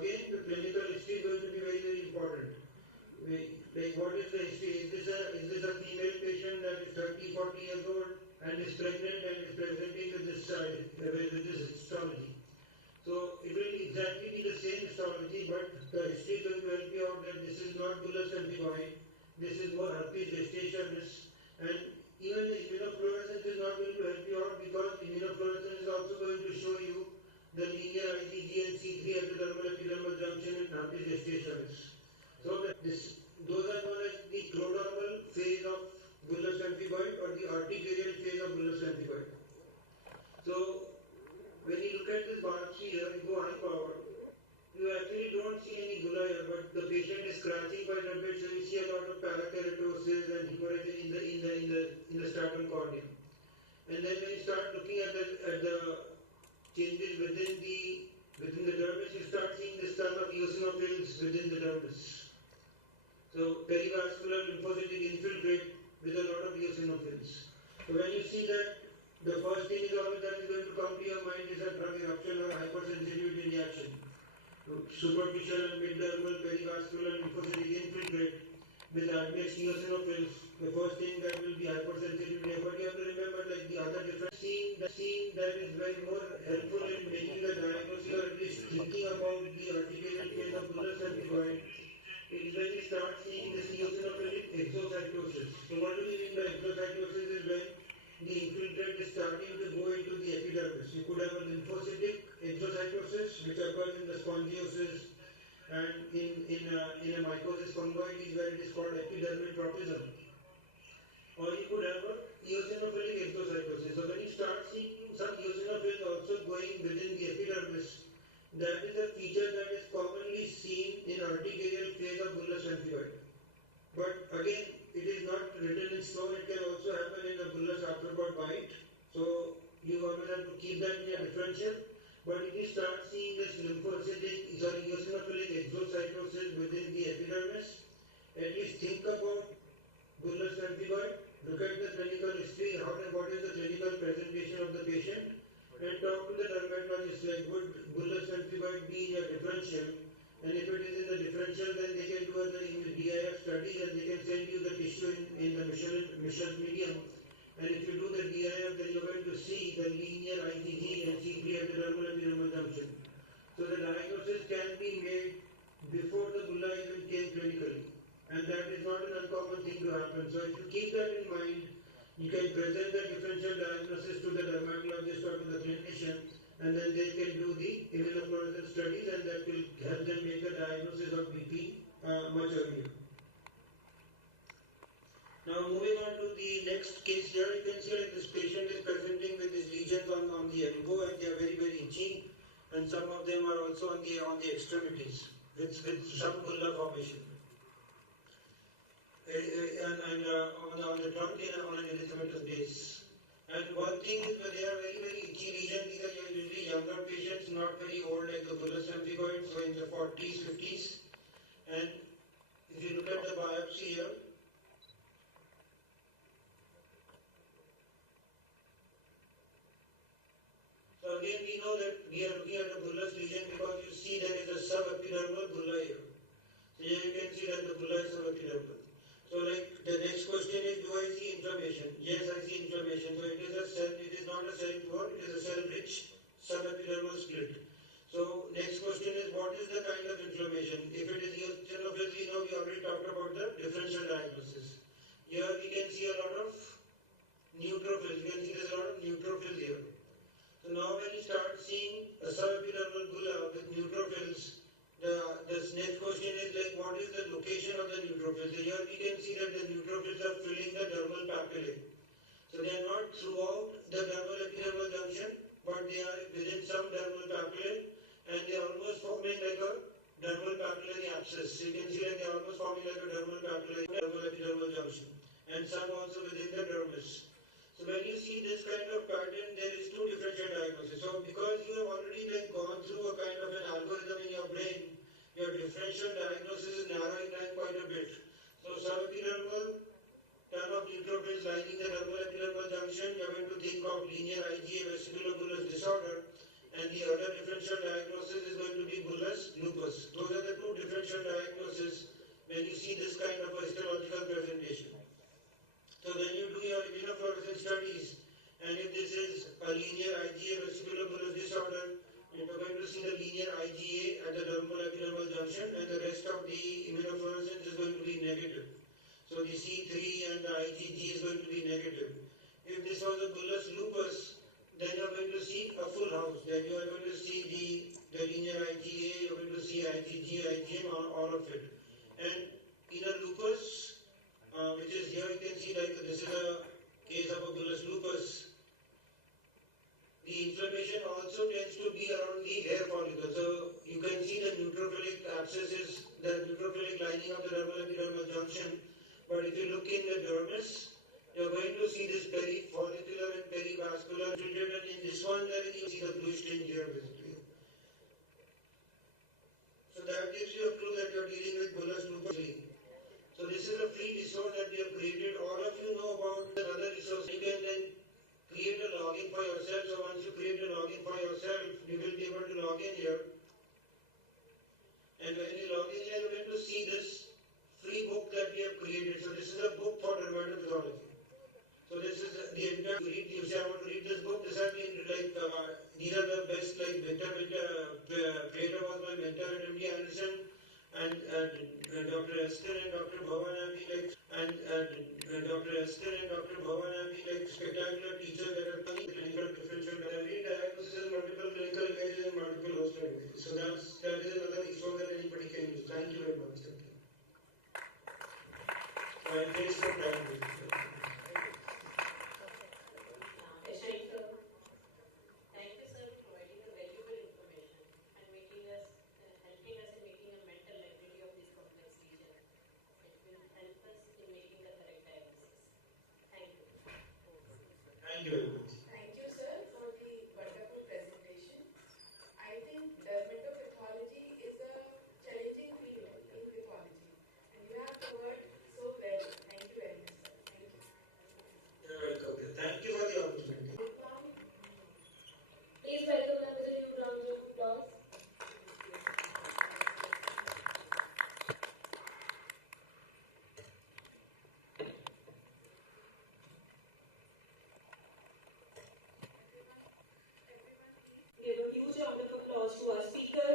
again, the clinical history is going to be very, very important. Like, what is the history? Is this a female patient that is 30, 40 years old and is pregnant and is presenting with this histology? So it will exactly be the same histology, but the history is going to help you out that this is not bullous emphigoid, this is more herpes gestationis, and even the immunofluorescence is not going to help you out because immunofluorescence is also going to show you the linear IgG and C3 epidermal junction in herpes gestationis. So those are known as the prodromal phase of bullous emphigoid or the articulated phase of bullous emphigoid. So when you look at this biopsy here, you go high power, you actually don't see any bulla here, but the patient is scratching quite a bit, so you see a lot of parakeratosis and hemorrhage in the stratum corneum. And then when you start looking at the changes within the dermis, you start seeing this ton of eosinophils within the dermis. So perivascular lymphocytic infiltrate with a lot of eosinophils. So when you see that, the first thing is always that is going to come to your mind is a drug eruption or hypersensitivity reaction. Superficial and mid-dermal perivascular lymphocytic infiltrate with admixed eosinophils. The first thing that will be hypersensitivity. But you have to remember, like the other difference, seeing that is very more helpful in making the diagnosis or at least thinking about the articulated phase of bullous emphigoid. It is when you start seeing this eosinophilic exocytosis. So what do we mean by exocytosis is when the infiltrate is starting to go into the epidermis. You could have a lymphocytic exocytosis which occurs in the spongiosis and in a mycosis fungoides where it is called epidermal tropism. Or you could have a eosinophilic exocytosis. So when you start seeing some eosinophils also going within the epidermis, that is a feature that is commonly seen in articulated phase of bullous emphigoid. But again, it is not written in stone, it can also happen in a bullous arthropod bite. So you always have to keep that in your differential. But if you start seeing this eosinophilic exocytosis within the epidermis, at least think about bullous emphigoid, look at the clinical history, what is the clinical presentation of the patient, and talk to the dermatologist, like would bullous emphigoid be in your differential, and if it is in the differential, then they can do the DIF study and they can send you the tissue in the Michel's medium, and if you do the DIF, then you're going to see the linear IgG and C3 epidermal junction. So the diagnosis can be made before the bulla even came clinically, and that is not an uncommon thing to happen. So if you keep that in mind, you can present the differential diagnosis to the dermatologist or to the clinician, and then they can do the immunofluorescence studies, and that will help them make the diagnosis of BP much earlier. Now moving on to the next case here, you can see that this patient is presenting with these lesions on the elbow, and they are very, very itchy, and some of them are also on the extremities with some bulla formation. And on the trunk on an erythematous base. And one thing is that they are very, very itchy lesions. These are usually younger patients, not very old like the bullous emphigoid, so in the 40s, 50s. And if you look at the biopsy here, so again we know that we are looking at a bullous lesion because you see there is a subepidermal bulla here. So here you can see that the bulla is subepidermal. So like the next question is, do I see inflammation? Yes, I see inflammation. So it is not a cell tumor, it is a cell-rich subepidermal split. So next question is, what is the kind of inflammation? If it is eosinophils, we already talked about the differential diagnosis. Here we can see a lot of neutrophils. You can see there's a lot of neutrophils here. So now when you start seeing a subepidermal bulla with neutrophils, the next question is like, what is the location of the neutrophils? So here we can see that the neutrophils are filling the dermal papillae. So they are not throughout the dermal epidermal junction, but they are within some dermal papillae, and they are almost forming like a dermal papillary abscess. So you can see that they are almost forming like a dermal epidermal junction, and some also within the dermis. So when you see this kind of pattern, there is two differential diagnoses. So because you have already gone through a kind of an algorithm in your brain, your differential diagnosis is narrowing down quite a bit. So subepidermal, ton of neutrophils lining the dermal epidermal junction, you are going to think of linear IgA vesiculobullous disorder, and the other differential diagnosis is going to be bullous bullous lupus. Those are the two differential diagnoses when you see this kind of a histological presentation. So when you do your immunofluorescence studies, and if this is a linear IgA vesicular bullous disorder, you're going to see the linear IgA at the dermal epidermal junction, and the rest of the immunofluorescence is going to be negative. So the C3 and the IgG is going to be negative. If this was a bullous lupus, then you are going to see a full house. Then you are going to see the linear IgA, you are going to see IgG, IgM, all of it. And in a lupus, which is here, you can see like this is a case of a bullous lupus. The inflammation also tends to be around the hair follicle. So you can see the neutrophilic abscesses, the neutrophilic lining of the dermal epidermal junction. But if you look in the dermis, you are going to see this perifollicular and perivascular infiltrate, and in this one there you see the bluish tinge here basically. So that gives you a clue that you are dealing with bullous lupus. So this is a free resource that we have created. All of you know about the other resource. You can then create a login for yourself. So once you create a login for yourself, you will be able to log in here. And when you log in here, you're going to see this free book that we have created. So this is a book for dermatopathology. So this is the entire read. If you want to read this book, this has been like these are the best, like Plato was my mentor at MD Anderson, and Dr. Esther and Dr. Bhavan have been like, and Dr. Esther and Dr. Bhavan have been like spectacular teachers that have done clinical differential diagnosis and multiple clinical images and multiple host images. So that is another resource that anybody can use. Thank you very much. And thanks for time. Thank you very much. Thank you, sir, for the wonderful presentation. I think dermatopathology is a challenging field in pathology, and you have covered so well. Thank you very much, sir. Thank you. You're welcome. Thank you for the opportunity. Please welcome them with a huge round of applause. Give a huge round of applause to our speaker.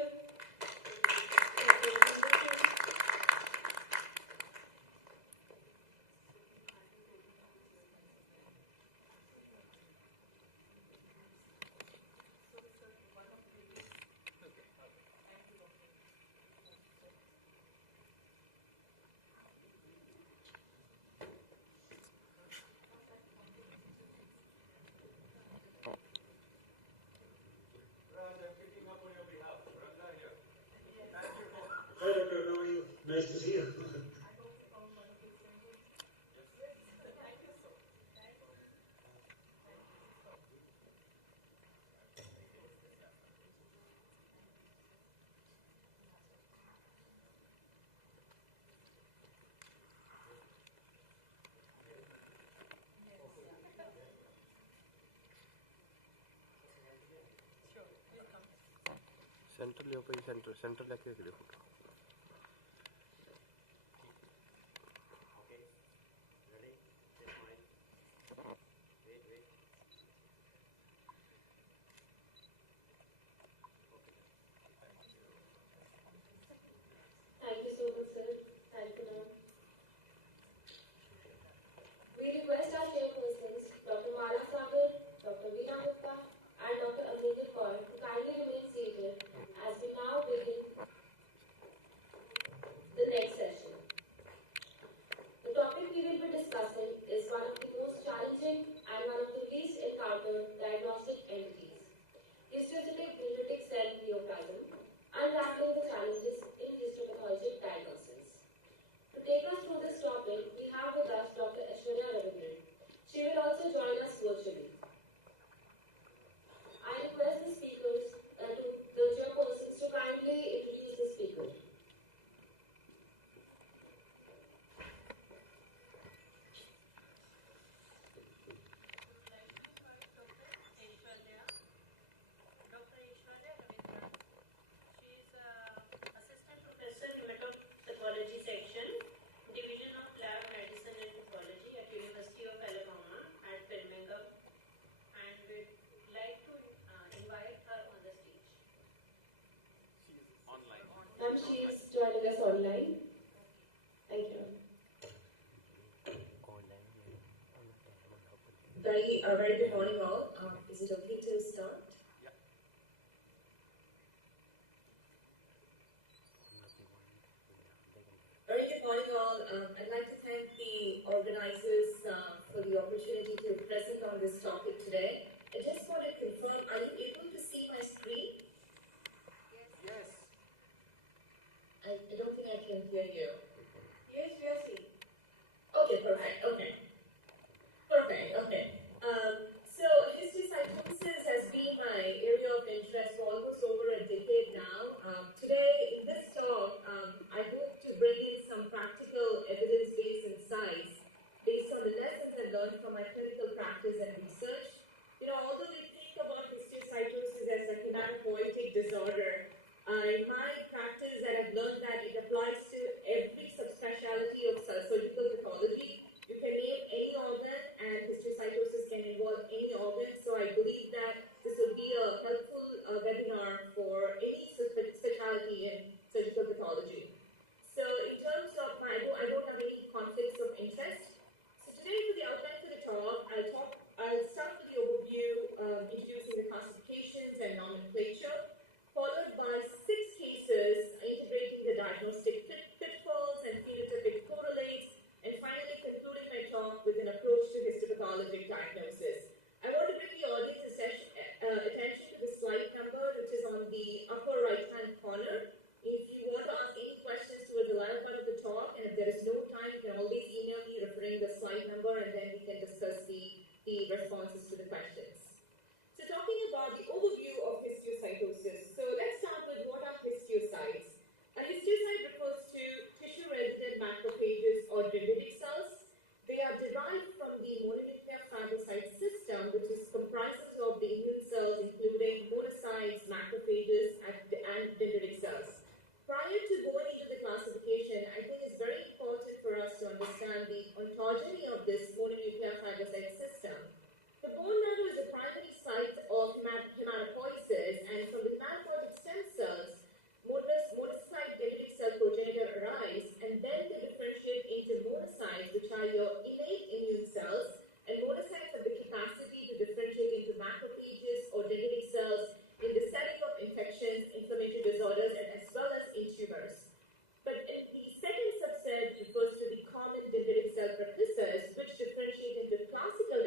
Hi, Dr. How are you? Nice to see you. Centre ले ऊपर centre लेके देखो Thank you so much, sir. Thank you, ma'am. We request our chairpersons, Dr. Mala Sagar, Dr. Veena Gupta, and Dr. Amritsar to kindly remain seated as we now begin a very good morning all. Is it okay to start? Very good morning all. I'd like to thank the organizers for the opportunity to present on this topic today. I just want to confirm, are you able to see my screen? Yes. I don't think I can hear you. Yes, we are seeing. Okay, perfect. Okay. So histiocytosis has been my area of interest for almost over a decade now. Today, in this talk, I hope to bring in some practical evidence-based insights based on the lessons I learned from my clinical practice and research. You know, although we think about histiocytosis as a hematopoietic disorder, in my practice, I've learned that it applies to every subspecialty of surgical pathology. You can name any organ, and histiocytosis can involve any organ. So I believe that this will be a helpful webinar for any specialty in surgical pathology. So in terms of I don't have any conflicts of interest. So today for the outline for the talk, I'll start with the overview, introducing the classifications and nomenclature, followed by 6 cases integrating the diagnostic pitfalls and phenotypic correlates, and finally concluding my talk with an approach to histopathologic diagnosis. I want to bring the audience's attention to the slide number, which is on the upper right-hand corner. If you want to ask any questions towards the latter part of the talk, and if there is no time, you can always email me referring the slide number, and then we can discuss the responses to the questions. So talking about the overview of histiocytosis. So let's start with what are histiocytes. A histiocyte refers to tissue-resident macrophages or dendritic cells. They are derived from the mononuclear phagocyte system, which comprises of the immune cells, including monocytes, macrophages, and dendritic cells. Prior to going into the classification, I think it's very important for us to understand the ontogeny of this mononuclear phagocyte system. The bone marrow is the primary site of hematopoiesis, and from the hematopoietic stem cells, monocyte dendritic cell progenitor arise, and then they differentiate into monocytes, which are your innate immune cells, and monocytes have the capacity to differentiate into macrophages or dendritic cells in the setting of infections, inflammatory disorders, and as well as in tumors. But in the second subset refers to the common dendritic cell precursors, which differentiate into classical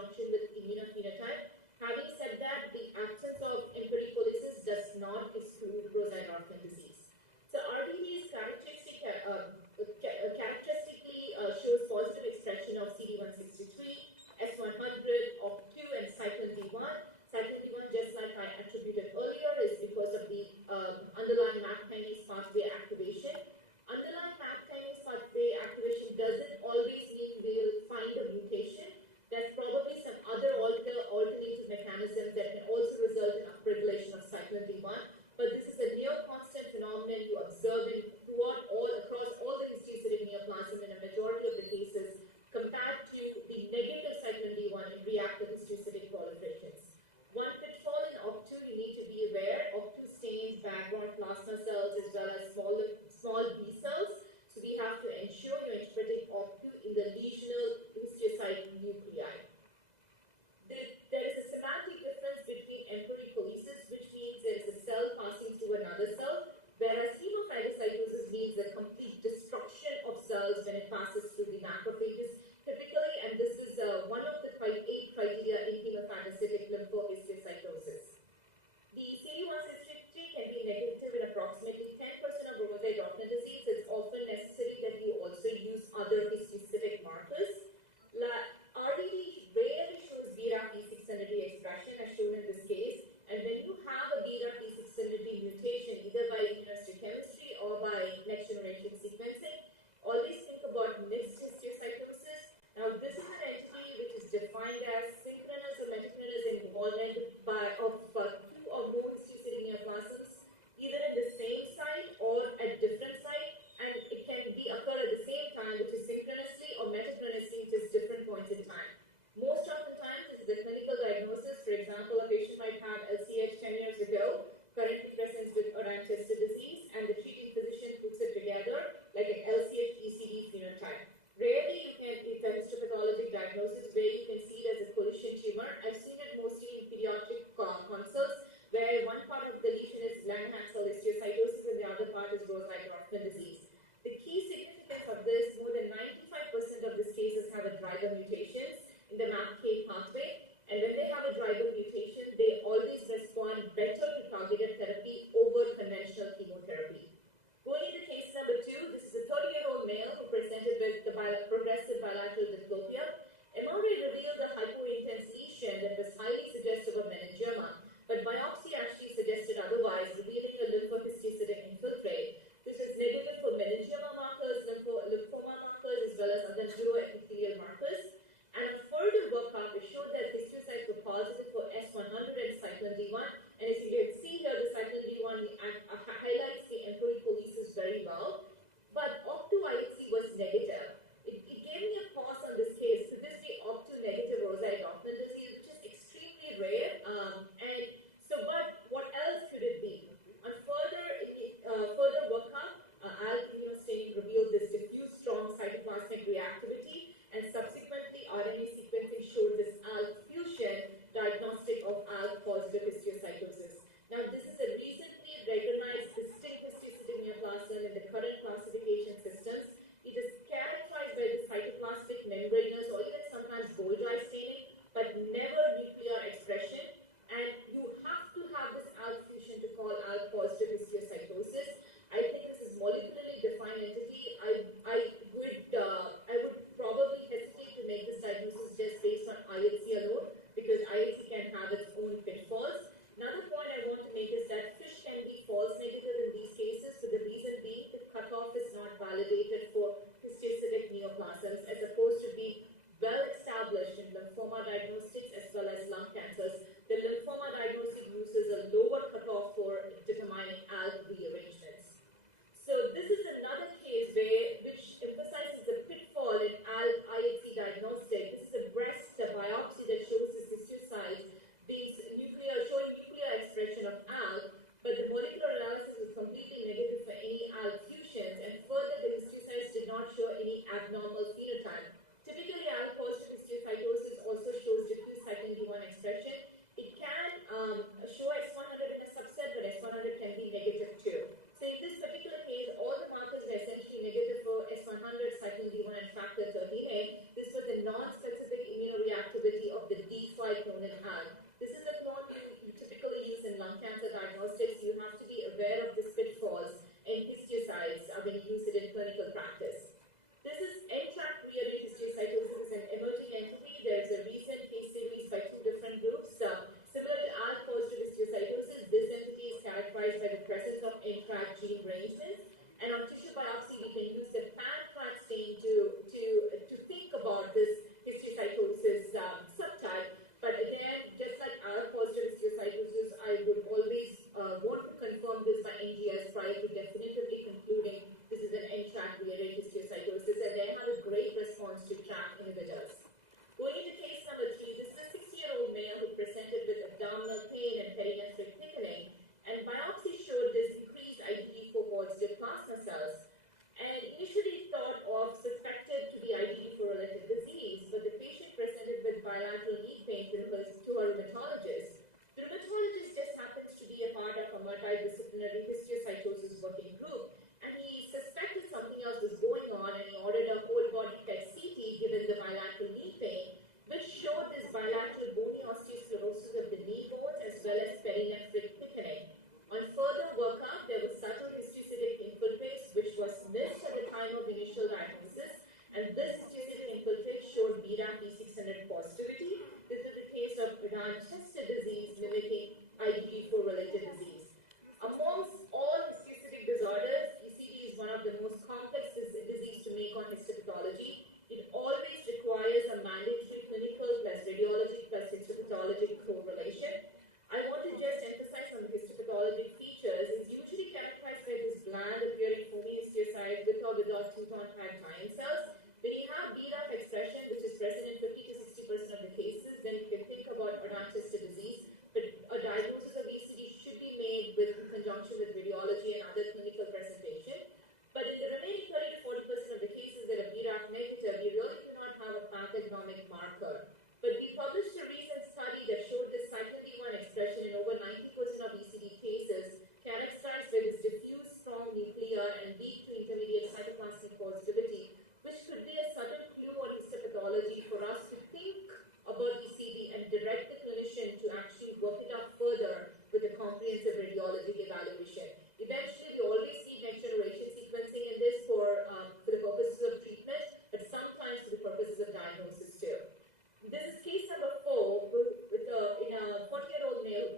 conjunction with immunophenotype. Having said that, the absence of emperipolysis does not exclude Rosai-Dorfman disease. So RDD is characteristically shows positive expression of CD163, S100, OP2, and cyclin D1. Cyclin D1, just like I attributed earlier, is because of the underlying MAP kinase pathway activation. Underlying MAP kinase pathway activation doesn't always mean we will find a mutation. There's probably some other alternative mechanisms that can also result in upregulation of cyclin D1. But this is a near constant phenomenon you observe across all the histiocytic neoplasm in a majority of the cases, compared to the negative cyclin D1 in reactive histiocytic proliferations. One pitfall in OP2 you need to be aware: OP2 stains background plasma cells as well as small B cells. So we have to ensure you're interpreting OP2 in the lesional histiocyte nuclei. There is a semantic difference between emperipolysis, which means there is a cell passing through another cell, whereas hemophagocytosis means the complete destruction of cells when it passes through the macrophages, typically, and this is one of the 8 criteria in hemophagocytic lymphohistiocytosis. The CD163 can be negative in approximately 10% of Rosai-Dorfman disease. It's often necessary that you also use other histiocytic markers. RDD rarely shows BRAF-V600D expression as shown in this case, and when you have a BRAF-V600D mutation, either by immunohistochemistry or by next generation sequencing, always think about mixed histiocytosis. Now, this is an entity which is defined as synchronous or metachronous involvement of 2 or more histiocytic neoplasms, either at the same site or at different site, and it can occur at the same time, which is synchronously, or metachronously, which is different points in time. Most oftentimes, this is the clinical diagnosis. For example, a patient might have LCH 10 years ago, currently presents with Oran-Chester disease, and the treating physician puts it together like an LCH-ECD phenotype. Rarely, it's a histopathologic diagnosis where you can see it as a collision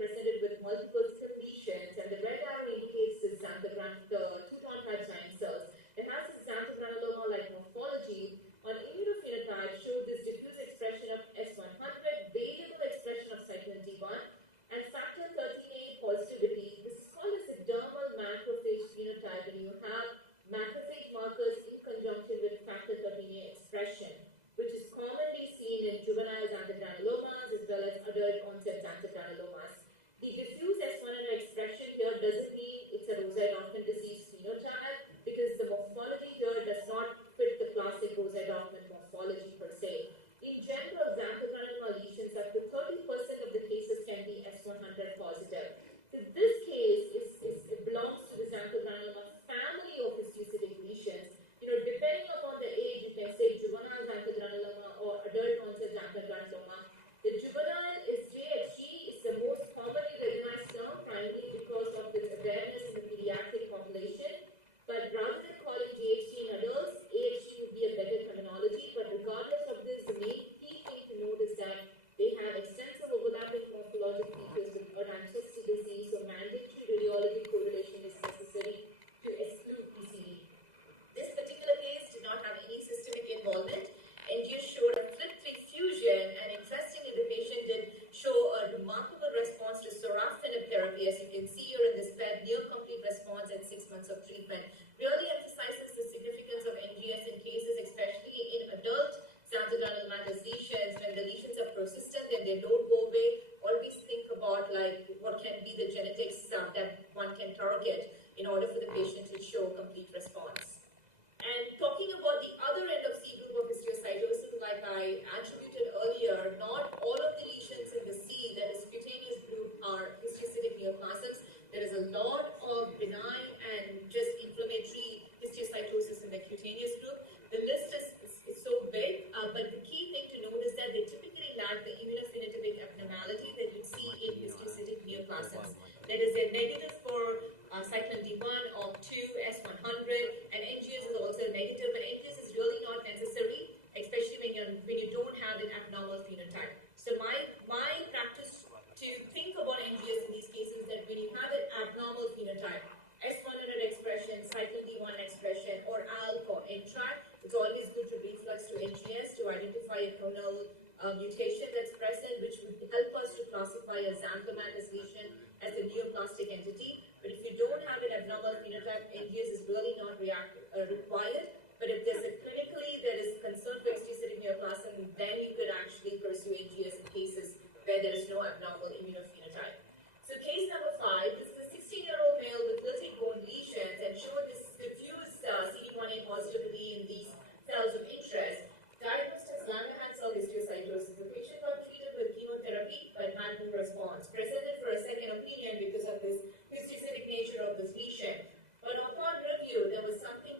presented with multiple skin lesions, and the red arrow indicates the two-tone type giant cells. It has this xanthogranuloma-like morphology. On immunophenotype, showed this diffuse expression of S100, variable expression of cyclin D1, and factor 13A positivity. This is called as the dermal macrophage phenotype, and you have macrophage markers in conjunction with factor 13A expression, which is commonly seen in juvenile xanthogranulomas as well as adult onset xanthogranulomas. The diffuse S100 expression here doesn't mean it's a Rosai-Dorfman disease phenotype, because the morphology here does not fit the classic Rosai-Dorfman morphology per se. In general, xanthogranuloma lesions, up to 30% of the cases can be S100 positive. So this case it belongs to the xanthogranuloma family of histiocytic lesions. Depending upon the age, you can say juvenile xanthogranuloma or adult onset xanthogranuloma. The juvenile is JHG, is the most commonly recognized term, primarily because of its awareness in the pediatric population. But rather than calling JHG in adults, AHG would be a better terminology. But regardless of this, the main key thing to note is that they have extensive overlapping morphologic features with Uranchester disease, so mandatory radiology correlation is necessary to exclude PCD. This particular case did not have any systemic involvement, and you showed a FLT3 fusion, and interestingly, the patient did show a remarkable response to sorafenib therapy, as you can see here in this bed, near complete response at 6 months of treatment. Really emphasizes the significance of NGS in cases, especially in adult xanthogranulomatous lesions. When the lesions are persistent and they don't go away, always think about what can be the genetics that one can target in order for the patient to show complete response. And talking about the other end of C group of histiocytosis, like I attributed earlier, not all of the lesions in the C, that is cutaneous group, are histiocytic neoplasms. There is a lot of benign and just inflammatory histiocytosis in the cutaneous group. The list is so big, but the key thing to note is that they typically lack the immunophenotypic abnormality that you see in histiocytic neoplasms. That is, they're negative for cyclin D1 of 2, S100, and NGS is also negative, but NGS is really not necessary, especially when you don't have an abnormal phenotype. So my practice to think about NGS in these cases is that when you have an abnormal phenotype, S100 expression, cyclin D1 expression, or ALK or NTRK, it's always good to reflux to NGS to identify a clonal mutation that's present, which would help us to classify a xanthomatous lesion as a neoplastic entity. But if you don't have an abnormal phenotype, NGS is really not required. But if there's a clinically there is concern for histiocytic neoplasm, then you could actually pursue NGS in cases where there is no abnormal immunophenotype. So case number 5, this is a 16-year-old male with lytic bone lesions and showed this diffuse CD1A positivity in these cells of interest. Diagnosed as Langerhans cell histiocytosis, the patient got treated with chemotherapy but had no response. Presented for a second opinion because of this histiocytic nature of this lesion. But upon review, there was something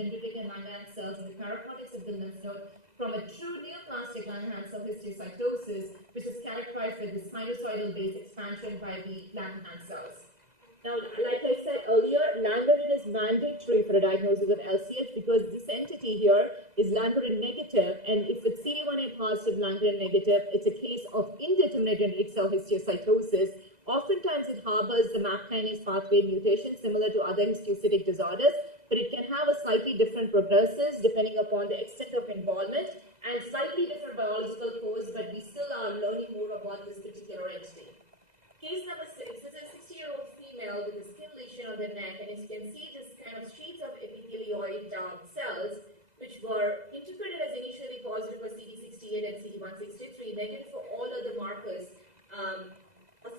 dendritic and Langerhans cells in the paracortex of the lymph node from a true neoplastic Langerhans cell histiocytosis, which is characterized by the sinusoidal-based expansion by the Langerhans cells. Now, like I said earlier, Langerhans is mandatory for a diagnosis of LCH because this entity here is Langerhans negative, and if it's CD1A positive Langerhans negative, it's a case of indeterminate dendritic cell histiocytosis. Oftentimes, it harbors the MAP kinase pathway mutation similar to other histiocytic disorders, but it can have a slightly different prognosis depending upon the extent of involvement and slightly different biological cause, but we still are learning more about this particular entity. Case number 6, this is a 60-year-old female with a skin lesion on the neck, and as you can see, this kind of streaks of epithelioid cells, which were interpreted as initially positive for CD68 and CD163, negative for all other markers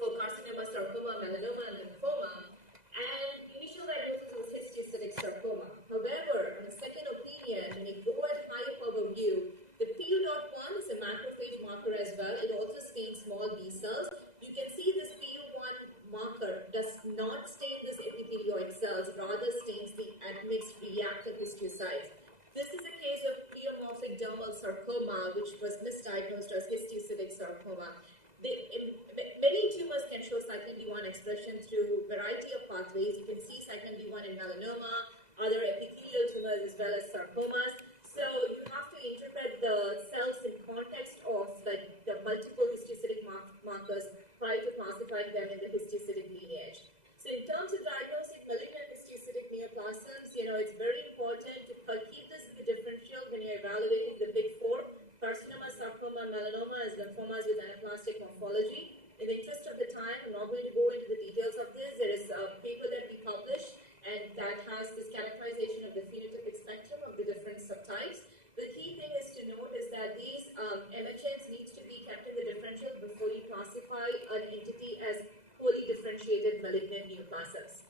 for carcinoma, sarcoma, melanoma, and lymphoma, and initial diagnosis was histiocytic sarcoma. However, on a second opinion, when you go at higher power view, the PU.1 is a macrophage marker as well. It also stains small B cells. You can see this PU1 marker does not stain this epithelioid cells, rather stains the admixed reactive histiocytes. This is a case of pleomorphic dermal sarcoma, which was misdiagnosed as histiocytic sarcoma. Many tumors can show cyclin D1 expression through a variety of pathways. You can see cyclin D1 in melanoma, other epithelial tumors as well as sarcomas. So you have to interpret the cells in context of the multiple histiocytic markers prior to classifying them in the histiocytic lineage. So in terms of diagnosing malignant histiocytic neoplasms, it's very important to keep this in the differential when you're evaluating the big four: carcinoma, sarcoma, melanoma as lymphomas with anaplastic morphology. In the interest of the time, I'm not going to go into the details of this. There is a paper that we published, and that has this characterization of the phenotypic spectrum of the different subtypes. The key thing is to note is that these MHNs needs to be kept in the differential before you classify an entity as wholly differentiated malignant neoplasms.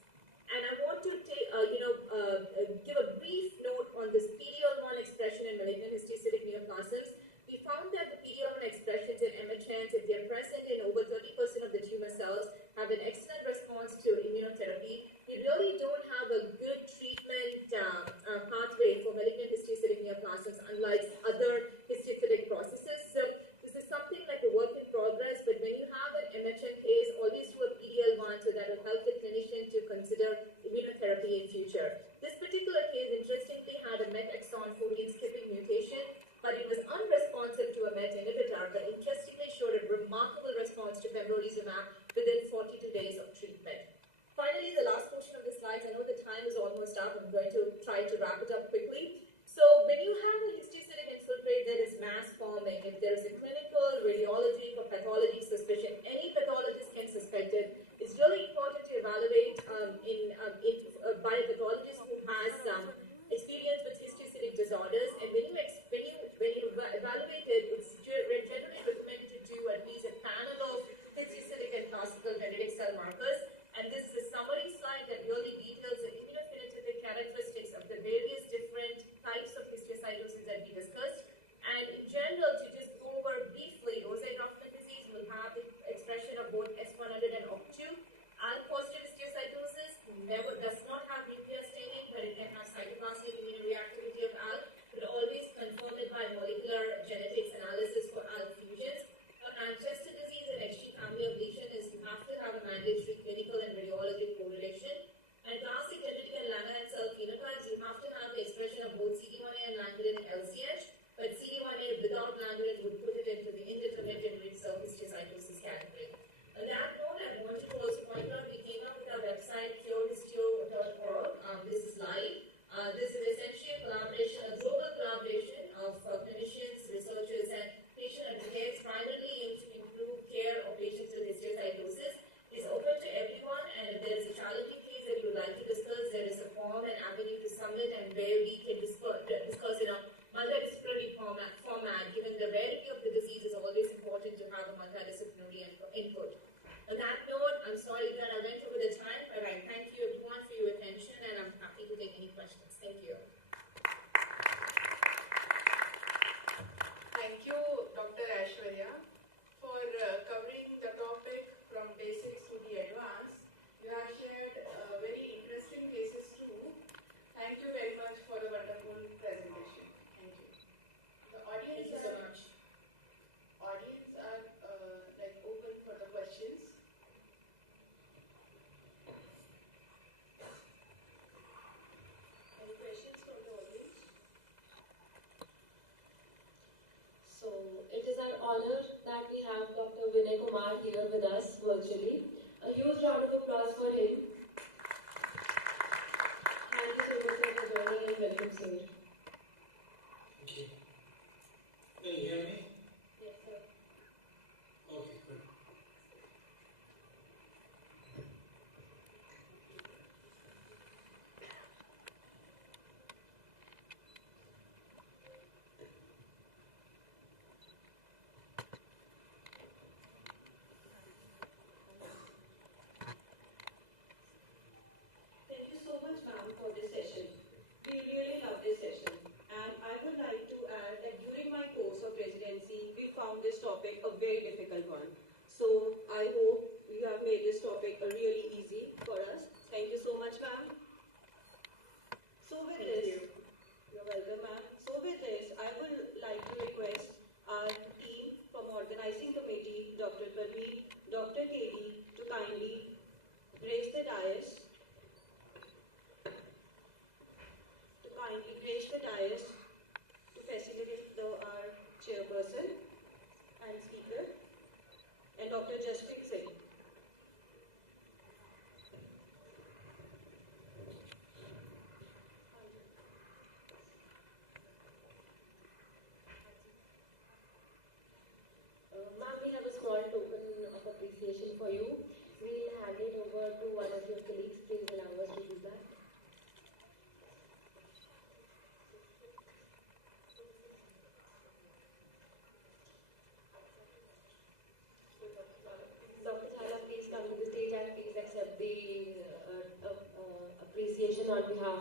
And I want to give a brief note on this PD-L1 expression in malignant histiocytic neoplasms. We found that the PD-L1 expressions in MHNs, if they're present in over 30% of the tumor cells, have an excellent response to immunotherapy. We really don't have a good treatment pathway for malignant histiocytic neoplasms, unlike other histiocytic processes. So this is something like a work in progress, but when you have an MHN case, always do a PD-L1 so that will help the clinician to consider immunotherapy in future. This particular case, interestingly, had a MET exon 14 skipping mutation, but it was unresponsive to a MET inhibitor, but interestingly showed a remarkable response to pembrolizumab within 42 days of treatment. Finally, the last portion of the slides, I know the time is almost up. I'm going to try to wrap it up quickly. So when you have a histiocytic infiltrate that is mass forming, if there is a clinical radiology for pathology suspicion, any pathologist can suspect it. It's really important to evaluate by a pathologist who has experience with histiocytic disorders. And when you evaluate it, it's generally recommended to do at least a panel of histiocytic and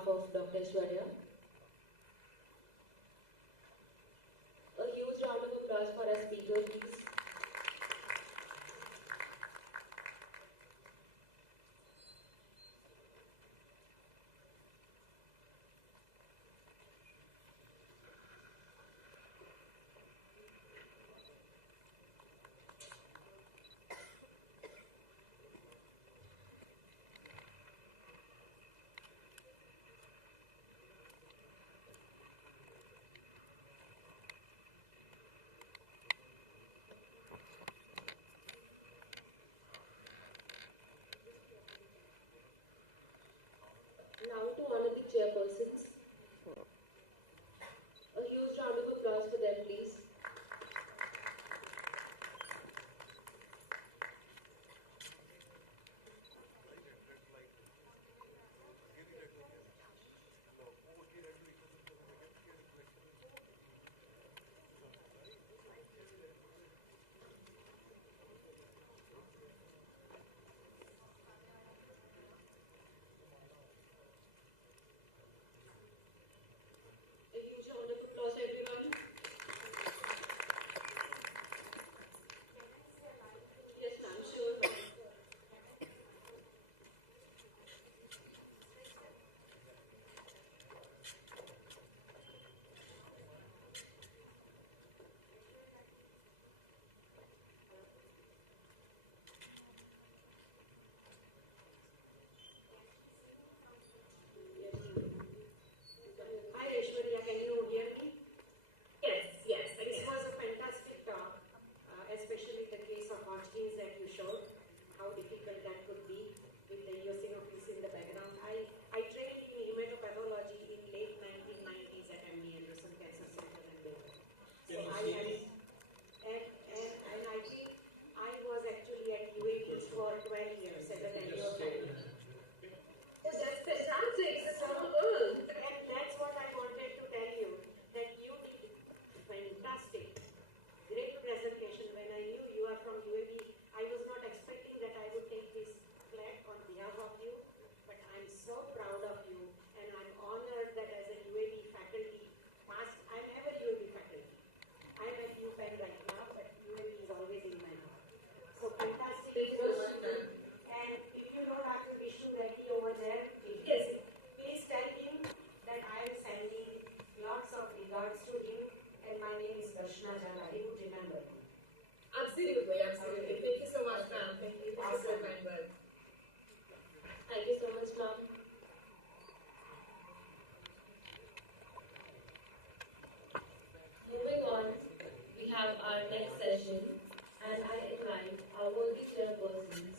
behalf of Dr. Shwarya. A huge round of applause for our speaker, please. Now to honor the chairpersons. A huge round of applause for them, please. A huge round of applause, everyone. Yes, ma'am, sure, ma'am. Hi, Aishwarya, can you hear me? Yes. This was a fantastic talk, especially the case of Hodgkin's that you showed, how difficult that could be with the eosinophils in the background. I trained in hematopathology in late 1990s at MD Anderson Cancer Center in Bangalore. So and I think I was actually at UAPs for 12 years as an annual fellow. Oh, that's fantastic. It's wonderful. And that's what I wanted to tell you, that you did fantastic. Great presentation. When I knew you are from UAB, I was not expecting that I would take this plaque on behalf of you, but I'm so proud of you, and I'm honored that as a UAB faculty, I'm ever UAB faculty. I'm at UPenn right now, but UAB is always in my heart. So fantastic. Thank you so much, ma'am. And if you know Dr. Vishnu Reddy over there, Yes. please tell him that I am sending lots of regards to him, and my name is Darshana Jala. He would remember me. Absolutely. Thank you so much, ma'am. Thank you for so kind words. Thank you so much, ma'am. Moving on, we have our next session, and I invite our worthy chairpersons.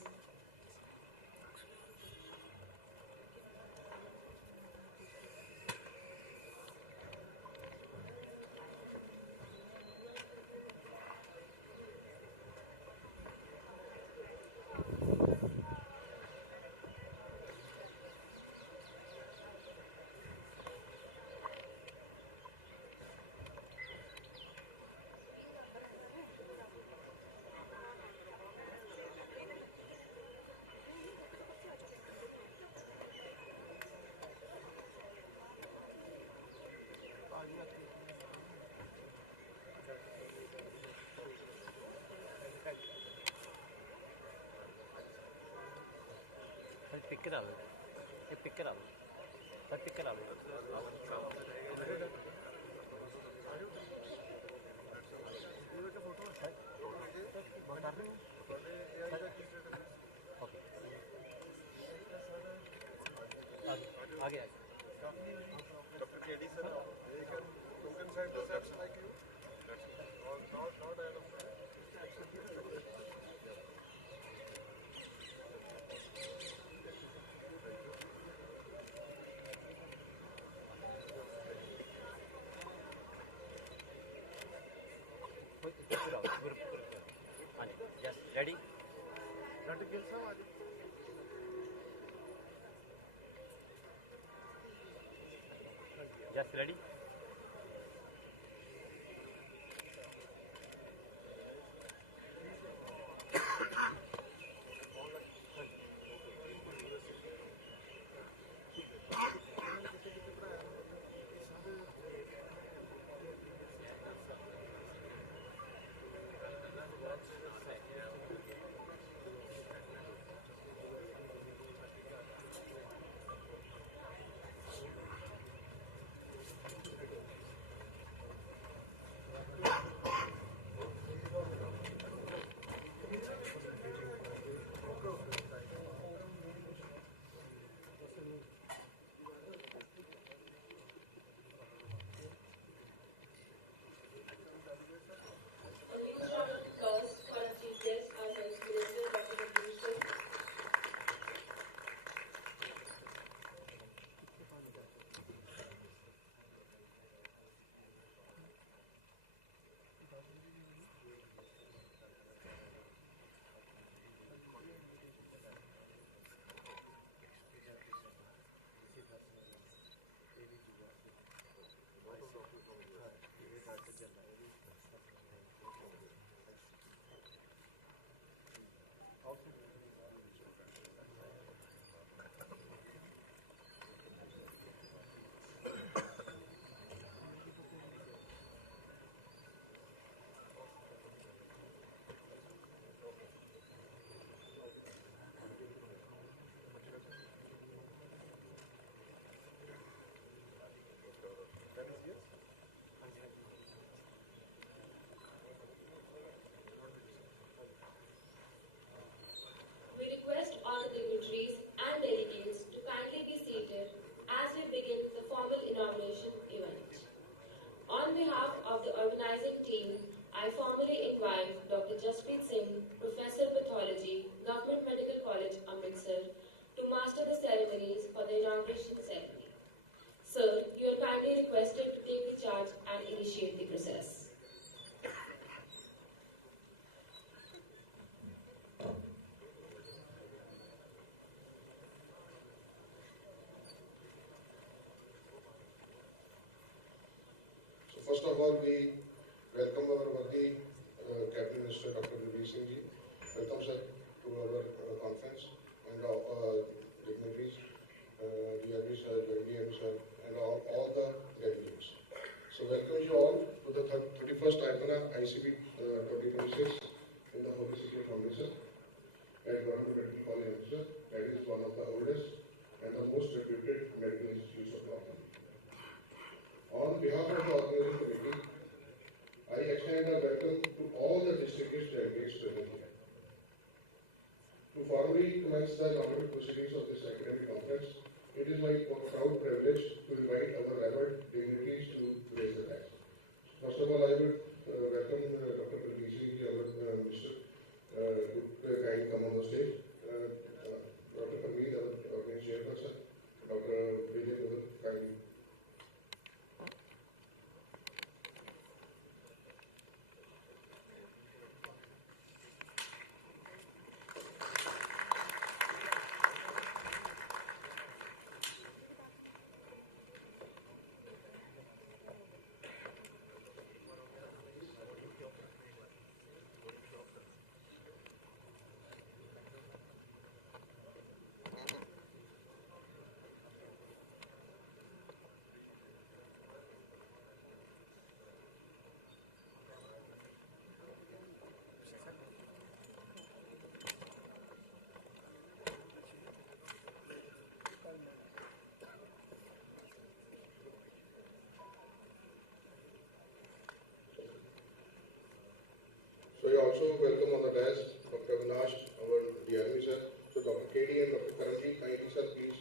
Pick it up. Pick it up. Pick it up. आगे Dr. KD sir, they can token sign research like you. Not Adam. Yes, ready? Dr. Gill sir, Just ready? all, we welcome our worthy Cabinet Minister Dr. V. Singh ji. Welcome, sir, to our conference, and dignitaries, DRV sir, DRV sir, and all the delegates. So welcome you all to the 31st IMRA ICB 2026 in the Holy City of Amritsar at Government Medical College, Amritsar. That is one of the oldest and the most reputed medical institutes of North India. On behalf of the organizing committee, I extend a welcome to all the distinguished delegates present here. To formally commence the inaugural proceedings of this academic conference, it is my proud privilege to invite our revered dignitaries to raise the flag. First of all, I would welcome Dr. Pathology, our Minister, to kindly come on the stage. Dr. Parveen, our organizing chairperson, Dr. Vijay, kindly. So you also welcome on the dais Dr. Avinash, our DRV sir. So Dr. KD and Dr. Karanji, kindly sir, please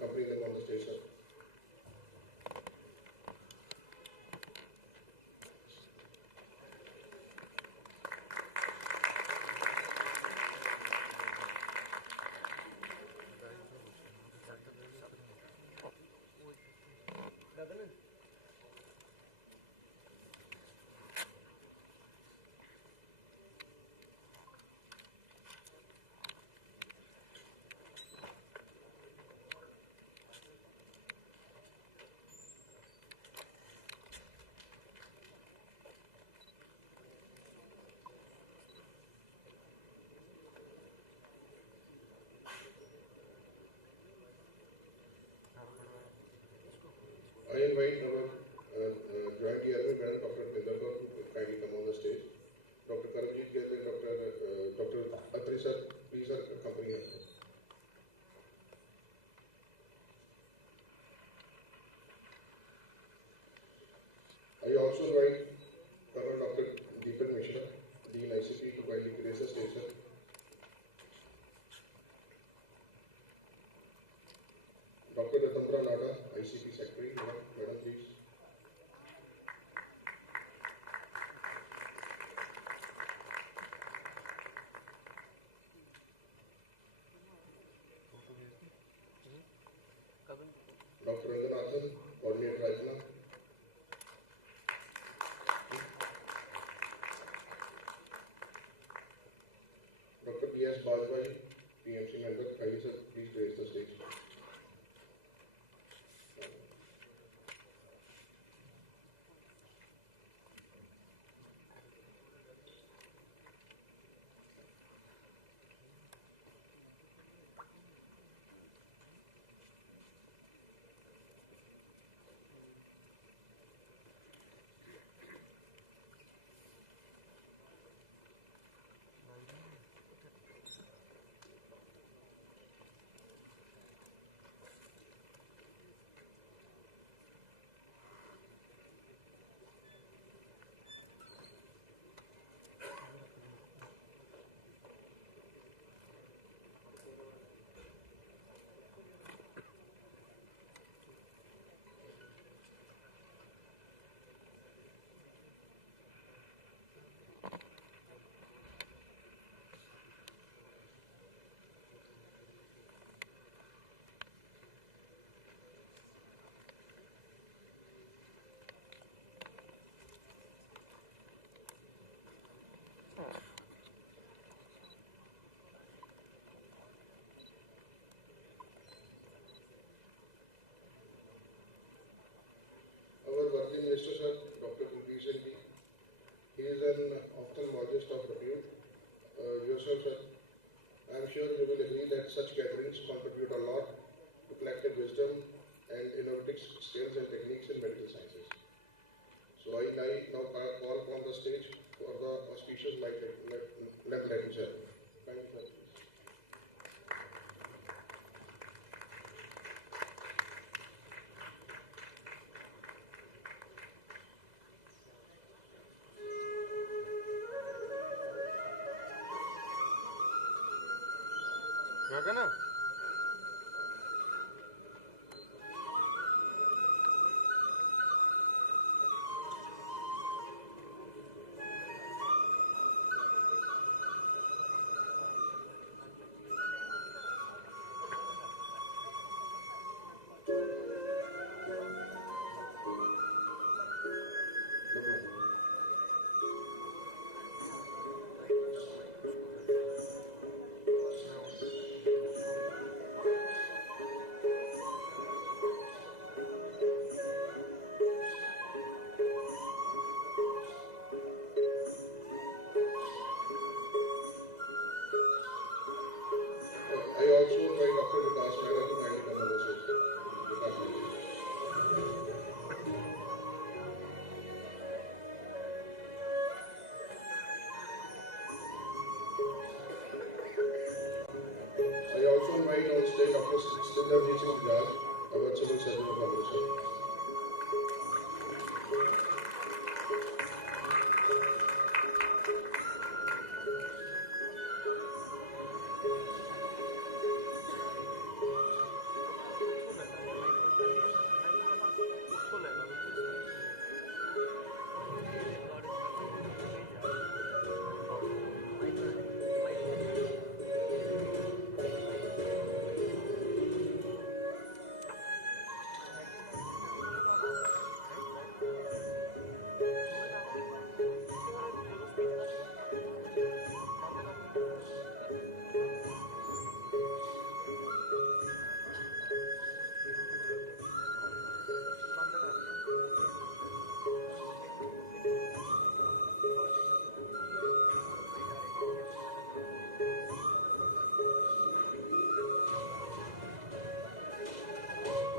accompany them on the stage, sir. I invite our joint DRV Madam Dr. Pindarkar to kindly come on the stage. Dr. Karanji and Dr. AMRITSAR, please accompany us. I also invite Colonel Dr. Deepan Mishra, Dean ICP, to kindly grace the stage, sir. Dr. Ratambra Nada, ICP Secretary, Madam, please. Dr. Ranganathan, Coordinator Rajna. Dr. P.S. Bajpai, PMC member, kindly sir, please raise the stage. you will agree that such gatherings contribute a lot to collective wisdom and innovative skills and techniques in medical sciences. So I now call upon the stage for the auspicious lecture. Thank you, sir. I also invite Dr. Vikas Mehra to kindly come on the stage. Vikas Mehra. I also invite on stage Dr. Cinference, our civil surgeon of AMRITSAR.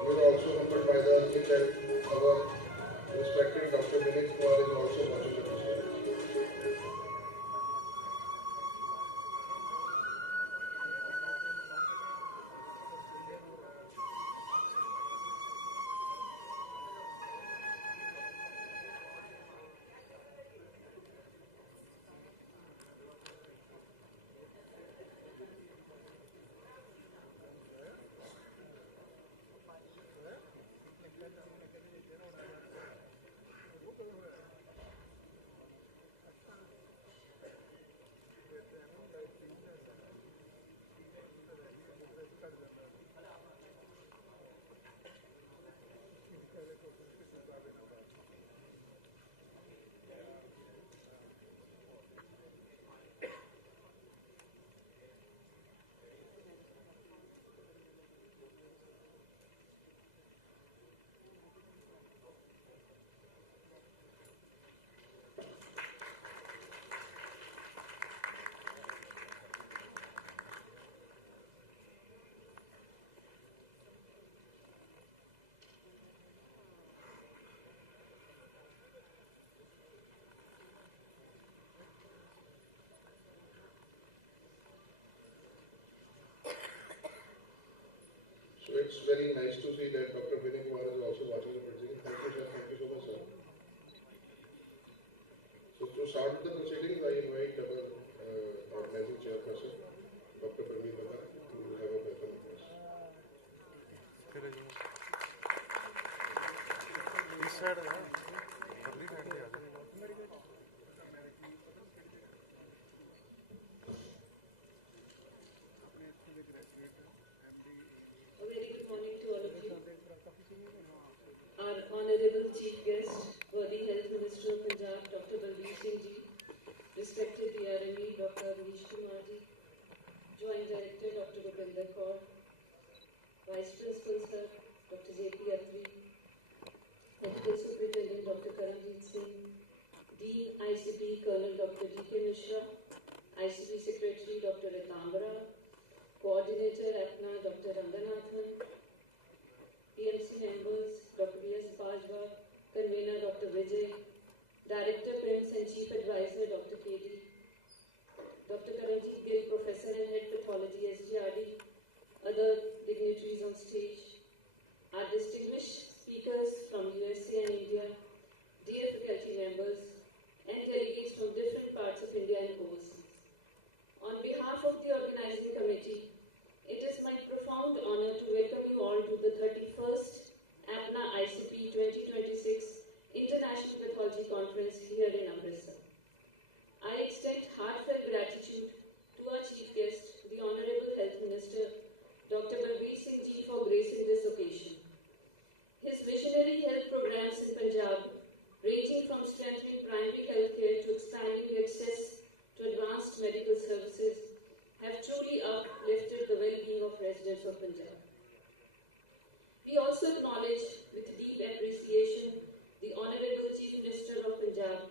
We are also humbled by the thing that our respected Dr. Vinit Kumar is also watching the proceedings. So it's very nice to see that Dr. Vinit Kumar is also watching the proceedings. Thank you, sir. Thank you so much, sir. So to start with the proceedings, I invite our organizing chairperson, Dr. Parmeet Bhagga, to have a welcome address. इस side है अगली side पे आ जाओ A very good morning to all of you. Our Honorable Chief Guest, worthy Health Minister of Punjab, Dr. Balbir Singh Ji, respected DRME, Dr. Anish Kumar Ji, Joint Director, Dr. Bhupinder Kaur, Vice Principal Sir, Dr. J.P. Atri, Medical Superintendent, Dr. Karanjit Singh, Dean ICP, Colonel Dr. D.K. Mishra, ICP Secretary, Dr. Ratambara, Chief Advisor, Dr. KD, Dr. Karanjit Gill, Professor and Head Pathology, SGRD, other dignitaries on stage, our distinguished speakers from USA and India, dear faculty members, and delegates from different parts of India and overseas. On behalf of the organizing committee, it is my profound honor to welcome you all to the 31st APNA ICP 2026 International Pathology Conference here in Amritsar. I extend heartfelt gratitude to our chief guest, the Honorable Health Minister, Dr. Balbir Singh Ji, for gracing this occasion. His visionary health programs in Punjab, ranging from strengthening primary health care to expanding access to advanced medical services, have truly uplifted the well-being of residents of Punjab. We also acknowledge with deep appreciation the Honorable Chief Minister of Punjab,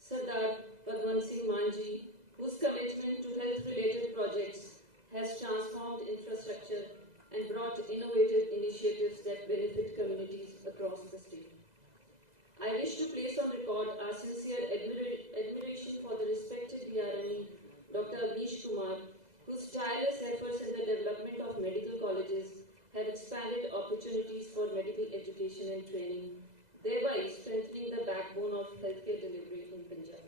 Sardar Bhagwant Singh Manji, whose commitment to health-related projects has transformed infrastructure and brought innovative initiatives that benefit communities across the state. I wish to place on record our sincere admiration for the respected DRME, Dr. Avnish Kumar, whose tireless efforts in the development of medical colleges have expanded opportunities for medical education and training, thereby strengthening the backbone of healthcare delivery in Punjab.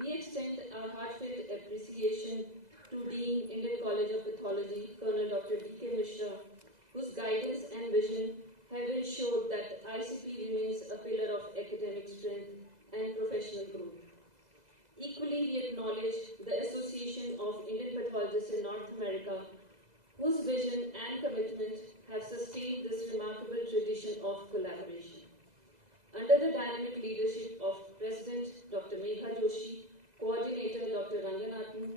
We extend our heartfelt appreciation to Dean, Indian College of Pathology, Colonel Dr. D.K. Mishra, whose guidance and vision have ensured that ICP remains a pillar of academic strength and professional growth. Equally, we acknowledge the Association of Indian Pathologists in North America, whose vision and commitment have sustained this remarkable tradition of collaboration. Under the dynamic leadership of President Dr. Megha Joshi, Coordinator Dr. Ranganathan,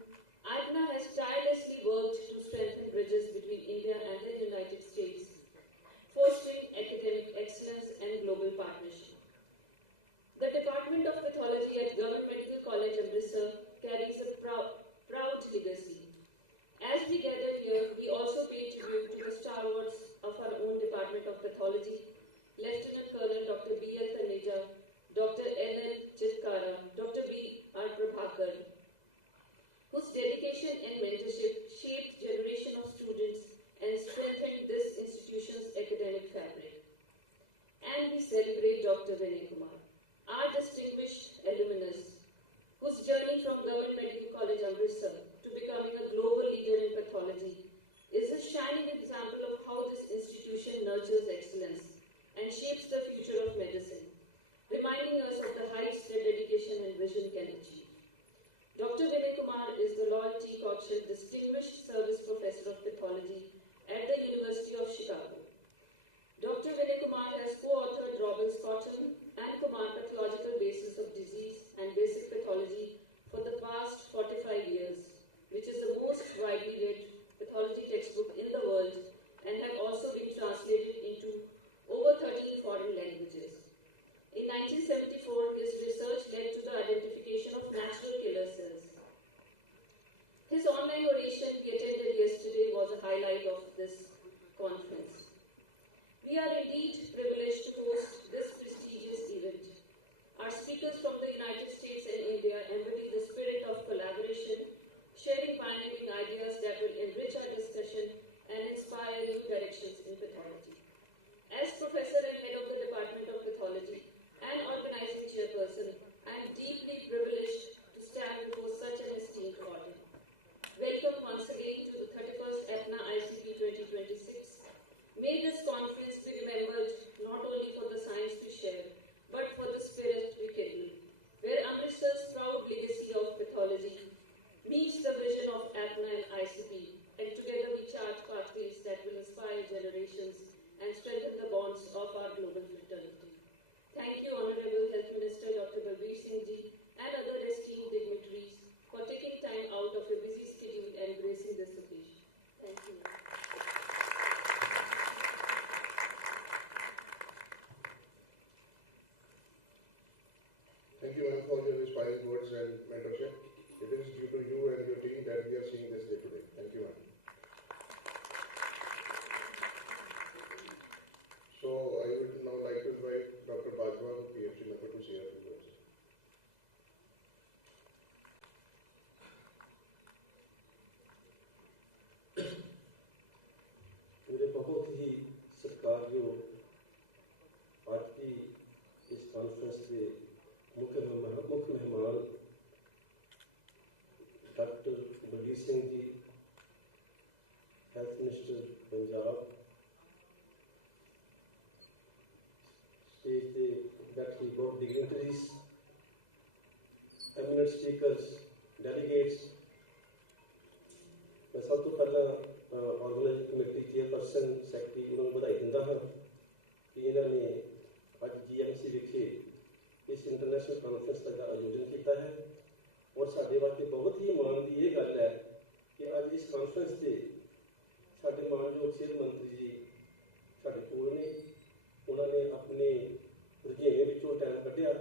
सरकार जो आज की इस conference के मुख्य मेहमान doctor Balbir Singh ji, health minister Punjab, stage पे बैठे बहुत डिग्निटरीज, एमिनेंट स्पीकर्स, डेलीगेट्स, मैं सब तो पहला ऑर्गेनाइजिंग कमेटी चेयरपर्सन सैकटरी उन्होंने बधाई दिंदा हाँ कि इन्होंने अज GMC विखे इस इंटरनेशनल कॉन्फ्रेंस का आयोजन किया है और साढ़े वास्ते बहुत ही माण की ये गल है कि अज इस कॉन्फ्रेंस से साढ़े मानयोग सेहत मंत्री जी साढ़े कोल ने उन्होंने अपने रुझेवे विचों टाइम कढ़िया।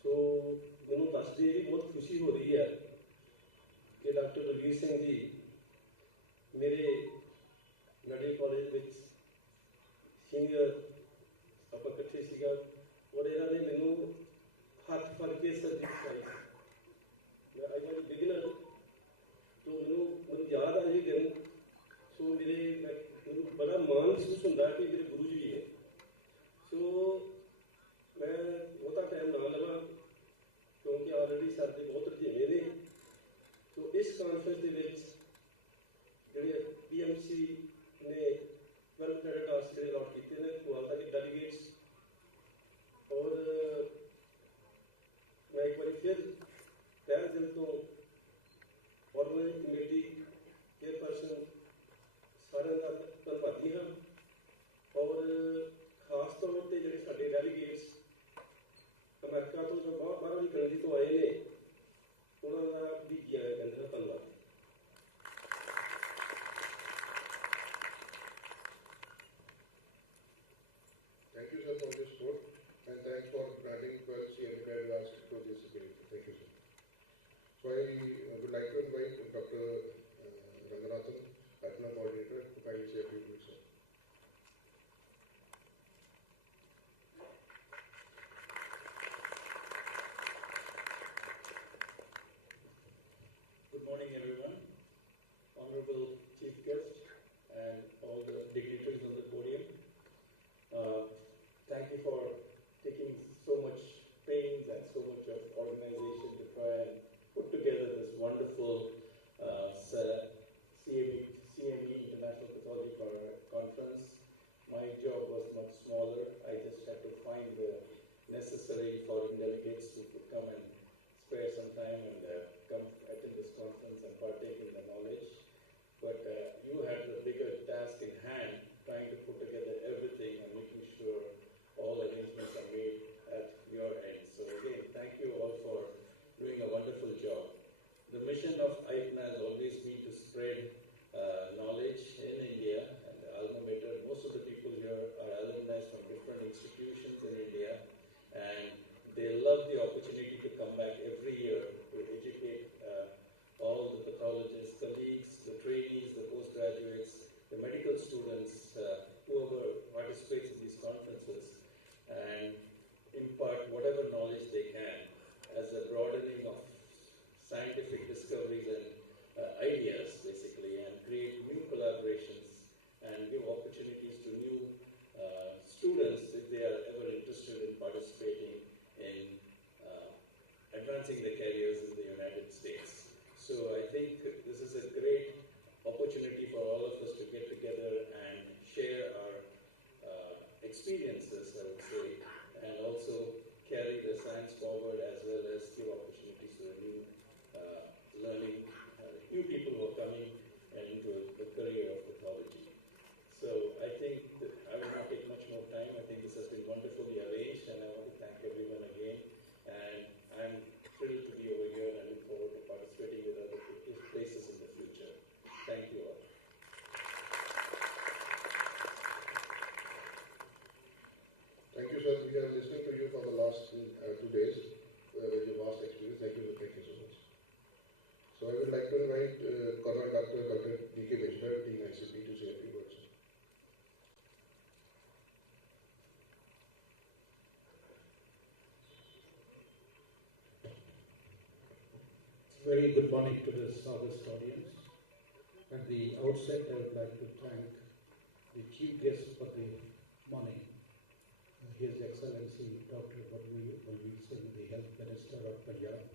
सो मैनूं दसदे भी बहुत खुशी हो रही है कि डॉक्टर बलबीर सिंह जी मेरे मेडिकल कॉलेज में सीनियर आप इकट्ठे सीगा और इन्होंने मैनू हाथ फड़ के सर्जरी सिखाई। मैं आई वॉज बिगिनर तो मैनू याद आ ये दिन। सो मैनू बड़ा मान महसूस होता कि मेरे गुरु जी है। सो मैं बहुता टाइम ना लवा क्योंकि ऑलरेडी सारे बहुत रुझेवे ने। तो इस कॉन्फ्रेंस के जोड़े PMC ने 12 क्रेडिट आवर्स जो अलॉट किए हैं वो तक डेलीगेट्स और मैं एक बार फिर तहे दिल तो ऑर्गेनाइजिंग कमेटी चेयरपर्सन सारे का धन्यवादी हाँ और खास तौर पर जो साढ़े डेलीगेट्स अमेरिका तो जो बाहर वाली कंट्री तो आए ने उन्होंने भी किया है कहते हैं धन्यवाद। Thank you, sir, for this quote, and thanks for granting 12 CM credit hours to this ability. Thank you, sir. So I would like to invite Dr. Ranganathan, Patna Coordinator, to kindly say a few words, sir. Good morning, everyone. Honorable Chief Guest and all the dignitaries on the podium. Thank you for taking so much pains and so much of organization to try and put together this wonderful CME International Pathology Conference. My job was much smaller. I just had to find the necessary foreign delegates who could come and spare some time and come attend this conference and partake in the knowledge. But you had the bigger task in hand, trying to put together everything and making sure all arrangements are made at your end. So again, thank you all for doing a wonderful job. The mission of IPNA has always been to spread knowledge in India and the alma mater. Most of the people here are alumni from different institutions in India, and they love the opportunity to come back every year to educate all the pathologists, colleagues, the trainees, the postgraduates, the medical students, whoever participates in these conferences, and impart whatever knowledge they can as a broadening of scientific discoveries and ideas, basically, and create new collaborations and give opportunities to new students if they are ever interested in participating in advancing their careers in the United States. So I think this is a great opportunity for all of us to get together and share our experiences, I would say, and also carry the science forward as well as give opportunities to the new learning, new people who are coming into the career of pathology. So I think that I will not take much more time. I think this has been wonderfully arranged, and I want to thank everyone again. And I'm thrilled to be over here, and I look forward to participating with other places in the future. Thank you all. Thank you, sir. We have listened to you for the last 2 days with your vast experience. Thank you so much. So I would like to invite Colonel Dr. D.K. Mishra, Dean ICP, to say a few words. Very good morning to this august audience. At the outset, I would like to thank the chief guest for the morning, His Excellency Dr. Balbir Singh, the Health Minister of Punjab,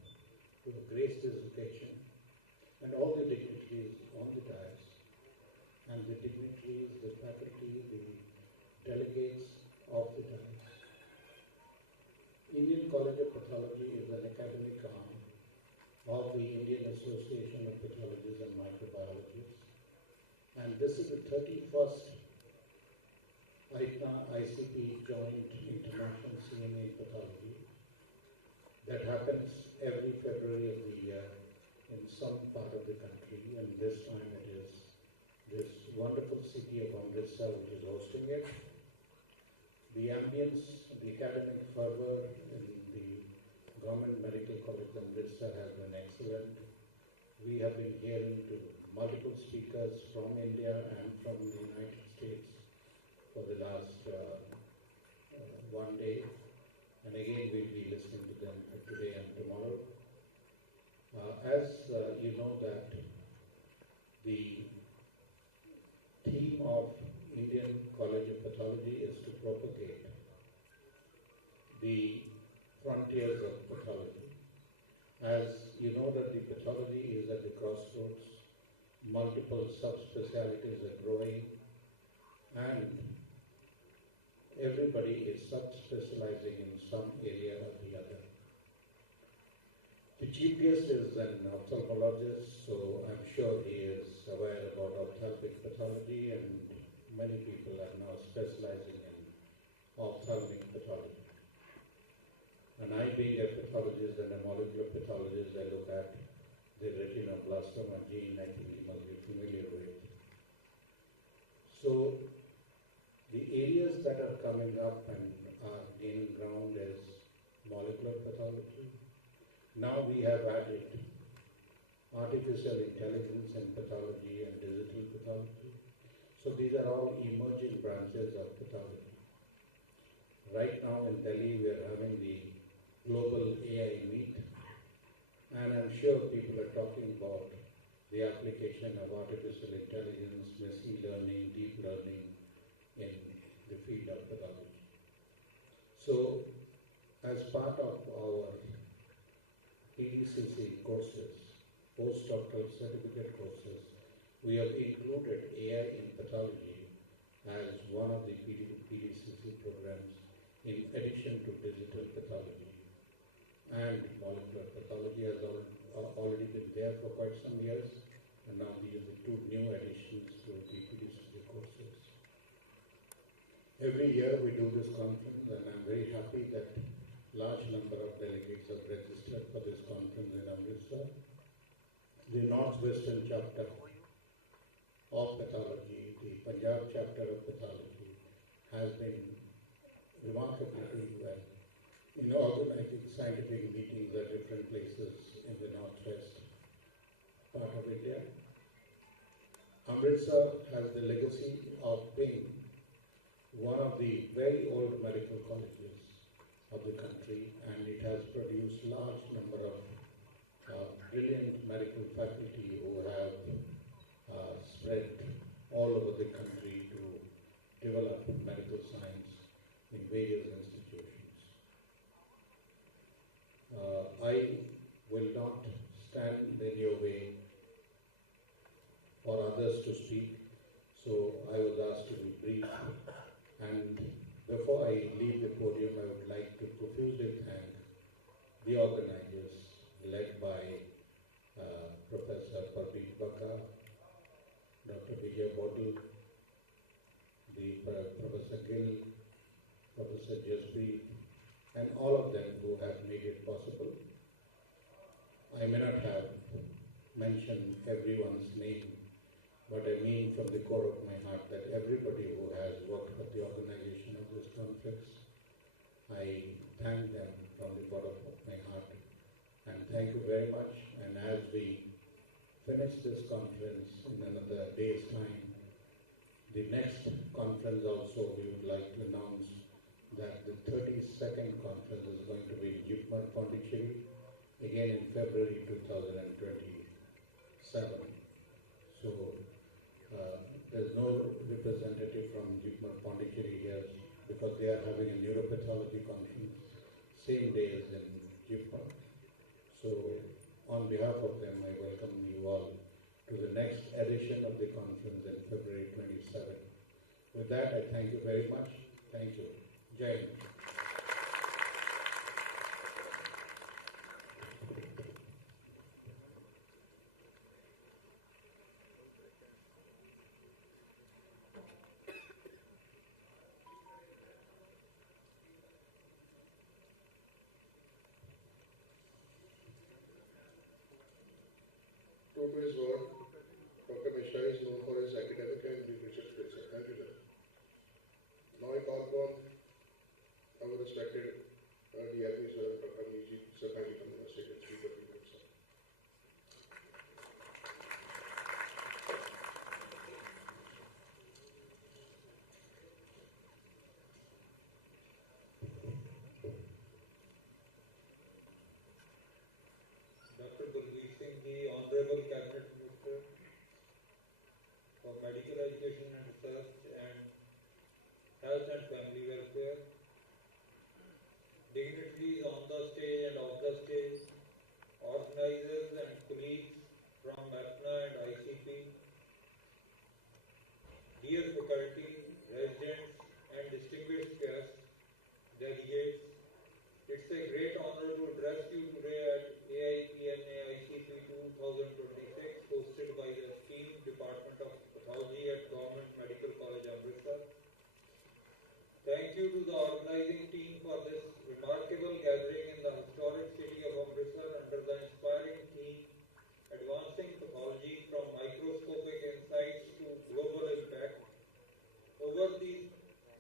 who have graced this occasion, and all the dignitaries on the dais, and the dignitaries, the faculty, the delegates of the dais. Indian College of Pathology is an academic arm of the Indian Association of Pathologists and Microbiologists, and this is the 31st ICP Joint International CMA Pathology that happens every February of the year in some part of the country, and this time it is this wonderful city of AMRITSAR which is hosting it. The ambience, the academic fervor in the Government Medical College AMRITSAR has been excellent. We have been hearing to multiple speakers from India and from the United States for the last one day, and again we'll be listening to them today and tomorrow. As you know that the theme of Indian College of Pathology is to propagate the frontiers of pathology. As you know that the pathology is at the crossroads, multiple subspecialties are growing, and everybody is subspecializing in some area or the other. The chief guest is an ophthalmologist, so I'm sure he is aware about ophthalmic pathology, and many people are now specializing in ophthalmic pathology. And I, being a pathologist and a molecular pathologist, I look at the retinoblastoma gene. I think you must be familiar with. So the areas that are coming up and are gaining ground is molecular pathology. Now we have added artificial intelligence in pathology and digital pathology. So these are all emerging branches of pathology. Right now in Delhi we are having the global AI meet, and I'm sure people are talking about the application of artificial intelligence, machine learning, deep learning in the field of pathology. So as part of our PDCC courses, postdoctoral certificate courses, we have included AI in pathology as one of the PDCC programs in addition to digital pathology. And molecular pathology has already been there for quite some years, and now these are the two new additions to the PDCC courses. Every year we do this conference, and I'm very happy that large number of delegates have registered for this conference in Amritsar. The Northwestern chapter of pathology, the Punjab chapter of pathology, has been remarkably doing well in organizing scientific meetings at different places in the northwest part of India. Amritsar has the legacy of being one of the very old medical colleges of the country, and it has produced large number of brilliant medical faculty who have spread all over the country to develop medical science in various institutions. I will not stand in your way for others to speak, so I was asked to be brief. And before I leave the podium, I would like to profusely thank the organizers led by Professor Parveez Baka, Dr. Vijay Bodal, Professor Gill, Professor Jaspreet, and all of them who have made it possible. I may not have mentioned everyone's name, but I mean from the core of my heart that everybody who has worked for the organization of this conference, I thank them from the bottom of my heart, and thank you very much. And as we finish this conference in another day's time, the next conference also we would like to announce that the 32nd conference is going to be in Jipmer, Pondicherry, again in February 2027. So there's no representative from Jipmer Pondicherry here because they are having a neuropathology conference same day as in Jipmer. So on behalf of them, I welcome you all to the next edition of the conference in February 27. With that, I thank you very much. Thank you. Jai Hind. True to his word, Dr. Mishra is known for his academic and literature skills. Thank you, sir. Now I call upon our respected DRP sir, Dr. Niji, sir, kindly come on the stage and speak a few words, sir. Dr. Balbir Singh Ji, Honorable Cabinet Minister for Medical Education and Research and Health and Family Welfare, dignitaries on the stage and off the stage, organizers and colleagues from APNA and ICP, dear faculty, residents and distinguished guests, delegates, it's a great honor to address you today at AIPNA ICP 2026 hosted by the esteemed Department of Pathology at Government Medical College, Amritsar. Thank you to the organizing team for this remarkable gathering in the historic city of Amritsar under the inspiring theme Advancing Pathology from Microscopic Insights to Global Impact. Over these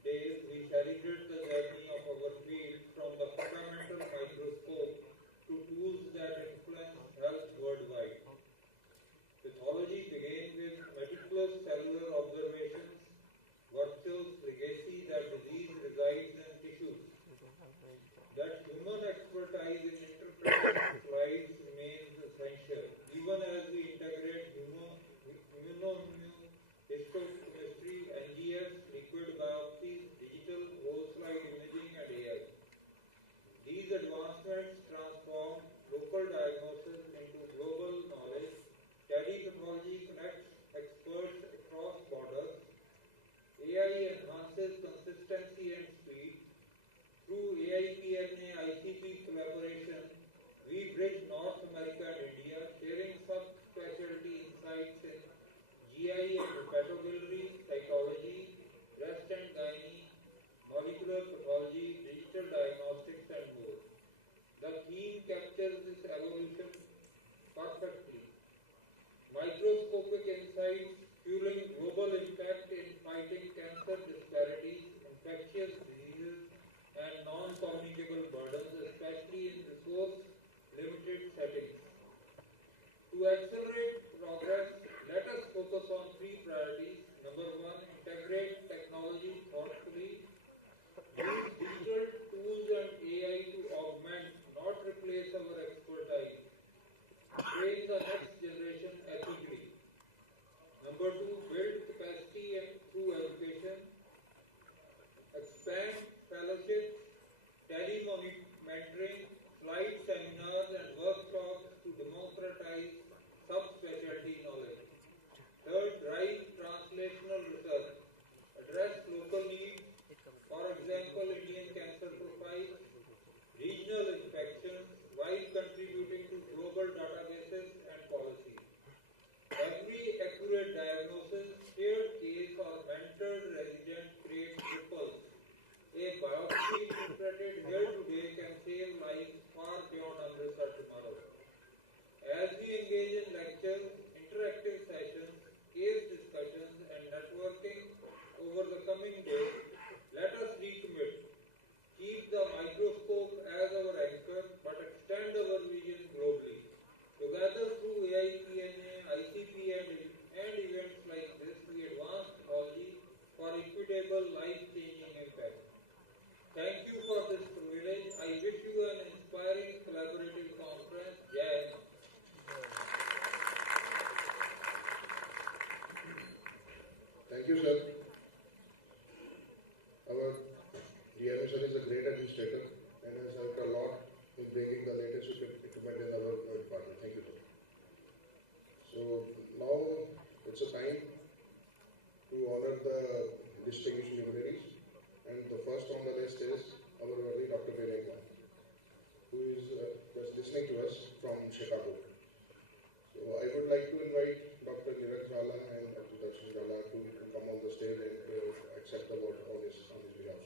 days, we celebrate the journey of our field from the fundamental microscope to tools that influence health worldwide. Pathology began with meticulous cellular observations, Virtual's legacy that disease resides in tissues. That human expertise in interpreting slides remains essential, even as we integrate immunohistochemistry, NGS, liquid biopsies, digital whole slide imaging, and AI. These advancements transform local diagnosis into global knowledge. Telepathology connects experts across borders. AI enhances consistency and speed. Through AIPNA ICP collaboration, we bridge North America and India, sharing subspecialty insights in GI and hepatobiliary, cytology, breast and gynae, molecular pathology, digital diagnostics, and more. The theme captures this evolution perfectly. Microscopic insights fueling global impact in fighting cancer disparities, infectious diseases, and non-communicable burdens, especially in resource-limited settings. To accelerate progress, let us focus on three priorities. Number one, integrate technology thoughtfully. Use digital tools and AI to augment, not replace our expertise. Train the next generation ethically. Number two, build capacity and through education. Expand fellowships, telemonitoring, slide seminars and workshops to democratize subspecialty knowledge. Third, drive translational research. Address local needs, for example, Indian cancer profiles, regional infections, while contributing to global databases and policies. Every accurate diagnosis, shared case or mentored resident creates ripples. A biopsy interpreted here today can save lives far beyond Amritsar tomorrow. As we engage in lectures, interactive sessions, case discussions, and networking over the coming days, let us recommit. Keep the microscope as our anchor, but extend our vision globally. Together through AIPNA, ICP, and events like this, we advance pathology for equitable, life-changing impact. Thank you for this privilege. I wish you an inspiring collaborative conference. Jai. Thank you, sir. to honor the distinguished luminaries. And the first on the list is our worthy Dr. Vinay, who is just listening to us from Chicago. So I would like to invite Dr. Niraj Jhala and Dr. Darshan Jhala to come on the stage and accept the award on his behalf.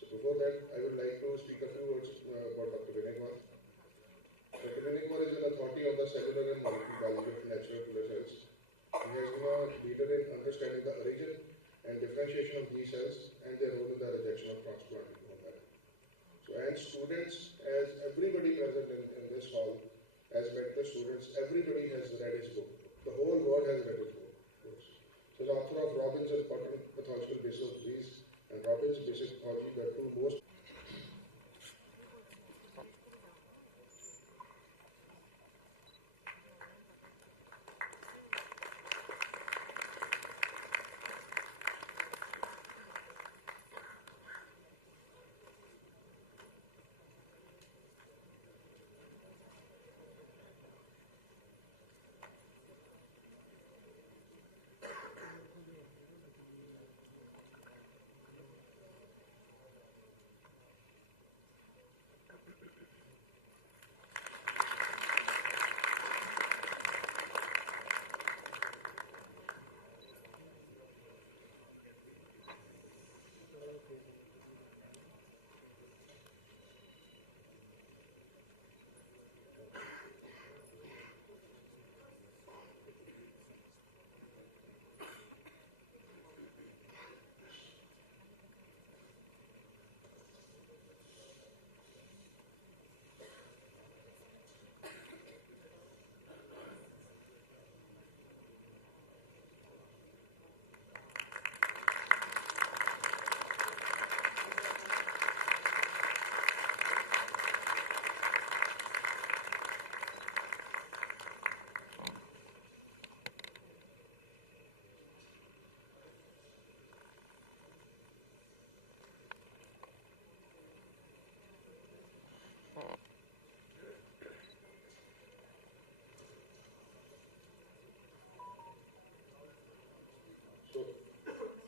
So before that, I would like to speak a few words about Dr. Vinay. Dr. Vinay is an authority on the cellular and molecular biology of natural killer cells. He has been a leader in understanding the origin and differentiation of these cells and their role in the rejection of transplant. So, and students, as everybody present in this hall, as medical students, everybody has read his book. The whole world has read his book. So, the author of Robbins' important pathological basis of disease and Robbins' basic pathology, the two most.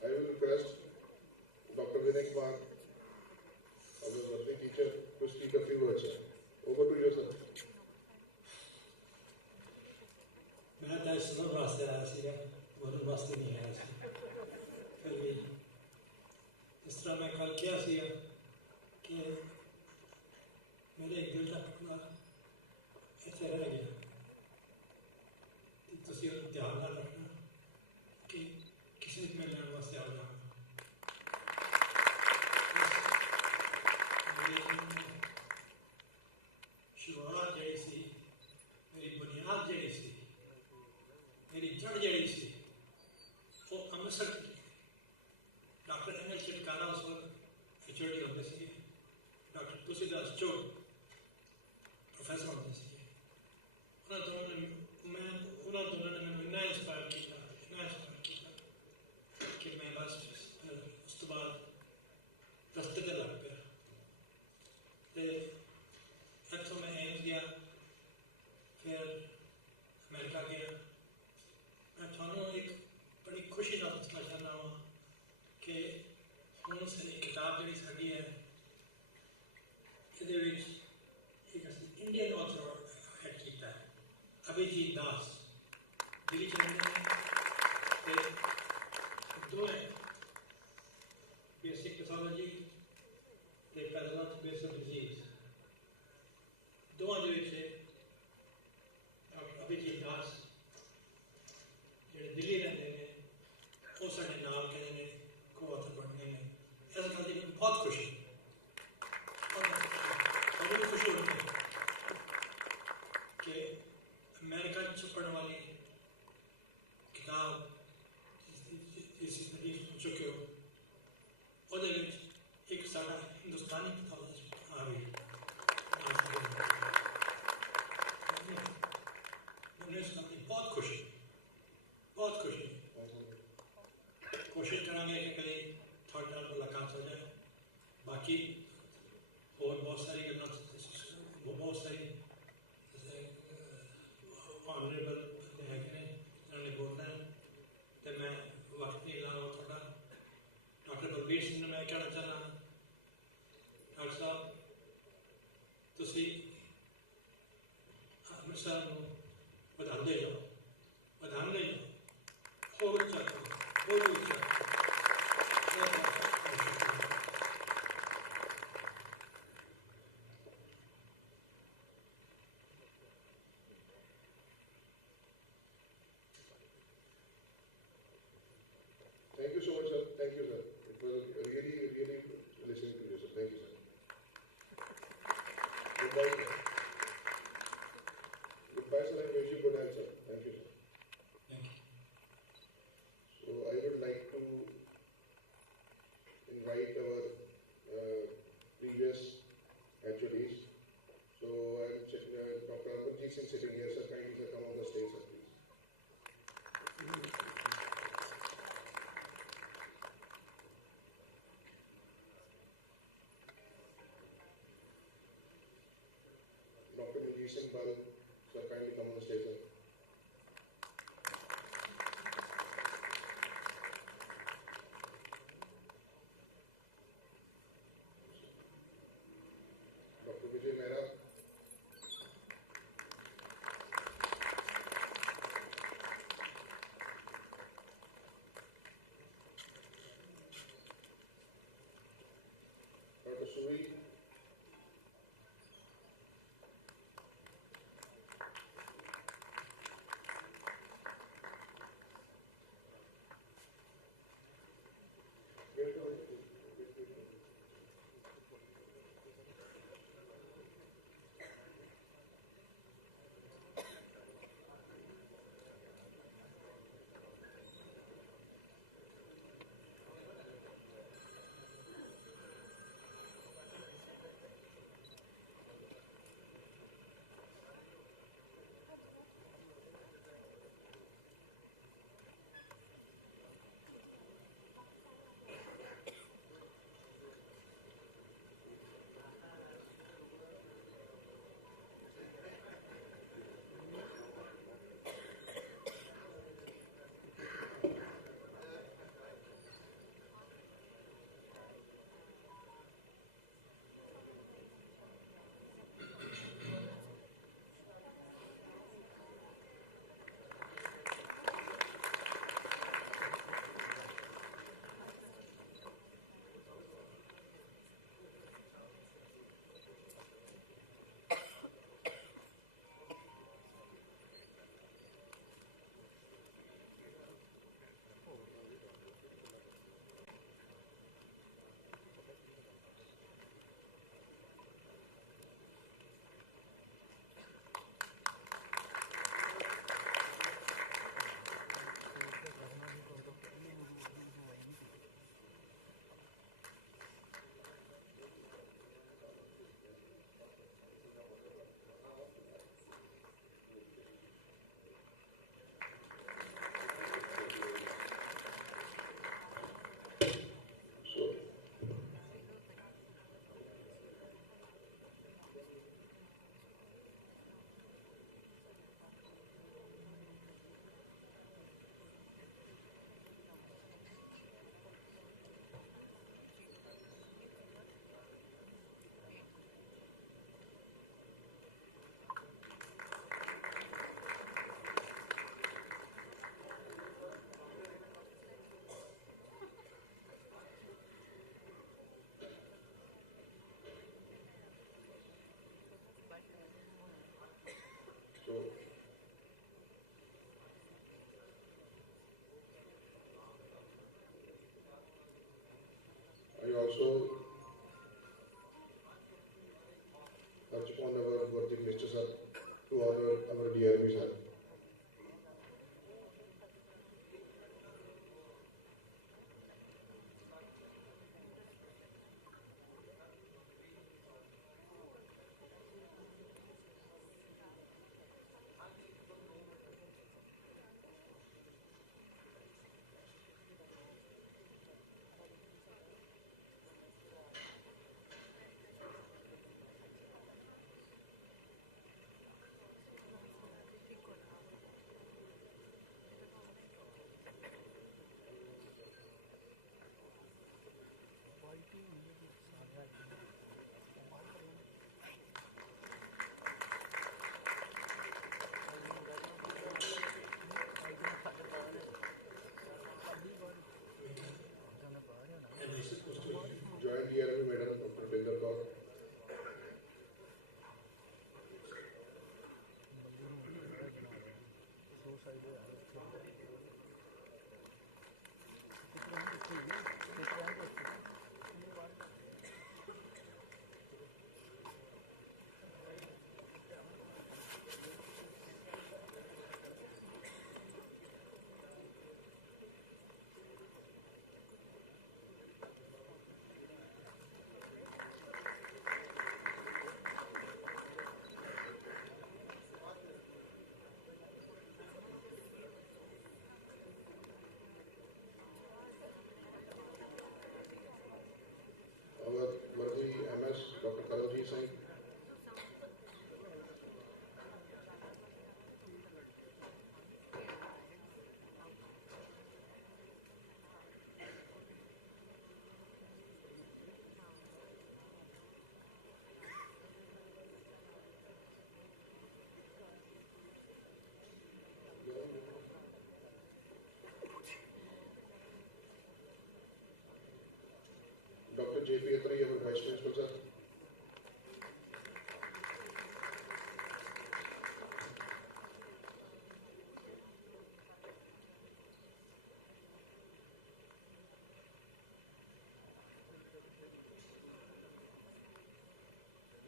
I will request Dr. Vinay Kumar, our lovely teacher, to speak a few words. Over to you, sir. मैं तो सुनने वास्ते आया सीगा, बोलने वास्ते नहीं आया सी। फिर भी इस तरह मैं कल क्या सीगा कि मेरे एक दिल का टुकड़ा ऐसे रह गया। तो सिर्फ ध्यान ना रखना कि किसी में लेने वास्ते आ जाऊँ। शुरुआत जैसी मेरी बुनियाद जैसी मेरी जड़ जड़ी सी वो अमृतसर की डॉक्टर एम चिटकाना उस वक्त एचओडी होते थे डॉक्टर तुलसीदास चोर प्रोफेसर होते थे उन्होंने मैंने इन्ना इंस्पायर किया कि मैं बस उस तो बाद रस्ते पे लग गया इतों मैं एम्स गया फिर अमेरिका गया मैं थानों एक बड़ी खुशी का दसना चाहना वा कि उन्होंने एक किताब जी साड़ी है ये इंडियन ऑथर हैड किया है अभिजीत दास दिल्ली चलने दो है basic pathology pathology basic disease दोवां they which doctor Abhijit Das Delhi रहते हैं वो साढ़े नाल कहते हैं को ऑथर बनने में इस गल की बहुत खुशी बड़ी खुशी होती है कि अमेरिका छपने वाली किताब जिस नतीज सुन चुके हो ਉਹਦੇ ਵਿੱਚ ਇੱਕ ਸਾਡਾ ਹਿੰਦੁਸਤਾਨੀ ਪੈਥੋਲॉजी आ गई मैंने इस बात की बहुत खुशी कोशिश करांगे कि कभी थोड़े नाल मुलाकात हो जाए बाकी और बहुत सारी गल्लां बहुत सारी ऑनरेबल बंदे हैं जिन्होंने बोलना है तो मैं वक्त नहीं लाओ थोड़ा डॉक्टर बलबीर सिंह ने मैं कहना चाहना डॉक्टर साहब तुसी अमृतसर ਨੂੰ ਵਧਾਉਂਦੇ ਜਾਓ ਵਧਾਉਂਦੇ ਜਾਓ ਹੋਰ ਉੱਚਾ ਕਰੋ ਹੋਰ ਉੱਚਾ Thank you so much, sir. Thank you, sir. It was really, really listening to you, sir. Thank you, sir. Goodbye, sir. Goodbye, sir, and wish you good health, sir. Thank you, sir. Thank you. So I would like to invite our previous HODs. So I'll check Dr. Amarjit Singh sitting here, sir. Kindly, sir, come on the stage, sir, please. Dr. Amarjit Singh Bal, sir, kindly come on the stage, sir. Dr. Vijay Mehra. Dr. Suri. So, I also touch upon our worthy minister, sir, to honor our DRB, sir. J.P. Atri, our Vice Principal, sir.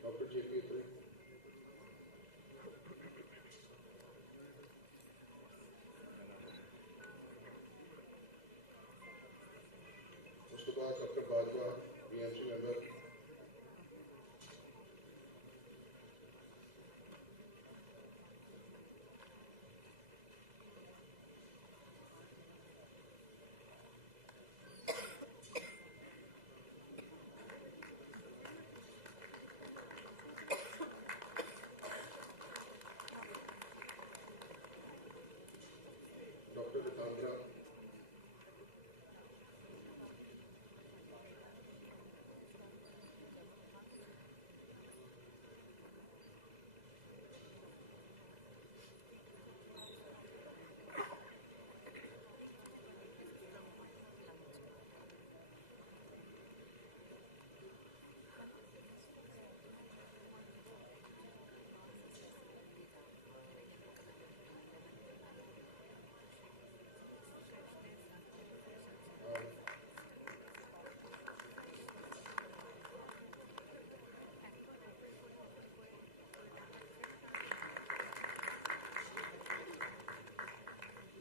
Dr. J.P. Atri. उसके बाद doctor Bajwa, BMC member. Dr. Ritandra.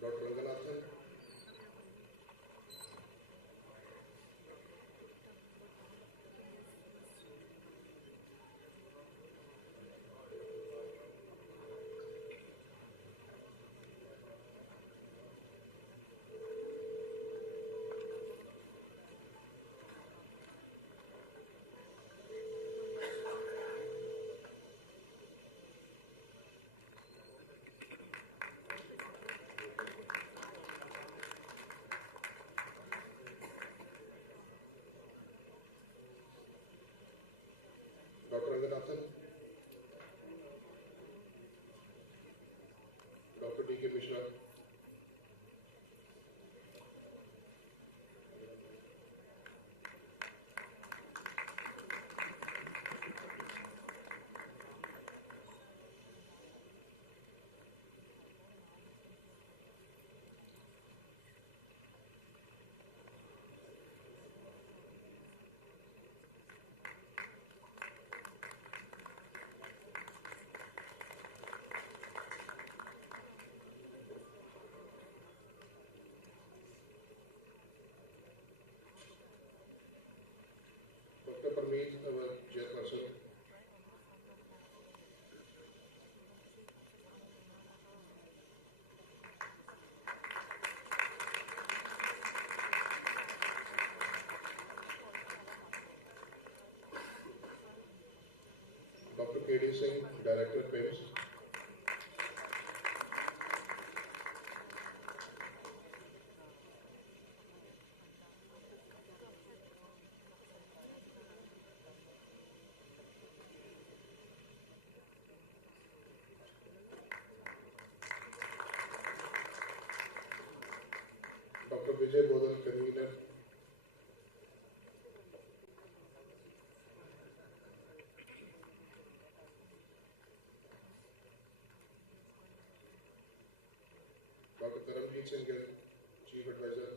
Dr. Ranganathan. Dr. Ranganathan. Dr. D.K. Mishra. Dr. Parmeet, our chairperson. Dr. K.D. Singh, Director, PIMS. Dr. Vijay Bodal, Convener. Dr. Karamjeet Singh, Chief Advisor.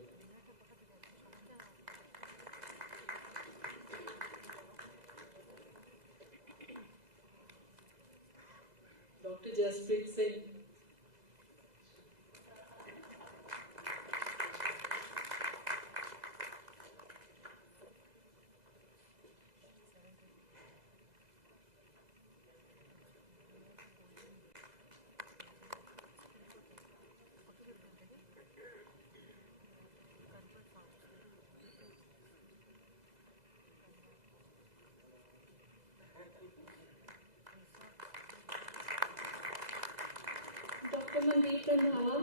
Dr. Jaspreet Singh. Dr. Mandeep Randhawa.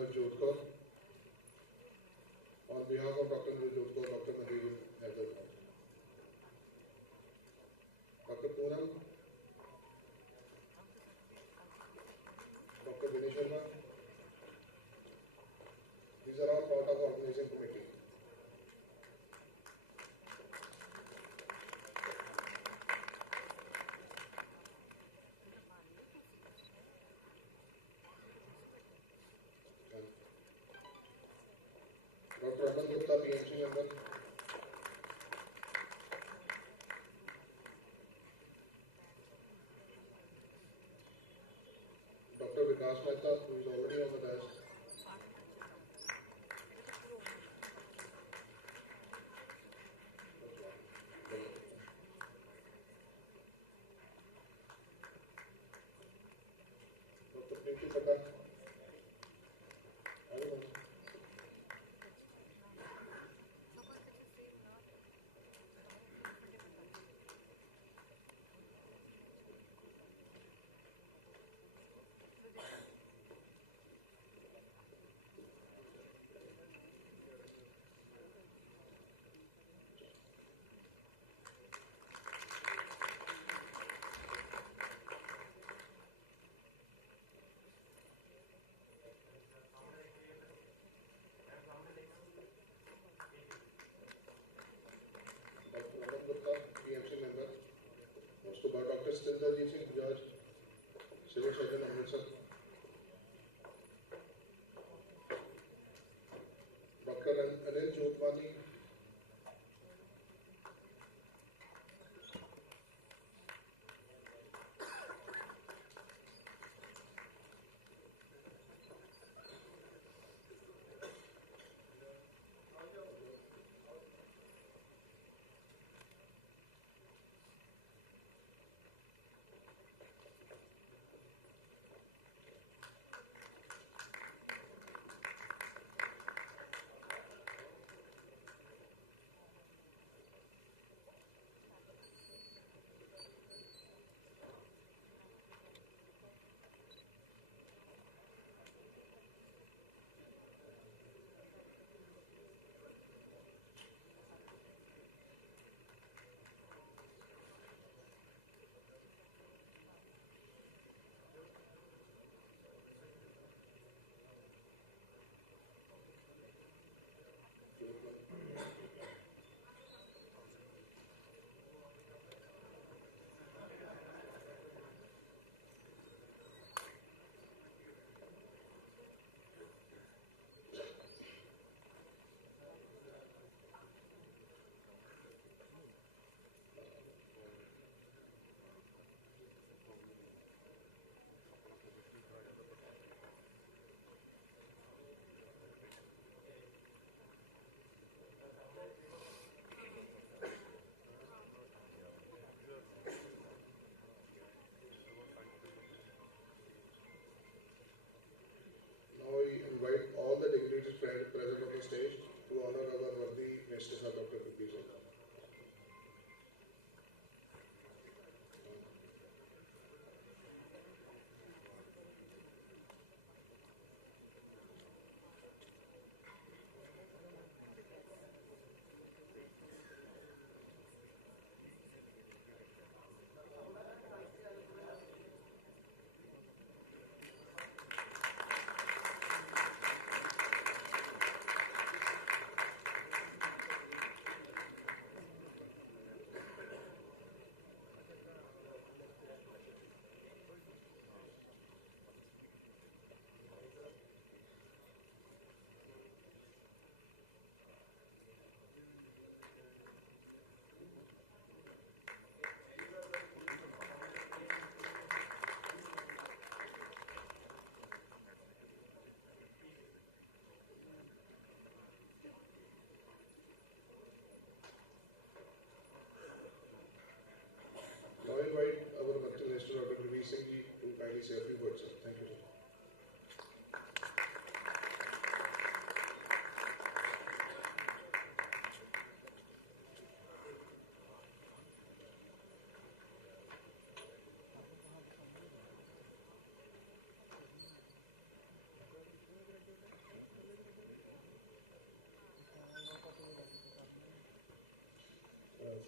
Nirmal Jodhkar. On behalf of Dr. Nirmal Jodhkar, Dr. Nadeem will have the floor. Dr. Poonam, Dr. Vinay Sharma. These are all part of organizing committee. Dr. Aman Gupta, PMC member. Dr. Vikas Mehta, who is already on the desk. Dr. Pinky Pata. Dr. Aman Gupta, PMC member. उसके बाद doctor Sinderjit Singh George, civil surgeon Amritsar. Doctor Anil Jotwani,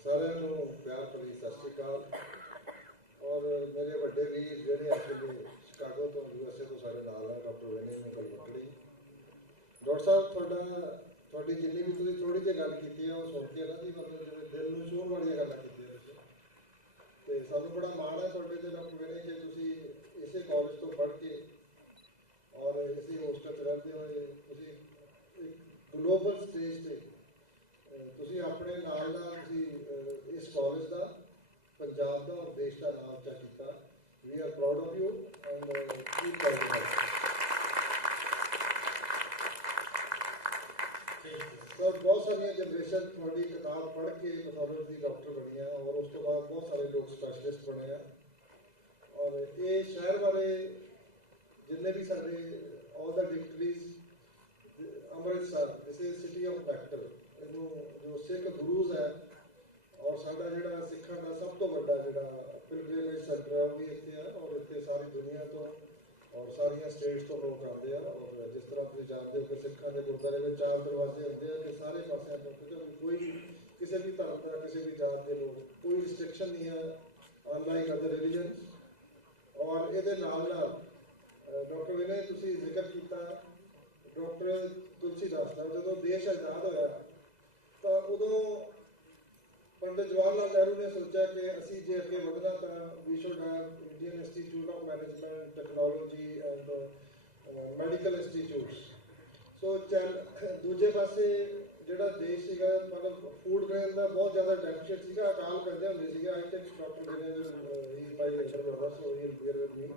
ਸਾਰਿਆਂ ਨੂੰ ਪਿਆਰ ਭਰੀ ਸਤਿ ਸ਼੍ਰੀ ਅਕਾਲ। ਔਰ ਮੇਰੇ ਵੱਡੇ ਵੀਰ ਜਿਹੜੇ ਐਕਚੁਅਲੀ ਸ਼ਿਕਾਗੋ ਤੋਂ USA ਤੋਂ ਸਾਡੇ ਨਾਲ ਹੈ, ਡਾਕਟਰ ਵਿਨੇ ਮੁਕਲਮਕੜੀ। ਡਾਕਟਰ ਸਾਹਿਬ ਤੁਹਾਡੀ ਜਿੰਨੀ ਵੀ ਤੁਸੀਂ ਥੋੜੀ ਜਿਹੀ ਗੱਲ ਕੀਤੀ ਹੈ ਉਹ ਸੁਣ ਕੇ ਨਾ ਜੀ ਮਤਲਬ ਜਿਵੇਂ ਦਿਲ ਨੂੰ ਛੂਹਣ ਵਾਲੀਆਂ ਗੱਲਾਂ ਕੀਤੀਆਂ ਤੁਸੀਂ, ਤੇ ਸਾਨੂੰ ਬੜਾ ਮਾਣ ਹੈ ਤੁਹਾਡੇ ਤੇ ਡਾਕਟਰ ਵਿਨੇ ਕਿ ਤੁਸੀਂ ਇਸੇ ਕਾਲਜ ਤੋਂ ਪੜ੍ਹ ਕੇ ਔਰ ਇਸੇ ਹੋਸਟਲ 'ਚ ਰਹਿੰਦੇ ਹੋਏ ਤੁਸੀਂ ਇੱਕ ਗਲੋਬਲ ਸਟੇਜ ਤੇ ਤੁਸੀਂ ਆਪਣੇ ਨਾਲ ਤੁਸੀਂ ਇਸ ਕਾਲਜ ਦਾ, ਪੰਜਾਬ ਦਾ ਔਰ ਦੇਸ਼ ਦਾ ਨਾਮ ਉੱਚਾ ਕੀਤਾ। We are proud of you and keep going. Sir ਬਹੁਤ ਸਾਰੀਆਂ ਜਨਰੇਸ਼ਨ ਤੁਹਾਡੀ ਕਿਤਾਬ ਪੜ੍ਹ ਕੇ ਪੈਥੋਲੋਜੀ ਡਾਕਟਰ ਬਣੀਆਂ ਔਰ ਉਸ ਤੋਂ ਬਾਅਦ ਬਹੁਤ ਸਾਰੇ ਲੋਕ ਸਪੈਸ਼ਲਿਸਟ ਬਣੇ ਆ। ਔਰ ਇਹ ਸ਼ਹਿਰ ਬਾਰੇ ਜਿੰਨੇ ਵੀ ਸਾਡੇ ਆਲ ਦਾ ਡਿਕਟਰੀਜ਼ Amritsar this is city of doctor, ਇਹਨੂੰ ਜੋ ਸਿੱਖ ਗੁਰੂਜ਼ ਹੈ ਔਰ ਸਾਡਾ ਜਿਹੜਾ ਸਿੱਖਾਂ ਦਾ ਸਭ ਤੋਂ ਵੱਡਾ ਜਿਹੜਾ ਪਿਲਗ੍ਰਿਮੇਜ ਸੈਂਟਰ ਹੈ ਉਹ ਵੀ ਇੱਥੇ ਆ। ਔਰ ਇੱਥੇ ਸਾਰੀ ਦੁਨੀਆ ਤੋਂ ਔਰ ਸਾਰੀਆਂ ਸਟੇਟਸ ਤੋਂ ਲੋਕ ਆਉਂਦੇ ਆ। ਔਰ ਜਿਸ ਤਰ੍ਹਾਂ ਤੁਸੀਂ ਜਾਣਦੇ ਹੋ ਕਿ ਸਿੱਖਾਂ ਦੇ ਗੁਰਦੁਆਰੇ ਵਿੱਚ 4 ਦਰਵਾਜ਼ੇ ਹੁੰਦੇ ਆ ਕਿ ਸਾਰੇ ਪਾਸਿਆਂ ਤੋਂ ਕੋਈ ਕਿਸੇ ਵੀ ਧਰਮ ਦਾ, ਕਿਸੇ ਵੀ ਜਾਤ ਦੇ ਲੋਕ, ਕੋਈ ਰਿਸਟ੍ਰਿਕਸ਼ਨ ਨਹੀਂ ਹੈ ਅਨਲਾਈਕ ਅਦਰ ਰਿਲੀਜਨਸ। ਔਰ ਇਹਦੇ ਨਾਲ ਡਾਕਟਰ ਵਿਨੇ ਤੁਸੀਂ ਜ਼ਿਕਰ ਕੀਤਾ ਡਾਕਟਰ ਤੁਲਸੀਦਾਸ ਦਾ। ਜਦੋਂ ਦੇਸ਼ ਆਜ਼ਾਦ ਹੋਇਆ ਤਾਂ ਉਦੋਂ ਪੰਡਿਤ ਜਵਾਹਰ ਲਾਲ ਨਹਿਰੂ ਨੇ ਸੋਚਿਆ ਕਿ ਅਸੀਂ ਜੇ ਅੱਗੇ ਵਧਣਾ ਤਾਂ we should have Indian institute of management technology and medical institutes. So ਦੂਜੇ ਪਾਸੇ ਜਿਹੜਾ ਦੇਸ਼ ਸੀਗਾ ਮਤਲਬ ਫੂਡ ਗ੍ਰੇਨ ਦਾ ਬਹੁਤ ਜ਼ਿਆਦਾ ਡੈਫੀਸ਼ੀਟ ਸੀਗਾ। ਅਕਾਲ ਕਹਿੰਦੇ ਹੁੰਦੇ ਸੀਗੇ I think doctor Vinay he by later brother so he bear with me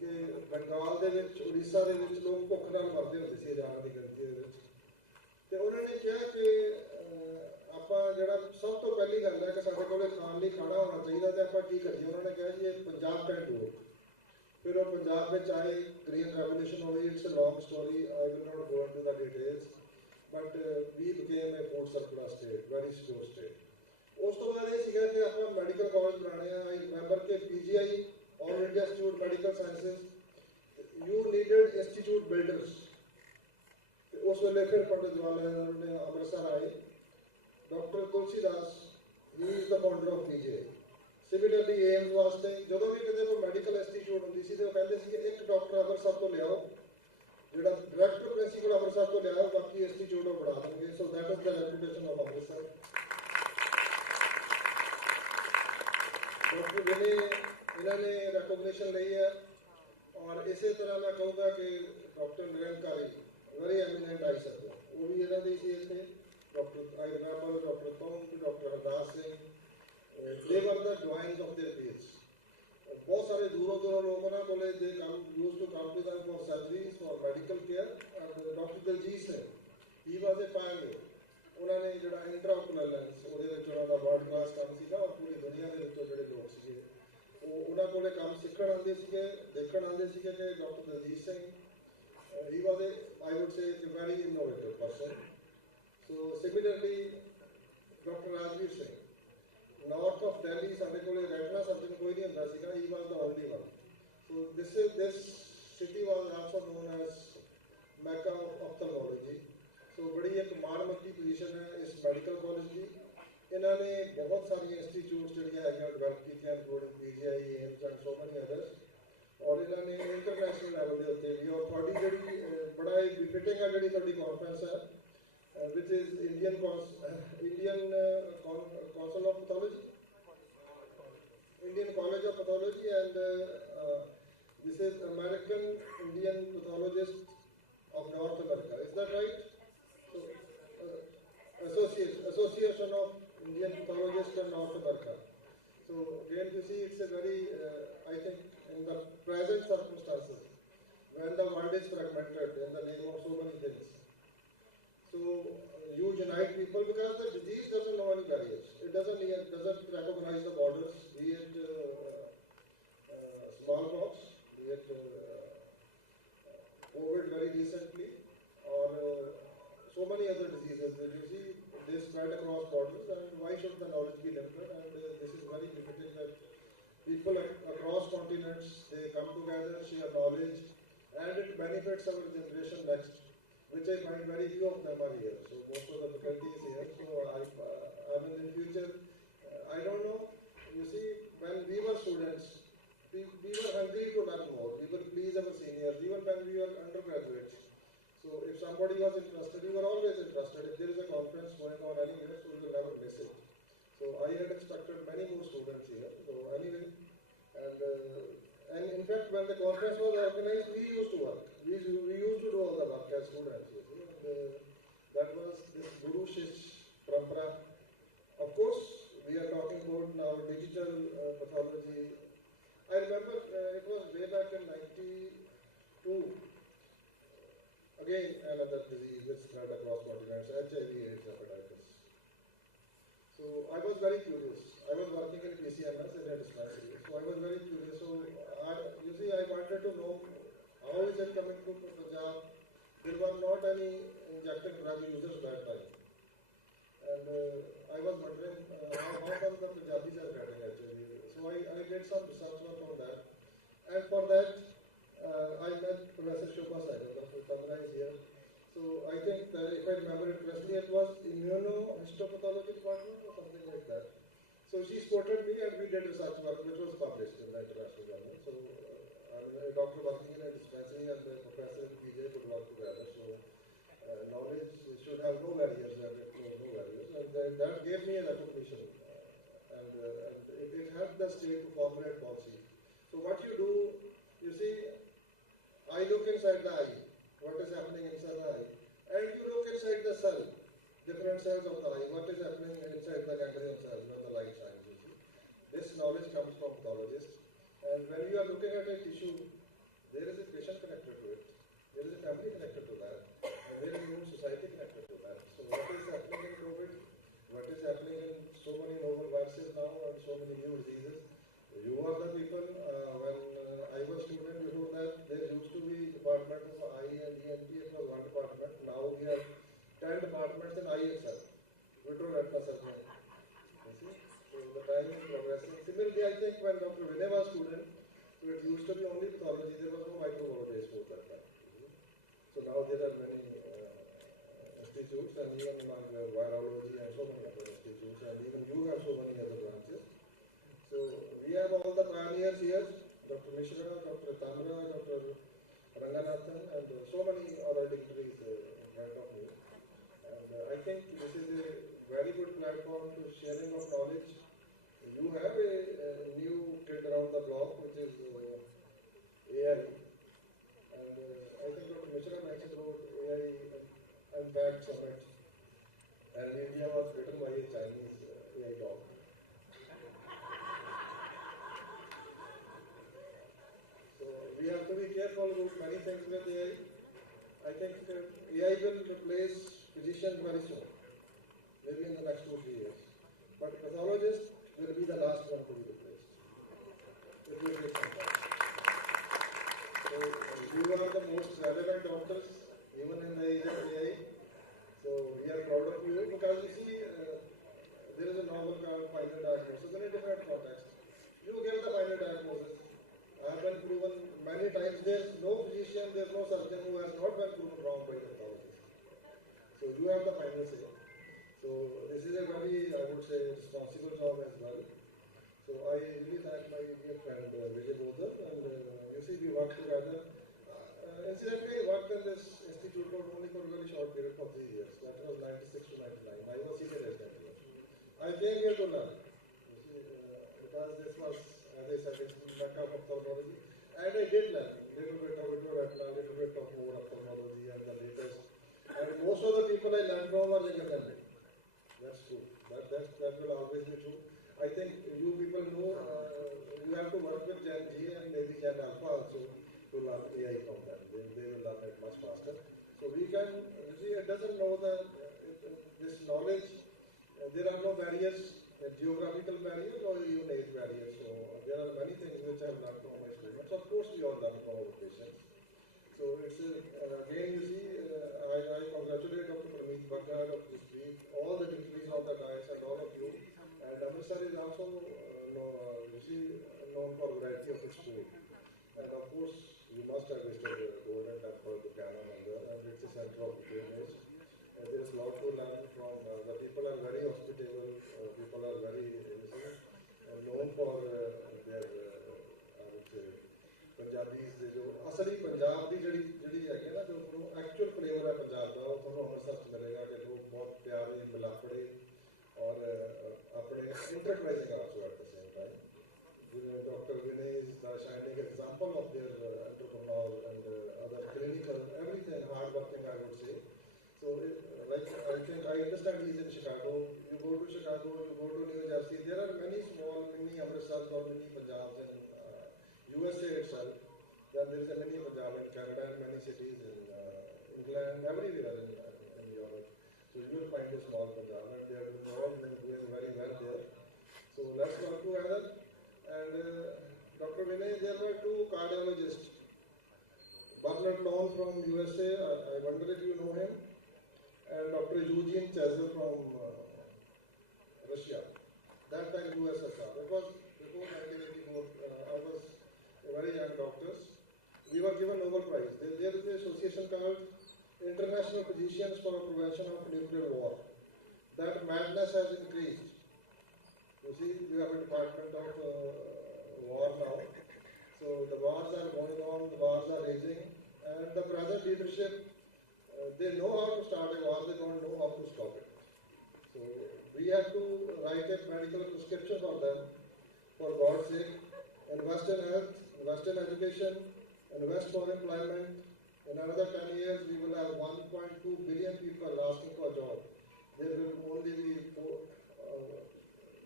ਕਿ ਬੰਗਾਲ ਦੇ ਵਿੱਚ, ਉੜੀਸਾ ਦੇ ਵਿੱਚ ਲੋਕ ਭੁੱਖ ਨਾਲ ਮਰਦੇ ਹੁੰਦੇ ਸੀ ਹਜ਼ਾਰਾਂ ਦੀ ਗਿਣਤੀ ਦੇ ਵਿੱਚ। ਤੇ ਉਹਨਾਂ ਨੇ ਕਿਹਾ ਕਿ ਆਪਾਂ ਜਿਹੜਾ ਸਭ ਤੋਂ ਪਹਿਲੀ ਗੱਲ ਹੈ ਕਿ ਸਾਡੇ ਕੋਲ ਖਾਣ ਲਈ ਖਾਣਾ ਹੋਣਾ ਚਾਹੀਦਾ ਤੇ ਆਪਾਂ ਕੀ ਕਰੀਏ। ਉਹਨਾਂ ਨੇ ਕਿਹਾ ਜੀ ਇਹ ਪੰਜਾਬ ਕੈਨ ਡੂ ਇਟ। ਫਿਰ ਉਹ ਪੰਜਾਬ ਵਿੱਚ ਆਏ, ਗ੍ਰੀਨ ਰੈਵੋਲੂਸ਼ਨ ਹੋਈ। It's a long story, I will not go into the details, but we became a food surplus state, very slow state. ਉਸ ਤੋਂ ਬਾਅਦ ਇਹ ਸੀਗਾ ਕਿ ਆਪਾਂ ਮੈਡੀਕਲ ਕਾਲਜ ਬਣਾਉਣੇ ਆ। ਆਈ ਰਿਮੈਂਬਰ ਕਿ PGI All India Institute Medical Sciences, you needed institute builders. उस वेले फिर पंडित जवाहर लाल नेहरू ने अमृतसर आए। Doctor Tulsidas he is the founder of PGI. Similarly AIMS वास्ते ਜਦੋਂ ਵੀ ਕਿਤੇ ਕੋਈ ਮੈਡੀਕਲ ਇੰਸਟੀਚਿਊਟ ਹੁੰਦੀ ਸੀ ਤੇ ਉਹ ਕਹਿੰਦੇ ਸੀ ਕਿ ਇੱਕ ਡਾਕਟਰ ਅੰਮ੍ਰਿਤਸਰ ਤੋਂ ਲਿਆਓ, ਜਿਹੜਾ ਡਾਇਰੈਕਟਰ ਪ੍ਰਿੰਸੀਪਲ ਅੰਮ੍ਰਿਤਸਰ ਤੋਂ ਲਿਆਓ, ਬਾਕੀ ਇੰਸਟੀਚਿਊਟ ਉਹ ਬਣਾ ਦੇਣਗੇ। So that is the reputation of Amritsar. Doctor Vinay ਇਹਨਾਂ ਨੇ ਰੈਕੋਗਨੀਸ਼ਨ ਲਈ ਹੈ। ਔਰ ਇਸੇ ਤਰ੍ਹਾਂ ਮੈਂ ਕਹੂੰਗਾ ਕਿ ਡਾਕਟਰ ਨਿਰੰਕਾਰੀ ਵੈਰੀ ਐਮੀਨੈਂਟ ਆਈ ਸਕਦਾ, ਉਹ ਵੀ ਇਹਨਾਂ ਦੀ ਸੀ ਇੱਥੇ। Doctor I remember doctor Tong, doctor Hardas Singh, they were the giants of their fields. ਬਹੁਤ ਸਾਰੇ ਦੂਰੋਂ ਲੋਕ ਉਹਨਾਂ ਕੋਲੇ ਦੇ ਕੰਮ used to come to them for surgeries, for medical care. Doctor Daljit Singh he was a pioneer. ਉਹਨਾਂ ਨੇ ਜਿਹੜਾ ਇੰਟਰਾਓਕੂਲਰ ਲੈਂਸ ਉਹਦੇ ਵਿੱਚ ਉਹਨਾਂ ਦਾ ਵਰਲਡ ਕਲਾਸ ਕੰਮ ਸੀਗਾ ਔਰ ਪੂਰੀ ਦੁਨੀਆ ਦੇ ਵਿੱਚੋਂ ਜਿਹੜੇ ਲੋਕ ਸੀਗੇ ਉਹ ਉਹਨਾਂ ਕੋਲੇ ਕੰਮ ਸਿੱਖਣ ਆਉਂਦੇ ਸੀਗੇ, ਦੇਖਣ ਆਉਂਦੇ ਸੀਗੇ ਕਿ doctor Daljit Singh he was a, I would say, a very innovative person. So similarly, Dr. Rajveer Singh, north of Delhi, ਸਾਡੇ ਕੋਲੇ retina surgeon ਕੋਈ ਨਹੀਂ ਹੁੰਦਾ ਸੀਗਾ, he was the only one. So this city was also known as Mecca of ophthalmology. So ਬੜੀ ਇੱਕ ਮਾਣਮੱਤੀ position ਹੈ ਇਸ ਮੈਡੀਕਲ ਕਾਲਜ ਦੀ। ਇਹਨਾਂ ਨੇ ਬਹੁਤ ਸਾਰੀਆਂ ਇੰਸਟੀਚਿਊਟਸ ਜਿਹੜੀਆਂ ਹੈਗੀਆਂ ਡਿਵੈਲਪ ਕੀਤੀਆਂ, including PGI, AIMS and so ਮੈਨੀ ਅਦਰਸ। ਔਰ ਇਹਨਾਂ ਨੇ ਇੰਟਰਨੈਸ਼ਨਲ ਲੈਵਲ ਦੇ ਉੱਤੇ ਵੀ। ਔਰ ਤੁਹਾਡੀ ਜਿਹੜੀ ਬੜਾ ਹੀ ਬਿਫਿਟਿੰਗ ਹੈ ਜਿਹੜੀ ਤੁਹਾਡੀ ਕਾਨਫਰੰਸ ਹੈ ਵਿਚ is Indian council of pathology, Indian College of Pathology, and this is American Indian Pathologist of North America. Is that right? So, Association of Indian Pathologists in North America. So again, you see, it's a very, I think, in the present circumstances, when the world is fragmented in the name of so many things. So you unite people because the disease doesn't know any barriers. It doesn't recognize the borders, be it smallpox, be it COVID very recently, or so many other diseases that you see, they spread across borders, and why should the knowledge be limited? And this is very befitting that people across continents, they come together, share knowledge, and it benefits our generation next, which I find very few of them are here. So most of the faculty is here. So I mean, in future, had expected many more students here. So anyway, and in fact, when the conference was organized, we used to work. We used to do all the work as students. You see, and that was this Guru Shish Parampara. Of course, we are talking about now digital pathology. I remember it was way back in '92. Again, another disease which spread across continents, HIV/AIDS hepatitis. So I was very curious. I was working in PCMS in a dispensary. So I was very curious. So I wanted to know how is it coming to Punjab. There were not any injected drug users that time. And I was wondering how come the Punjabis are getting HIV. So I did some research work on that. And for that, I met Professor Shobha Saigal. Dr. Tamra is here. So I think that if I remember it correctly, it was immunohistopathology department or something like that. So she spotted me and we did research work which was published in the international journal. So I'm a doctor working in a dispensary and the professor and PJ could work together. So knowledge should have no barriers and it knows no barriers. And then that gave me a recognition and it helped the state to formulate policy. So what you do, you see, I look inside the eye. What is happening inside the eye, and you look inside the cell, different cells of the eye, what is happening inside the ganglion cells where the light shines, you see. This knowledge comes from pathologists, and when you are looking at a tissue, there is a patient connected to it, there is a family connected to that, and there is a whole society connected to that. So what is happening in COVID, what is happening in so many novel viruses now and so many new diseases, you are the people, when I was student before that, there used to be department of eye and ENT, it was one department. Now we have 10 departments in eye itself. Vitro-retina surgery. You see? So the time is progressing. Similarly, I think when Dr. Vinay was student, so it used to be only pathology, there was no microbiology school that time. So now there are many institutes and even among virology and so many other institutes, and even you have so many other branches. So we have all the pioneers here, Dr. Mishra, Dr. Tamra, Dr. Ranganathan, and so many other dignitaries in front of me. And I think this is a very good platform to sharing of knowledge. You have a new kid around the block, which is AI. And I think Dr. Mishra mentioned about AI Impact Summit. And India was written by a Chinese AI dog. We have to be careful about many things with AI. I think AI will replace physicians very soon, maybe in the next 2-3 years. But pathologists will be the last one to be replaced. It will take some time. So you are the most relevant doctors, even in the age of AI. So we are proud of you because you see, there is a novel called final diagnosis in a different context. You give the final diagnosis. I have been proven many times. There is no physician, there is no surgeon who has not been proven wrong by the pathologist. So you have the final say. So this is a very, I would say, responsible job as well. So I really thank my dear friend Vijay Bodhar, and you see we work together. Incidentally, I worked in this institute only for a very short period of 3 years. That was 96 to 99. I was senior resident here. I came here to learn. You see, because this was, as I said, it's Mecca of ophthalmology. And I did learn a little bit of vitro-retina, a little bit of more ophthalmology and the latest. And most of the people I learned from are younger than me. That's true. That will always be true. I think you people know you have to work with Gen Z and maybe Gen Alpha also to learn AI from them. They will learn it much faster. So we can, you see, it doesn't know that this knowledge, there are no barriers, geographical barriers or even age barriers. So there are many things which I have learned from my students. Of course, we all learn from our patients. So it's again, you see, I congratulate Dr. Prameet Bhagat, Dr. Jaspreet, all the dignitaries on the dais and all of you. And AMRITSAR is also, you see, known for variety of its food. And of course, you must have visited the Golden Temple, the Kana Mandir, and it's a center of pilgrimage. There is a lot to learn from. The people are very hospitable. People are very known for their, I would say, Punjabis. जो असली पंजाब की जड़ी है ना जो actual flavour है पंजाब का वो थोड़ा अमृतसर मिलेगा कि लोग बहुत प्यारे मिलापड़े और अपने inter one thing I would say. So, I think I understand he's in Chicago. You go to Chicago, you go to New Jersey. There are many small mini AMRITSARs or mini Punjabs in USA itself. Then there is a mini Punjab in Canada and many cities in England, everywhere in Europe. So you will find a small Punjab and they are all doing very well there. So let's work together. And Dr. Vinay, there were two cardiologists. Bernard Long from USA, I wonder if you know him, and Dr. Eugene Chesel from Russia. That time USSR. It was before 1984. I was a very young doctor. We were given Nobel Prize. There is an association called International Physicians for Prevention of Nuclear War. That madness has increased. You see, we have a department of war now. So the wars are going on, the wars are raging, and the present leadership, they know how to start a war, they don't know how to stop it. So we have to write a medical prescription for them, for God's sake, invest in health, invest in education, invest for employment. In another 10 years, we will have 1.2 billion people asking for a job. There will only be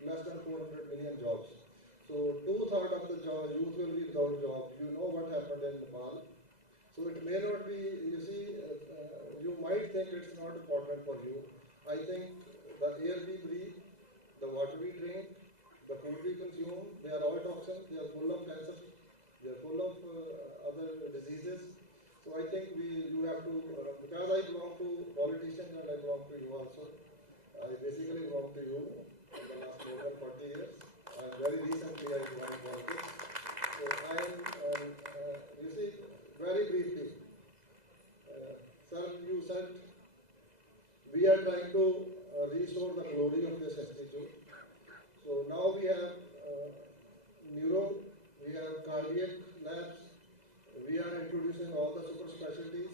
less than 400 million jobs. So 2/3 of the youth will be without job. You know what happened in Nepal. So it may not be, you see, you might think it's not important for you. I think the air we breathe, the water we drink, the food we consume, they are all toxins, they are full of cancer, they are full of other diseases. So I think you have to, because I belong to politicians and I belong to you also, I basically belong to you in the last more than 40 years. Very recently I joined politics. So I am, you see, very briefly, sir, you said we are trying to restore the glory of this institute. So now we have neuro, we have cardiac labs, we are introducing all the super specialties.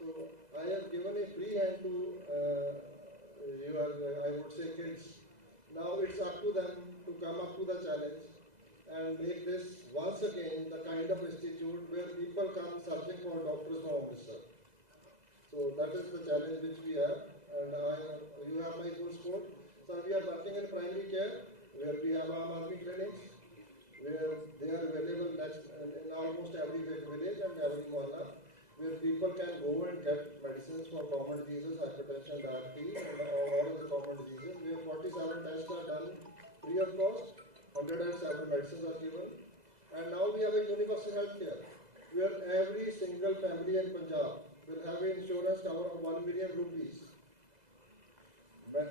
So I have given a free hand to your, I would say, kids. Now it's up to them to come up to the challenge and make this once again the kind of institute where people come searching for doctors from Amritsar. So that is the challenge which we have, and you have my full support. So we are working in primary care where we have AMRITSAR clinics where they are available in almost every village and every mohalla, where people can go and get medicines for common diseases, hypertension, diabetes, and all of the common diseases, where 47 tests are done free of cost, 107 medicines are given. And now we have a universal health care, where every single family in Punjab will have an insurance cover of 1 million rupees,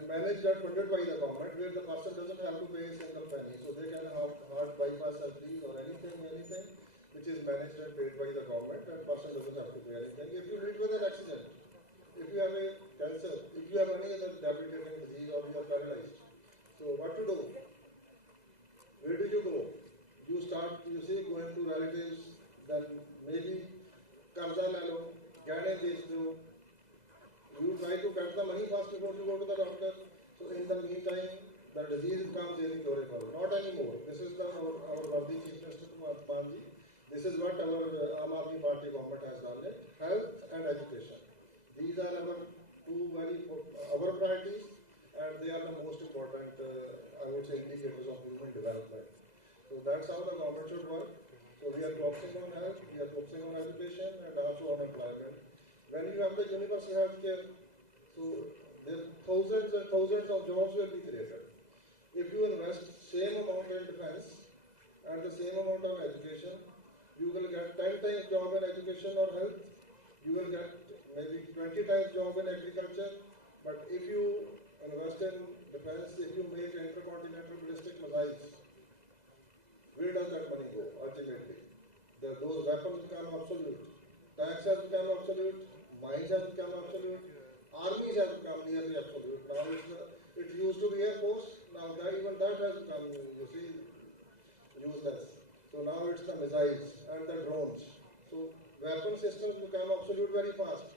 managed and funded by the government, where the person doesn't have to pay a single penny. So they can have heart bypass surgeries or anything which is managed and paid by the government, and person doesn't have to pay anything. If you meet with an accident, if you have a cancer, if you have any other debilitating disease or you are paralyzed, so what to do? Where do you go? You start, you see, going to relatives, then maybe karza le lo, gane bech do. You try to get the money first before you go to the doctor. So in the meantime, the disease becomes incurable. Not anymore. This is our worthy Chief Minister Manji. This is what our AMRITSAR Party government has done it. Health and education. These are our two our priorities, and they are the most important, I would say, indicators of human development. So that's how the government should work. So we are focusing on health, we are focusing on education, and also on employment. When you have the universal health care, so there thousands and thousands of jobs will be created. If you invest same amount in defense and the same amount of education, you will get 10 times job in education or health. You will get maybe 20 times job in agriculture. But if you invest in defense, if you make intercontinental ballistic missiles, where does that money go ultimately? Those weapons become obsolete. Tanks have become obsolete. Mines have become obsolete. Armies have become nearly absolute. Now it used to be Air Force. Now even that has become, you see, useless. So now it's the missiles and the drones. So weapon systems become obsolete very fast.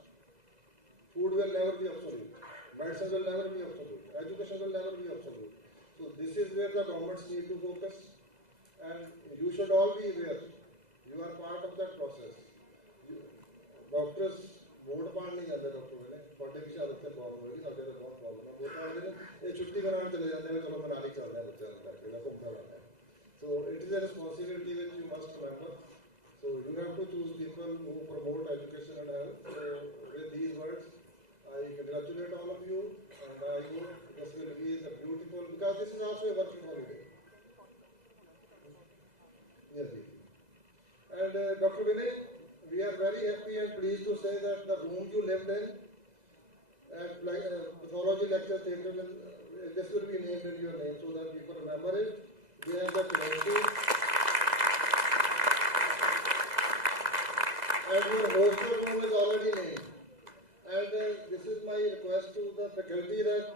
Food will never be obsolete. Medicine will never be obsolete. Education will never be obsolete. So this is where the governments need to focus. And you should all be aware. You are part of that process. Doctors vote पाने नहीं जाते doctor ने थोड़े भी शायद उत्ते problem होगी साढ़े तो बहुत प्रॉब्लम है वोट पाने दिन ये छुट्टी कराने चले जाते हैं चलो मनाली चलते हैं बच्चे करके ना घूमता रहता है so it is a responsibility which you must remember so you have to choose people who promote education and health so with these words I congratulate all of you and I hope this will be the beautiful because this is also a working holiday yes and Dr. Vinay we are very happy and pleased to say that the room you lived in at pathology lecture theatre this will be named in your name so that people remember it. We have the quality and your hostel room is already named. And this is my request to the faculty that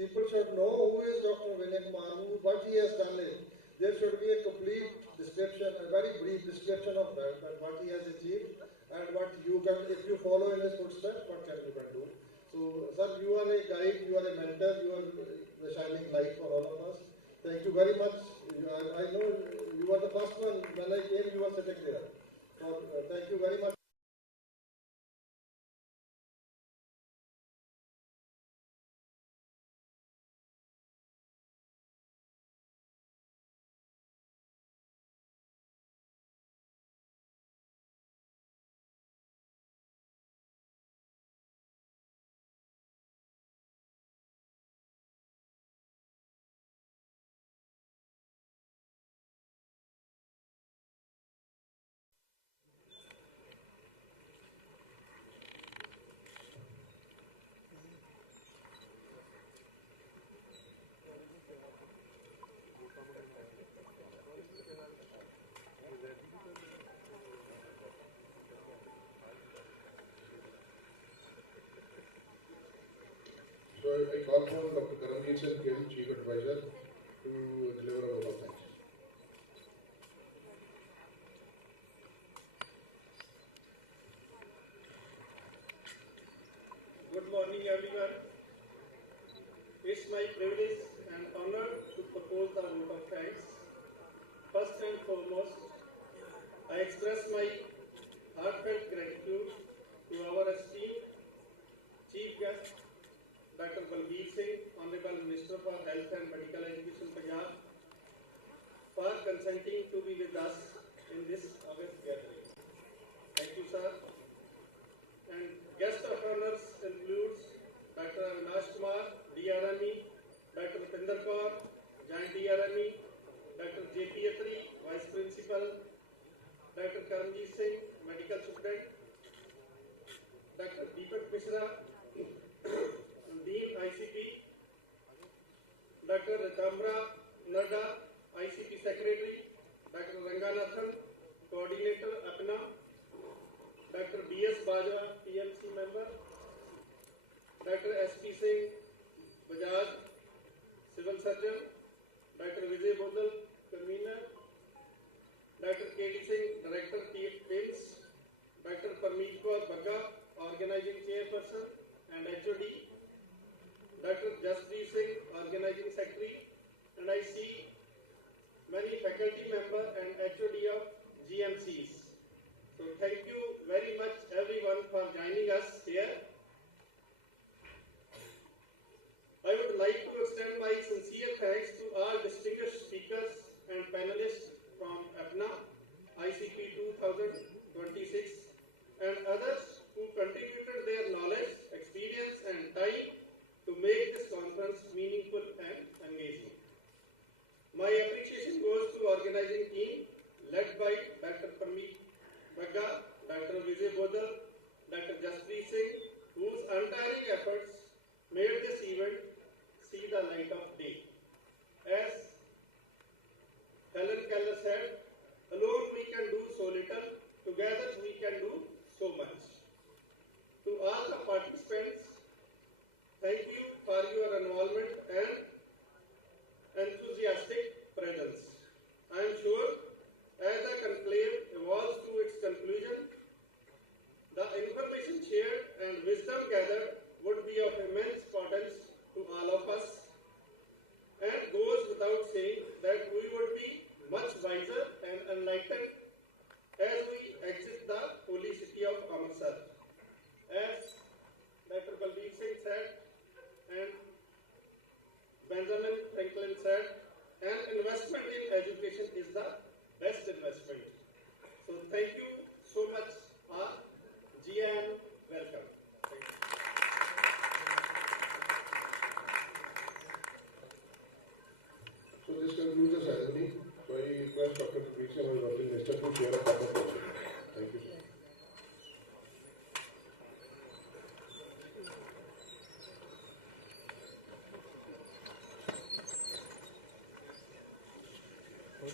people should know who is Dr. Vinay Kumar, what he has done is. There should be a complete description, a very brief description of that what he has achieved and what you can, if you follow in his footsteps, what can you can do. So, sir, you are a guide, you are a mentor, you are the shining light for all of us. Thank you very much. I know you were the first one, when I came, you were sitting there. So, thank you very much. So I call upon Dr. Karamjit Gill, Chief Advisor, to deliver a vote of thanks. Good morning, everyone. It's my privilege and honor to propose the vote of thanks. First and foremost, I express my heartfelt gratitude to our esteemed Chief Guest, Dr. Balbir Singh, Honorable Minister for Health and Medical Education, Punjab, for consenting to be with us in this August gathering. Thank you, sir. And guest of honors includes Dr. Avinash Kumar, DRME, Dr. Pinder Kaur, Joint DRME, Dr. J.P. Atri, Vice Principal, Dr. Karamjit Singh, Medical Student, Dr. Deepak Mishra, Dean ICP, Dr. Ritamra Nada, ICP Secretary, Dr. Ranganathan, Coordinator APNA, Dr. B.S. Bajwa, PMC Member, Dr. S.P. Singh, Bajaj, Civil Surgeon, Dr. Vijay Bodal, Convener, Dr. K.D. Singh, Director PIMS, Dr. Parmeet Kaur Bagga, Organizing Chairperson and HOD, Dr. Jaspreet Singh, Organizing Secretary, and I see many faculty members and HOD of GMCs. So thank you very much everyone for joining us here. I would like to extend my sincere thanks to all distinguished speakers and panelists from APNA, ICP 2026 and others who contributed their knowledge, experience and time to make this conference meaningful and engaging. My appreciation goes to organizing team led by Dr. Parmeet Bagga, Dr. Vijay Bodal, Dr. Jaspreet Singh, whose untiring efforts made this event see the light of day. As Helen Keller said, alone we can do so little, together we can do so much. To all the participants, thank you for your involvement and enthusiastic presence. I am sure as the conclave evolves to its conclusion, the information shared and wisdom gathered would be of immense importance to all of us, and goes without saying that we would be much wiser and enlightened as we exit the holy city of AMRITSAR. Franklin said, an investment in education is the best investment. So thank you so much, GN. Welcome. Thank you. So this concludes the ceremony. So I request Dr. Pathology and Dr. Minister to share a proper portion. Thank you, sir.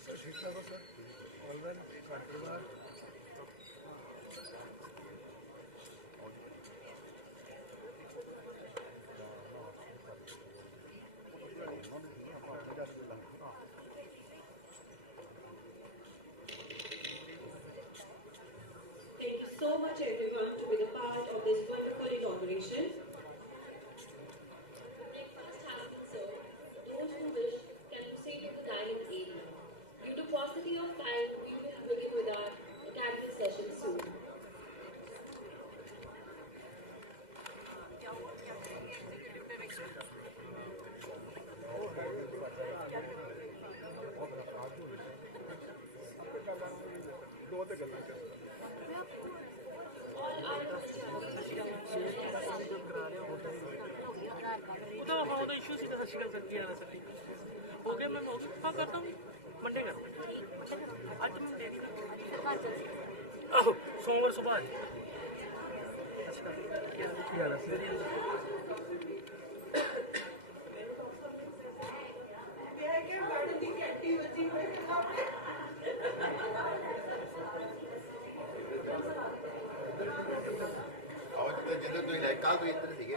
Sir ठीक ठाक हो sir all well घर परिवार Thank you so much everyone to be the part of this wonderful inauguration. The breakfast has been served. Those who wish can proceed to the dining area. Due to paucity of time, we will begin with our academic session soon. ਉਹਦਾ issue ਸੀ ਤਾਂ ਸ਼ਿਕਲ ਸਕਦੀ ਆ ਸਕਦੀ ਹੋ ਗਿਆ ਮੈਂ ਹੋ ਗਿਆ ਕਰਦਾ ਹੂੰ ਮੰਡੇ ਕਰ ਅੱਜ ਮੈਂ ਦੇ ਦਿੱਤਾ ਆਹੋ ਸੋਮਵਾਰ ਸੁਬਾਹ ਅੱਛਾ ਕੀ ਹਾਲ ਹੈ ਜਦੋਂ ਤੁਸੀਂ ਲਾਈਕ ਕੱਲ ਤੋਂ ਇੱਥੇ ਸੀਗੇ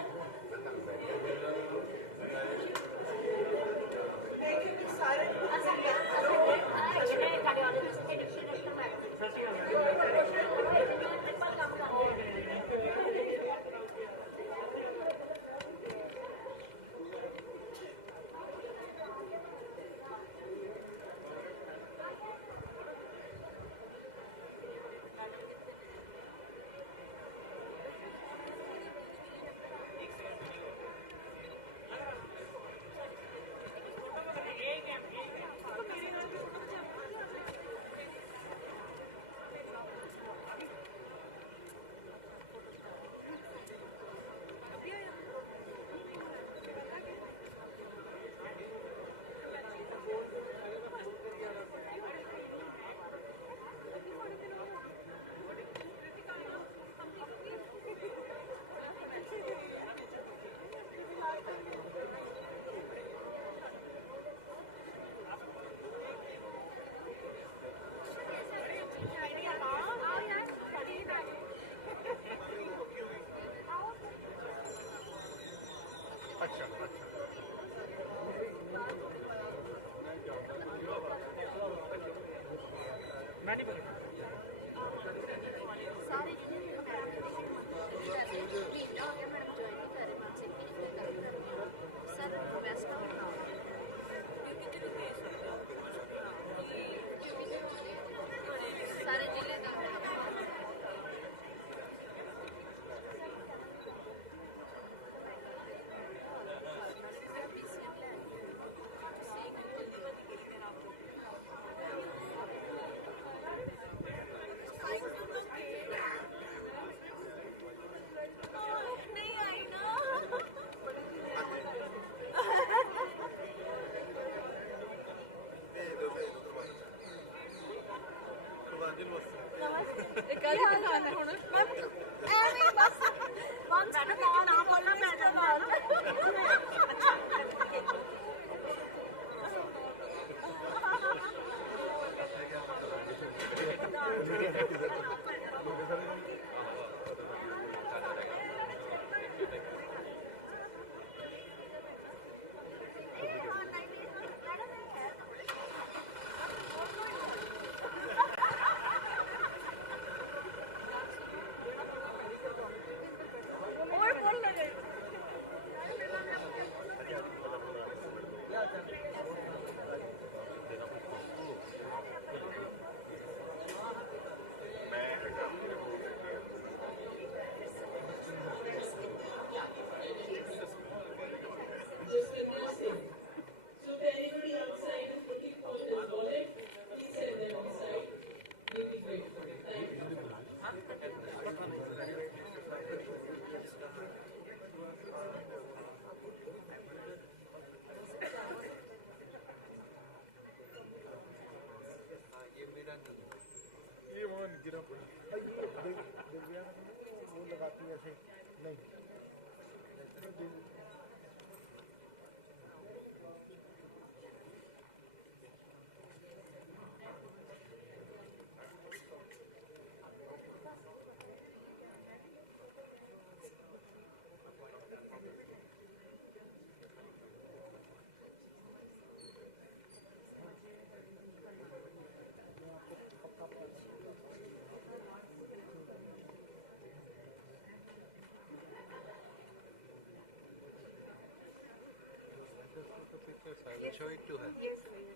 गिरा पड़ा ये दिव्या वो लगाती है ऐसे नहीं I will show it to her. Yes, please.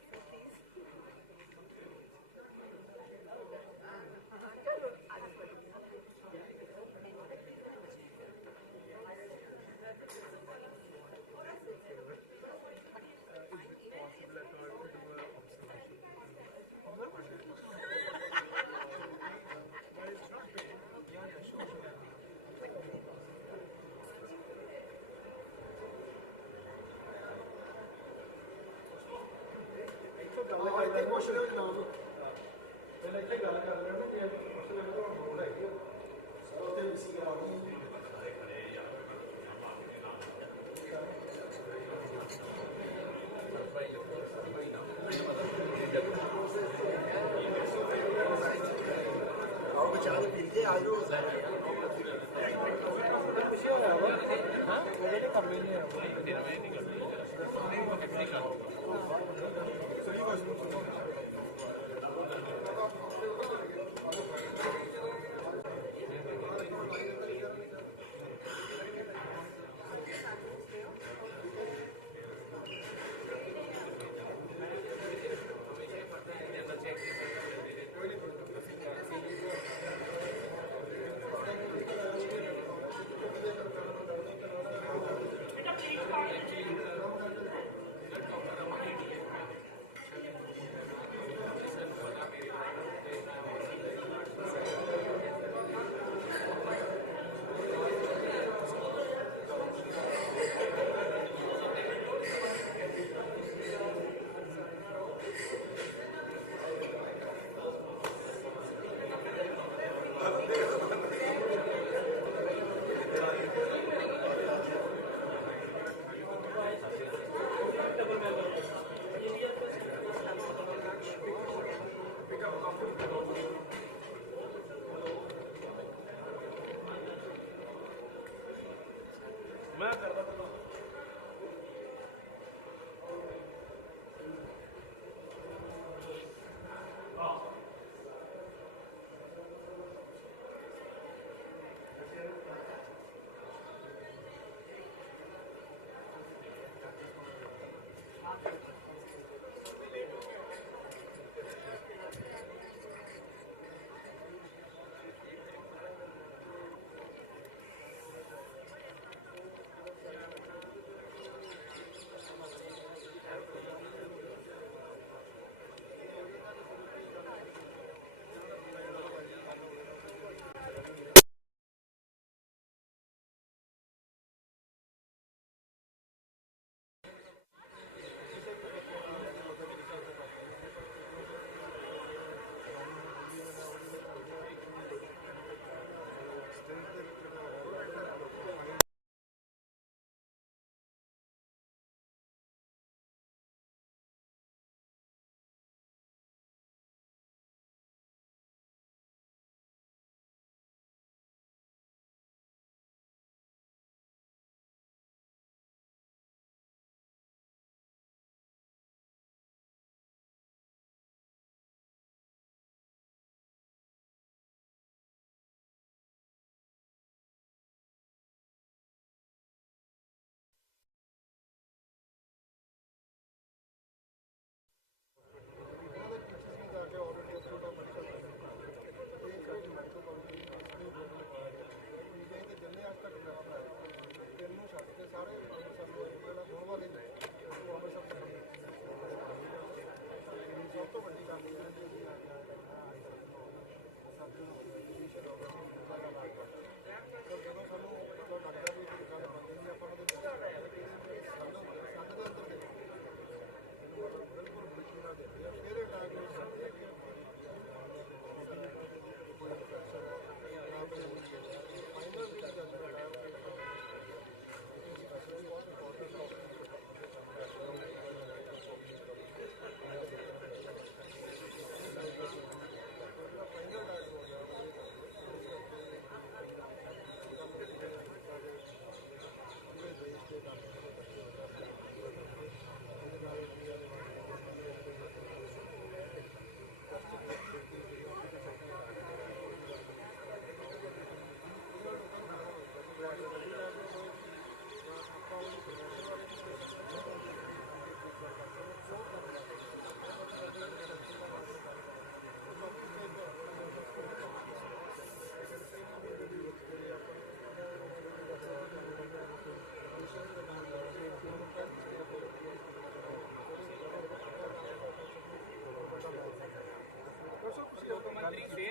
ਗੱਲ ਕੀਤੀ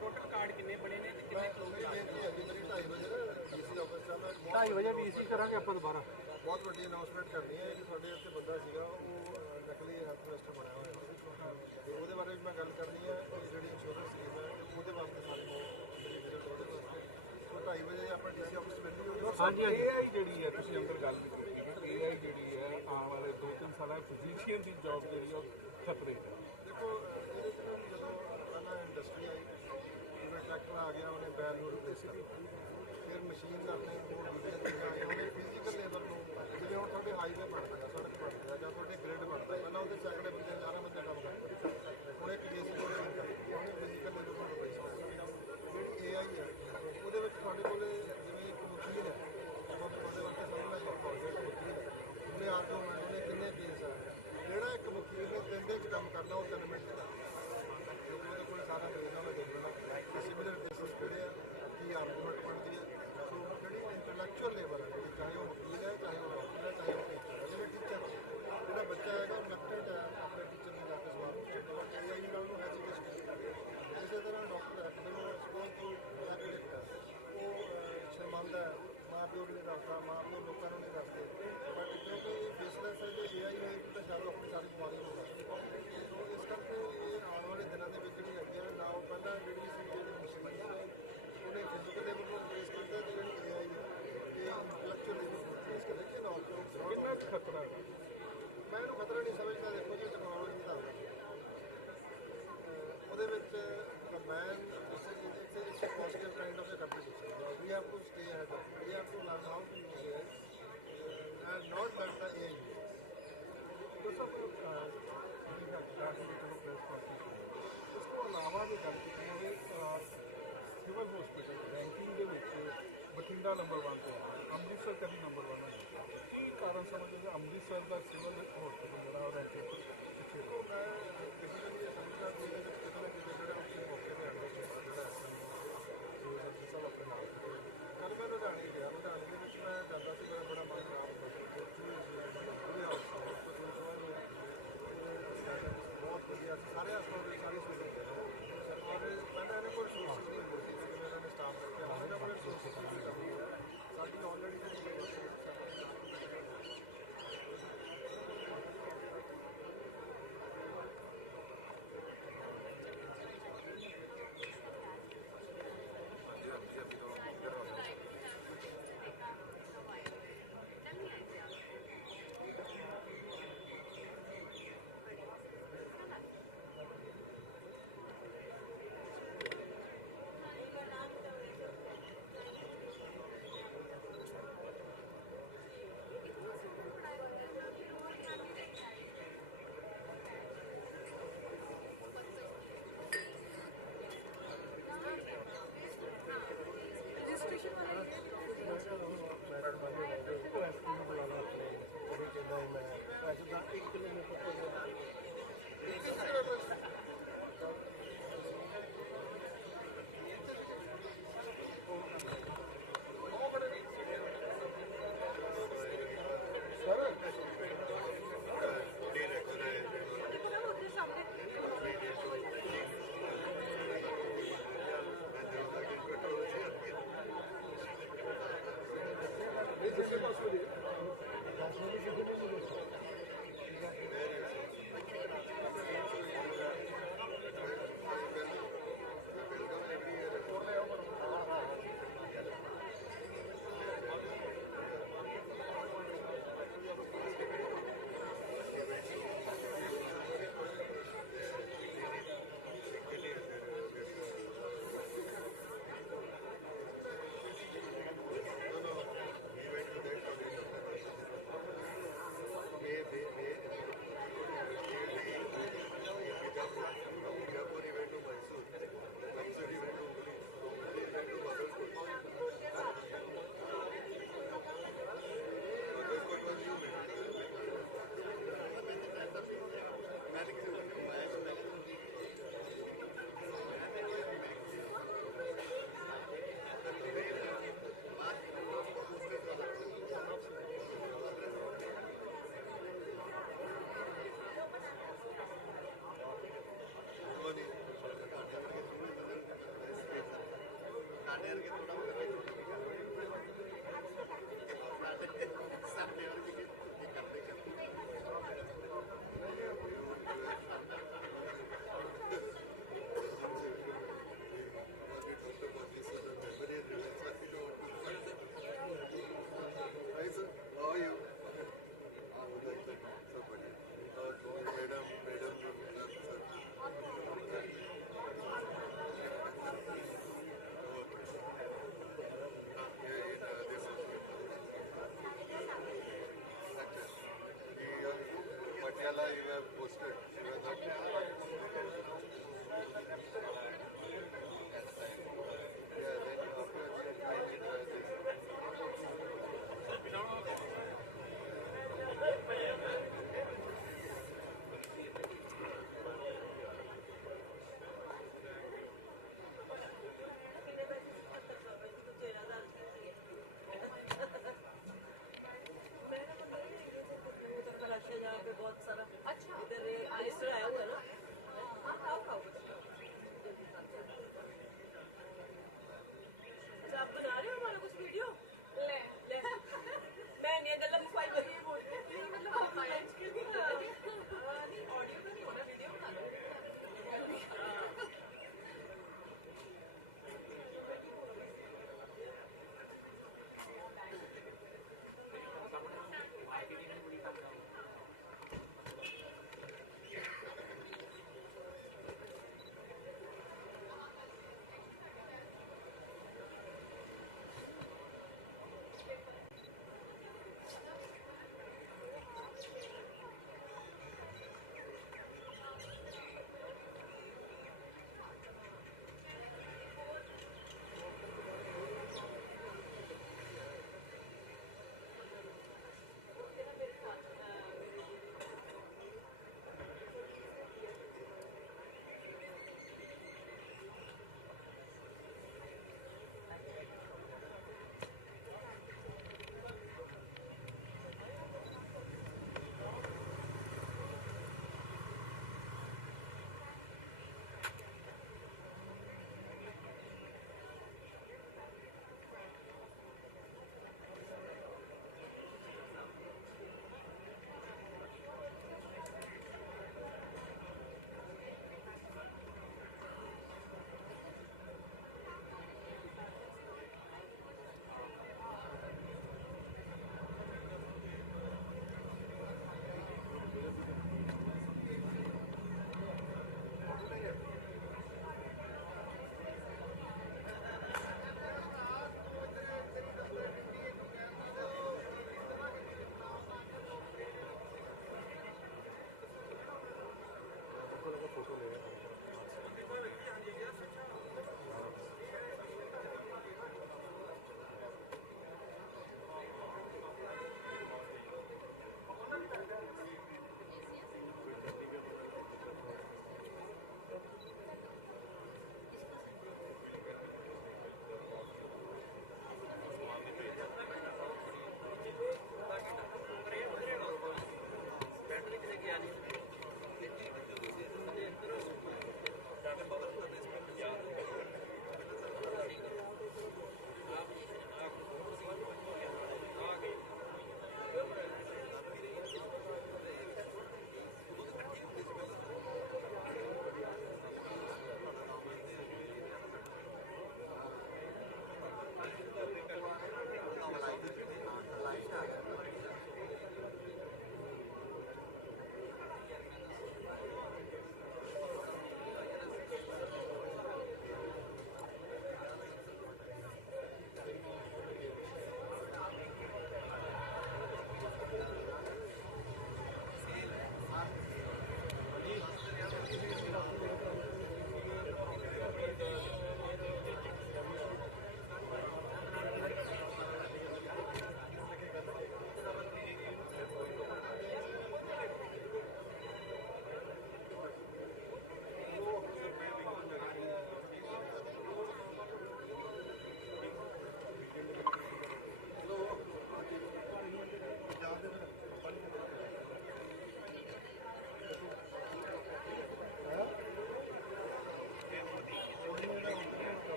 ਟੋਟਲ ਕਾਰਡ ਕਿੰਨੇ ਬਣੇ ਨੇ ਤੇ ਕਿੰਨੇ 2:30 ਵਜੇ VC ਕਰਾਂਗੇ ਆਪਾਂ ਦੁਬਾਰਾ। ਬਹੁਤ ਵੱਡੀ ਅਨਾਉਂਸਮੈਂਟ ਕਰਨੀ ਹੈ ਕਿ ਸਾਡੇ ਇੱਥੇ ਬੰਦਾ ਸੀਗਾ ਉਹ ਨਕਲੀ ਹੈਲਥ ਮਿਨਿਸਟਰ ਬਣਿਆ ਹੋਇਆ ਤੇ ਉਹਦੇ ਬਾਰੇ ਵੀ ਮੈਂ ਗੱਲ ਕਰਨੀ ਹੈ ਕਿ ਜਿਹੜੀ ਇੰਸ਼ੋਰੈਂਸ ਸਕੀਮ ਹੈ ਉਹਦੇ ਵਾਸਤੇ ਸਾਨੂੰ ਮੇਰੀ ਵਿਜ਼ਿਟ ਉਹਦੇ ਵਾਸਤੇ। ਸੋ 2:30 ਵਜੇ ਆਪਾਂ DC ਆਫਿਸ ਮਿਲਣੀ। ਹਾਂਜੀ AI ਜਿਹੜੀ ਹੈ ਤੁਸੀਂ ਅੰਦਰ ਗੱਲ ਵੀ ਕੀਤੀ AI ਜਿਹੜੀ ਹੈ ਆਉਣ ਵਾਲੇ 2-3 ਸਾਲਾਂ ਫਿਜ਼ੀਸ਼ੀਅਨ ਦੀ ਜੌਬ ਜਿਹੜੀ ਉਹ ਖਤਰੇ ਹੈ। ਦੇਖੋ ਇਹਦੇ 'ਚ ਨਾ ਜਦੋਂ ਪਹਿਲਾਂ ਇੰਡਸਟਰੀ ਆਈ ਜਿਵੇਂ ਟਰੈਕਟਰ ਆ ਗਿਆ ਉਹਨੇ ਬੈਲ ਨੂੰ ਰਿਪਲੇਸ ਕੀਤੀ, ਫਿਰ ਮਸ਼ੀਨ ਆਪਣੇ ਹੋਰ ਦੂਜੀਆਂ ਚੀਜ਼ਾਂ ਆਈਆਂ ਉਹਨੇ ਫਿਜ਼ੀਕਲ ਲੇਬਰ ਨੂੰ ਜਿਵੇਂ ਹੁਣ ਤੁਹਾਡੇ ਹਾਈਵੇ ਬਣਦਾ ਹੈ ਸੜਕ ਬਣਦੀ ਹੈ ਜਾਂ ਤੁਹਾਡੇ ਗ੍ਰਿਡ ਬਣਦਾ ਪਹਿਲਾਂ ਉਹਦੇ ਸੈਂਕੜੇ ਬੰਦੇ 11 ਬੰਦੇ ਕੰਮ ਕਰਦੇ ਹੁਣ ਇੱਕ JCB ਮਸ਼ੀਨ ਕਰਦੀ ਉਹਨੇ ਫਿਜ਼ੀਕਲ ਲੇਬਰ ਨੂੰ ਰਿਪਲੇਸ ਕਰਤਾ। ਜਿਹੜੀ AI ਹੈ ਉਹਦੇ ਵਿੱਚ ਤੁਹਾਡੇ ਕੋਲ ਜਿਵੇਂ ਇੱਕ ਵਕੀਲ ਹੈ ਤੁਹਾਡੇ ਵਰਗੇ ਸਾਹਮਣੇ ਇੱਕ ਵਕੀਲ ਹੈ ਉਹਨੇ ਆ ਕੇ ਉਹਨੇ ਕਿੰਨੇ ਕੇਸ ਆ ਜਿਹੜਾ ਇੱਕ ਵਕੀਲ ਨੇ 3 ਦਿਨ 'ਚ ਕੰਮ ਕਰਨਾ ਉਹ 3 ਮਿੰਟ 'ਚ ਕਰਦਾ ਕਿਉਂਕਿ ਉਹਦੇ ਕੋਲ ਸਾਰਾ ਮਰੀਜ਼ਾਂ ਦਾ ਦੇਖ ਲੈਣਾ ਸਿਮਿਲਰ ਕੇਸਿਸ ਕਿਹੜੇ ਆ ਕੀ ਆਰਗੂਮੈਂਟ ਬਣਦੀ ਹੈ। ਸੋ ਜਿਹੜੀ ਇੰਟੈਲੈਕਚੁਅਲ ਲੇਬਰ ਹੈ ਚਾਹੇ ਉਹ ਵਕੀਲ ਹੈ ਚਾਹੇ ਉਹ ਡਾਕਟਰ ਹੈ ਚਾਹੇ ਉਹ ਟੀਚਰ ਹੈ ਜਿਵੇਂ ਟੀਚਰ ਜਿਹੜਾ ਬੱਚਾ ਹੈਗਾ ਉਹ ਰਿਲੈਕਟੈਂਟ ਹੈ ਆਪਣੇ ਟੀਚਰ ਨੂੰ ਜਾ ਕੇ ਸਵਾਲ ਪੁੱਛਣ AI ਨਾਲ ਨੂੰ ਹੈਜ਼ੀਟੇਸ਼ਨ ਇਸੇ ਤਰ੍ਹਾਂ ਡਾਕਟਰ ਹੈ ਮੈਨੂੰ ਸਕੂਲ ਤੋਂ ਐਪਲੀਕੈਂਟ ਹੈ ਉਹ ਸ਼ਰਮਾਂਦਾ ਹੈ ਮਾਂ ਪਿਓ ਨੂੰ ਨਹੀਂ ਦੱਸਦਾ ਮਾਂ ਪਿਓ ਲੋਕਾਂ ਨੂੰ ਨਹੀਂ ਦੱਸਦੇ ਬਟ ਕਿਉਂਕਿ ਇਹ ਫੇਸਲੈਸ ਹੈ ਜੇ AI ਹੋਏਗੀ ਤਾਂ ਸ਼ਾਇਦ ਆਪਣੀ ਸਾਰੀ ਬਿਮਾਰੀ ਨੂੰ ਦੱਸ ਸੋ ਇਸ ਕਰਕੇ ਇਹ ਆਉਣ ਵਾਲੇ ਦਿਨਾਂ ਦੇ ਵਿੱਚ ਜਿਹੜੀ ਹੈਗੀ ਹੈ ਨਾ ਉਹ ਪਹਿਲਾਂ ਜਿਹੜੀ ਸੀ ਜਿਹੜੀ ਮਸ਼ੀਨ ਉਹਨੇ ਫਿਜ਼ੀਕਲ ਲੇਬਰ ਨੂੰ ਰਿਪਲੇਸ ਕੀਤਾ ਤੇ ਜਿਹੜੀ AI ਹੈ ਇਹ ਇੰਟੈਲੈਕਚੁਅਲ ਲੇਬਰ ਨੂੰ ਰਿਪਲੇਸ ਕਰੇਗੀ ਨਾ ਕਿੰਨਾ ਖਤਰਾ ਹੈ। ਮੈਂ ਇਹਨੂੰ ਖਤਰਾ ਨਹੀਂ ਸਮਝਦਾ। ਦੇਖੋ ਜੀ ਟੈਕਨੋਲੋਜੀ ਦਾ ਉਹਦੇ ਵਿੱਚ man it's a positive kind of a contribution. We have to stay ahead of it. We have to learn how to use AI and not let the AI use it. So we have started to do press conference. इसको अलावा भी गल की होवे civil hospital ranking ਦੇ ਵਿੱਚ Bathinda number 1 ਤੇ ਅੰਮ੍ਰਿਤਸਰ ਕਦੀ ਨੰਬਰ 1 ਹੈ। ਕੀ ਕਾਰਨ ਸਮਝਦੇ ਅੰਮ੍ਰਿਤਸਰ ਦਾ ਸਿਵਲ ਹਸਪੀਟਲ ਜਿਹੜਾ ਰੈਂਕਿੰਗ ਪਿੱਛੇ ਤੋਂ ਮੈਂ ਬੇਸਿਕਲੀ ਇਹ ਸਮਝਦਾ ਕਿ ਇਹਦੇ ਵਿੱਚ ਕਿਤੇ ਨਾ ਕਿਤੇ ਜਿਹੜਾ ਆਪਣੇ ਮੌਕੇ ਤੇ ਆਉਂਦਾ ਜਿਹੜਾ ਸਭ ਆਪਣੇ ਨਾਲ ਕਦੇ ਮੈਂ ਲੁਧਿਆਣੇ ਗਿਆ ਲੁਧਿਆਣੇ ਦੇ ਵਿੱਚ ਮੈਂ ਜਾਂਦਾ ਸੀ ਮੇਰਾ ਬੜਾ ਮਨ ਖਰਾਬ ਹੁੰਦਾ ਸੀ ਬਹੁਤ ਵਧੀਆ ਸੀ ਸਾਰੇ ਹਸਪਤਾਲ ਦੀ ਸਾਰੀ ਸੁਵਿਧਾ ਔਰ ਪਹਿਲਾਂ ਇਹਨਾਂ ਕੋਲ ਰਿਸੋਰਸਿਸ ਨਹੀਂ ਹੁੰਦੇ ਸੀ ਜਿਵੇਂ ਇਹਨਾਂ ਨੇ ਸਟਾਫ ਰੱਖਿਆ ਹੁਣ ਇਹਨਾਂ ਕੋਲ ਰਿਸੋਰਸਿਸ ਦੀ ਕਮੀ ਹੈ ਸਾਡੀ already Patiala you have posted.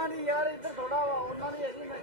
ਉਹਨਾਂ ਦੀ ਯਾਰ ਇੱਧਰ ਥੋੜਾ ਵਾ ਉਹਨਾਂ ਦੀ ਅਸੀਂ ਮੈਂ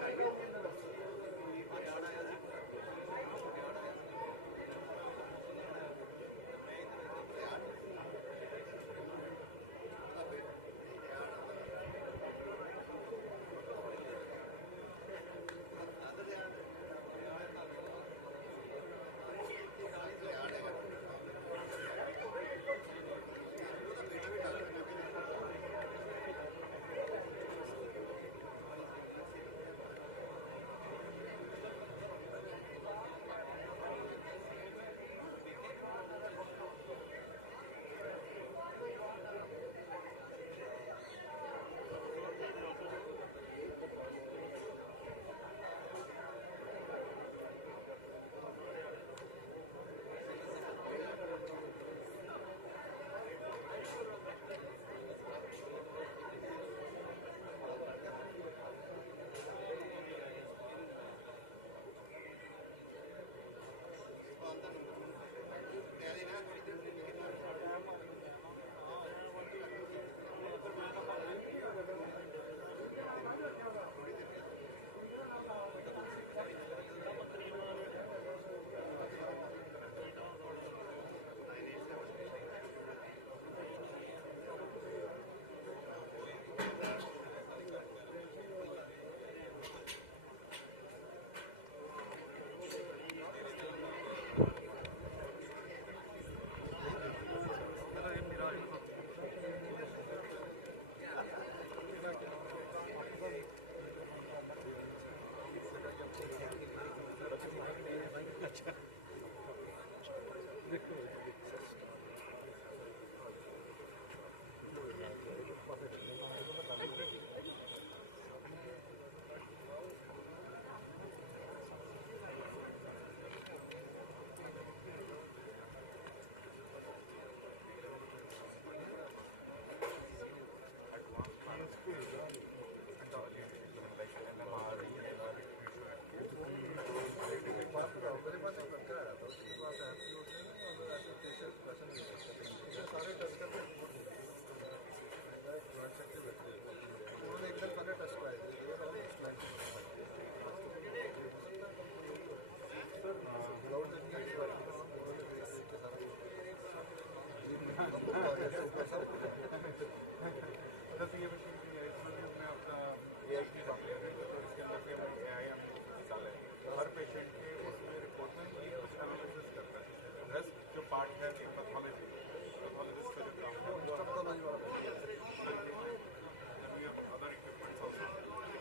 हर पेशेंट के उसमें रिपोर्ट में ये कुछ एनालिसिस करता है। रस्ट जो पार्ट है पैथोलॉजी, पैथोलॉजिस्ट का जो काम है अदर इक्विपमेंट्स ऑल्सो।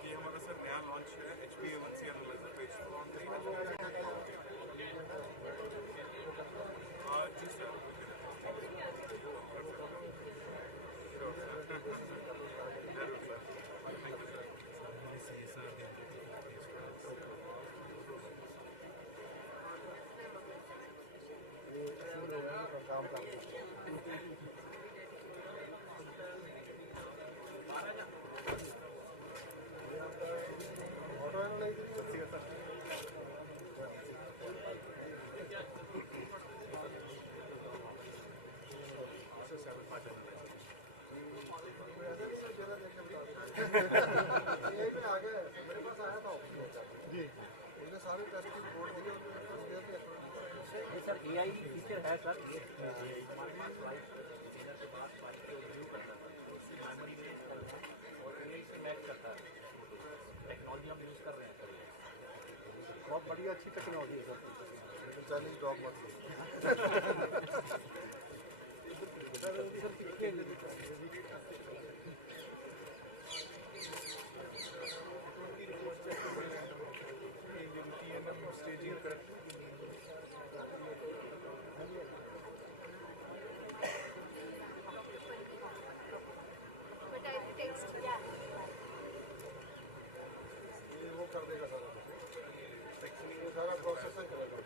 ये हमारा सर नया लॉन्च है HbA1c एनालाइजर पेज जी सर काम करते हैं। ऑटो एनालाइजर आ गया मेरे पास आया था जी, उसने सारे टेस्ट की रिपोर्ट दी और ये सर AI फीचर है सर, ये हमारे पास के पास व्यू करता है और AI से मैच करता है। टेक्नोलॉजी हम यूज़ कर रहे हैं सर, बहुत बढ़िया अच्छी टेक्नोलॉजी है सर। चैलेंज ड्रॉप मत स्टेजिंग करेक्ट कर देगा सारा ये सारा प्रोसेस है चलेगा।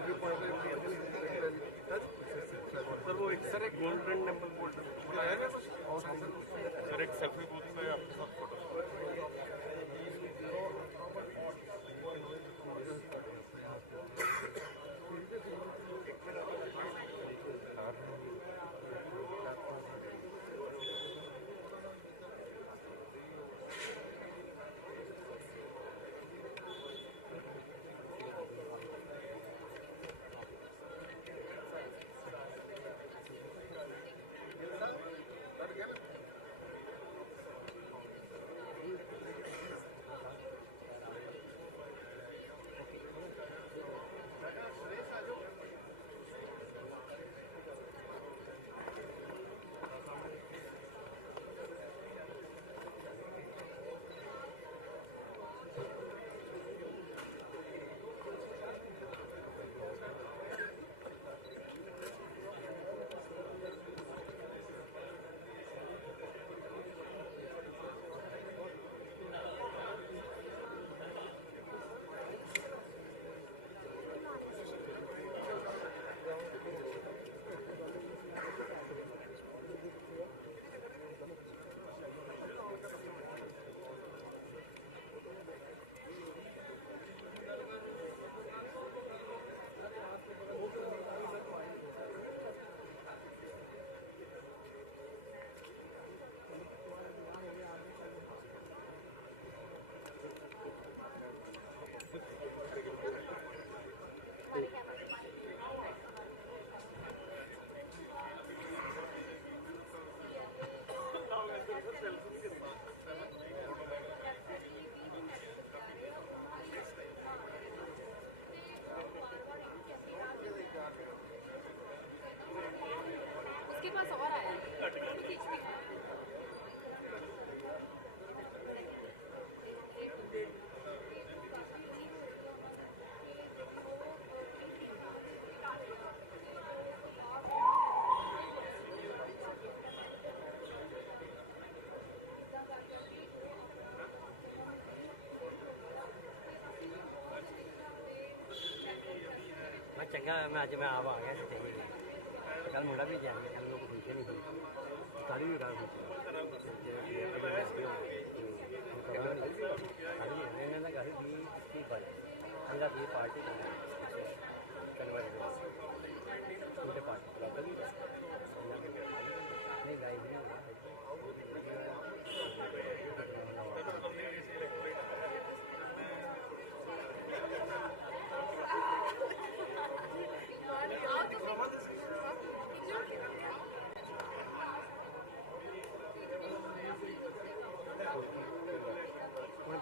सेल्फी पॉइंट सर वो एक सर एक गोल्डन टेम्पल गोल्डन आया क्या कुछ और सर एक सेल्फी बूथ में आपके साथ फोटो उसके पास और आया चंगा मैं अज मैं आप आ गया कल मुंडा भी जाएंगे हम लोग पूछे नहीं कल भी कल भी पार्टी कन्वर्ट पार्टी नहीं लाइव नहीं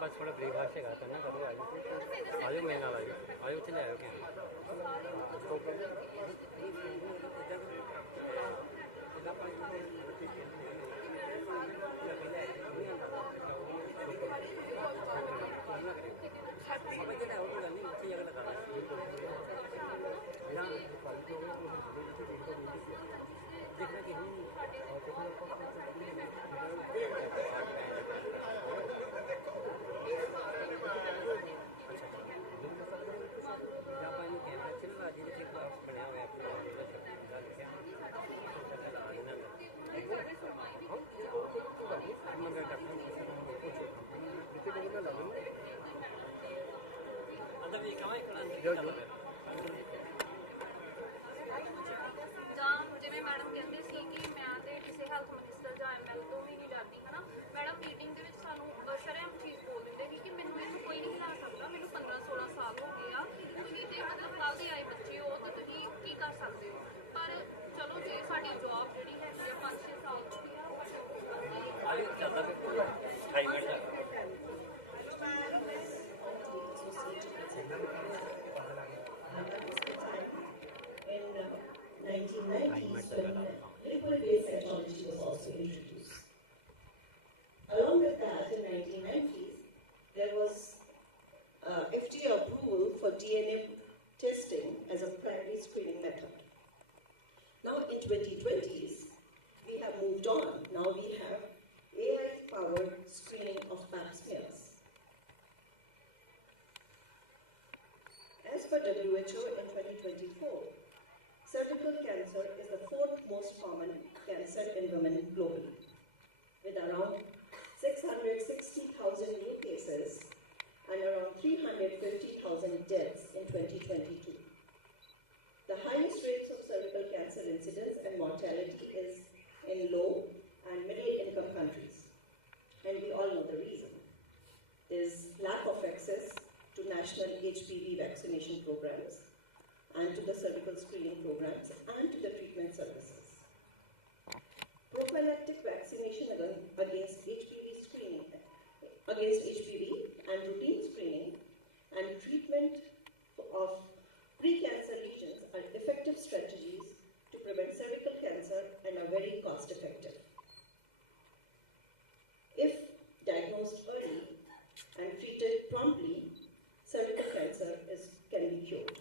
बस थोड़ा ब्रेकफास्ट से खाता ना करो आजो मैं ना आजो चले आयो क्या देखना कि हम ਜਿਵੇਂ ਮੈਡਮ ਕਹਿੰਦੇ ਸੀ ਕਿ ਮੈਂ ਤੇ ਕਿਸੇ ਹੈਲਥ ਮਿਨਿਸਟਰ ਜਾਂ ਐਮਐਲ ਤੋਂ ਵੀ ਨਹੀਂ ਡਰਦੀ ਹਨਾ ਮੈਡਮ ਮੀਟਿੰਗ ਦੇ ਵਿੱਚ ਸਾਨੂੰ ਸ਼ਰਮ ਚੀਜ਼ ਬੋਲ ਦਿੰਦੇ ਸੀ ਕਿ ਮੈਨੂੰ ਇਹਨੂੰ ਕੋਈ ਨਹੀਂ ਹਿਲਾ ਸਕਦਾ ਮੈਨੂੰ 15-16 ਸਾਲ ਹੋ ਗਏ ਆ ਤੁਸੀਂ ਤੇ ਮਤਲਬ ਕੱਲ੍ਹ ਦੇ ਆਏ ਬੱਚੇ ਹੋ ਤੇ ਤੁਸੀਂ ਕੀ ਕਰ ਸਕਦੇ ਹੋ ਪਰ ਚਲੋ ਜੇ ਸਾਡੀ ਜੌਬ ਜਿਹੜੀ ਹੈਗੀ ਆ 5-6 ਸਾਲ ਤੋਂ ਵੀ In 1990s, when liquid-based cytology was also introduced. Along with that, in 1990s, there was FDA approval for DNA testing as a primary screening method. Now, in 2020s, we have moved on. Now we have AI-powered screening of pap smears. As As per WHO in 2024, cervical cancer is the fourth most common cancer in women globally, with around 660,000 new cases and around 350,000 deaths in 2022. The highest rates of cervical cancer incidence and mortality is in low and middle income countries, and we all know the reason. There's lack of access to national HPV vaccination programs and to the cervical screening programs and to the treatment services. Prophylactic vaccination against HPV and routine screening and treatment of pre-cancer lesions are effective strategies to prevent cervical cancer and are very cost effective. If diagnosed early and treated promptly, cervical cancer can be cured.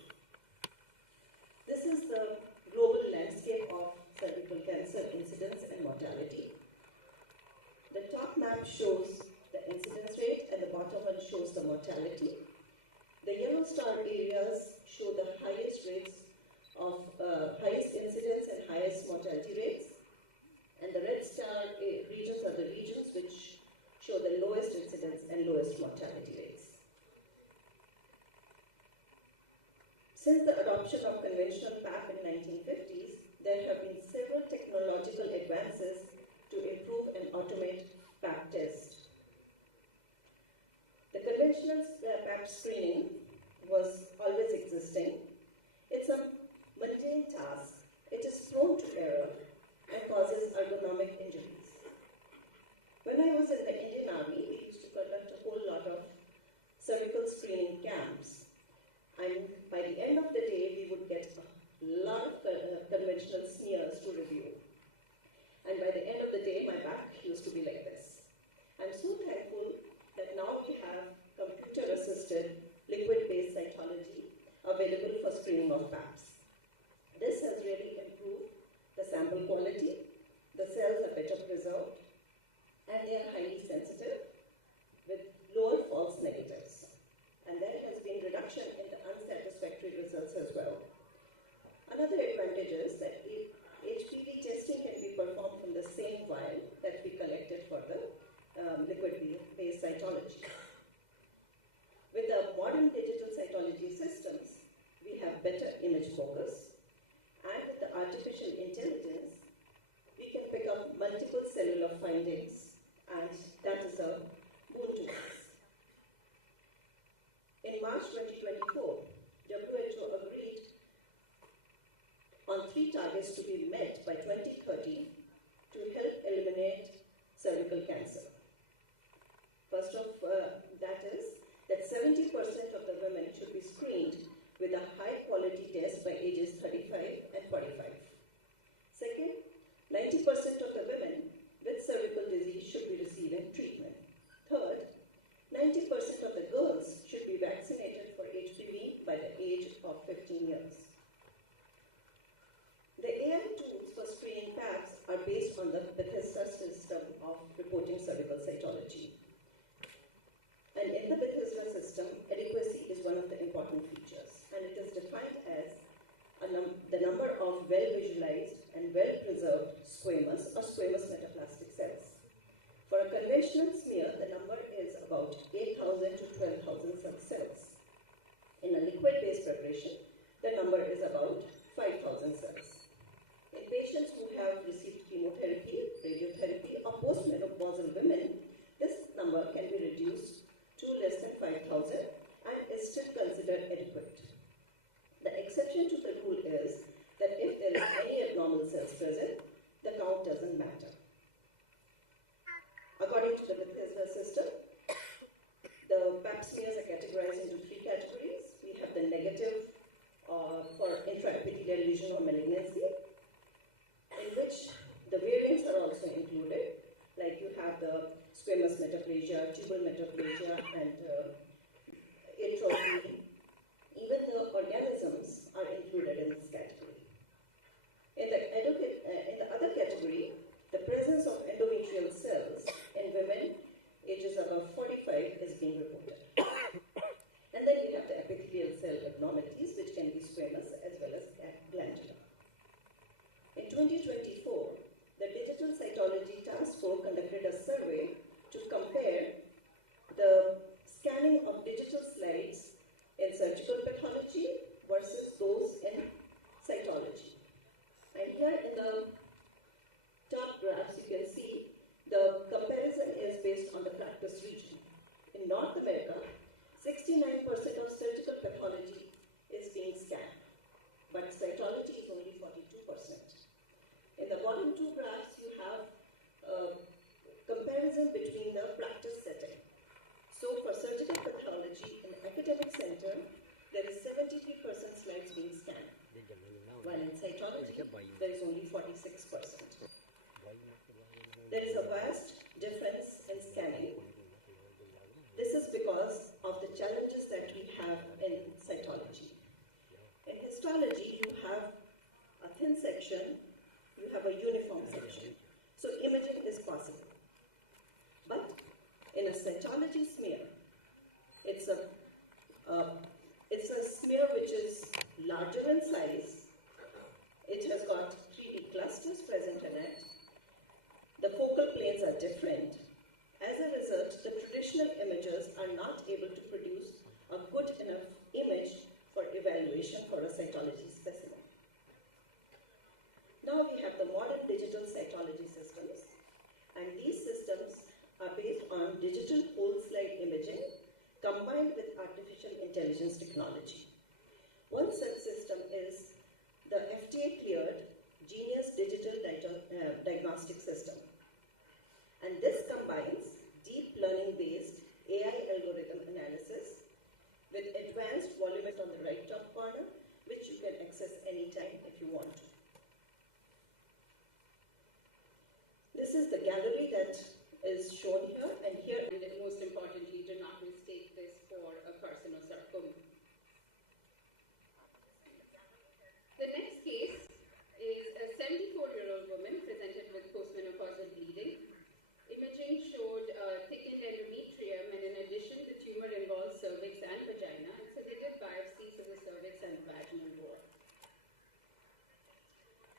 This is the global landscape of cervical cancer incidence and mortality. The top map shows the incidence rate and the bottom one shows the mortality. The yellow star areas show the highest rates of highest incidence and highest mortality rates, and the red star regions are the regions which show the lowest incidence and lowest mortality rates. Since the adoption of conventional PAP in 1950s, there have been several technological advances to improve and automate PAP tests. The conventional PAP screening was always existing. It's a mundane task. It is prone to error and causes ergonomic injuries. When I was in the Indian Army, we used to conduct a whole lot of cervical screening camps. And by the end of the day, we would get a lot of conventional smears to review. And by the end of the day, my back used to be like this. I'm so thankful that now we have computer-assisted liquid-based cytology available for screening of PAPs. This has really improved the sample quality, the cells are better preserved, and they are highly sensitive with lower false negatives. And there has been reduction in the unsatisfactory results as well. Another advantage is that HPV testing can be performed from the same vial that we collected for the liquid-based cytology. With the modern digital cytology systems, we have better image focus, and with the artificial intelligence, we can pick up multiple cellular findings, and that is a boon to us. In March 2024, WHO agreed on 3 targets to be met by 2030 to help eliminate cervical cancer. First of that is that 70% of the women should be screened with a high-quality test by ages 35 and 45. Second, 90% of the women with cervical disease should be receiving treatment. Third, 90% of the girls should be vaccinated for HPV by the age of 15 years. The AI tools for screening PAPs are based on the Bethesda system of reporting cervical cytology. And in the Bethesda system, adequacy is one of the important features, and it is defined as the number of well-visualized and well-preserved squamous or squamous metaplastic cells. For a conventional smear, the number is about 8,000 to 12,000 such cells. In a liquid-based preparation, the number is about 5,000 cells. In patients who have received chemotherapy, radiotherapy, or postmenopausal women, this number can be reduced to less than 5,000 and is still considered adequate. The exception to the rule is that if there is any abnormal cells present, the count doesn't matter. According to the Bethesda system, the PAP smears are categorized into 3 categories. We have the negative for intraepithelial lesion or malignancy, in which the variants are also included, like you have the squamous metaplasia, tubal metaplasia, and atrophy. Even the organisms are included in this category. In the other category, the presence of endometrial cells in women ages above 45 is being reported. And then we have the epithelial cell abnormality. squamous as well as glandular. In 2024, the Digital Cytology Task Force conducted a survey to compare the scanning of digital slides in surgical pathology versus those in cytology. And here in the top graphs, you can see the comparison is based on the practice region. In North America, 69% of surgical pathology is being scanned, but cytology is only 42%. In the bottom two graphs, you have a comparison between the practice setting. So for surgical pathology in academic center, there is 73% slides being scanned, while in cytology, there is only 46%. There is a vast difference in scanning. This is because of the challenges that we have in cytology. In histology, you have a thin section, you have a uniform section. So imaging is possible. But in a cytology smear, it's a smear which is larger in size. It has got 3D clusters present in it. The focal planes are different. As a result, the traditional imagers are not able to produce a good enough image for evaluation for a cytology specimen. Now we have the modern digital cytology systems, and these systems are based on digital whole slide imaging combined with artificial intelligence technology. One such system is the FDA-cleared Genius Digital Diagnostic System. And this combines deep learning-based AI algorithm analysis with advanced volumetric on the right top corner, which you can access anytime if you want to. This is the gallery that is shown here, and here, and most importantly, do not mistake this for a carcinosarcoma. The next case is a 74-year-old woman presented with postmenopausal bleeding. Imaging showed thickened endometrium, and in addition, the tumor involved cervix and vagina, and so they did biopsies of the cervix and vaginal wall.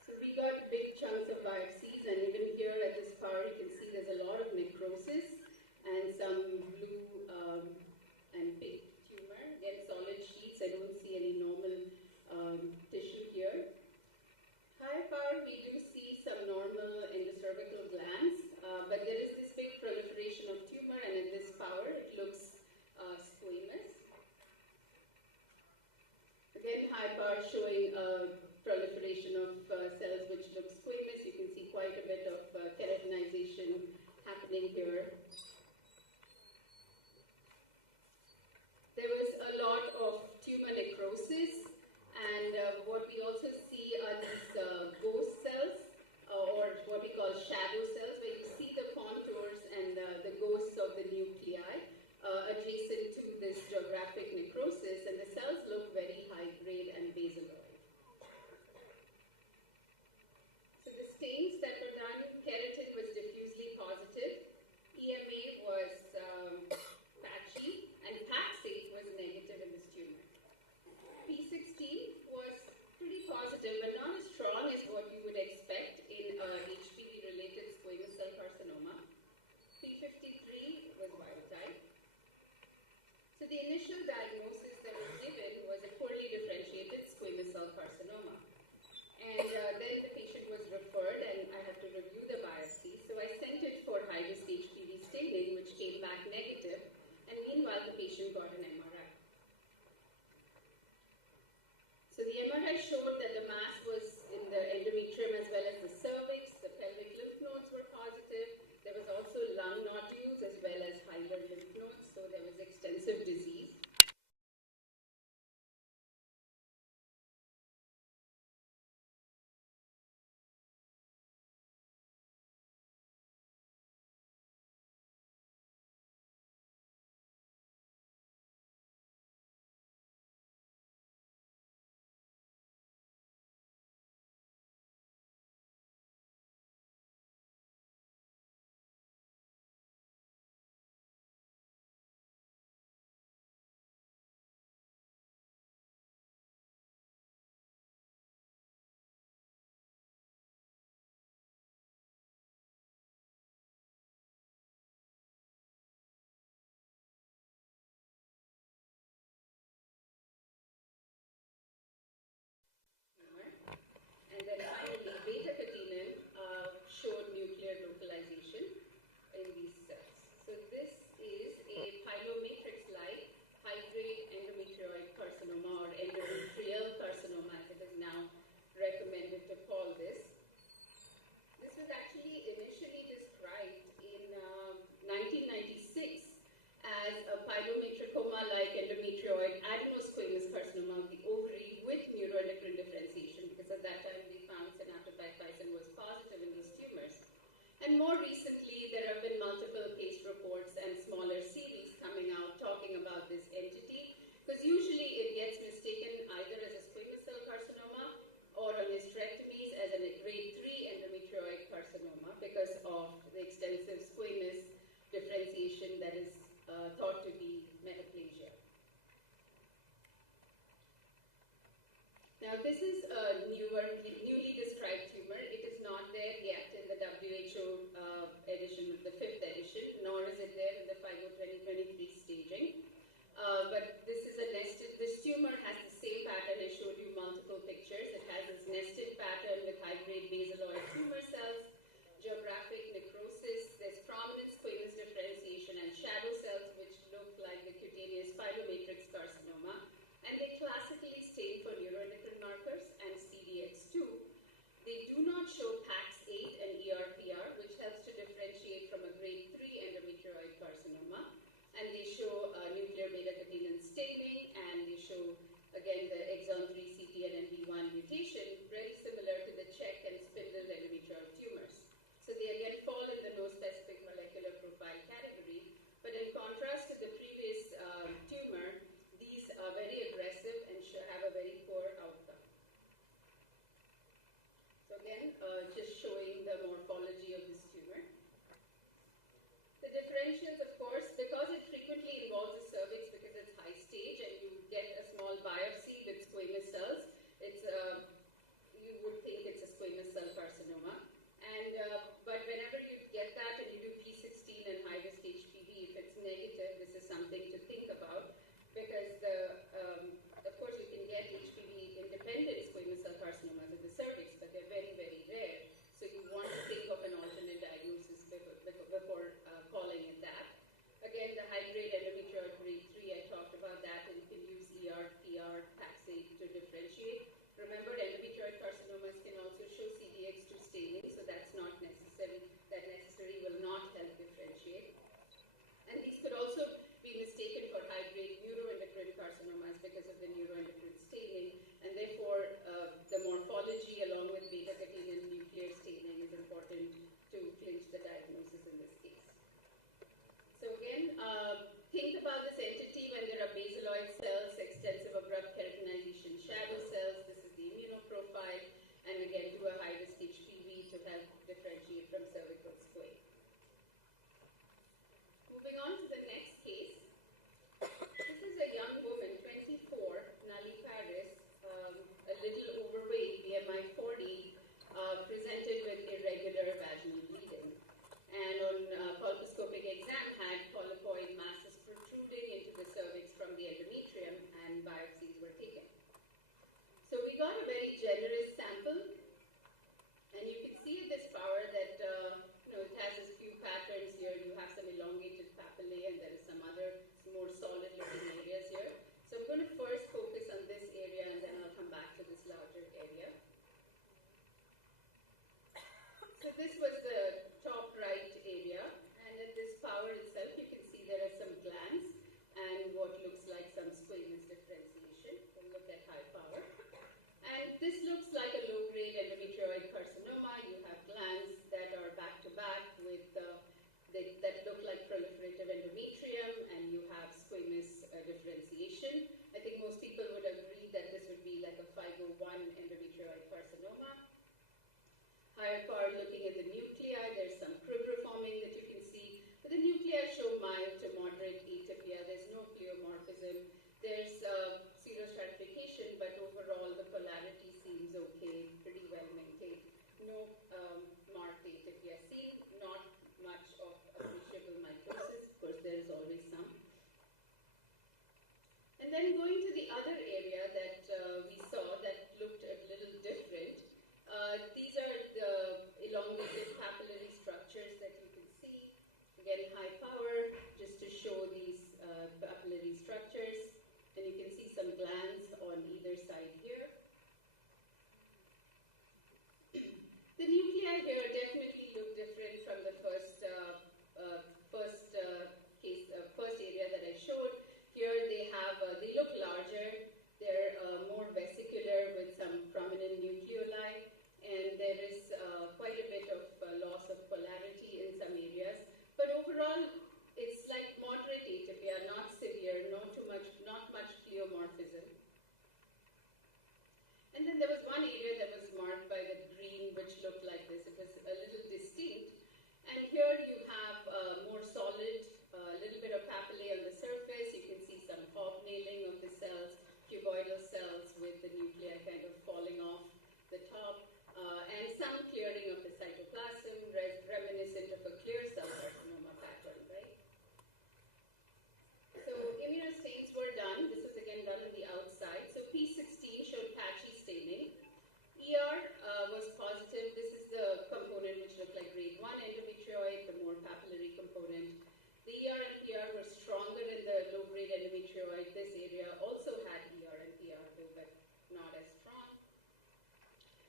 So we got big chunks of biopsies, and even here at this part, you can see there's a lot of necrosis and some blue and big tumor. Again, solid sheets. I don't see any normal tissue here. Higher power, we do see some normal endocervical glands, but there is this big proliferation of tumor, and at this power, it looks squamous. Again, high power showing proliferation of cells which look squamous. You can see quite a bit of keratinization happening here. There was a lot of tumor necrosis, and what we also see are these ghost cells, or what we call shadow cells, where you see the contours and the ghosts of the nuclei adjacent to this geographic necrosis, and the cells look very high-grade and basaloid. So the stains that were done, keratin was diffusely positive, EMA was patchy, and PAC8 was negative in this tumor. P16 was pretty positive, but not as strong as what you would expect in HPV-related squamous cell carcinoma. P53 was wild type. So the initial diagnosis that was given was a poorly differentiated squamous cell carcinoma. And then the patient was referred, and I had to review the biopsy. So I sent it for high-risk HPV staining, which came back negative. And meanwhile, the patient got an MRI. So the MRI showed that the mass was in the endometrium as well as the cervix. The pelvic lymph nodes were positive. There was also lung nodules as well as hilar lymph nodes. So there was extensive disease. Now, this is a newly described tumor. It is not there yet in the WHO edition, the 5th edition, nor is it there in the FIGO 2023 staging. But this tumor has the same pattern. I showed you multiple pictures. It has this nested pattern with high-grade basaloid tumor cells, geographic necrosis. There's prominent squamous differentiation and shadow cells, which look like the cutaneous pilomatrix carcinoma. And they classically stain for neuroendocrine markers and CDX2. They do not show PAX8 and ERPR, which helps to differentiate from a grade 3 endometrioid carcinoma. And they show nuclear beta-catenin staining, and they show, again, the exon 3 CTNNB1 mutation, very similar to the check and spindle endometrioid tumors. So they again fall in the no specific molecular profile category. But in contrast to the previous tumor, these are very aggressive and have a very poor outcome. So again, just showing the morphology of this tumor. The differentials, of course, because it frequently involves the cervix because it's high stage and you get a small biopsy with squamous cells, you would think it's a squamous cell carcinoma. And but whenever you get that and you do P16 and high-risk HPV, if it's negative, this is something to think about because of course you can get HPV-independent squamous cell carcinomas of the cervix, but they're very, very rare. So you want to think of an alternate diagnosis before calling it that. Again, the high-grade endometrioid grade 3, I talked about that, and you can use ER, PR, PAX8 to differentiate. Remember, endometrioid carcinomas can also show CDX2 staining, so that's not necessary. That necessarily will not help differentiate. And these could also be mistaken for high-grade neuroendocrine carcinomas because of the neuroendocrine staining, and therefore the morphology along with beta-catenin nuclear staining is important to clinch the diagnosis in this case. So again, think about this entity when there are basaloid cells, extensive abrupt keratinization shadow cells. This is the immunoprofile, and again do a high-risk HPV to help differentiate from cervical squame. Moving on to the next case. This is a young woman, 24, Nali Paris, a little overweight, BMI 40, presented with irregular vaginal bleeding. And on colposcopic exam had polypoid masses protruding into the cervix from the endometrium, and biopsies were taken. So we got a very generous sample, and you can see at this power that it has a few patterns here. You have some elongated papillae, and there is some other more solid looking areas here. So I'm going to first focus on this area, and then I'll come back to this larger area. So this was the top right area, and in this power itself, you can see there are some glands and what looks like some squamous differentiation. We'll look at high power. And this looks like a low-grade endometrioid carcinoma. You have glands that are back-to-back with that look like proliferative endometrium, and you have squamous differentiation. I think most people would agree that this would be like a FIGO1 endometrioid carcinoma. Higher power looking at the nuclei, there's some cribriforming that you can see. But the nuclei show mild to moderate atypia. There's no pleomorphism. There's pseudostratification, but overall the polarity seems okay, pretty well maintained. No marked atypia seen, not much of appreciable mitosis. Of course, there is always some. And then going to the other area that we saw that looked a little different. These are the elongated papillary structures that you can see. Again, high power, just to show these papillary structures. And you can see some glands on either side here. The nuclei here definitely look different from the first area that I showed. Here they look larger. They're more vesicular with some prominent nucleoli. And there is quite a bit of loss of polarity in some areas. But overall, it's like moderate atypia, not severe, not much pleomorphism. And then there was one area that was marked by the green, which looked like this. It was a little distinct. And here you have more solid, a little bit of papillae on the surface. You can see some hobnailing of the cells, cuboidal cells with the nuclei kind of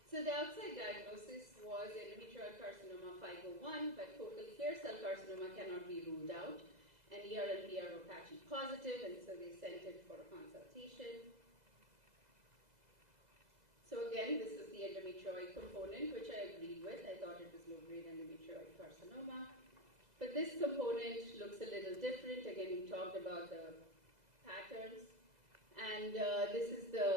So the outside diagnosis was endometrioid carcinoma 501, but focal clear cell carcinoma cannot be ruled out. And ER and PR were patchy positive, and so they sent it for a consultation. So again, this is the endometrioid component, which I agreed with. I thought it was low-grade endometrioid carcinoma. But this component looks a little different. Again, we talked about the patterns. And this is the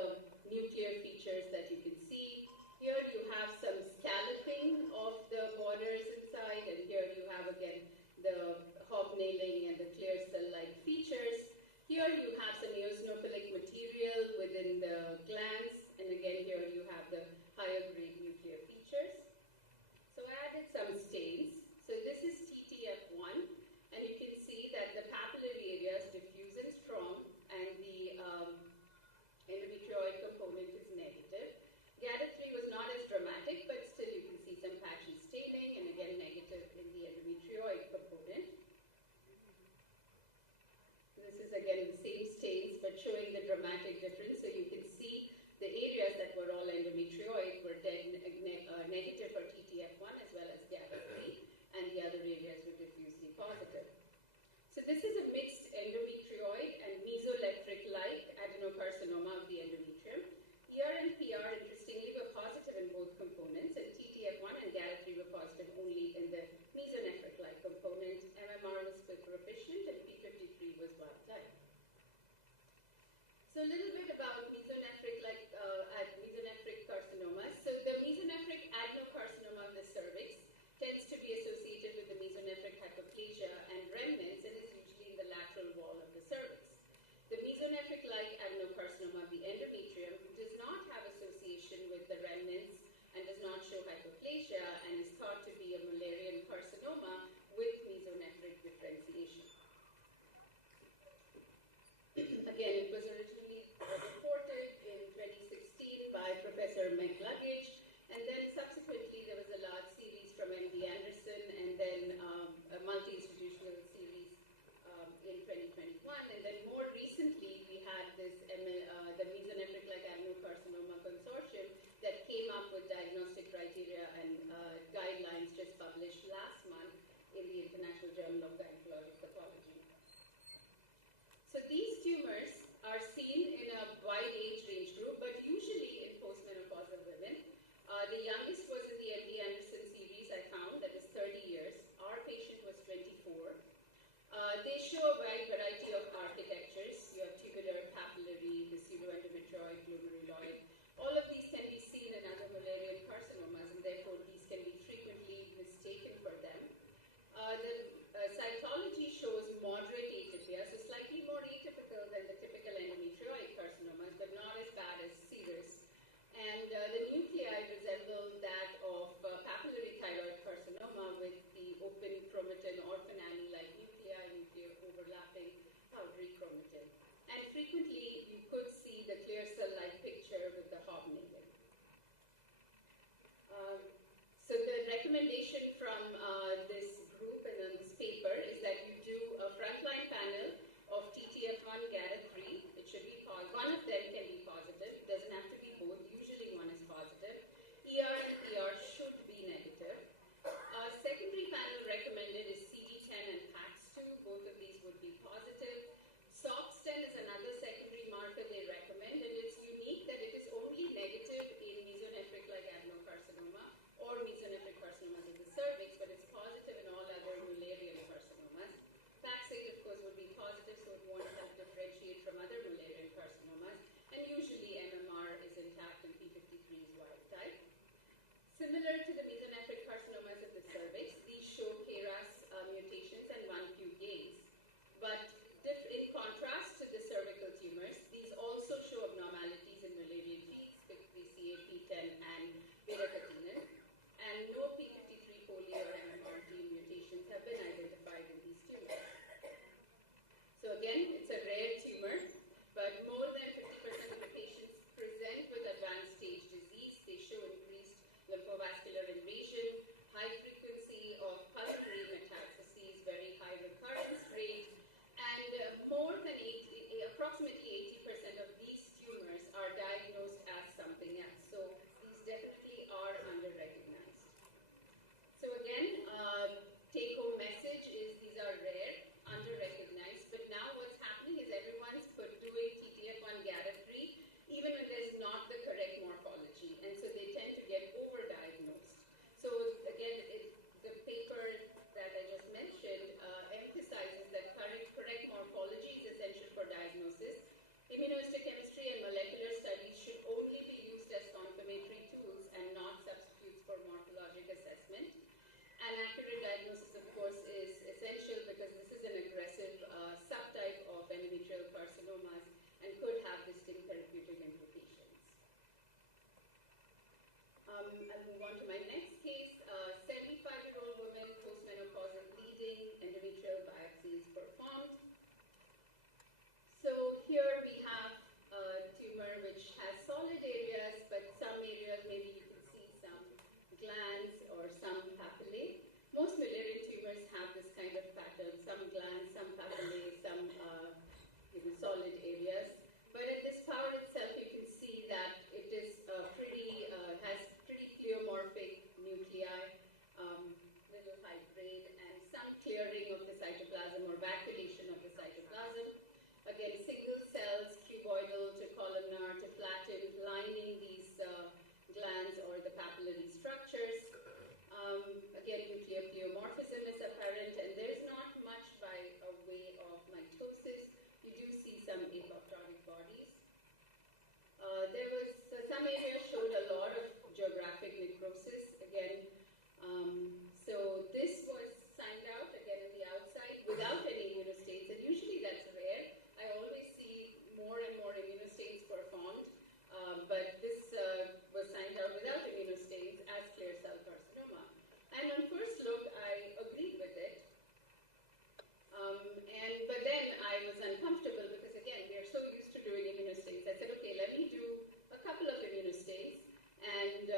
nuclear features that you can see. Here you have some scalloping of the borders inside, and here you have, again, the hobnailing and the clear cell-like features. Here you have some eosinophilic material within the glands, and again here you have the higher grade nuclear features. So I added some stains. So this is TTF1, and you can see that the papillary area is diffuse and strong, and the endometrioid component is negative. GATA3 was not as dramatic, but still you can see some patchy staining, and again negative in the endometrioid component. This is again the same stains, but showing the dramatic difference. So you can see the areas that were all endometrioid were negative for TTF1 as well as GATA3, and the other areas were diffusely positive. So this is a mixed endometrioid and mesoelectric-like adenocarcinoma of the endometrium. ER and PR, interestingly, were positive in both components, and TTF1 and GATA3 were positive only in the mesonephric-like component. MMR was proficient, and P53 was wild type. So a little bit about mesonephric carcinomas. So the mesonephric adenocarcinoma of the cervix tends to be associated with the mesonephric hyperplasia and remnants, and is usually in the lateral wall of the cervix. The mesonephric-like adenocarcinoma of the endometrium does not have association with the remnants and does not show hyperplasia, and is thought to be a Mullerian carcinoma with mesonephric differentiation. Again, it was originally reported in 2016 by Professor McLuggage, and then subsequently there was a large series from MD Anderson, and then a multi-institutional series in 2021, and then more recently we had this the mesonephric-like adenocarcinoma consortium that came up with diagnostic criteria and guidelines just published last month in the International Journal of Gynecologic Pathology. So these tumors are seen in a wide age range group, but usually in postmenopausal women. The youngest was in the MD Anderson series I found, that is 30 years. Our patient was 24. They show a wide variety of architectures. You have tubular, papillary, the pseudoendometrioid, glomeruloid. All of these can be seen in other Mullerian carcinomas, and therefore these can be frequently mistaken for them. The cytology shows moderate atypia, so slightly more atypical than the typical endometrioid carcinomas, but not as bad as serous. And the nuclei resemble that of papillary thyroid carcinoma with the open chromatin orphan like nuclei, nuclear overlapping powdery chromatin. And frequently you could see the clear cell-like picture with the hobnailing. So the recommendation from this group and then this paper is that you do a frontline panel of TTF1, GATA3. It should be one of them can be positive. It doesn't have to be both. Usually one is positive. ER and PR should be negative. Secondary panel recommended is CD10 and PAX2. Both of these would be positive. SOX10 is another secondary marker they recommend, and it's unique that it is only negative in mesonephric-like adenocarcinoma or mesonephric carcinomas of the cervix. immunohistochemistry and molecular studies should only be used as confirmatory tools and not substitutes for morphologic assessment. And accurate diagnosis, of course, is essential because this is an aggressive subtype of endometrial carcinomas and could have distinct therapeutic implications. I'll move on to my next case. 75-year-old woman, postmenopausal bleeding, endometrial biopsy is performed. So here we have a tumor which has solid areas, but some areas maybe you can see some glands or some papillae. Most Müllerian tumors have this kind of pattern, some glands, some papillae, some solid areas. But in this power itself, you can see that it is has pretty pleomorphic nuclei, little high grade, and some clearing of the cytoplasm or vacuolation of the cytoplasm. Again, single cells, cuboidal to columnar to flattened, lining these glands or the papillary structures. Again, nuclear pleomorphism is apparent, and there's not much by a way of mitosis. You do see some apoptotic bodies. There was some areas showed a lot of geographic necrosis. Again, so this was signed out again in the outside without any immunostains, and usually that's rare. I always see more and more immunostains performed, but this was signed out without immunostains as clear cell carcinoma. And on first look, I agreed with it. But then I was uncomfortable because, again, we are so used to doing immunostains. I said, okay, let me do a couple of immunostains and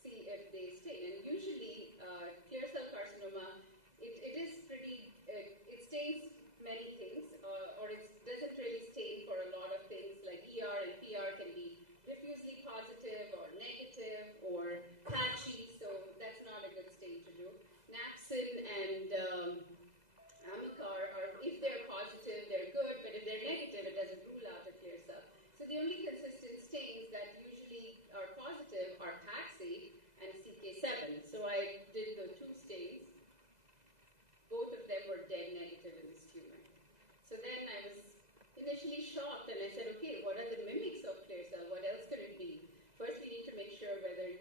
see if they stain. And usually, clear cell carcinoma, it is pretty, it stains many things, or it doesn't really stain for a lot of things, like ER and PR can be diffusely positive or negative or patchy, so that's not a good stain to do. Napsin and AMRITSAR are, if they're positive, they're good, but if they're negative, it doesn't rule out a clear cell. So the only consistent stains that usually are positive are PAC-8 and CK7. So I did the two stains. Both of them were dead negative in this tumor. So then I was initially shocked and I said, okay, what are the mimics of clear cell? What else could it be? First, we need to make sure whether,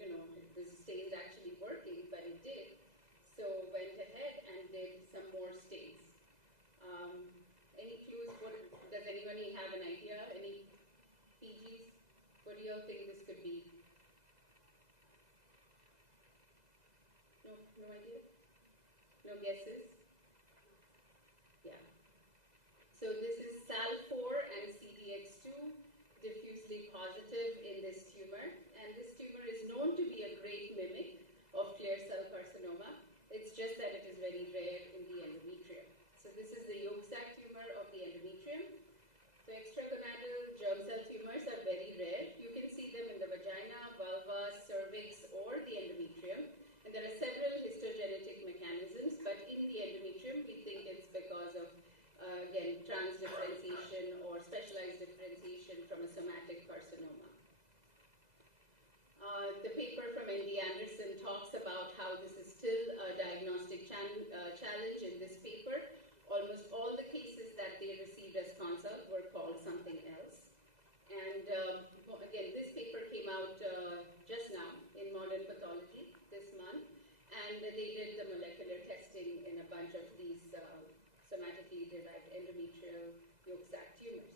the stain is actually working, but it did. So went ahead and did some more stains. Any clues? Does anybody have an idea? Any PGs? What do you all think this could be? No idea? No guesses? Yeah. So this is SAL4 and CDX2, diffusely positive in this tumor. And this tumor is known to be a great mimic of clear cell carcinoma. It's just that it is very rare in the endometrium. So this is the yolk sac tumor of the endometrium. So extragonadal germ cell tumors are very rare. You can see them in the vagina, vulva, cervix, or the endometrium. And there are several histogenetic mechanisms, but in the endometrium, we think it's because of, again, transdifferentiation or specialized differentiation from a somatic carcinoma. The paper from MD Anderson talks about how this is still a diagnostic challenge in this paper. Almost all the cases that they received as consult were called something else. And again, this paper came out just now in Modern Pathology this month. And they did the molecular testing in a bunch of these somatically derived endometrial yolk sac tumors.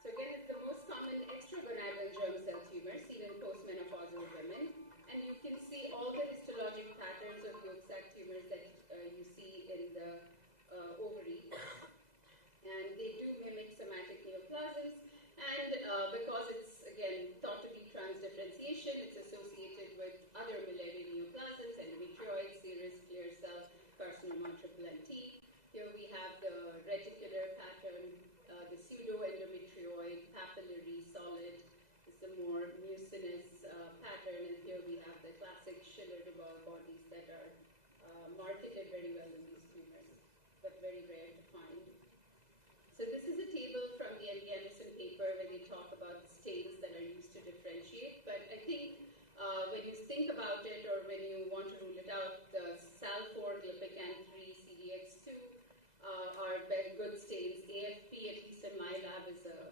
So again, it's the most common extragonadal germ cell tumor seen in postmenopausal women. And you can see all the histologic patterns of yolk sac tumors that you see in the ovary. And they do mimic somatic neoplasms. And because it's, again, thought to be transdifferentiation, it's associated with other Müllerian neoplasms, endometrioid, serous, clear cell, carcinoma, NNT. Here we have the reticular pattern, the pseudo-endometrioid, papillary, solid. It's the more mucinous pattern, and here we have the classic Schiller-Duval bodies that are marketed very well in these tumors, but very rare to find. So this is a table from the MD Anderson paper where they talk about the stains that are used to differentiate, but I think when you think about it or when you want to rule it out, the SAL4, Glipican-3, CDX2 are very good stains. AFP, at least in my lab, is a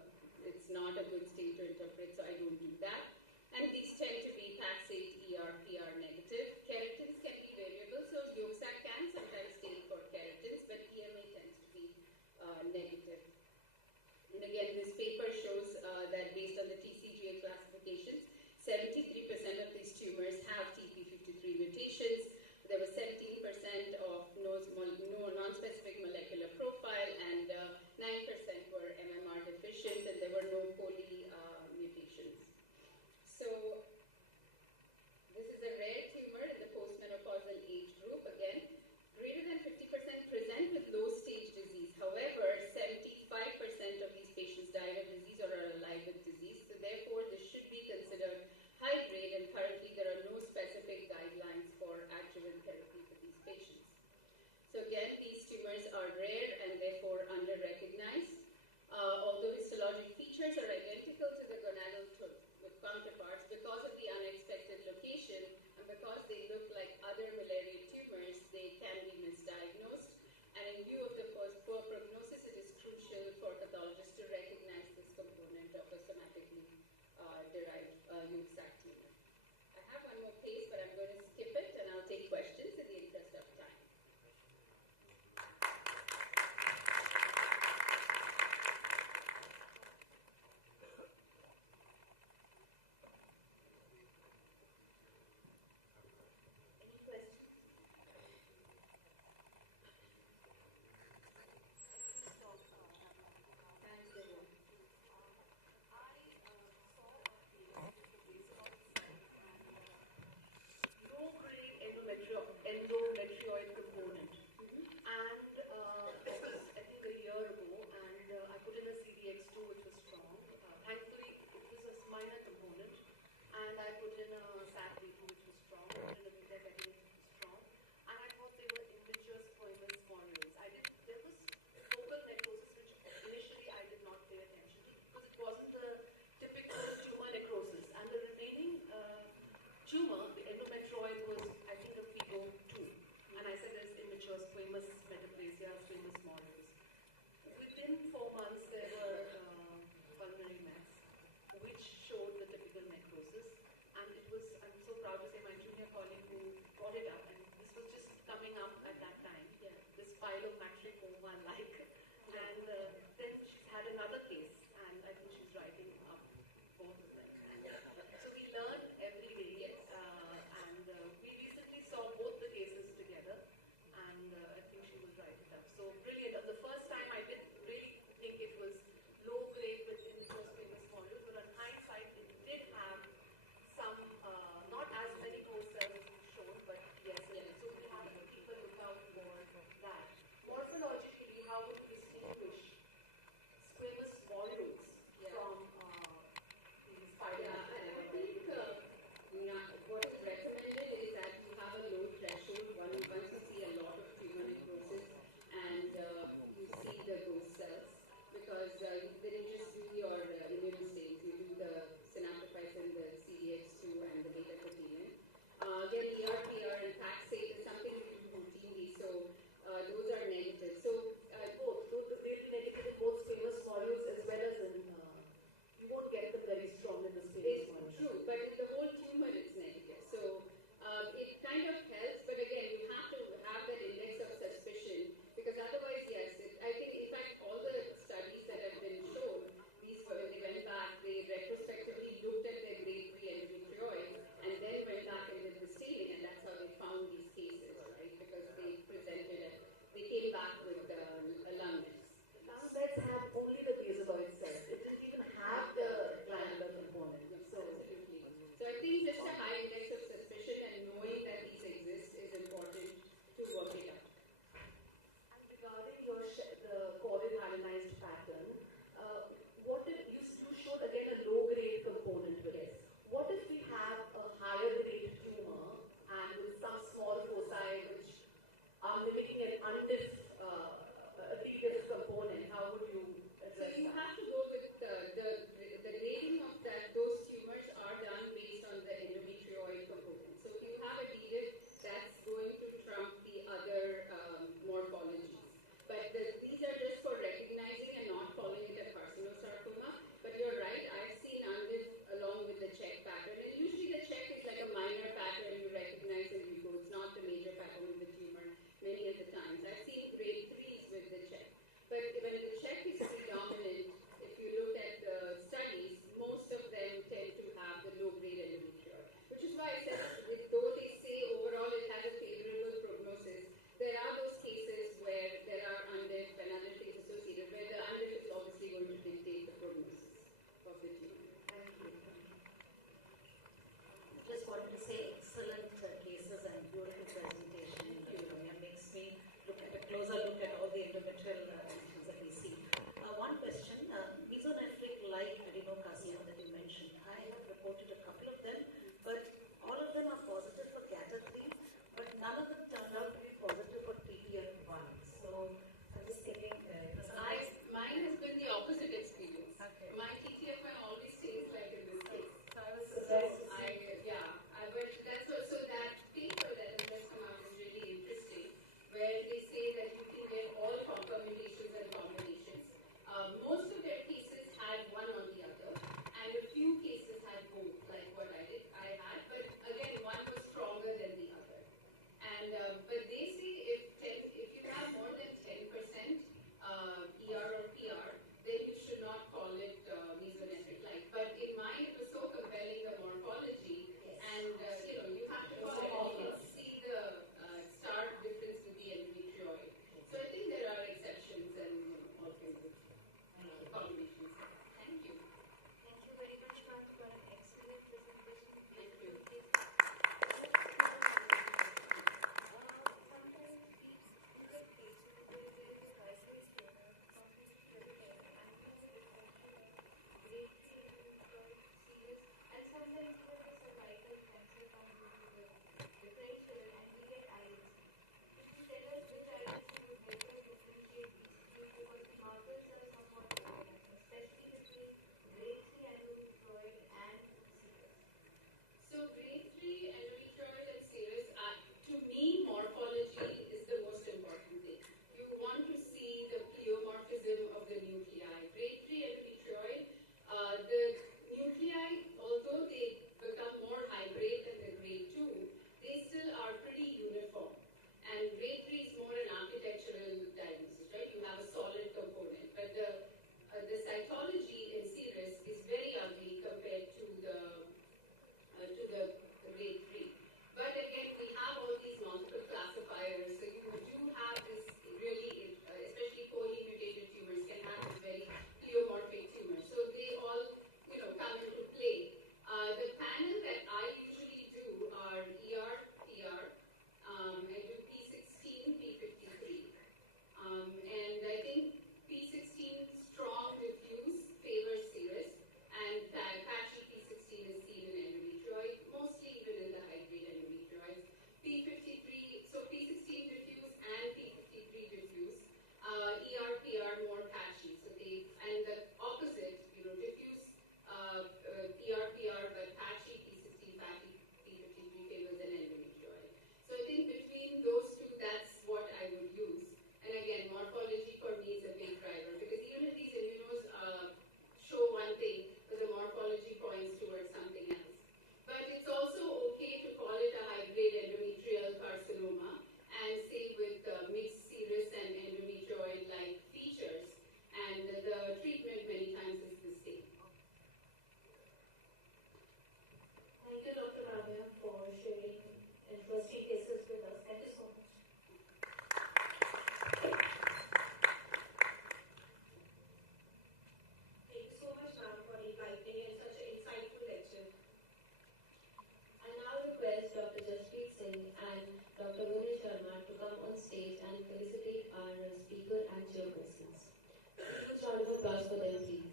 for them, please.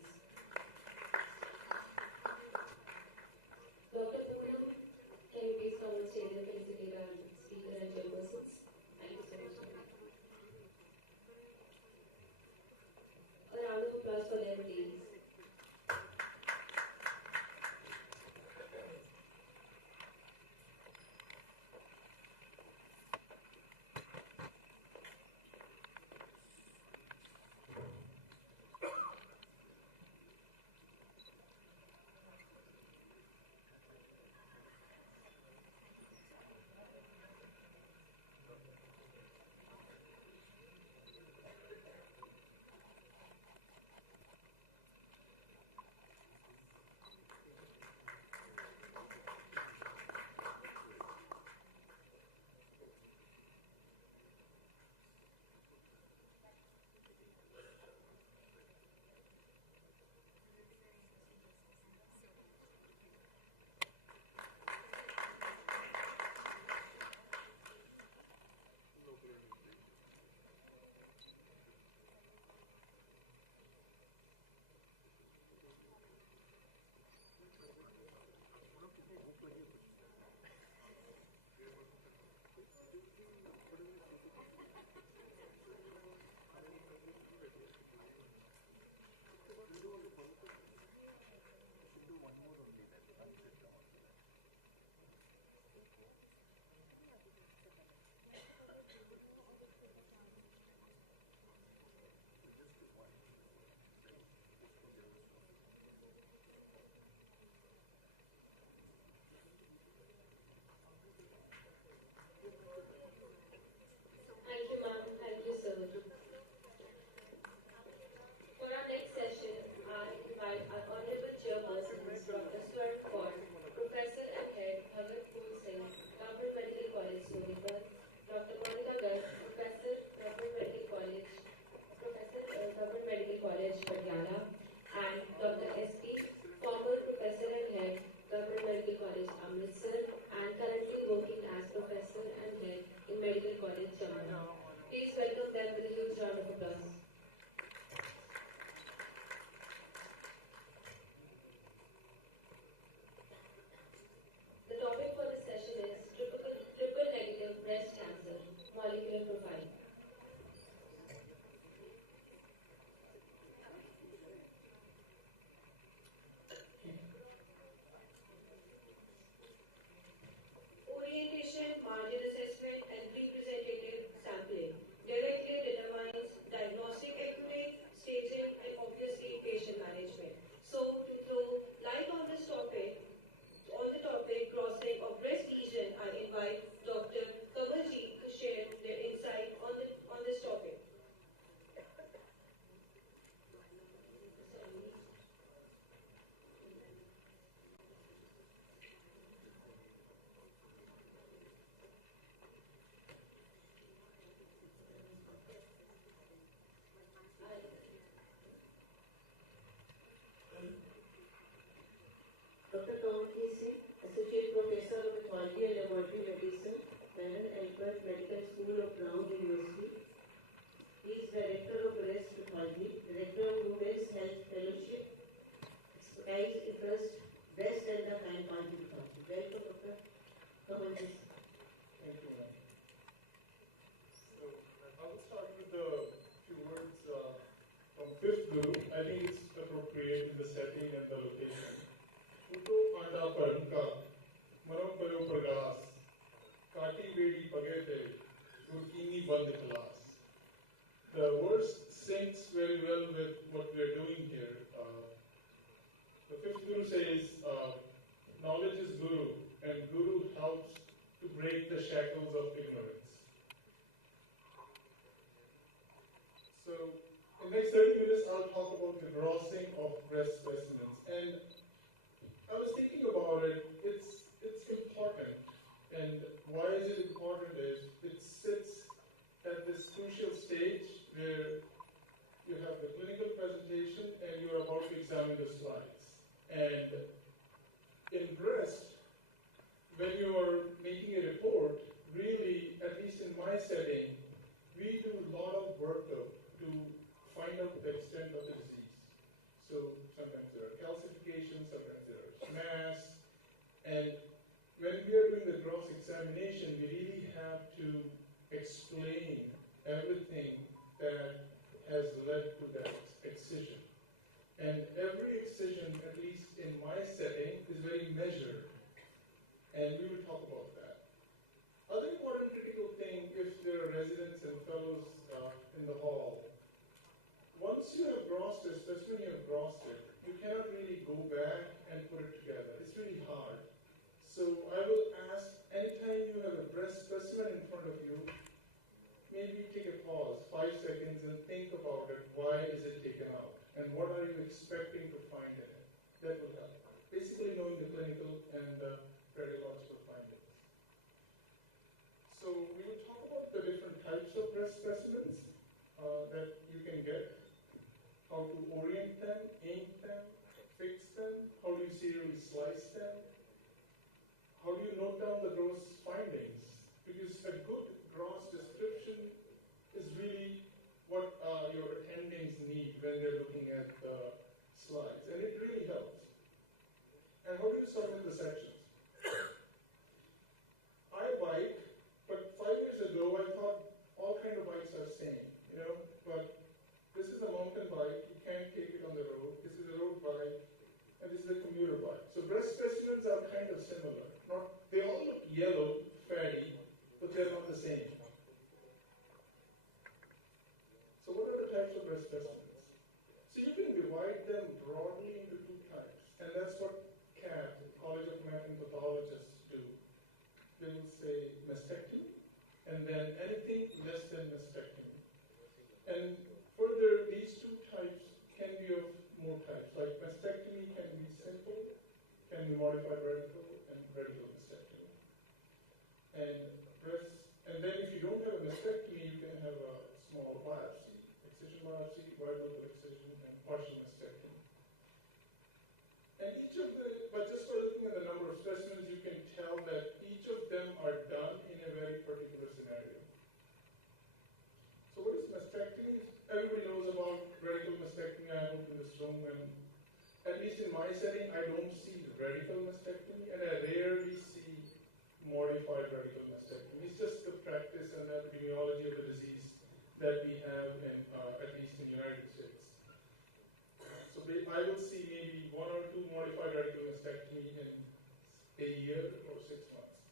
Dr. Poonam, can you please come on stage and felicitate our speaker and chairpersons? Thank you so much. A round of applause for them, please. Thank you, ma'am. Thank you, sir. For our next session, I invite our Honorable Chairpersons, Dr. Stuart Kaur, Professor and Head, Bhagat Phool Singh, Government Medical College, Sonipat, Dr. Monica Garg, Professor, Government Medical College, Government Medical College, Patiala, and Dr. S.P., former Professor and Head, Government Medical College, Amritsar, and currently working as Professor and Head in Medical College, Jammu. Please welcome them with a huge round of applause. The topic for this session is triple negative breast cancer, molecular profile. Orientation, margin assessment, and representative sampling directly determines diagnostic accurate, staging, and obviously patient management. So, to throw light on this topic, crossing of breast lesion, I invite Dr. Kamalji to share their insight on this topic. Dr. Tom Casey, Associate Professor of Pathology and Laboratory Medicine, Baron Albert Medical School of Brown University. He is Director of Breast Pathology, Director of Women's Health Fellowship, expertise interest, breast and the gynecology pathology. Welcome, Dr. Kamalji. Thank you, ma'am. So, I will start with a few words from fifth group. I think it's appropriate in the setting and the location. Uto anda paranka, maram payo pragas, kati vedi pagete, gurkini band class. The verse syncs very well with what we are doing here. The fifth guru says, knowledge is guru, and guru helps to break the shackles of ignorance. So, in the next 30 minutes, I'll talk about the grossing of breast specimens. And I was thinking about it, it's important. And why is it important is it sits at this crucial stage where you have the clinical presentation and you're about to examine the slides. And in breast, when you're making a report, really, at least in my setting, we do a lot of work to find out the extent of the disease. So sometimes there are calcifications, sometimes there are mass, and when we are doing the gross examination, we really have to explain everything that has led to that excision. And every excision, at least in my setting, is very measured. And we will talk about that. Other important critical thing, if there are residents and fellows in the hall, once you have grossed it, especially when you have grossed it, you cannot really go back and put it together. It's really hard. So I will ask, anytime you have a breast specimen in front of you, maybe take a pause, 5 seconds, and think about it. Why is it taken out? And what are you expecting to find in it? That will help. Basically knowing the clinical and the radiological findings. So we will talk about the different types of breast specimens that you can get, how to orient them, ink them, fix them, how do you serially slice them, how do you note down the gross findings? Because a good gross description is really what your attendings need when they're looking at the slides, and it really helps. And how do you submit the sections? I bike, but 5 years ago I thought all kind of bikes are same, but this is a mountain bike, you can't take it on the road, this is a road bike, and this is a commuter bike. So breast specimens are kind of similar. They all look yellow, fatty, but they're not the same. So what are the types of breast specimens? So you can divide them broadly into 2 types, and that's what CAP, College of American Pathologists, do. They will say mastectomy, and then anything less than mastectomy. And further, these 2 types can be of more types. Like mastectomy can be simple, can be modified radical, and radical mastectomy. And then if you don't have a mastectomy, you can have a small biopsy, excision biopsy, wide local excision, and partial mastectomy. And but just by looking at the number of specimens, you can tell that each of them are done in a very particular scenario. So what is mastectomy? Everybody knows about radical mastectomy. I hope in this room, and at least in my setting, I don't see radical mastectomy, and I rarely see modified radical mastectomy. It's just the practice and the epidemiology of the disease that we have in, at least in the United States. So I will see maybe 1 or 2 modified radical mastectomy in a year or 6 months.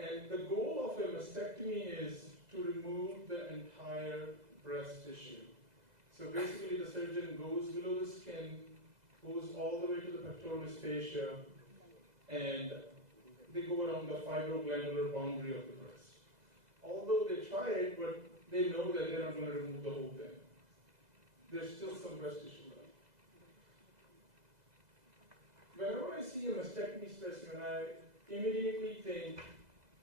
And the goal of a mastectomy is to remove the entire breast tissue. So basically the surgeon goes below the skin, goes all the way to the pectoralis fascia, and they go around the fibroglandular boundary of the breast. Although they try it, but they know that they're not going to remove the whole thing. There's still some breast tissue left. Whenever I see a mastectomy specimen, I immediately think,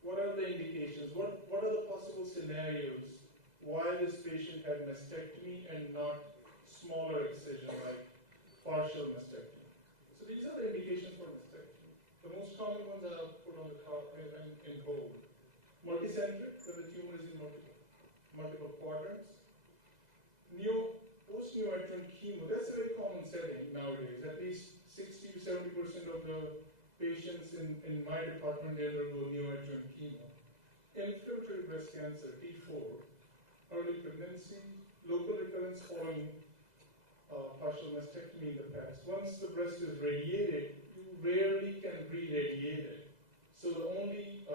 what are the indications? What are the possible scenarios why this patient had mastectomy and not smaller excision like partial mastectomy? So these are the indications for mastectomy. The most common ones I'll put on the top in bold. Multicentric, when the tumor is in multiple quadrants. Post-neoadjuvant chemo, that's a very common setting nowadays. At least 60 to 70% of the patients in my department, they undergo neoadjuvant chemo. Inflammatory breast cancer, T4, early pregnancy, local recurrence following partial mastectomy in the past. Once the breast is radiated, you rarely can re-radiate it. So the only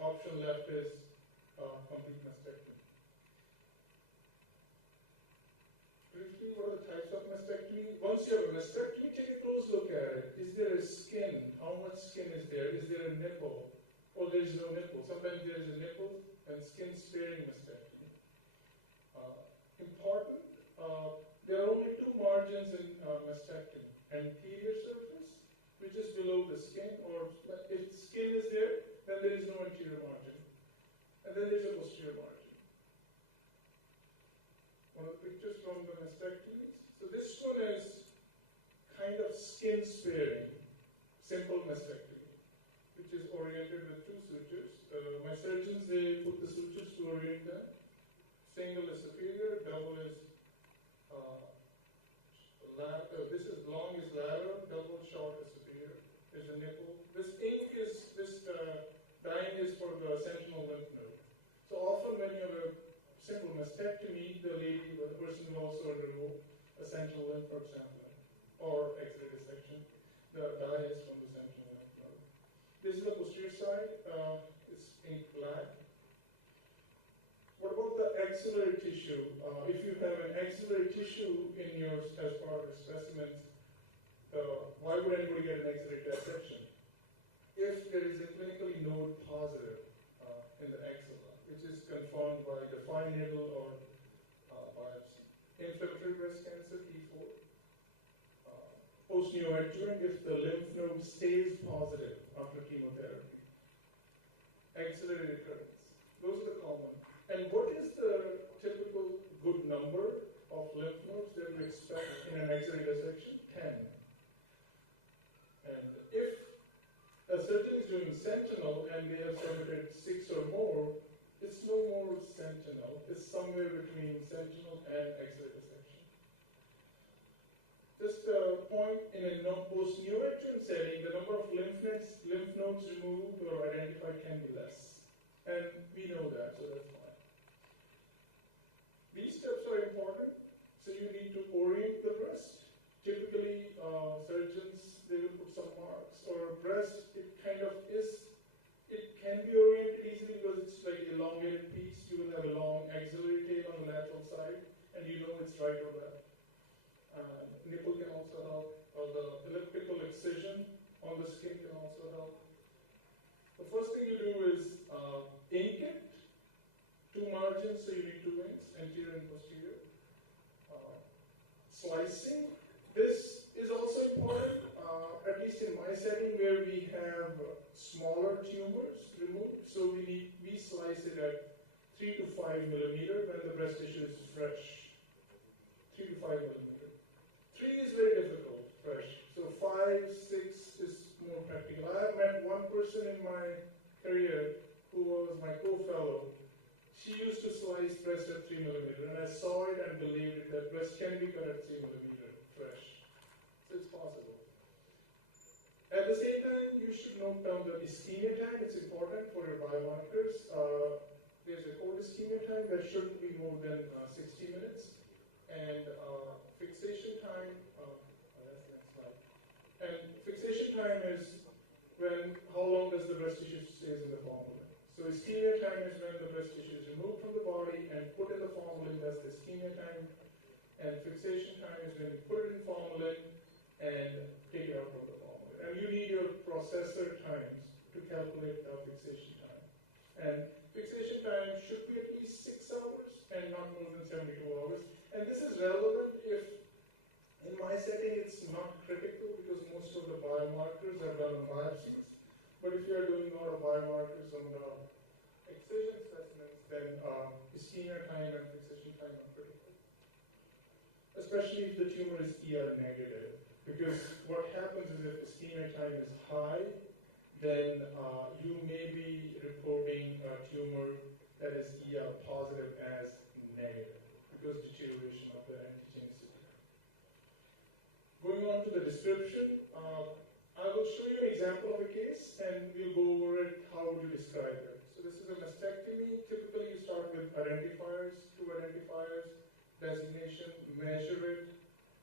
option left is complete mastectomy. Briefly, what are the types of mastectomy? Once you have a mastectomy, take a close look at it. Is there a skin? How much skin is there? Is there a nipple? Or there is no nipple? Sometimes there is a nipple and skin-sparing mastectomy. Important, there are only 2 margins in mastectomy. Anterior surface, which is below the skin, or if the skin is there, then there is no anterior margin. And then there is a posterior margin. One of the pictures from the mastectomies. So this one is kind of skin-sparing, simple mastectomy, which is oriented with 2 sutures. My surgeons, they put the sutures to orient them. Single is superior, double is this is long is lateral, double short is superior. There's a nipple. This ink is, dyeing is for the sentinel lymph node. So often when you have a simple mastectomy, the person will also remove a sentinel lymph node sampling or X-ray dissection. The dye is from the sentinel lymph node. This is the posterior side. It's ink black. What about the axillary tissue? If you have an axillary tissue in yours as part of the specimens, why would anybody get an X-ray dissection? If there is a clinically node positive in the axilla, which is confirmed by the fine needle or biopsy. Inflammatory breast cancer, T4. Post-neoadjuvant, if the lymph node stays positive after chemotherapy. Axillary recurrence. Those are the common. And what is the typical good number of lymph nodes that we expect in an X-ray dissection? 10. And if a surgeon is doing sentinel and they have submitted 6 or more, it's no more sentinel. It's somewhere between sentinel and X-ray dissection. Just a point, in a post-neoadjuvant setting, the number of lymph nodes removed or identified can be less. And we know that, so that's fine. These steps are important, so you need to orient the breast. Typically, surgeons, they will put some marks, or breast, it kind of is, it can be oriented easily because it's like an elongated piece. You will have a long axillary tail on the lateral side, and you know it's right or left. Nipple can also help, or the elliptical excision on the skin can also help. The first thing you do is ink it. 2 margins, so you need 2 inks, anterior and posterior. Slicing. This is also important, at least in my setting where we have smaller tumors removed. So we slice it at 3 to 5 millimeter when the breast tissue is fresh. 3 to 5 millimeter. 3 is very difficult, fresh. So 5, 6 is more practical. I have met one person in my career who was my co-fellow. She used to slice breast at 3 millimeter, and I saw it and believed it that breast can be cut at 3 millimeter fresh. So it's possible. At the same time, you should note down the ischemia time. It's important for your biomarkers. There's a cold ischemia time that shouldn't be more than 60 minutes. And fixation time, that's the next slide. And fixation time is how long does the breast tissue stays in the formalin. So ischemia time is when the breast tissue is removed from the body and put in the formalin, that's the ischemia time. And fixation time is when you put it in formalin and take it out from the formalin. And you need your processor times to calculate the fixation time. And fixation time should be at least 6 hours and not more than 72 hours. And this is relevant if, in my setting, it's not critical because most of the biomarkers are done on biopsies. But if you are doing a lot of biomarkers on the excision specimens, then ischemia time and fixation time are critical. Especially if the tumor is ER negative. Because what happens is if ischemia time is high, then you may be reporting a tumor that is ER positive as negative because deterioration of the antigenicity. Going on to the description, I will show you an example of a case and we'll go over it, how would you describe it. So this is a mastectomy. Typically you start with identifiers, 2 identifiers, designation, measure it,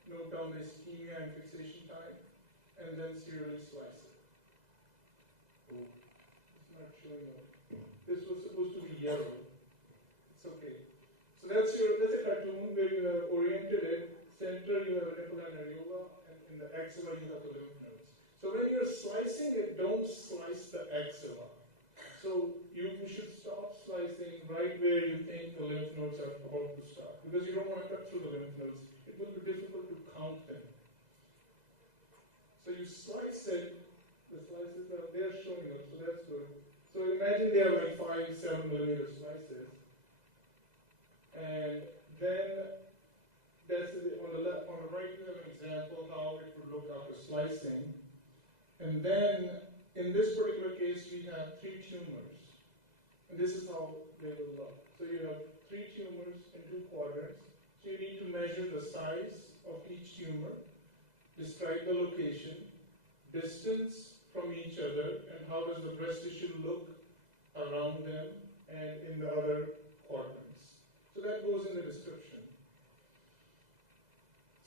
note down the ischemia and fixation time, and then serially slice it. Oh, it's not showing up. This was supposed to be yellow. It's okay. So that's a cartoon where you have oriented it. Center you have a nipple and areola, and in the axilla you have the lymph nodes. So when you're slicing it, don't slice the axilla. So you should stop slicing right where you think the lymph nodes are about to start, because you don't want to cut through the lymph nodes. It will be difficult to count them. So you slice it, the slices they're showing up, so that's good. So imagine they are like 5, 7 millimeter slices. And then that's on the right you have an example how it would look after slicing. And then in this particular case we have 3 tumors. And this is how they will look. So you have 3 tumors in 2 quadrants. So you need to measure the size of each tumor describe the location, distance from each other, and how does the breast tissue look around them and in the other quadrants. So that goes in the description.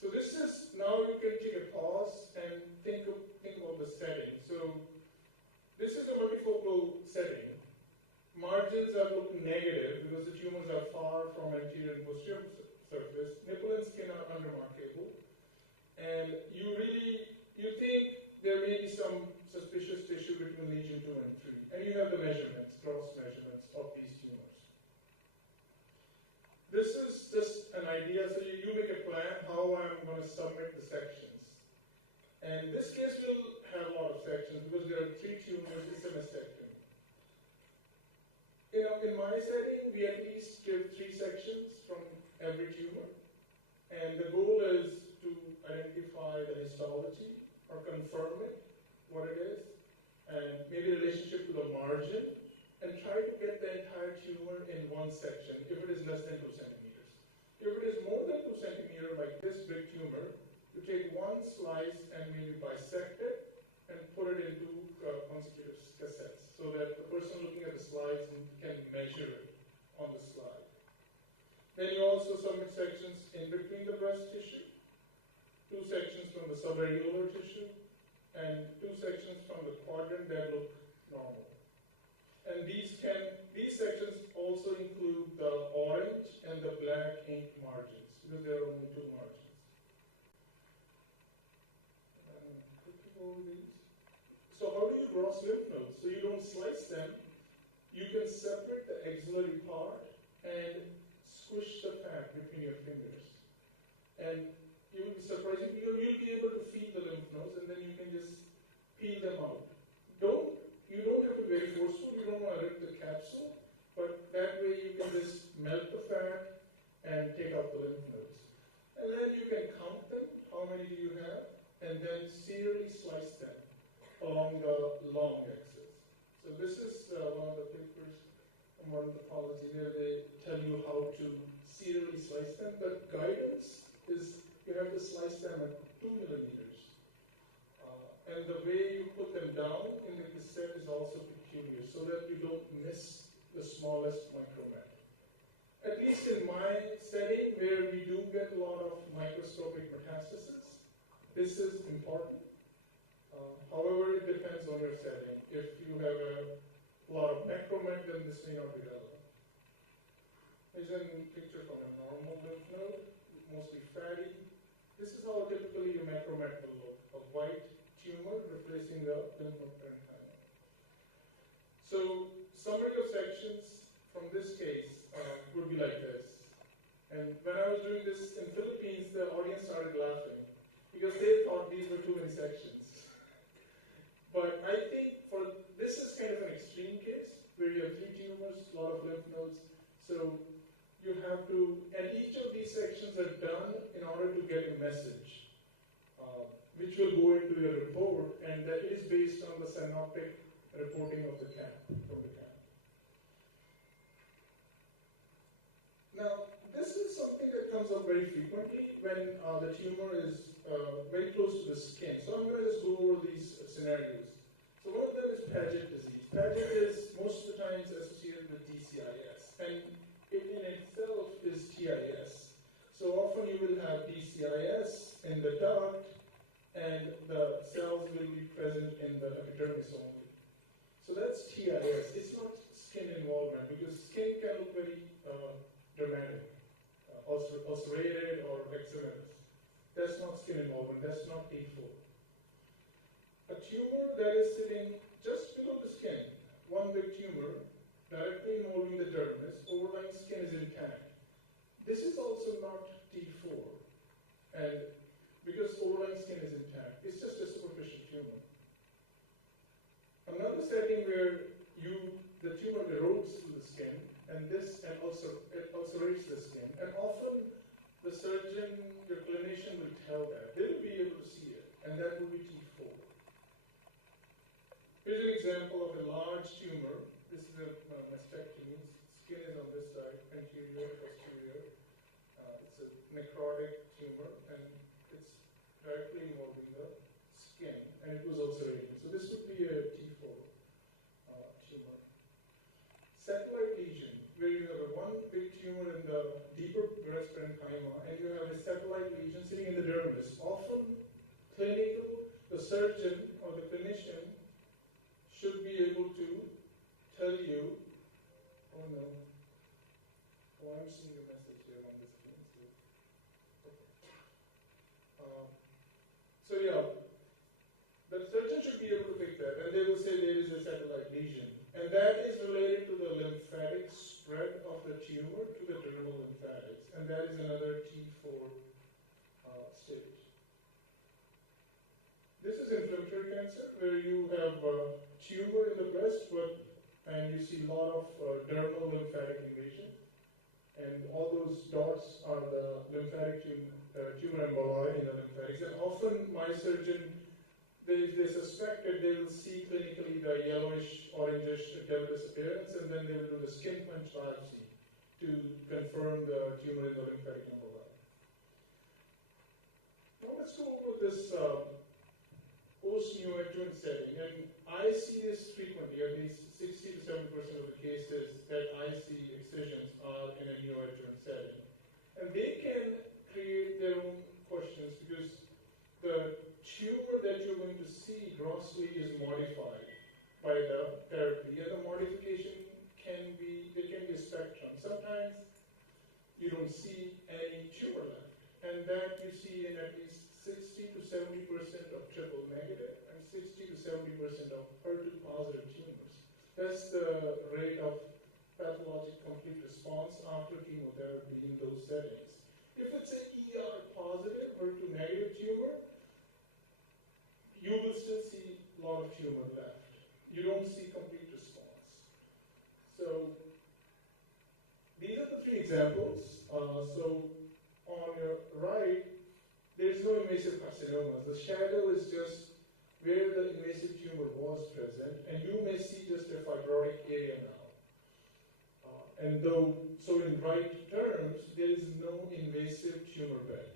So this is, now you can take a pause and think about the setting. So this is a multifocal setting. Margins are looking negative because the tumors are far from anterior and posterior surface. Nipple and skin are undermarkable. And you think there may be some suspicious tissue between lesion 2 and 3. And you have the measurements, cross measurements of these tumors. This is just an idea, so you make a plan how I'm going to submit the sections. And this case will have a lot of sections because there are 3 tumors, it's a mastectomy. In my setting, we at least give 3 sections from every tumor. And the goal is to identify the histology or confirm it, what it is, and maybe relationship to the margin, and try to get the entire tumor in one section if it is less than 2 centimeters. If it is more than 2 centimeters, like this big tumor, you take one slice and maybe bisect it and put it into consecutive cassettes so that the person looking at the slides can measure it on the slide. Then you also submit sections in between the breast tissue, 2 sections from the subareolar tissue, and 2 sections from the quadrant that look normal. And these sections also include the orange and the black ink margins, because there are only 2 margins. So how do you gross lymph nodes? So you don't slice them. You can separate the axillary part and squish the fat between your fingers. And you will be surprised. You'll be able to feel the lymph nodes, and then you can just peel them out. You don't have to be very forceful. You don't want to rip the capsule, but that way you can just melt the fat and take out the lymph nodes. And then you can count them. How many do you have? And then serially slice them along the long axis. So this is one of the papers in modern pathology where they tell you how to serially slice them. The guidance is you have to slice them at 2 millimeters. And the way you put them down in the cassette is also peculiar so that you don't miss the smallest micromet. At least in my setting where we do get a lot of microscopic metastasis, this is important. However, it depends on your setting. If you have a lot of macromet, then this may not be relevant. Here's a picture from a normal lymph node, mostly fatty. This is how typically your macromet will look, a white tumor replacing the lymph node parenchyma. So, summary of sections from this case would be like this. And when I was doing this in Philippines, the audience started laughing because they thought these were too many sections. But I think this is kind of an extreme case where you have 3 tumors, a lot of lymph nodes. So you have to, and each of these sections are done in order to get a message, which will go into your report, and that is based on the synoptic reporting of the camp, from the camp. Now, this is something that comes up very frequently when the tumor is very close to the skin. So I'm going to just go over these scenarios. So one of them is Paget disease. Paget is most of the times associated with DCIS, and it in itself is TIS. So often you will have DCIS in the duct, and the cells will be present in the epidermis only. So that's TIS. It's not skin involvement, because skin can look very dramatic, ulcerated or eczematous. That's not skin involvement, that's not T4. A tumor that is sitting just below the skin, one big tumor, directly involving the dermis, overlying skin is intact. This is also not T4, and because overlying skin is intact, it's just a superficial tumor. Another setting where the tumor erodes through the skin, and also it ulcerates the skin, and often the surgeon, your clinician will tell that. They will be able to see it, and that will be T4. Here's an example of a large tumor. This is a mastectomy. Skin is on this side, anterior, posterior. It's a necrotic tumor, and it's directly involving parenchyma, and you have a satellite lesion sitting in the dermis. Often, the surgeon or the clinician should be able to tell you, oh no, oh, I'm seeing a message here on the screen. So yeah, the surgeon should be able to pick that, and they will say there is a satellite lesion. And that is related to the lymphatic spread of the tumor to the dermal lymphatics, and that is another T4 stage. This is inflammatory cancer, where you have a tumor in the breast, and you see a lot of dermal lymphatic invasion, and all those dots are the lymphatic tumor emboli in the lymphatics. And often my surgeon, if they suspect it, they will see clinically the yellowish, orangish dermis appearance, and then they will do the skin punch biopsy to confirm the tumor in the lymphatic emboli. Now let's go over this post-neoadjuvant setting, and I see this frequently. At least 60 to 70% of the cases that I see excisions are in a neoadjuvant setting, and they can create their own questions because the tumor that you're going to see grossly is modified by the therapy, and the modification can be a spectrum. Sometimes you don't see any tumor left, and that you see in at least 60 to 70% of triple negative and 60 to 70% of HER2 positive tumors. That's the rate of pathologic complete response after chemotherapy in those settings. If it's an ER positive, HER2 negative tumor, you will still see a lot of tumor left. You don't see complete response. So these are the three examples. So on your right, there's no invasive carcinomas. The shadow is just where the invasive tumor was present, and you may see just a fibrotic area now. So in right terms, there is no invasive tumor bed.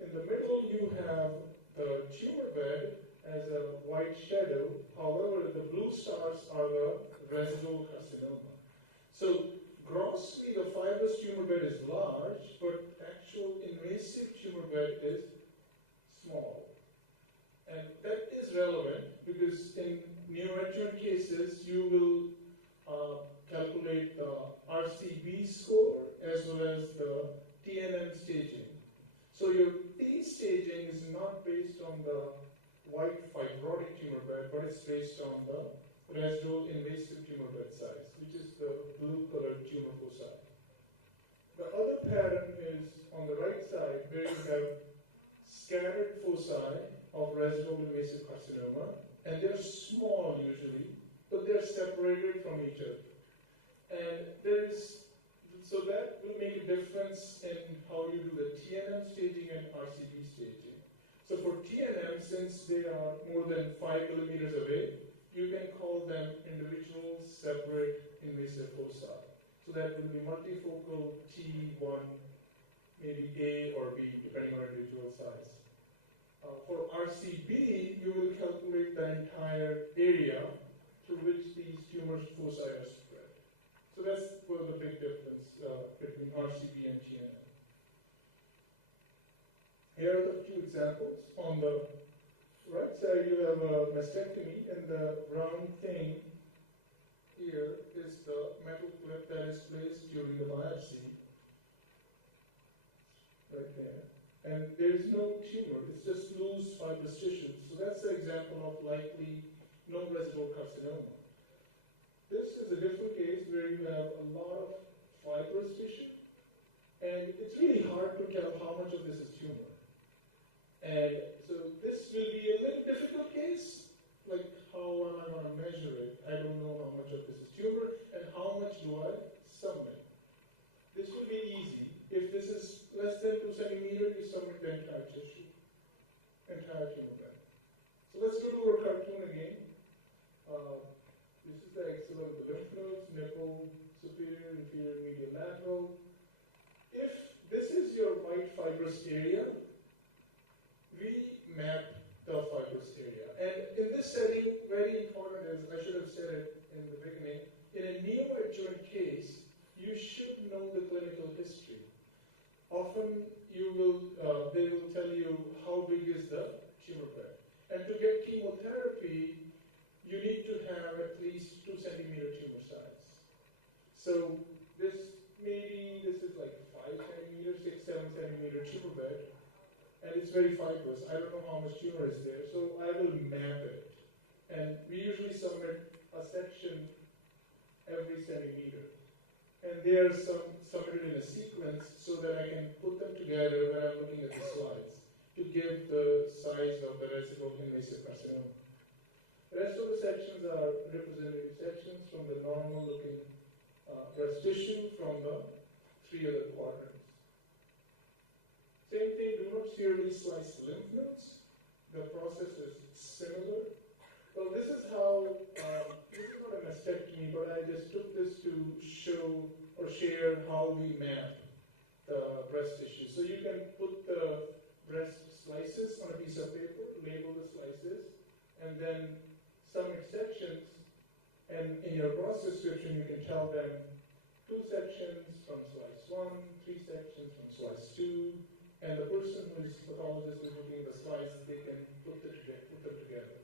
In the middle, you have the tumor bed as a white shadow. However, the blue stars are the residual carcinoma. So grossly, the fibrous tumor bed is large, but actual invasive tumor bed is small. And that is relevant because in neoadjuvant cases, you will calculate the RCB score as well as the TNM staging. So your T staging is not based on the white fibrotic tumor bed, but it's based on the residual invasive tumor bed size, which is the blue colored tumor foci. The other pattern is on the right side, where you have scattered foci of residual invasive carcinoma, and they're small usually, but they're separated from each other. And so that will make a difference in how you do the TNM staging and RCB staging. So for TNM, since they are more than 5 millimeters away, you can call them individual separate invasive foci. So that will be multifocal T1, maybe A or B, depending on individual size. For RCB, you will calculate the entire area through which these tumor foci are spread. So that's the big difference between RCB and TNM. Here are the two examples. On the right side, you have a mastectomy, and the round thing here is the metal clip that is placed during the biopsy. Right there. And there is no tumor, it's just loose fibrous tissue. So that's the example of likely no residual carcinoma. This is a different case where you have a lot of fibrous tissue, and it's really hard to tell how much of this is tumor. And so this will be a little difficult case, like how am I going to measure it? I don't know how much of this is tumor, and how much do I submit? This will be easy. If this is less than 2 centimeters, you submit the entire tissue, entire tumor bed. So let's go to our cartoon again. This is the axilla of the lymph nodes, nipple, superior, inferior, medial, lateral. If this is your white fibrous area, we map the fibrous area. And in this setting, very important is, I should have said it in the beginning, in a neoadjuvant case, you should know the clinical history. often they will tell you how big is the tumor bed. And to get chemotherapy, you need to have at least 2 centimeter tumor size. So this is like 5 centimeters, 6, 7 centimeter tumor bed, and it's very fibrous. I don't know how much tumor is there, so I will map it. And we usually submit a section every centimeter. And they are submitted in a sequence so that I can put them together when I'm looking at the slides to give the size of the residual invasive carcinoma. The rest of the sections are representative sections from the normal looking breast tissue from the 3 other quadrants. Same thing, do not serially slice lymph nodes. The process is similar. So this is how, this is not a mastectomy, but I just took this to show or share how we map the breast tissue. So you can put the breast slices on a piece of paper, label the slices, and then some sections, and in your process description you can tell them 2 sections from slice 1, 3 sections from slice 2, and the person who is pathologist who is looking at the slides, they can put them together.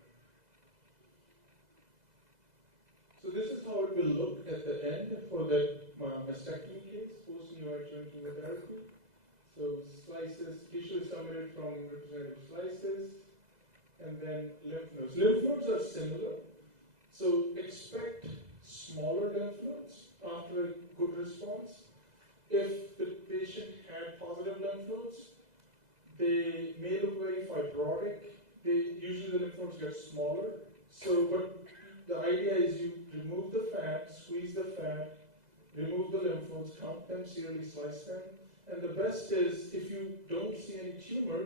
So this is how it will look at the end for the mastectomy case, post-neoadjuvant chemotherapy. So slices, usually submitted from representative slices, and then lymph nodes. Lymph nodes are similar, so expect smaller lymph nodes after a good response. If the patient had positive lymph nodes, they may look very fibrotic. Usually the lymph nodes get smaller. So, but the idea is you remove the fat, squeeze the fat, remove the lymph nodes, count them, serially slice them. And the best is, if you don't see any tumor,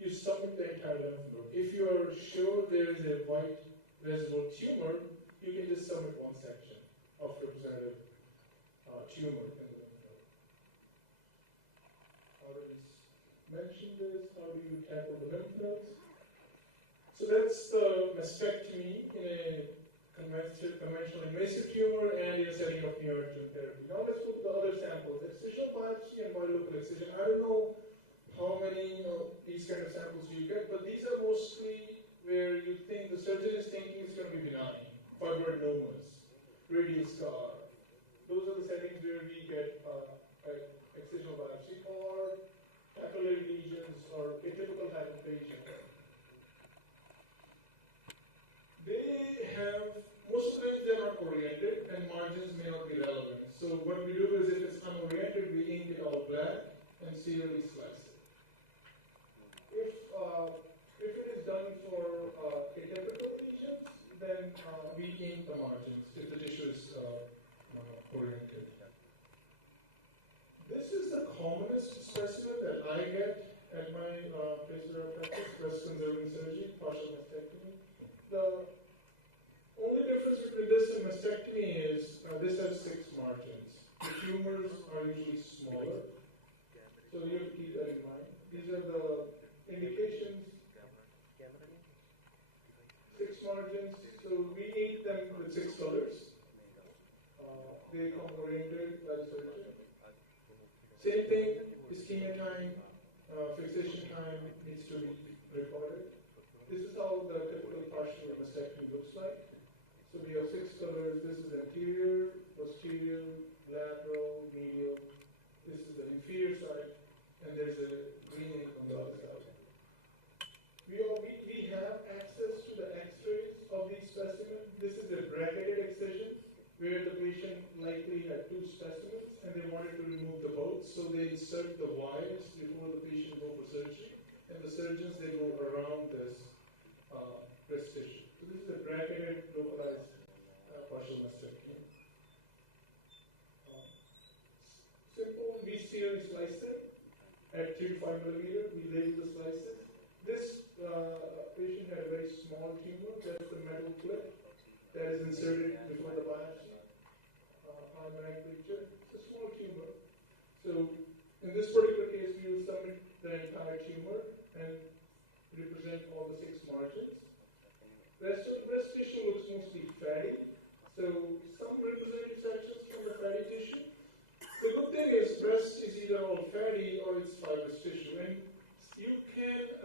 you submit the entire lymph node. If you are sure there is a white residual tumor, you can just submit 1 section of representative tumor in the lymph node. Already mentioned this. How do you tackle the lymph nodes? So that's the mastectomy in a conventional invasive tumor and in a setting of neoadjuvant therapy. Now let's look at the other samples, excisional biopsy and bilocal excision. I don't know how many of these kind of samples you get, but these are mostly where you think the surgeon is thinking it's going to be benign. Fibroadenomas, radial scar. Those are the settings where we get excisional biopsy or papillary lesions or atypical hyperplasia. They have, most of the times they're not oriented and margins may not be relevant. So what we do is if it's unoriented, we ink it all black and serially slice it. If it is done for atypical lesions, then we ink the margins if the tissue is oriented. This is the commonest specimen that I get at my place of practice, breast conserving surgery, partial mastectomy. The only difference between this and mastectomy is this has 6 margins. The tumors are usually smaller, so you have to keep that in mind. These are the indications. 6 margins, so we ink them with 6 colors. They come oriented by the surgeon. Same thing, ischemia time, fixation time needs to be recorded. This is how the typical partial mastectomy looks like. So we have 6 colors. This is anterior, posterior, lateral, medial. This is the inferior side, and there's a green ink on the other side. We have access to the x-rays of these specimens. This is a bracketed excision where the patient likely had 2 specimens and they wanted to remove the both, so they insert the wires before the patient go for surgery, and the surgeons, they go around this breast tissue. So this is a bracketed, localized partial mastectomy. Simple, we serially slice them at 3 to 5 millimeter. We label the slices. This patient had a very small tumor. That's the metal clip that is inserted before the biopsy. Primary picture. It's a small tumor. So in this particular case, we will submit the entire tumor and represent all the 6 margins. Rest of the breast tissue looks mostly fatty. So some representative sections from the fatty tissue. The good thing is breast is either all fatty or it's fibrous tissue. And you can,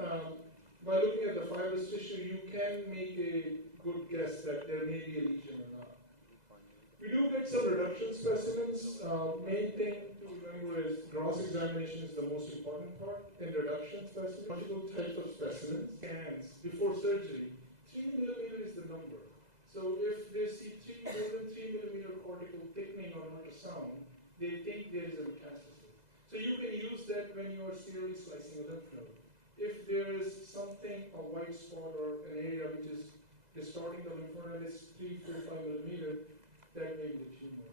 by looking at the fibrous tissue, you can make a good guess that there may be a lesion or not. We do get some reduction specimens. Main thing to remember is gross examination is the most important part. In reduction specimens, multiple types of specimens, scans before surgery. 3 millimeter is the number. So if they see more than 3 millimeter cortical thickening on ultrasound, they think there is a metastasis. So you can use that when you are serially slicing a lymph node. If there is something, a white spot or an area which is distorting the lymph node and is 3, 4, 5 millimeter, that may be the tumor.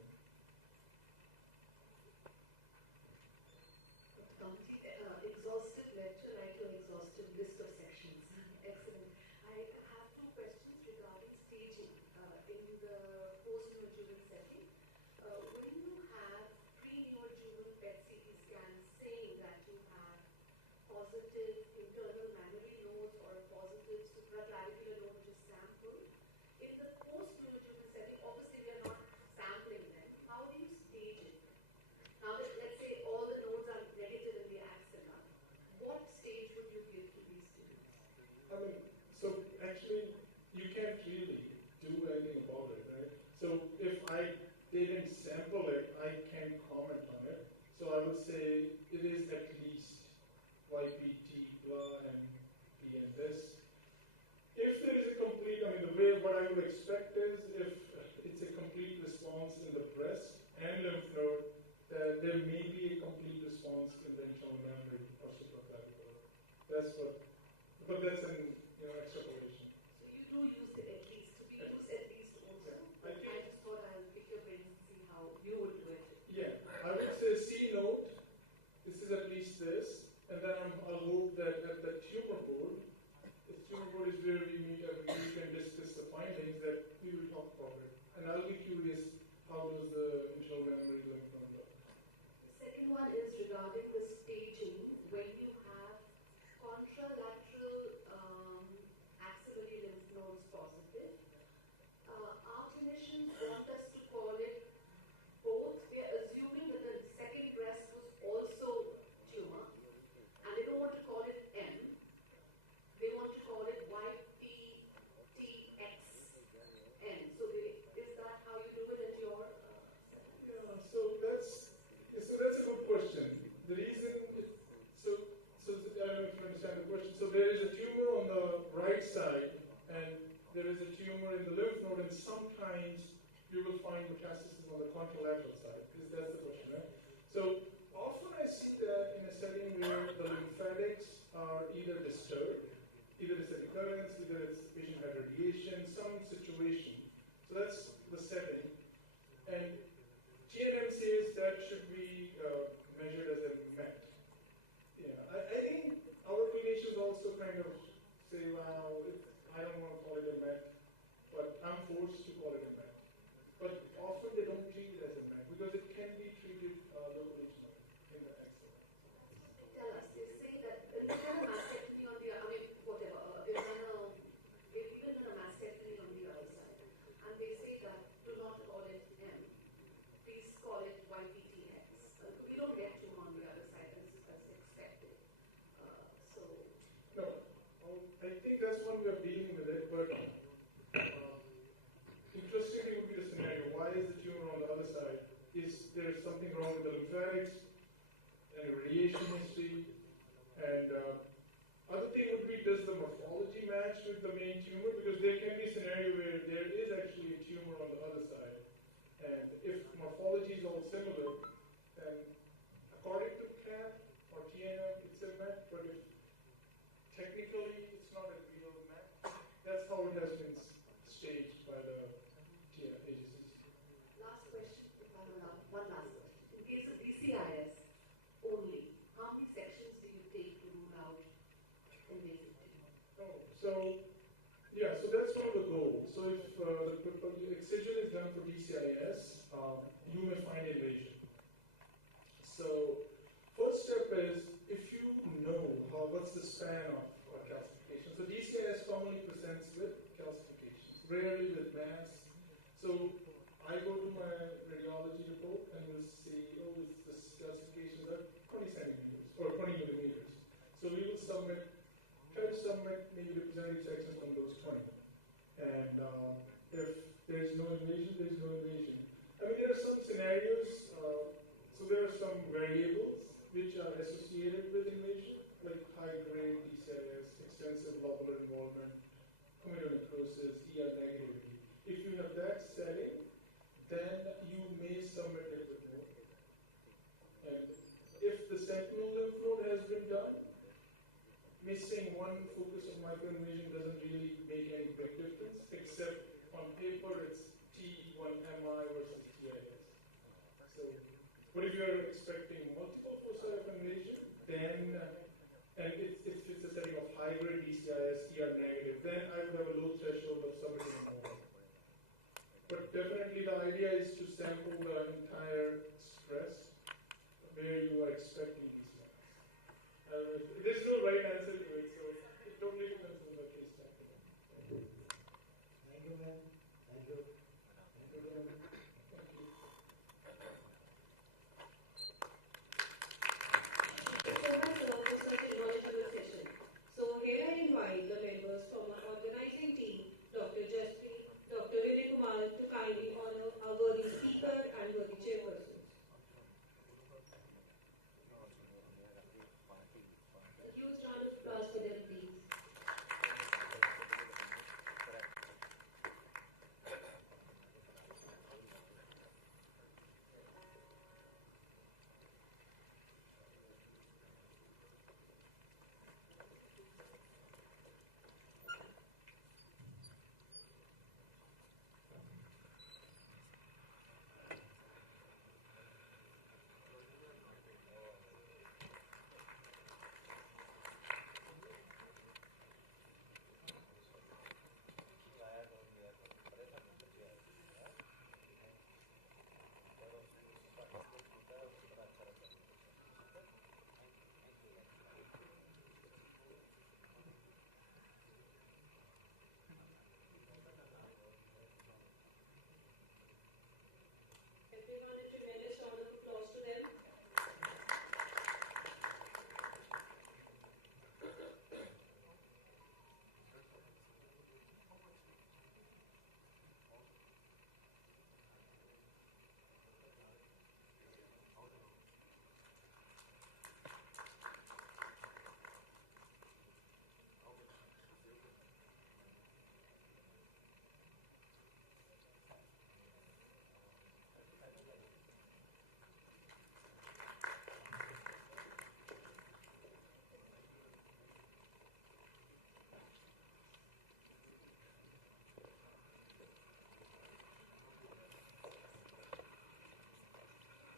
Exhaustive lecture, right? An exhaustive list of sections. Excellent. I have 2 questions regarding staging in the post-neoadjuvant setting. When you have pre-neoadjuvant PET CT scans saying that you have positive internal mammary nodes or positive supraclavicular node which is sampled, in the post-neoadjuvant setting, obviously we are not sampling them. How do you stage it? Now that, let's say, all the nodes are negative in the axilla, what stage would you give to these students? So actually, you can't really do anything about it, right? So if I didn't sample it, I can't comment on it. So I would say it is at least YPT, blah, and P and this. If there is a complete, the way what I would expect is if it's a complete response in the breast and lymph node, that there may be a complete response in the internal mammary or supraclavicular. That's what, but that's an extrapolation. So you do use the at least. So we use at least also. I just thought I'll pick your brains and see how you would do it. Yeah, I would say C note, this is at least this, and then I'll hope that at the tumor board, the tumor board is where we meet every week and discuss the findings, that we will talk about it. And I'll be curious, how does the internal memory lymph node look? The second one is regarding the staging when you have contralateral axillary lymph nodes positive. Our clinicians want us to call it both. We are assuming that the second breast was also tumor, and they don't want to call it M. They want to call it YPTXN. So is that how you do it at your Yeah, so that's a good question. The reason, I don't know if you understand the question. So there is a tumor on the right side, and there is a tumor in the lymph node, and sometimes you will find metastasis on the contralateral side. That's the question, right? So often I see that in a setting where the lymphatics are either disturbed, either it's a recurrence, either it's the patient had radiation, some situation. So that's the setting. And TNM says that should be measured as a MET. Yeah, I think our clinicians also kind of say, well, I don't want to call it a MET, but I'm forced to call it a MET. But often they don't treat it as a MET because it can be treated locally in the axilla. Tell us, they say that they've done a mastectomy on the, whatever, they've even done a mastectomy on the other side. And they say that do not call it M, please call it YPTX. We don't get tumor on the other side as expected. No, I think that's one way of dealing with it, but interestingly would be the scenario. Why is the tumor on the other side? Is there something wrong with the lymphatics and radiation history? And other thing would be, does the morphology match with the main tumor? Because there can be a scenario where there is actually a tumor on the other side. And if morphology is all similar, then according to CAT or TNM, it's a MET, but if technically it's not a real MET, that's how it has been staged by the agencies. Last question, if I'm allowed, one last question. In case of DCIS only, how many sections do you take to rule out invasive tumor? So that's one of the goals. So if the excision is done for DCIS, you may find invasion. So first step is, if you know what's the span of calcification. So DCIS commonly presents with calcifications, rarely with mass. So I go to my radiology report and will see, oh, this calcification representative sections from those 20. And if there's no invasion, there's no invasion. I mean, there are some scenarios, so there are some variables which are associated with invasion, like high-grade DCIS, extensive lobular involvement, comedonecrosis, ER negativity. If you have that setting, then you may submit it with more. And if the sentinel lymph node has been done, missing one focus of microinvasion doesn't really make any big difference, except on paper it's T1MI versus TIS. So, but if you're expecting multiple foci of invasion, then, and it's a setting of high-grade DCIS, ER negative, then I would have a low threshold of submitting more. But definitely the idea is to sample the entire stress where you are expecting DCIS. There's no right answer to it, so it totally depends on the case type. Thank you, ma'am. Thank you. Thank you, ma'am. Thank you. So that's about this knowledgeable session. So here I invite the members from our organizing team, Dr. Jaspreet, Dr. Vinay Kumar, to kindly honor our worthy speaker and worthy chairperson. A huge round of applause for them, please. Everyone, a tremendous round of applause to them.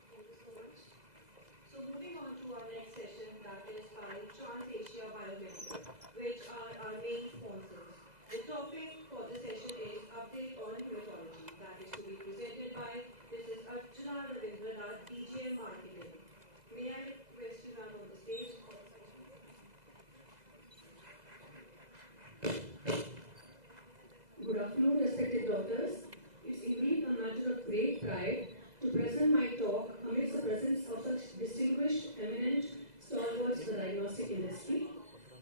Thank you so much. So moving on to our next session, that is by Trans-Asia Biomedical, which are our main sponsors. The topic for the session is Update on Hematology, that is to be presented by Mrs. Archana Ravindra, DGM Marketing. May I request you ma'am on the stage? Good afternoon, respected doctors. It's indeed a matter of great pride to present my talk amidst the presence of such distinguished, eminent stalwarts in the diagnostic industry.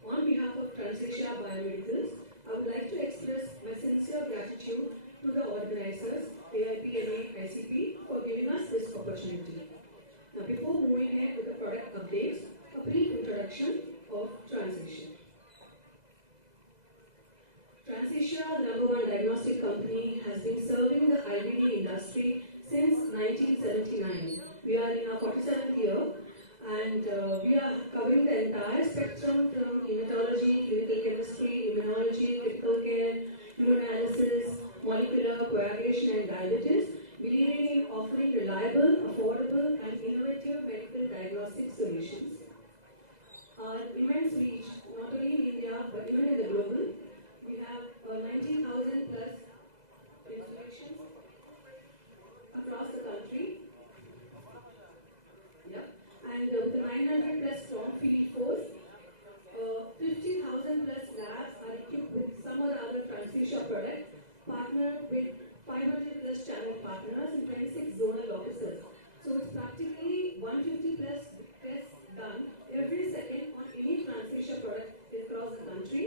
On behalf of Trans-Asia Biomedicals, I would like to express my sincere gratitude to the organizers, AIPMA ICP, for giving us this opportunity. Now, before moving ahead with the product updates, a brief introduction of Trans-Asia. Trans-Asia, #1 diagnostic company, has been serving the IVD industry since 1979. We are in our 47th year, and we are covering the entire spectrum from hematology, clinical chemistry, immunology, critical care, urinalysis, molecular, coagulation, and diabetes, believing in offering reliable, affordable, and innovative medical diagnostic solutions. Our immense reach, not only in India, but even in the global, we have 19,000 plus installations across the country. Yeah. And with the 900 plus strong field force, 50,000 plus labs are equipped with some or other Trans-Asia product, partnered with 500 plus channel partners in 26 zonal offices. So it's practically 150 plus tests done every second on any Trans-Asia product across the country.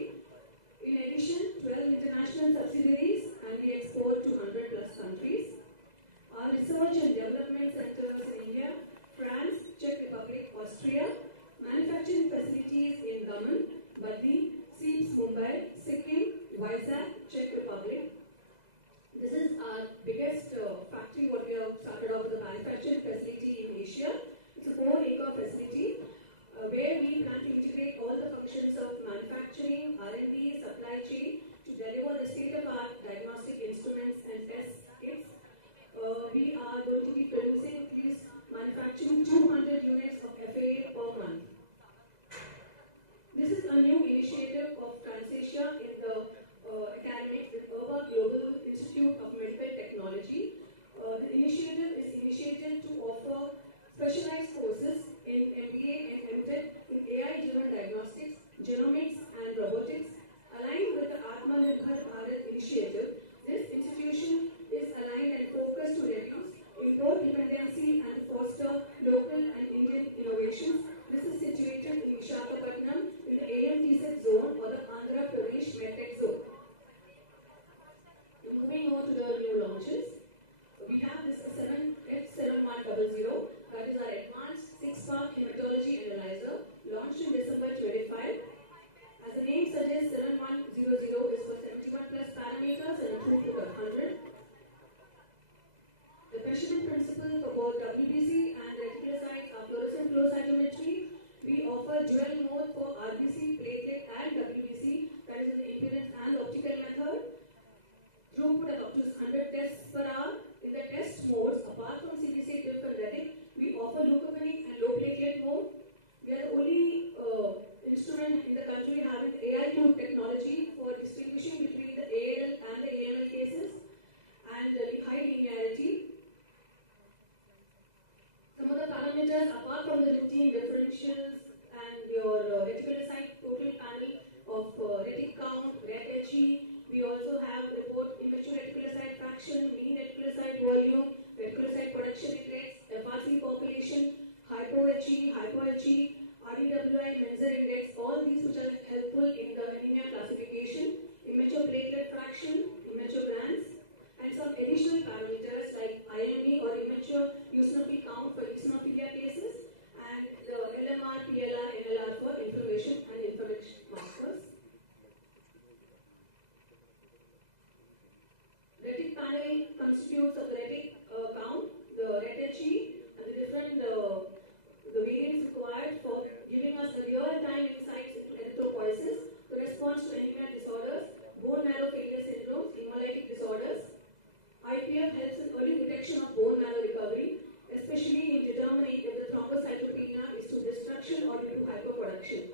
includes a phonetic count, the latency, and the different the variants required for giving us a real-time insights into erythropoiesis, the response to anemia disorders, bone marrow failure syndromes, hemolytic disorders. IPF helps in early detection of bone marrow recovery, especially in determining if the thrombocytopenia is to destruction or due to hyperproduction.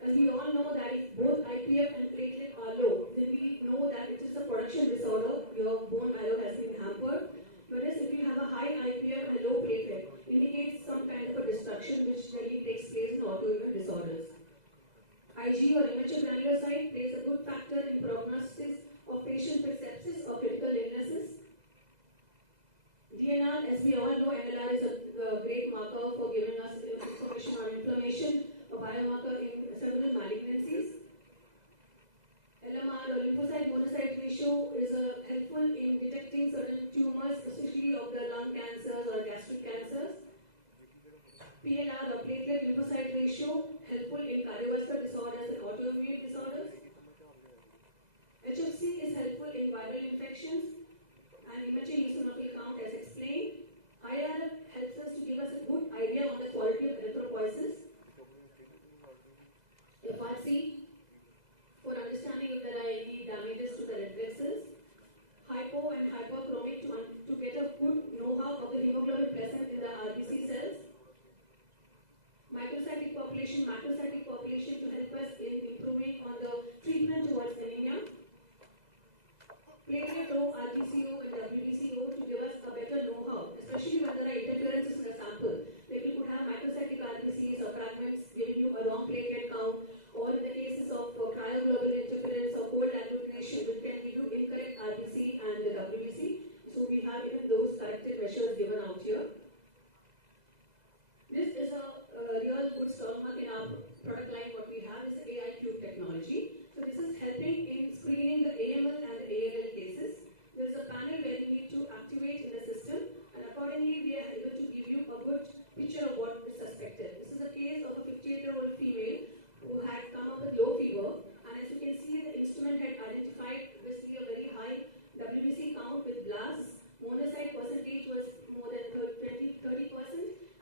As we all know that if both IPF and platelet are low, then we know that it is a production disorder, your bone marrow has been hampered. Whereas if you have a high IPF and low platelet, indicates some kind of a destruction which really takes place in autoimmune disorders. IG or immature granulocyte plays a good factor in prognosis of patient with sepsis or critical illnesses. DNR, as we all know, MLR is a great marker for giving us information on inflammation, a biomarker in cerebral malignancies. LMR or lymphocyte monocyte ratio is helpful in detecting certain tumors, especially of the lung cancers or gastric cancers. PLR or platelet lymphocyte ratio helpful in cardiovascular disorders and autoimmune disorders. HFC is helpful in viral infections and immature eosinophil count as explained. IRF helps us to give us a good idea on the quality of erythropoiesis. FRC for understanding if there are any damages to the red blood cells. Hypo and hyperchromic to get a good know-how of the hemoglobin present in the RBC cells. Microcytic population, macrocytic population to help us in improving on the treatment towards anemia. Platelet O, RTCO and WBCO to give us a better know-how, especially when there are interferences in the sample. Like you could have microcytic RBCs or fragments giving you a wrong platelet count, or in the cases of cryoglobal interference or cold agglutination, which can give you incorrect RBC and the WBC. So we have even those corrective measures given out here. This is a real good stomach in our product line. What we have is the AIQ technology. So this is helping in screening the AML and the ALL cases. There is a panel where you need to activate in the system, and accordingly we are able to give you a good picture of what is suspected. This is a case of a 58-year-old female who had come up with low fever, and as you can see, the instrument had identified obviously a very high WBC count with blasts. Monocyte percentage was more than 30%,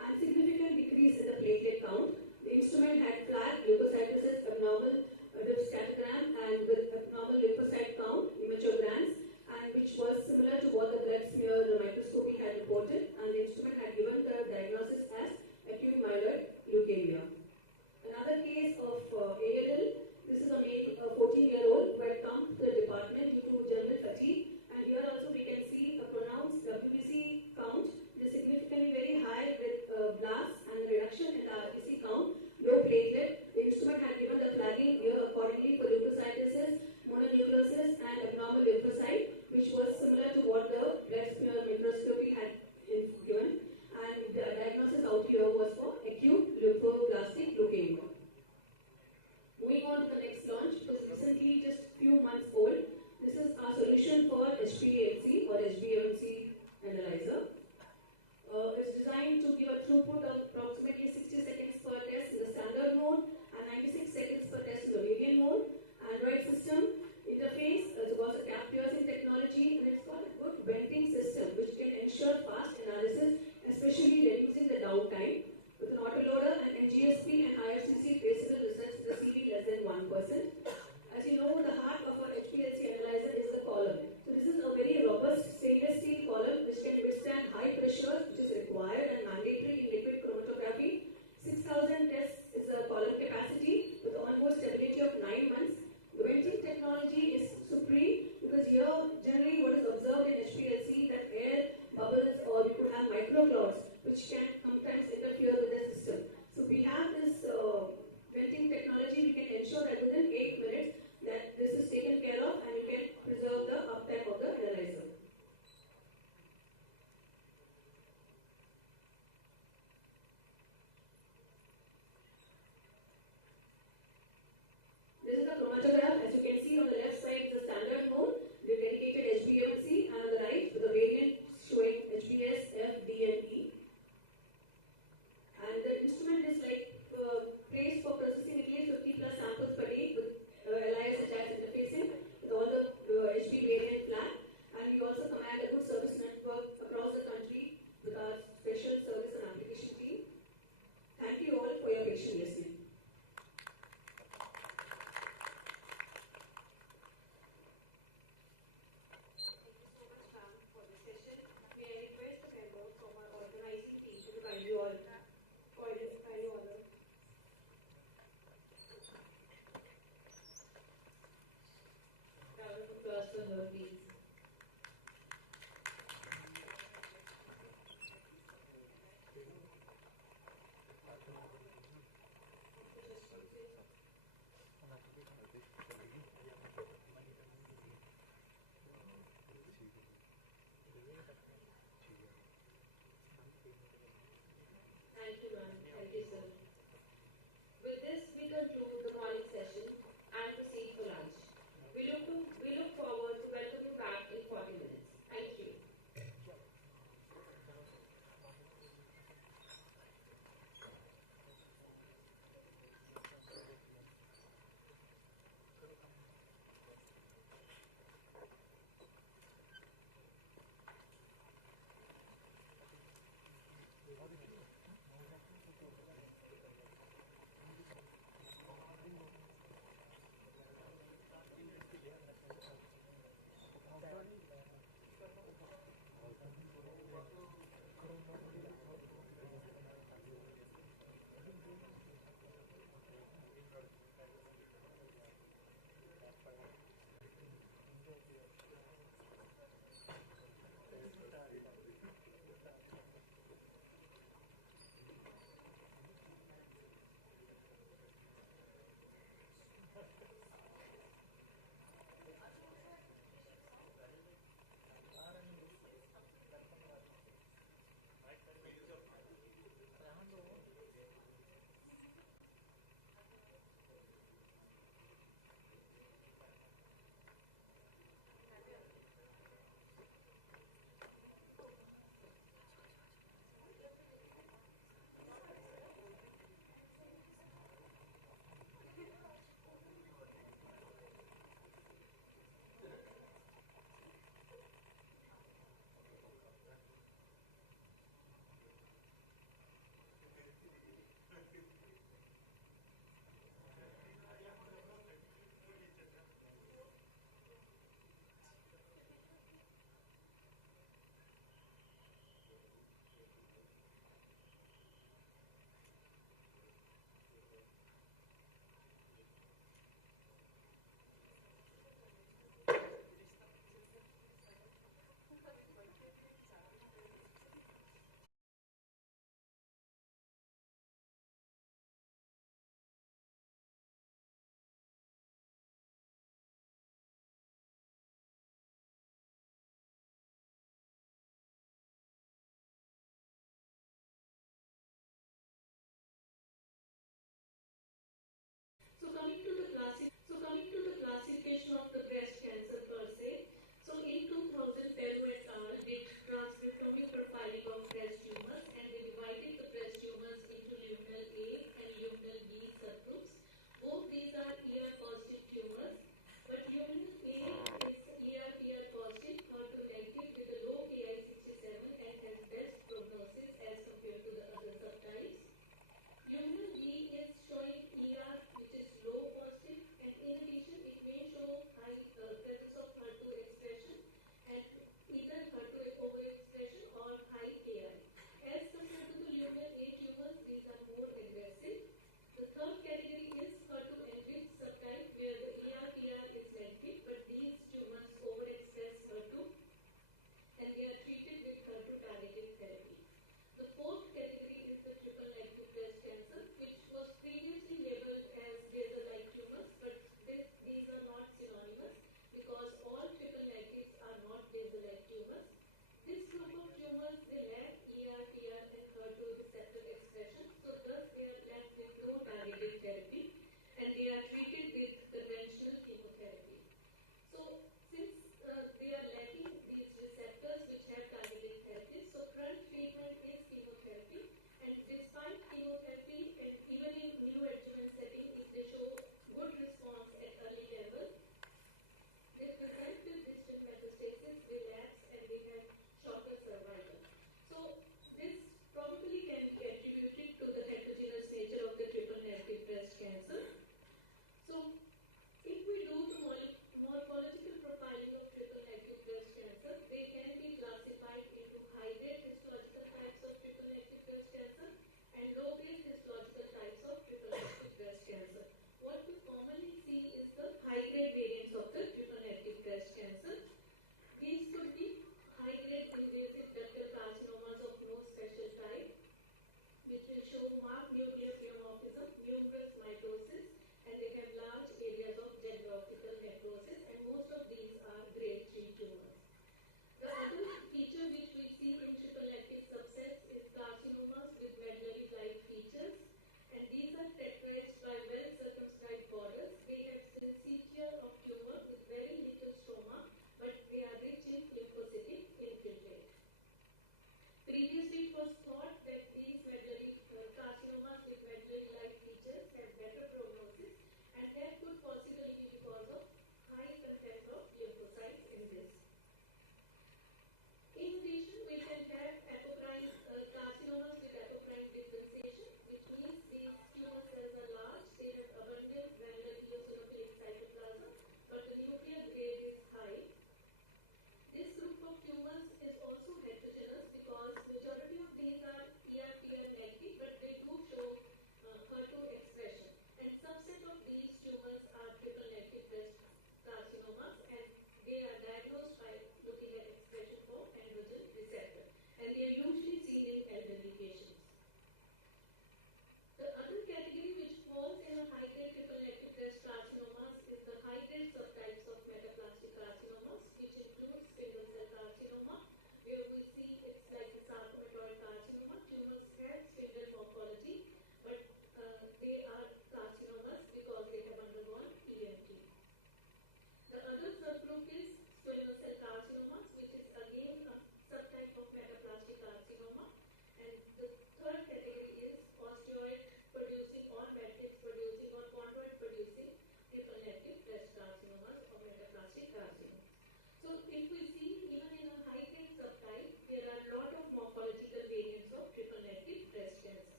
and significant decrease in the platelet count. The instrument had flagged leukocytosis, abnormal scattergram, and with abnormal lymphocyte count, immature glands, and which was similar to what the blood smear microscopy had reported, and the instrument had given the diagnosis as acute myeloid leukemia. Another case of ALL, this is a male, 14-year-old, who had come to the department due to general fatigue, and here also we can see a pronounced WBC count. It is significantly very high with blasts and reduction in the RBC count, low platelet. The instrument had given the flagging here accordingly for leukocytosis, mononucleosis, and abnormal lymphocyte, which was similar to what the blood smear microscopy had given. And the diagnosis out here was for acute lymphoblastic leukemia. Moving on to the next launch, it was recently just few months old. This is our solution for HPLC or HbA1c analyzer. It's designed to give a throughput of approximately 60 seconds per test in the standard mode and 96 seconds per test in the variant mode. Android system interface, it's got a gap piercing technology, and it's got a good venting system which can ensure fast analysis, especially reducing the downtime. With an autoloader and NGSP and IRCC traceable results in the CV less than 1%. As you know, the heart of our HPLC analyzer is the column. So this is a very robust stainless steel column which can withstand high pressures, which is required and mandatory in liquid chromatography. 6,000 tests is the column capacity with almost stability of 9 months. The venting technology is supreme because here generally what is observed in HPLC that air bubbles or you could have microclouds which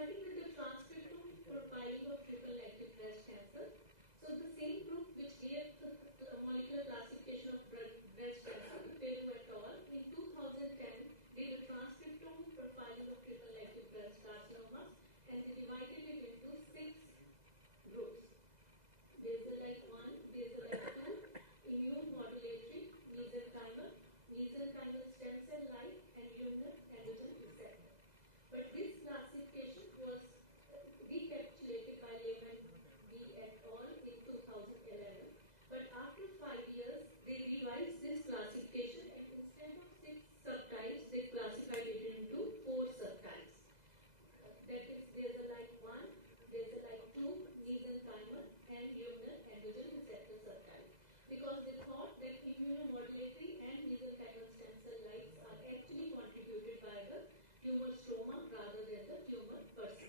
starting with the transcriptome profiling of triple negative breast cancer. So the same group which gave the molecular classification of breast cancer, Patel et al. In 2010 did a transcriptome profiling of triple negative breast carcinomas, and they divided it into 6 groups. Basalite 1, basalite 2, immune modulatory, mesenchymal, mesenchymal stem cell light, and luminal androgen receptor. But this classification was recapitulated by Lehman B. et al. In 2011. But after 5 years, they revised this classification, and instead of 6 subtypes, they classified it into 4 subtypes. That is basalite 1, basalite 2, mesenchymal, and luminal androgen receptor subtype. Because they thought that immunomodulatory and mesenchymal stem cell lights are actually contributed by the tumor stroma rather than the tumor per se.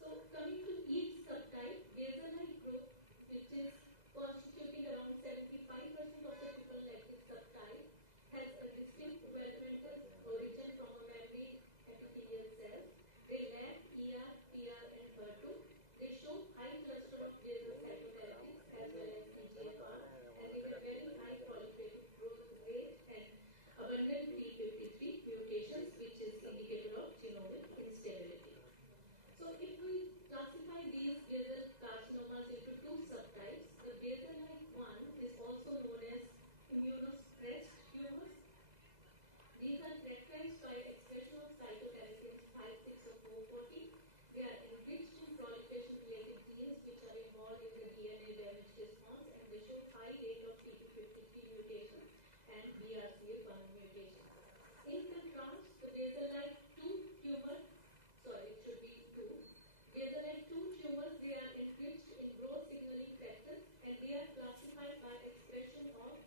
So coming to each subtype, basalite group, which is constituting around 75% of the triple negative subtype, has a distinct developmental origin from a mammary epithelial cell. They lack ER, PR, and HER2. They show high cluster of basal cytogenetics as well as EGFR, and they have very high proliferative growth rate and abundant P53 mutations, which is indicator of genomic instability. So if we classify these basal carcinomas into 2 subtypes, the basalite 1 is also known as immunosuppressed tumors. These are characterized by expression of cytokinesins 5, 6, or 440. They are enriched in proliferation-related genes which are involved in the DNA damage response, and they show high rate of TP53 mutations and BRCA1 mutations. In contrast, the basalite 2 tumor, sorry, it should be 2. Basalite 2 tumors, they are enriched in growth signaling factors, and they are classified by expression of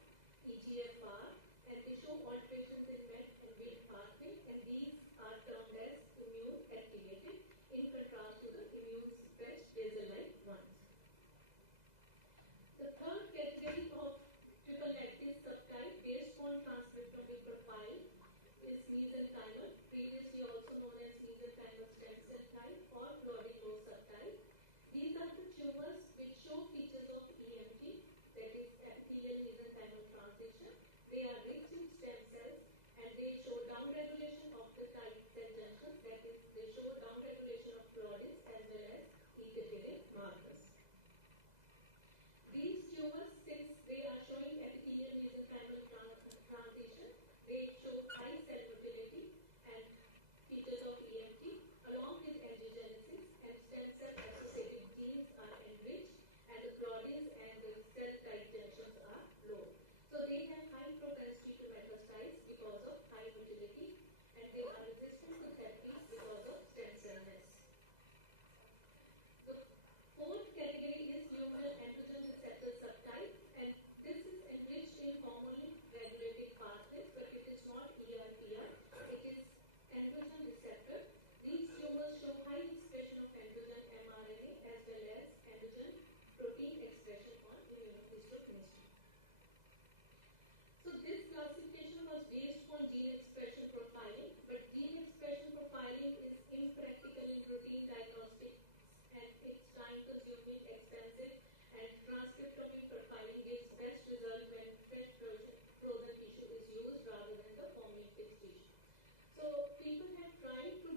EGFR, and they show alterations in MET and WILT pathway, and these are termed as immune activated, in contrast to the immune suppressed basalite ones. The third category of triple negative subtype based on transcriptomic profile is mesenchymal, previously also known as mesenchymal stem cell type or Claudin-Low subtype. These are the tumors which show features of EMT, that is epithelial mesenchymal transition. They are rich in stem cells, and they show downregulation of the tight cell junctions, that is, they show downregulation of Claudins as well as epithelial markers. These tumors, since they are showing epithelial mesenchymal transition, they show high cell motility and features of EMT, along with angiogenesis, and stem cell associated genes are enriched, and the Claudins and the cell tight junctions are low. So they have high propensity to metastasize because of high motility, and they are resistant to therapies because of stem cell mass. The fourth category is luminal androgen receptor subtype, and this is enriched in hormonally regulated pathways, but it is not ER/PR. It is androgen receptor. These tumors show high expression of androgen mRNA as well as androgen protein expression on immunohistochemistry. So this classification was based on gene expression profiling, but gene expression profiling is impractical in routine diagnostics, and it's time-consuming, expensive, and transcriptomic profiling gives best result when fresh frozen tissue is used rather than the formalin fixed tissue. So people have tried to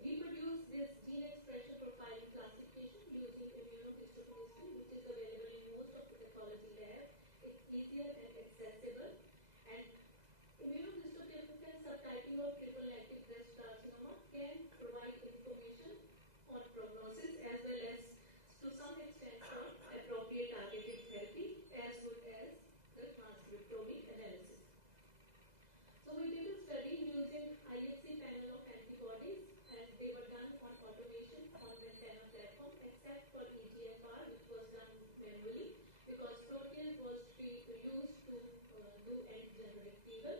reproduce this gene expression profiling classification using immunohistochemistry, which is available in most of the pathology labs. It's easier and accessible, and immunohistochemical subtyping of triple negative breast carcinoma can provide information on prognosis as well as, to some extent, on appropriate targeted therapy as good as the transcriptomic analysis. So we did a study using IHC panel of antibodies, and they were done on automation on Ventana platform, except for EGFR, which was done manually because protease was used to do antigen retrieval.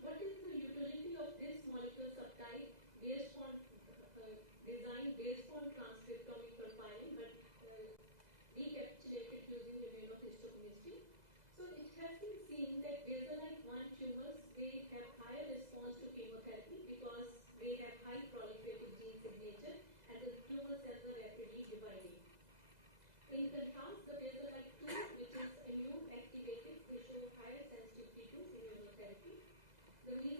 what is the utility of this molecule subtype based on design based on transcriptomic profiling, but recapitulated using immunohistochemistry. So it has been seen that basal-like 1 tumors, they have higher response to chemotherapy because they have high proliferative gene signature and the tumor cells are rapidly dividing. In contrast, the basal-like 2, which is immune activated, they show higher sensitivity to immunotherapy. The reason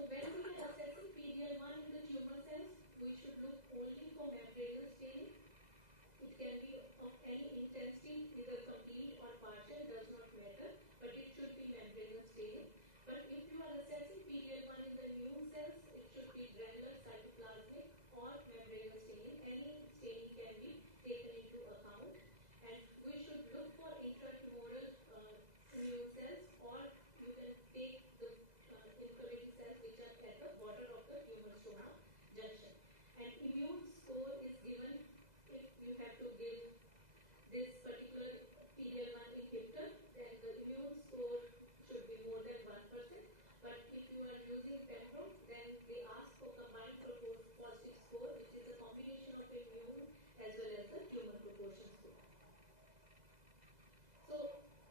So when we are assessing PD-L1 in the tumor cells, we should look only for membranous staining. It can be of any intensity, either complete or partial, does not matter, but it should be membranous staining. But if you are assessing PD-L1 in the immune cells, it should be granular cytoplasmic or membranous staining. Any staining can be taken into account. And we should look for intratumoral immune cells, or you can take the inflammatory cells which are at the border of the tumor stroma junction. And immune score is given if you have to give this particular PD-L1 inhibitor, then the immune score should be more than 1%. But if you are using pembro, then they ask for combined positive score, which is a combination of immune as well as the tumor proportion score. So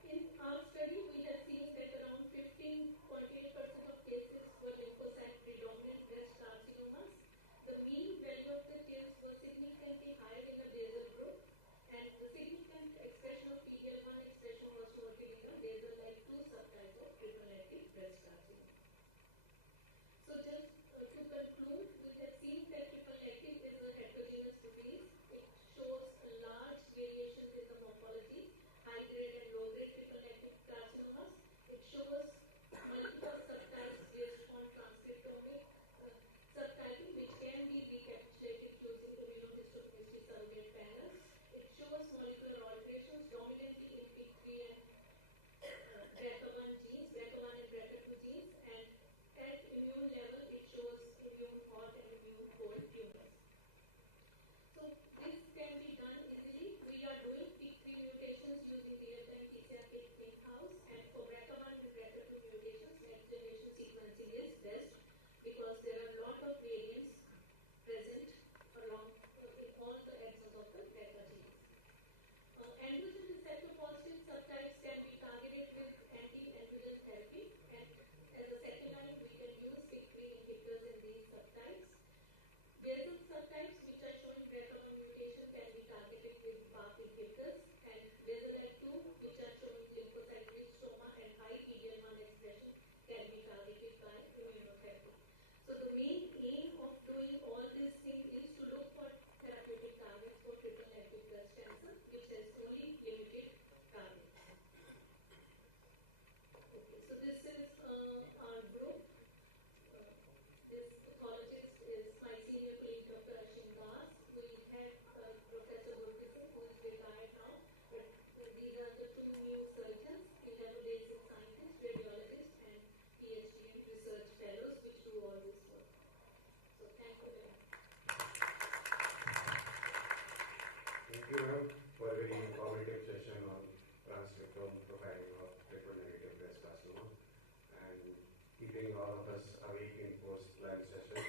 in our study, we have seen that around 15.8% of cases were lymphocyte predominant breast carcinomas. The mean value of the TILs was significantly higher in the basal group, and the significant expression of PD-L1 expression was noted in the basal-like 2 subtype of triple-negative breast carcinoma. So just to conclude, we have seen that triple-negative is a heterogeneous disease. It shows large variations in the morphology, high-grade and low-grade triple-negative carcinomas. It shows multiple subtypes based on transcriptomic subtyping, which can be recapitulated using immunohistochemistry surrogate panels. It shows molecular alterations dominantly in PIK3 and BRCA1 genes, BRCA1 and BRCA2 genes, and at immune level, it shows immune hot and immune cold tumors. So this can be done easily. We are doing PIK3 mutations using real-time PCR kit in-house, and for BRCA1 and BRCA2 mutations, next-generation sequencing is best because there are a lot of variants present along in all the exons of the BRCA genes. Androgen receptor positive subtypes can be targeted with anti-androgen therapy, and as a second line, we can use PIK3 inhibitors in these subtypes. Basal subtypes which are showing BRCA1 mutation can be targeted with PARP inhibitors, and basal-like 2 which are showing lymphocyte-rich stroma and high PD-L1 expression can be targeted by immunotherapy. So the main aim of doing all these things is to look for therapeutic targets for triple-negative breast cancer, which has only limited targets. Okay, so this is our group. This pathologist is my senior colleague, Dr. Ashim Das. We have Professor Gurkison, who is retired now, but these are the 2 new surgeons. We have a basic scientist, radiologist, and PhD and research fellows, which do all this work. So thank you very much. Thank you, ma'am, for a very informative session on transcriptome profiling of triple-negative breast carcinoma and keeping all of us awake in post-lunch session.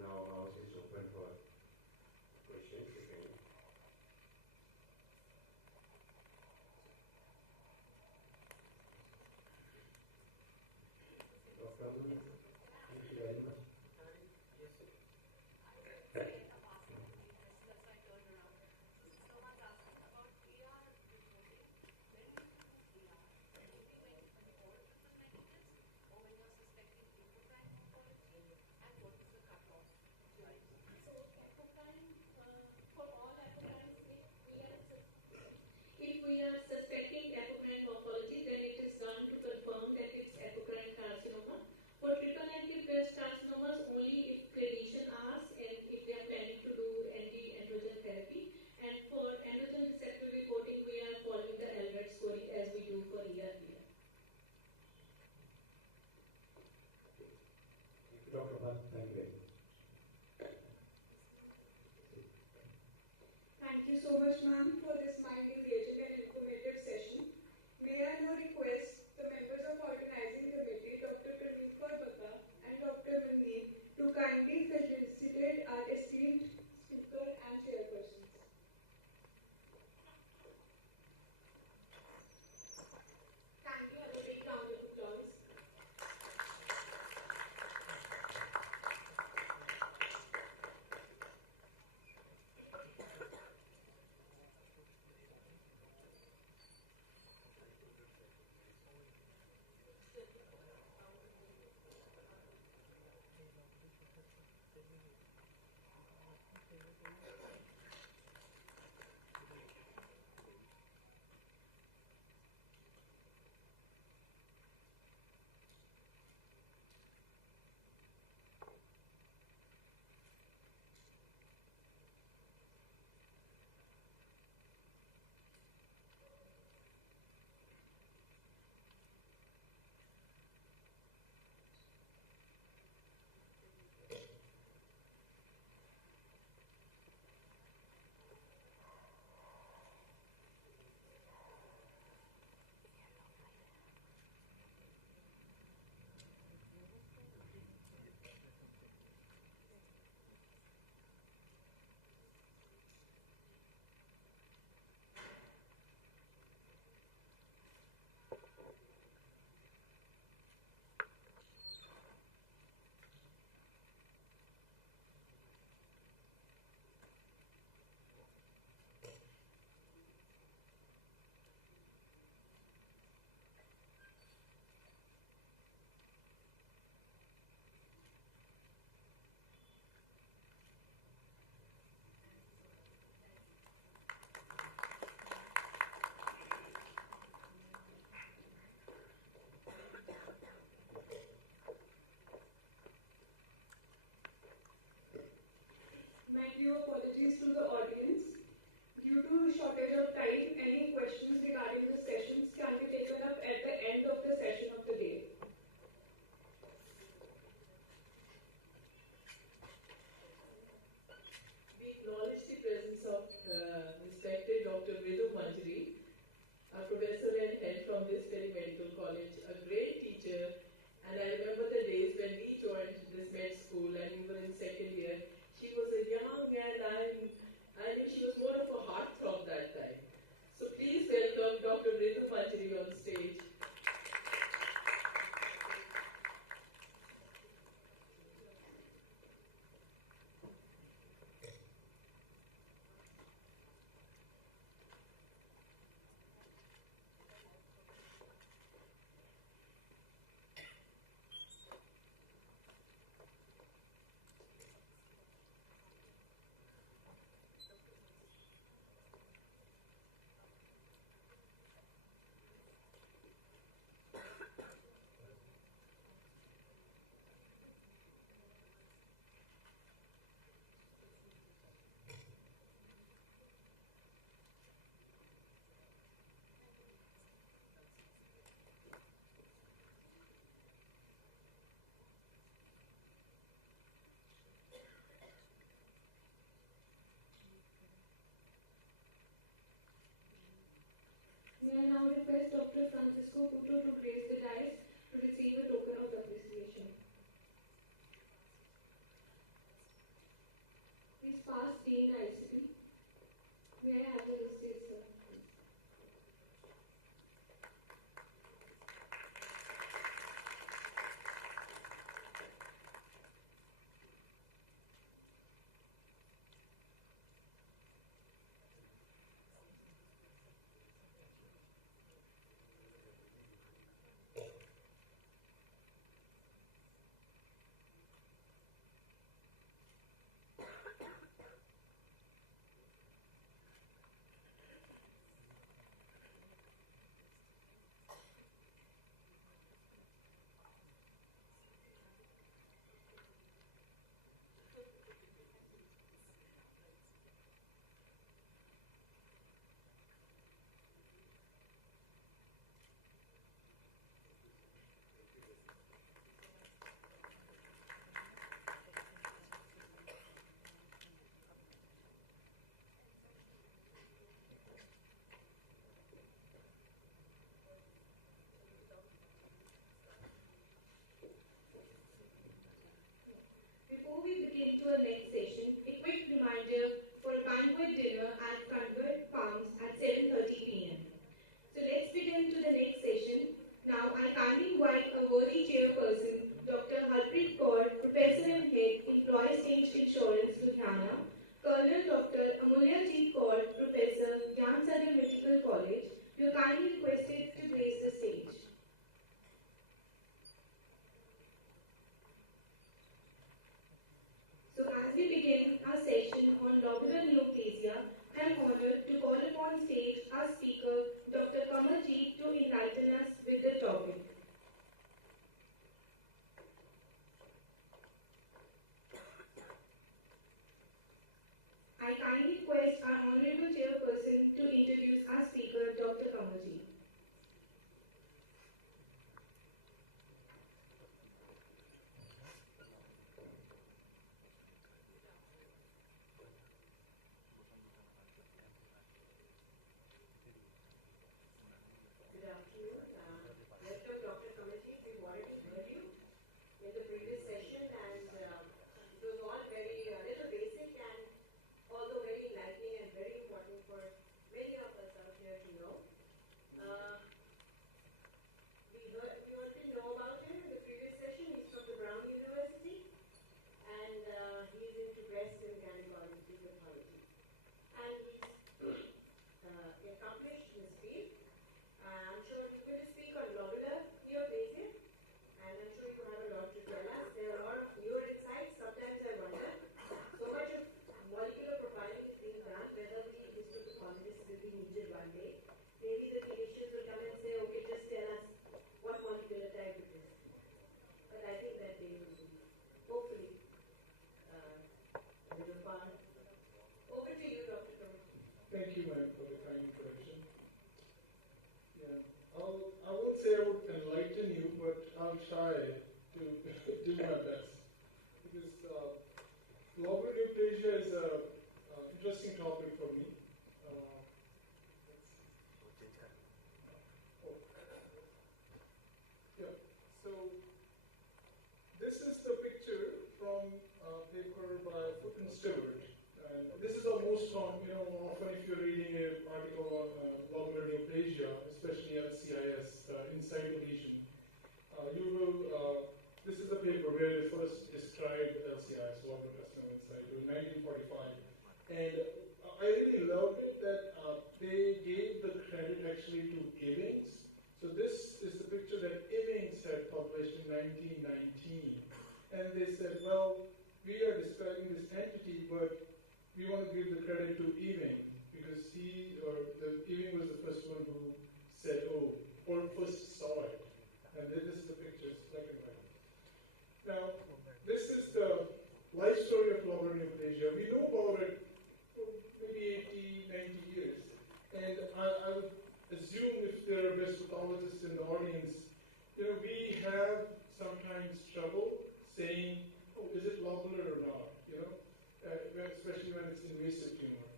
Now, house is open for questions, if any. Dr. Abdul, thank you very much. If we are suspecting apocrine morphology, then it is done to confirm that it's apocrine carcinoma. For triple-negative breast carcinomas, only if clinician asks and if they are planning to do anti-androgen therapy. And for androgen receptor reporting, we are following the Albert scoring as we do for ERPR. Dr. Bhatt, thank you very much. Thank you so much, ma'am, for this mind-engaging and informative session. May I now request the members of organizing committee, Dr. Praneet Kaur and Dr. Mandeep, to kindly felicitate our esteemed speaker and chairpersons. Can we have a big round of applause? past being ICP? May I have the stage, sir? Before we begin to our next session, a quick reminder for a banquet dinner at Convert Farms at 7:30 p.m. So let's begin to the next session. Now I kindly invite a worthy chairperson, Dr. Harpreet Kaur, Professor and Head, Employees Insurance, Ludhiana, Colonel Dr. Amulyajeet Kaur, Professor, Gyan Sagar Medical College, you are kindly requested to grace the stage. So as we begin our session on lobular neoplasia, I am honored to call upon stage our speaker, Dr. Kamaljeet, to enlighten us with the topic. I kindly request our honorable chairperson to introduce our speaker, Dr. Kamaljeet. Good afternoon. Welcome, Dr. Kamaljeet. We wanted to hear you in the previous session, and it was all very little basic and although very enlightening and very important for many of us out here to know. We already know about him in the previous session. He's from the Brown University, and he's into breast and gynecology pathology. And he's accomplished in his field. I'm sure he's going to speak on lobular neoplasia, and I'm sure you have a lot to tell us. There are a lot of newer insights. Sometimes I wonder, so much of molecular profiling is being done, whether the histopathologist will be needed one day. Maybe the clinicians will come and say, okay, just tell us what molecular type it is. But I think that day will be, hopefully, a little far. Over to you, Dr. Kamaljeet. Thank you, ma'am, for the kind introduction. Yeah, I won't say I would enlighten you, but I'll try to do my best. Because lobular neoplasia is an interesting topic for me. Yeah, so this is the picture from a paper by Foot and Stewart. And this is the most common, often if you're reading an article on lobular neoplasia, especially LCIS, inside the lesion, you will, this is the paper where they first described LCIS, lobular carcinoma inside, in 1945. And I really loved it that they gave the credit actually to Ewings. So this is the picture that Ewings had published in 1919. And they said, well, we are describing this entity, but we want to give the credit to Ewing because Ewing was the first one who said, or first saw it. And this is the picture, it's black and white. Now, this is the life story of lobular neoplasia. We know about it for maybe 80, 90 years. And I would assume if there are breast pathologists in the audience, we have sometimes trouble saying, oh, is it lobular or not? Especially when it's invasive tumor.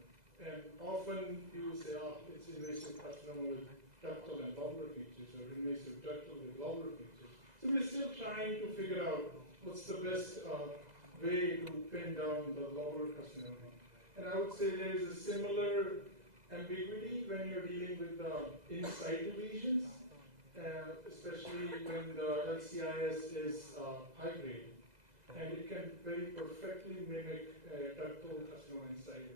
And often you will say, oh, it's invasive carcinoma with ductal and lobular features, or invasive ductal with lobular features. So we're still trying to figure out what's the best way to pin down the lobular carcinoma. would say there is a similar ambiguity when you're dealing with in situ lesions, especially when the LCIS is high grade, and it can very perfectly mimic ductal carcinoma in situ.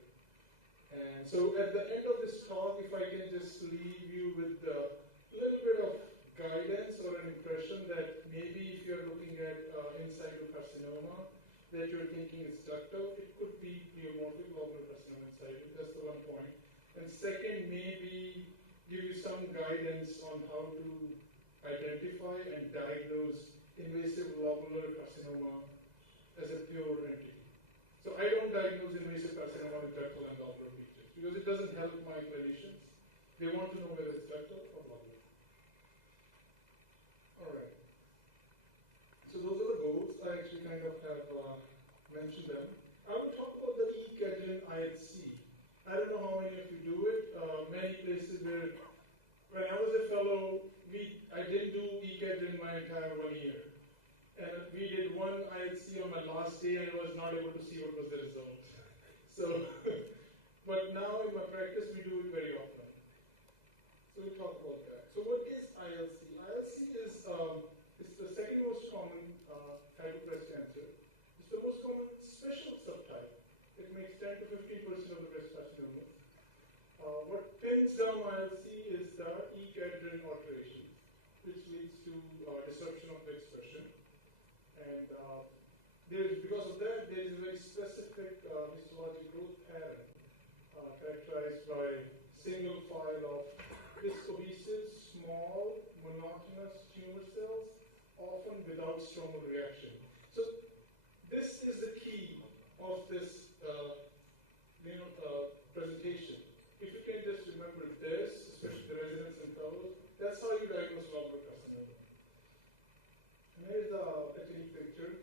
And so at the end of this talk, if I can just leave you with a little bit of guidance or an impression that maybe if you're looking at in situ carcinoma that you're thinking is ductal, it could be pleomorphic lobular carcinoma in situ. That's the one point. And second, maybe give you some guidance on how to identify and diagnose invasive lobular carcinoma as a pure entity. So I don't diagnose invasive carcinoma with ductal and lobular features because it doesn't help my clinicians. They want to know whether it's ductal or lobular. All right. So those are the goals. I actually kind of have mentioned them. I will talk about the E-Cadgen IHC. I don't know how many of you do it. Many places where, when I was a fellow, I didn't do E-Cadgen my entire 1 year. And we did one IHC on my last day and I was not able to see what was the result. So, but now in my practice we do it very often. So we'll talk about that. So what is ILC? ILC is it's the second most common type of breast cancer. It's the most common special subtype. It makes 10 to 15% of the breast carcinomas. What pins down ILC is the E-Cadgen alteration, which leads to disruption of the expression. And because of that, there is a very specific histologic growth pattern characterized by single file of discohesive, small, monotonous tumor cells, often without stromal reaction. So this is the key of this presentation. If you can just remember this, especially the residents and fellows, that's how you diagnose lobular carcinoma. And here's the technique picture.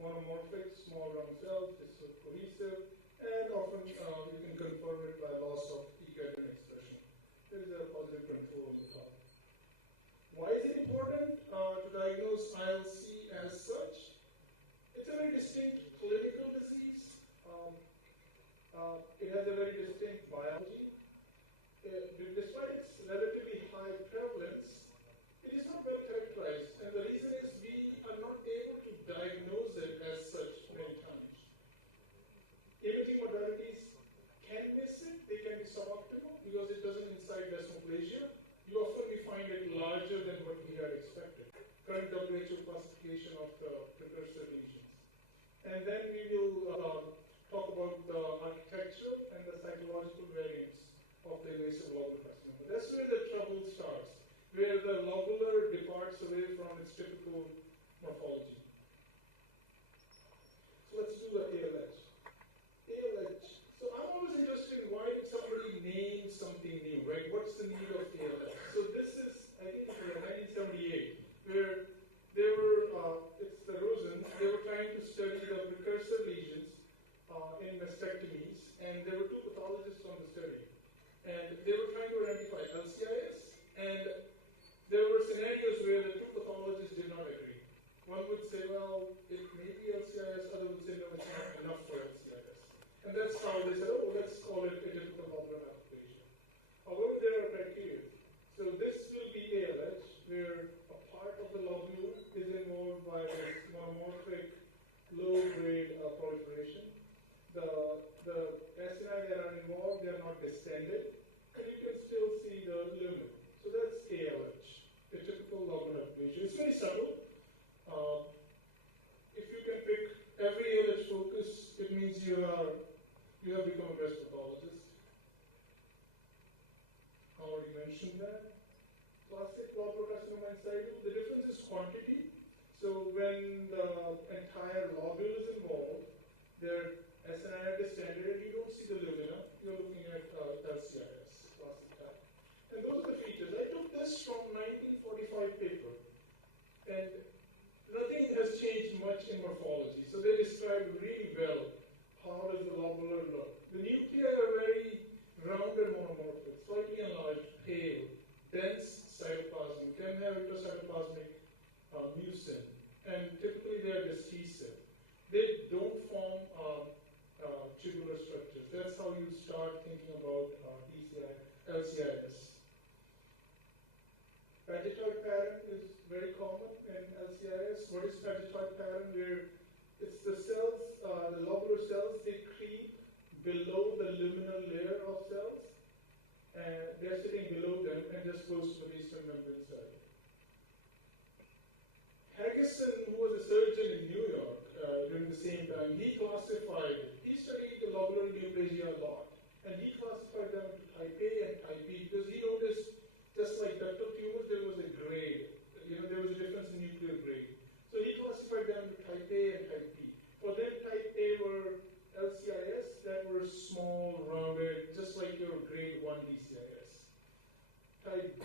Monomorphic, small round cells, cohesive, and often you can confirm it by loss of E-Cadgen expression. There is a positive control of the top. Why is it important to diagnose ILC as such? It's a very distinct clinical disease. It has a very distinct biology. Despite its relatively high prevalence, it is not well characterized, and the reason is we are not able to diagnose it as such many times. Imaging modalities can miss it, they can be suboptimal because it doesn't incite desmoplasia. Often we find it larger than what we had expected. Current WHO classification of the precursor lesions. And then we will talk about the architecture and the psychological variants of the invasive lobular carcinoma. That's where the trouble starts, where the lobular departs away from its typical morphology. So let's do the ALH. ALH. So I'm always interested in why did somebody name something new, right? What's the need of ALH? So this is, I think it was 1978, where they were, it's the Rosens, they were trying to study the precursor lesions in mastectomies, and there were two pathologists on the study. And they were trying to identify LCIS, and there were scenarios where the two pathologists did not agree. One would say, well, it may be LCIS, other would say, no, it's not enough for LCIS. And that's how they said, oh, let's call it atypical lobular hyperplasia. However, there are criteria. So this will be ALH, where a part of the lobule is involved by this monomorphic low-grade proliferation. The acini that are involved, they are not distended, and you can still see the lumen. So that's ALH, atypical lobular hyperplasia. It's very subtle. If you can pick every ALH focus, it means you have become a breast pathologist. I already mentioned that. Classic lobular carcinoma in situ. The difference is quantity. So when the entire lobule is involved, their acini are distended and you don't see the lumina. You're looking at LCIS, classic type. And those are the features. I took this from 1945 paper. And nothing has changed much in morphology. So they described really well how does the lobular look. The nuclei are very round and monomorphic, slightly enlarged, pale, dense cytoplasm, can have intracytoplasmic mucin, and typically they are adhesive. They don't form tubular structures. That's how you LCIS. Pagetoid pattern is very common in LCIS. What is pagetoid pattern? Where it's the cells, the lobular cells, they creep below the luminal layer of cells, and they're sitting below them and just close to the basement membrane cell. Haggison, who was a surgeon in New York during the same time, he studied the lobular neoplasia a lot, and he classified them into type A and type B because he noticed, just like ductal tumors, there was a grade. There was a difference in nuclear grade. So he classified them into type A and type B. For them, type A were LCIS that were small, rounded, just like your grade 1 DCIS. Type B,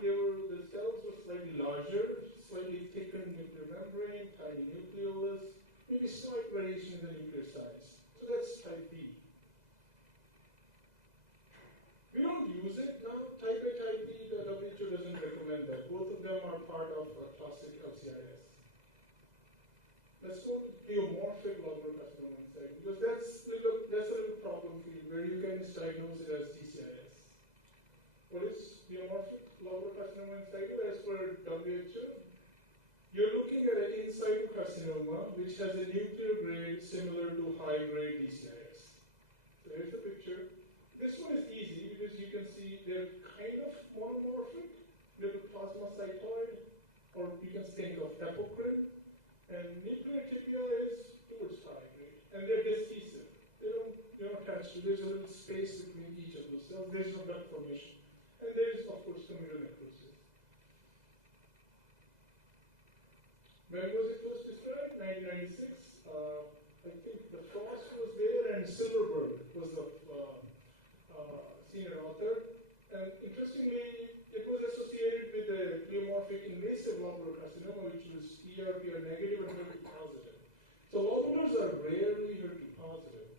the cells were slightly larger, slightly thicker nuclear membrane, tiny nucleolus, maybe slight variation in the nuclear size. So that's type B. We don't use it now. Type A, type B, the WHO doesn't recommend that. Both of them are part of classic LCIS. Let's go to pleomorphic lobular carcinoma instead, because that's a little problem field where you can diagnose it as DCIS. What is pleomorphic lobular carcinoma instead? As per WHO, you're looking at an in situ carcinoma which has a nuclear grade similar to high grade DCIS. So here's the picture. This one is easy because you can see they're kind of monomorphic, little plasmacytoid, or you can think of apocrine. And nuclear tibia is towards high grade, and they're discesive. They don't attach to. There's a little space between each of those cells. There's no duct formation, and there is, of course, commutal necrosis. When was it first described? 1996. I think the Frost was there, and Silverberg was the senior author. And interestingly, it was associated with a pleomorphic invasive lobular carcinoma, which was PR negative and HER2 positive. So lobulars are rarely HER2 positive.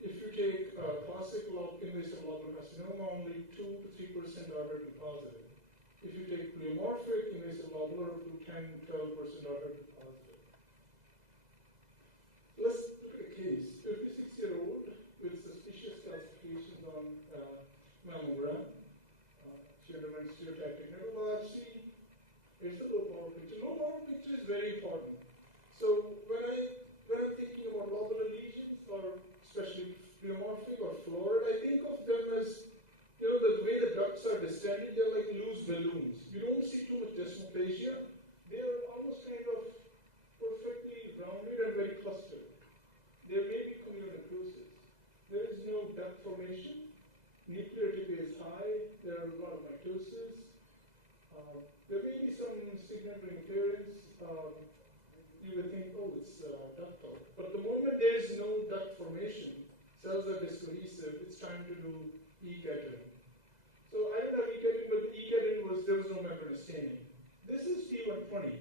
If you take classic invasive lobular carcinoma, only 2 to 3% are HER2 positive. If you take pleomorphic invasive lobular, up to 10 to 12% are HER2 positive. Let's look at a case. 56-year-old with suspicious calcifications on mammogram. She underwent stereotactic needle biopsy. Here's the low power picture. Low power picture is very important. So when I'm thinking about lobular lesions, or especially pleomorphic or florid, I think of them as, the way the ducts are distended, they're like loose balloons. You don't see too much desmoplasia. They're almost kind of perfectly rounded and very clustered. There may be communal necrosis. There is no duct formation. Nuclear tibia is high. There are a lot of mitosis. There may be some signature interference. You would think, oh, it's ductal. But the moment there is no duct formation, cells are discohesive, it's time to do E-cadherin. So I don't have E-cadherin, but E-cadherin there was no membrane staining. This is P120.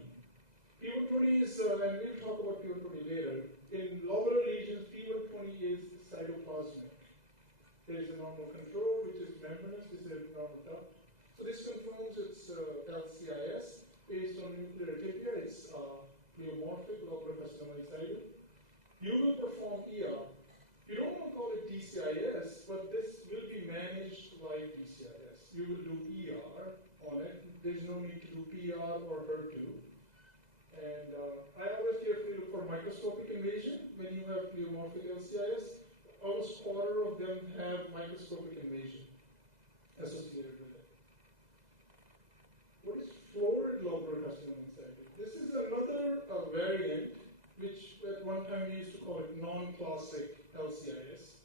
P120 is, and we'll talk about P120 later. In lobular lesions, P120 is cytoplasmic. There is a normal control, which is membranous. This is a normal duct. So this confirms it's LCIS. Based on nuclear tibia, it's pleomorphic lobular carcinoma insider. You will perform ER. You don't want to call it DCIS, but this will be managed like DCIS. You will do ER on it. There's no need to do PR or HER2. And I always carefully look for microscopic invasion when you have pleomorphic LCIS. Almost quarter of them have microscopic invasion associated with it. What is florid lobular carcinoma insider? This is another variant which at one time we used to call it non-classic LCIS.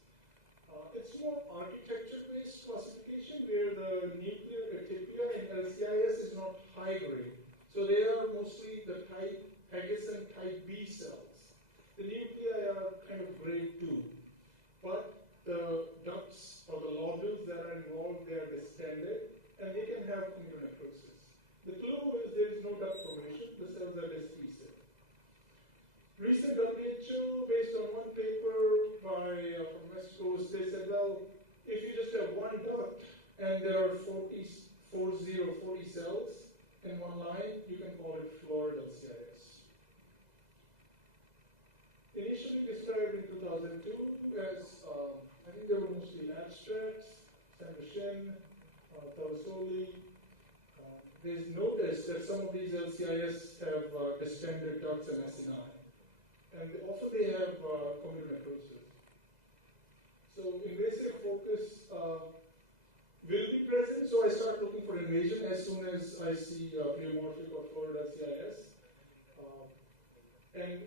It's more architecture-based classification where the nuclear tibia in LCIS is not high grade. So they are mostly the type Haggison type B cells. The nuclei are kind of grade 2. But the ducts or the lobules that are involved, they are distended and they can have communal necrosis. The clue is there is no duct formation, the cells are discohesive. Recent WHO, based on one paper from West Coast, they said, well, if you just have one duct and there are 40 cells in one line, you can call it florid LCIS. Initially described in 2002 as, I think they were mostly abstracts, Sanderson, pathology, there's noticed that some of these LCIS have distended ducts and acini, and often they have communal necrosis. So invasive focus will be present, so I start looking for invasion as soon as I see pleomorphic or florid LCIS. And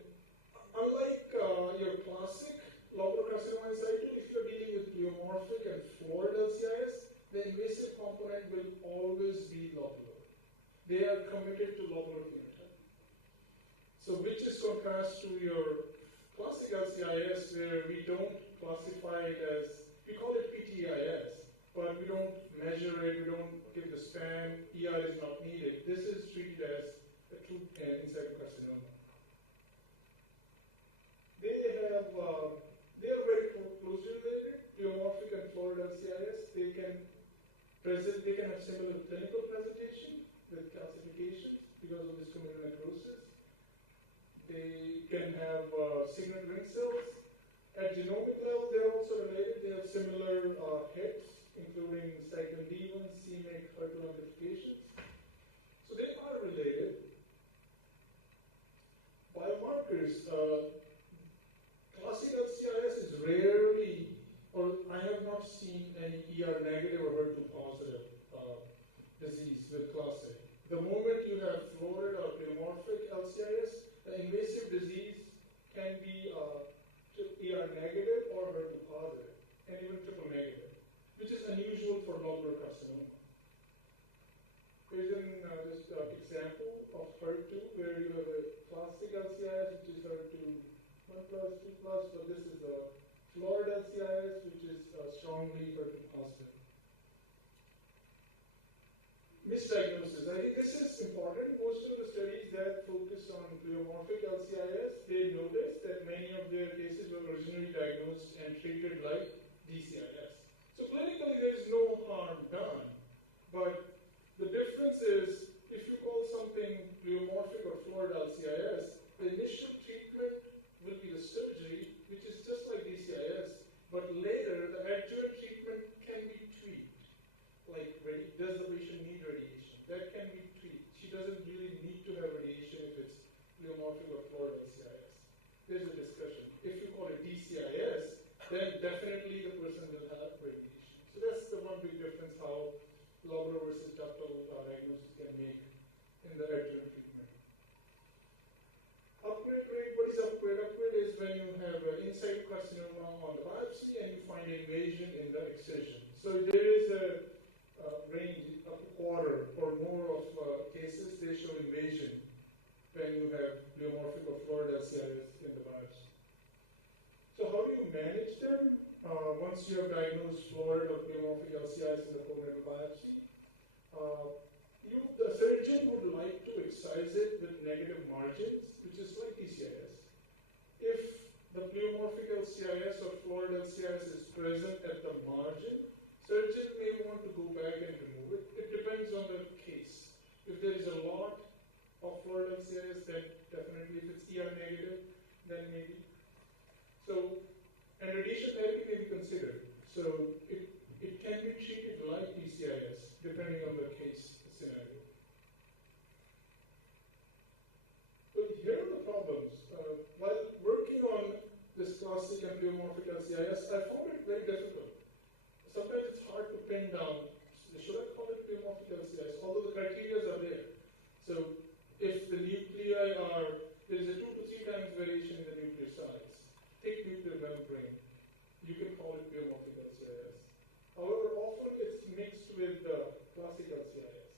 unlike your classic lobular carcinoma in situ, if you're dealing with pleomorphic and florid LCIS, the invasive component will always be lobular. They are committed to lobular phenotype. So which is contrast to your classic LCIS where we don't classify it as, we call it PTIS, but we don't measure it, we don't give the span, ER is not needed. This is treated as a true in situ carcinoma. They are very closely related, pleomorphic and florid LCIS. They can have similar clinical presentation with calcifications because of this communal necrosis. They can have signet ring cells. At genomic level, they're also related. They have similar hits, including cyclin D1, c-MYC, HER2 amplifications. So they are related. Biomarkers. Classic LCIS is rarely, or I have not seen any ER negative or HER2 positive disease with classic. The moment you have florid or pleomorphic LCIS, the invasive disease can be ER negative or HER2 positive, and even triple negative, which is unusual for lobular carcinoma. Here's an example of HER2 where you have a classic LCIS, which is HER2 1+, 2+, but this is a florid LCIS, which is strongly HER2 positive. Misdiagnosis. I think this is important. Most of the studies that focus on pleomorphic LCIS, they noticed that many of their cases were originally diagnosed and treated like DCIS. So clinically, there is no harm done, but the difference is if you call something pleomorphic or florid LCIS, the initial treatment will be the surgery, which is just like DCIS, but later the adjuvant treatment can be tweaked. Like, does the patient need radiation? That can be tweaked. She doesn't really need to have radiation if it's pleomorphic or florid LCIS. There's a discussion. If you call it DCIS, then definitely the person will have radiation. So that's the one big difference how lobular versus ductal diagnosis can make in the adjuvant treatment. Upgrade rate, what is upgrade? Upgrade is when you have an in situ carcinoma on the biopsy and you find invasion in the excision. So there is a range of a quarter or more of cases, they show invasion when you have pleomorphic or florid LCIS in the biopsy. So how do you manage them? Once you have diagnosed florid or pleomorphic LCIS in the colorectal biopsy, the surgeon would like to excise it with negative margins, which is like DCIS. If the pleomorphic LCIS or florid LCIS is present at the margin, surgeon may want to go back and remove it. It depends on the case. If there is a lot of florid LCIS, then definitely. If it's ER negative, then maybe. So, and radiation therapy may be considered. So it can be treated like DCIS, depending on the case scenario. But here are the problems. While working on this classic and pleomorphic LCIS, I found it very difficult. Sometimes it's hard to pin down, should I call it pleomorphic LCIS, although the criteria are there. So if the nuclei are, there is a 2 to 3 times variation in the nuclear size, thick nuclear membrane, you can call it pleomorphic LCIS. However, often it's mixed with classic LCIS.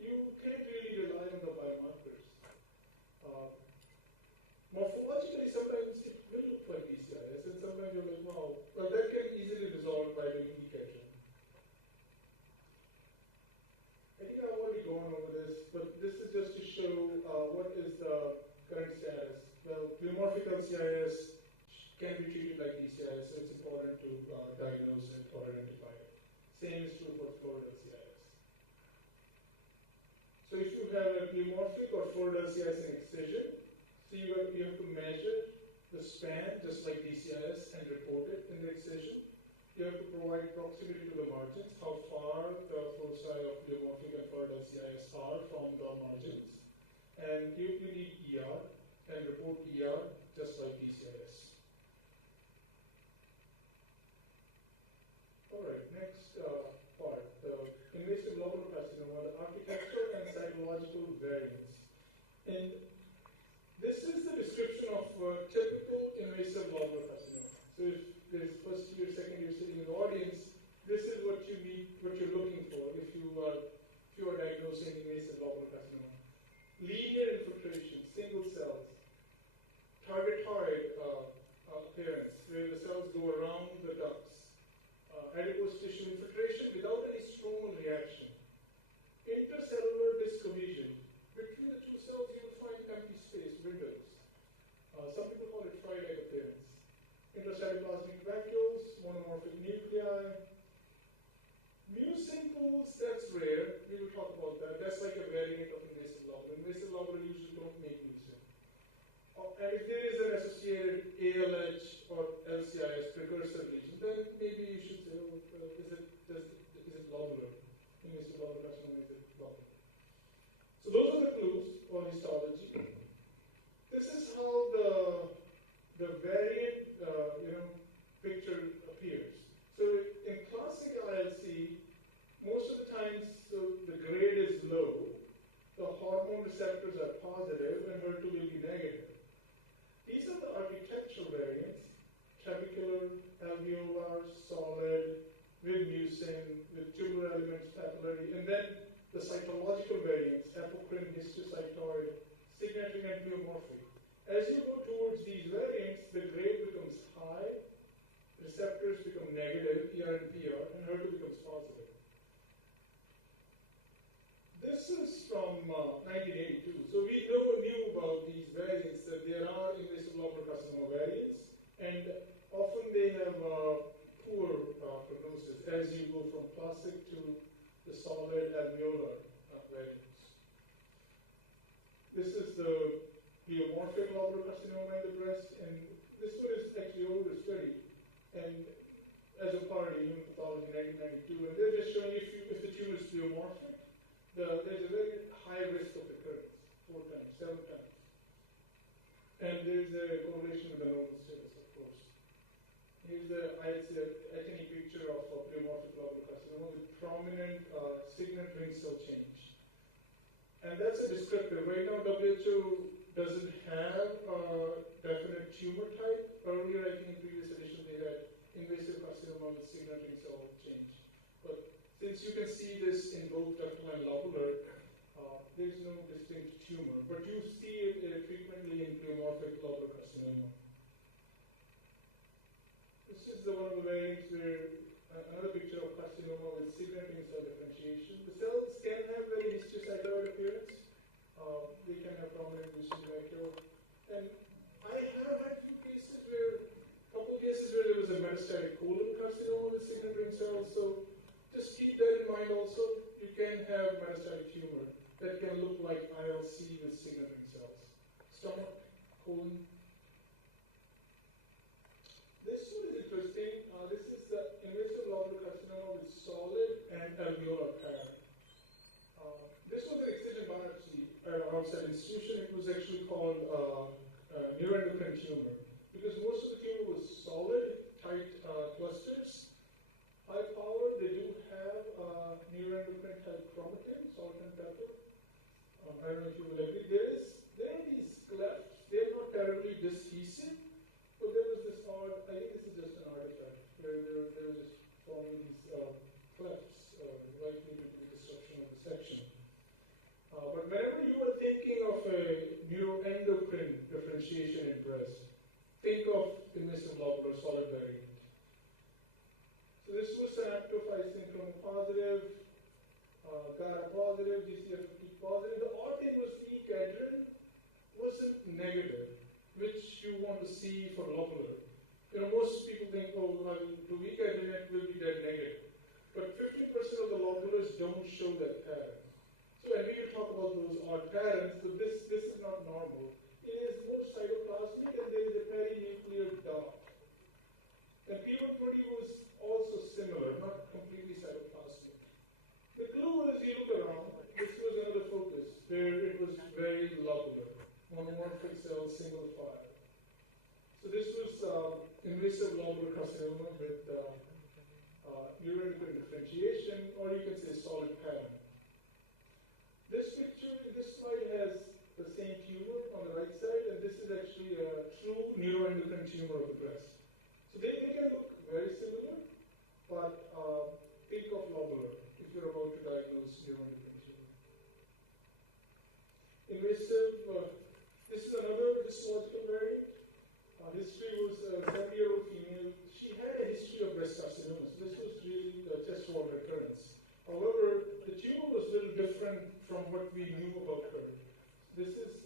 You can't really rely on the biomarkers. Morphologically, sometimes it will look like DCIS, and sometimes you're like, wow, well, that can easily resolve by doing e-catching. I think I've already gone over this, but this is just to show what is the current status. Well, pleomorphic LCIS can be treated like DCIS, so it's important to diagnose it or identify it. Same is true for florid LCIS. So if you have a pleomorphic or florid LCIS in excision, so you have to measure the span just like DCIS and report it in the excision. you have to provide proximity to the margins, how far the foci of pleomorphic and furred LCIS are from the margins. And if you need ER, and report ER just like PCIS. Alright, next part, the invasive lobular carcinoma, the architecture and cytological variants. And this is the description of typical invasive lobular carcinoma. So if there's first year, second year sitting in the audience, this is what you need, what you're looking for if you are diagnosing invasive lobular carcinoma. Linear infiltration, single cells, targetoid appearance, where the cells go around the ducts, adipose tissue infiltration without any stromal reaction, intercellular disc cohesion. Between the two cells, you will find empty space, windows. Some people call it fried egg appearance. Intracytoplasmic vacuoles, monomorphic nuclei. Mucincles, that's rare. We will talk about that. That's like a variant of invasive lobular. Invasive lobular usually don't make mucin. And if there is an associated ALH or LCIS precursor lesion, then maybe you should say, oh, is it lobular? Invasive lobular carcinoma, is it lobular? So those are the clues for histology. This is how the variant picture appears. So in classic ILC, most of the times the grade is low, the hormone receptors are positive, and HER2 will be negative. These are the architectural variants: trabecular, alveolar, solid, with mucin, with tubular elements, papillary, and then the cytological variants: apocrine, histiocytoid, signature, and pleomorphic. As you go towards these variants, the grade becomes high, receptors become negative, ER and PR, and HER2 becomes positive. This is from 1982. So we knew about these variants, that there are invasive lobular carcinoma variants, and often they have poor prognosis as you go from classic to the solid alveolar variants. This is the pleomorphic lobular carcinoma in the breast, and this one is actually older study, and as a part of human pathology in 1992, and they're just showing if the tumor is pleomorphic, there's a very high risk of recurrence, 4 times, 7 times. And there's a correlation with the normal status, of course. Here's I'd say, a tiny picture of a pleomorphic lobular carcinoma with prominent signet ring cell change. And that's a descriptor. Right now, WHO doesn't have a definite tumor type. Earlier, I think in previous edition, they had invasive carcinoma with signet ring cell change. But since you can see this in both ductal and lobular, there's no distinct tumor. But you see it frequently in pleomorphic lobular carcinoma. This is one of the variants where another picture of carcinoma with signet ring cell differentiation. The cells can have very histiocytoid appearance. They can have prominent mucin vacuole. And I have had a couple of cases where there was a metastatic colon carcinoma with signet ring cells. So just keep that in mind also. You can have metastatic tumor that can look like ILC with signet ring cells. Stomach, colon. This one is interesting. This is the invasive lobular carcinoma with solid and alveolar pair. This was an excision biopsy outside institution. It was actually called neuroendocrine tumor because most of the tumor was solid, tight clusters, high power. They do have neuroendocrine type chromatin, salt and pepper. I don't know if you will agree. There are these clefts. They're not terribly dysfusive, but there was this odd. I think this is just an artifact where they were just forming these clefts, likely due to the disruption of the section. But whenever you are thinking of a neuroendocrine differentiation in breast, think of invasive lobular solid variant. So this was synaptophysin chromopositive, GARA positive, GCF50 positive. The odd thing was weak adrenaline wasn't negative, which you want to see for lobular. Most people think, oh, well, the weak adrenaline will be dead negative. But 50% of the lobulars don't show that pattern. So, and we will talk about those odd patterns. So this is not normal. It is more cytoplasmic, and there is a perinuclear dot. And P120 was also pleomorphic cells, single file. So this was invasive lobular carcinoma with neuroendocrine differentiation, or you can say solid pattern. This picture in this slide has the same tumor on the right side, and this is actually a true neuroendocrine tumor of the breast. So they can look very similar, but think of lobular if you're about to diagnose neuroendocrine tumor. Invasive, this is another histological variant. History was a 70-year-old female. She had a history of breast carcinoma, so this was really a chest wall recurrence. However, the tumor was a little different from what we knew about her. This is,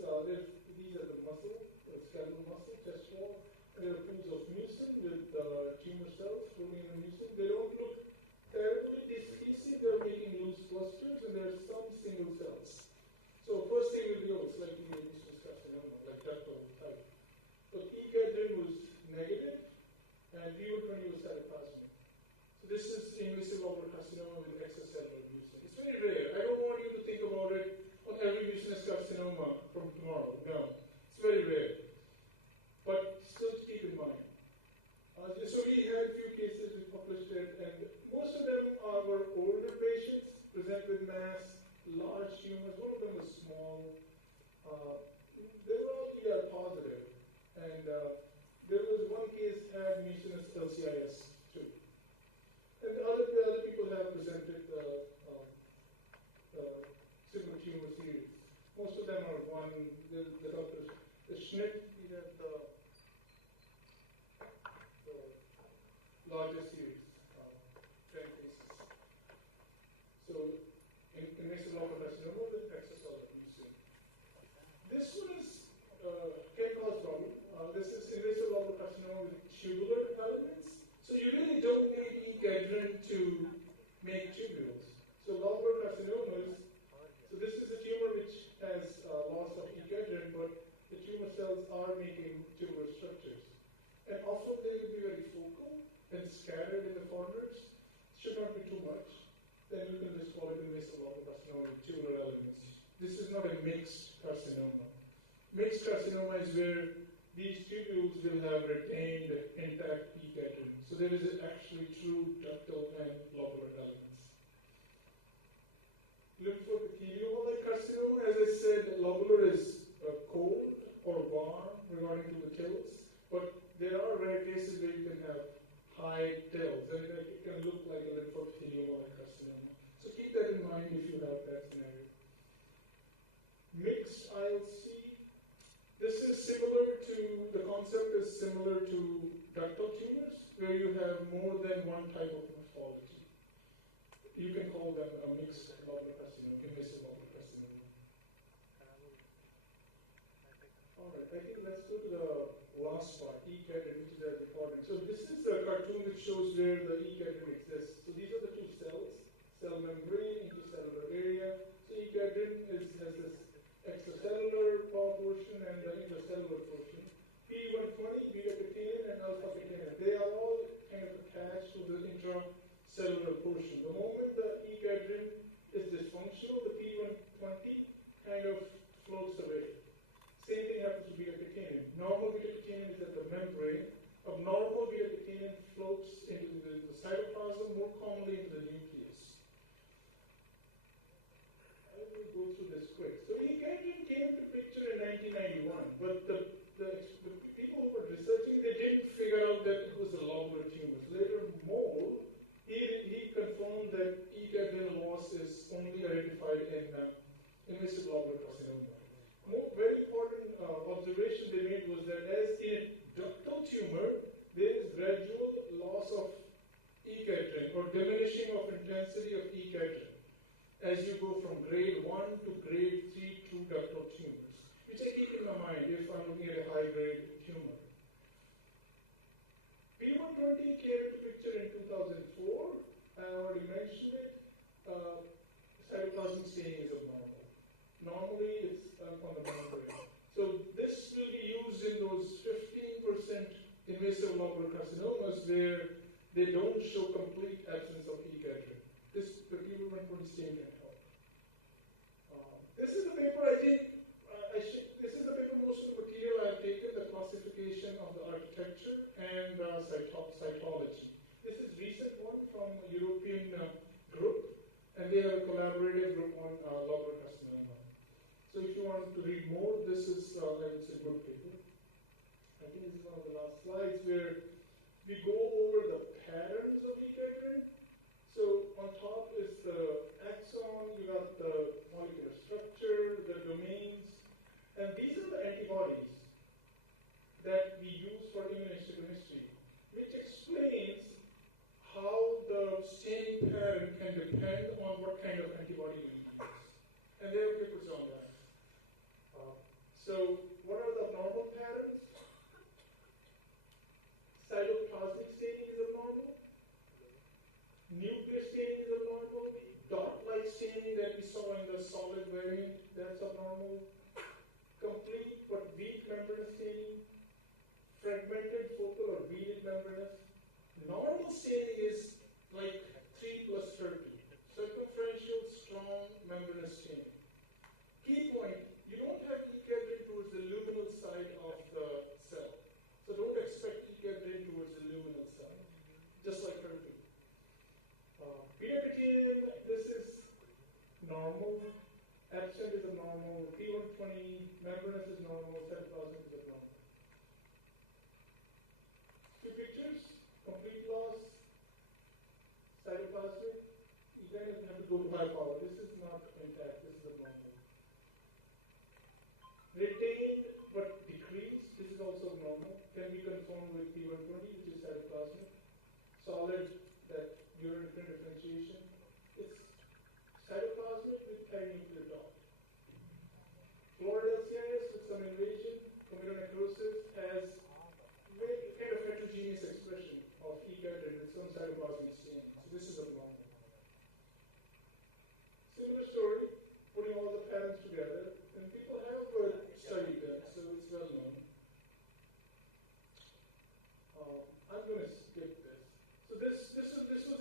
these are the muscle, skeletal muscle, chest wall. There are pools of mucin with tumor cells floating in the mucin. They don't look terribly discohesive. They're making loose clusters, and there are some single cells. So first thing will be, it's likely a mucinous carcinoma, like ductal type. But E-cadherin was negative, and VO20 was cytoplasmic. So this is invasive lobular carcinoma with extracellular mucin. It's very rare. I don't want you to think about it on every mucinous carcinoma from tomorrow. No, it's very rare. But still to keep in mind. So we had a few cases, we published it, and most of them were older patients, present with mass, large tumors. One of them was small. They were all ER positive. And there was one case had mucinous LCIS too. And the other people have presented similar tumor series. Most of them are one, the doctors, the Schmidt, he had the largest series, 10 cases. So, invasive lobular carcinoma with extracellular mucin. This one is, can cause problem. This is invasive lobular carcinoma with tubular elements. So you really don't need E-cadherin to make tubules. So lobular carcinomas, so this is a tumor which has loss of E-cadherin, but the tumor cells are making tubular structures. And often they will be very focal and scattered in the corners. Should not be too much. Then you can just call it invasive lobular carcinoma with tubular elements. This is not a mixed carcinoma. Mixed carcinoma is where these tubules will have retained intact E-cadherin. So there is actually true ductal and lobular elements. Lymphoepithelial-like carcinoma, as I said, lobular is cold or warm regarding to the TILs, but there are rare cases where you can have high TILs, and it can look like a lymphoepithelial-like carcinoma. So keep that in mind if you have that scenario. Mixed ILC. This is similar to, the concept is similar to ductal tumors, where you have more than one type of morphology. You can call them a mixed lobular carcinoma, invasive lobular carcinoma. Alright, I think let's go to the last part, E-cadherin, which is as important. So this is a cartoon which shows where the E-cadherin exists. So these are the two cells, cell membrane, intercellular area. So E-cadherin has this extracellular portion and the intracellular portion. P120, beta-catenin, and alpha-catenin. They are all kind of attached to the intracellular portion. The moment the E-cadherin is dysfunctional, the P120 kind of floats away. Same thing happens to beta-catenin. Normal beta-catenin is at the membrane. Abnormal beta-catenin floats into the cytoplasm, more commonly into the nucleus. I will go through this quick. So E-cadherin came to picture in 1991, but the people who were researching, they didn't figure out that it was a lobular tumor. So later, Moll, he confirmed that E-cadherin loss is only identified in invasive lobular carcinoma. Very important observation they made was that as in a ductal tumor, there is gradual loss of E-cadherin or diminishing of intensity of E-cadherin as you go from grade 1 to grade 3 true ductal tumors, which I keep in my mind if I'm looking at a high-grade tumor. P120 came into picture in 2004. I already mentioned it. Cytoplasmic staining is abnormal. Normally, it's on the membrane. So this will be used in those 15% invasive lobular carcinomas where they don't show complete absence of E-cadherin. This, the P120 stain can help. This is the paper I think, this is the paper most of the and cytology. This is recent one from a European group, and they have a collaborative group on lobar carcinoma. So if you want to read more, this is I would say good paper. I think this is one of the last slides where we go over the patterns of E-cadherin. So on top is the axon, you got the molecular structure, the domains, and these are the antibodies that we use for immunohistochemistry, which explains how the staining pattern can depend on what kind of antibody you use. And there are papers on that. So what are the abnormal patterns? Cytoplasmic staining is abnormal. Nuclear staining is abnormal. Dot-like staining that we saw in the solid variant, that's abnormal. Complete but weak membranous staining. Fragmented focal or beaded membranous. Normal staining is like 3 plus 30. Circumferential, strong membranous staining. Key point, you don't have E-cadherin towards the luminal side of the cell. So don't expect E-cadherin towards the luminal side, just like HER2. Pediatrician, this is normal. Absent is abnormal. P120, membranous is normal. Cytoplasmic is abnormal. Two pictures, complete loss, cytoplasmic. You guys have to go to high power. This is not intact. This is abnormal. Retained but decreased. This is also abnormal. Can be conformed with P120, which is cytoplasmic. Solid, that urine differentiation. It's cytoplasmic with perinuclear dot. Florid LCIS with some invasion, comedonecrosis has very kind of heterogeneous expression of E-cadherin with some cytoplasmic staining. So this is abnormal. Similar story, putting all the patterns together, and people have studied that, so it's well known. I'm going to skip this. So this was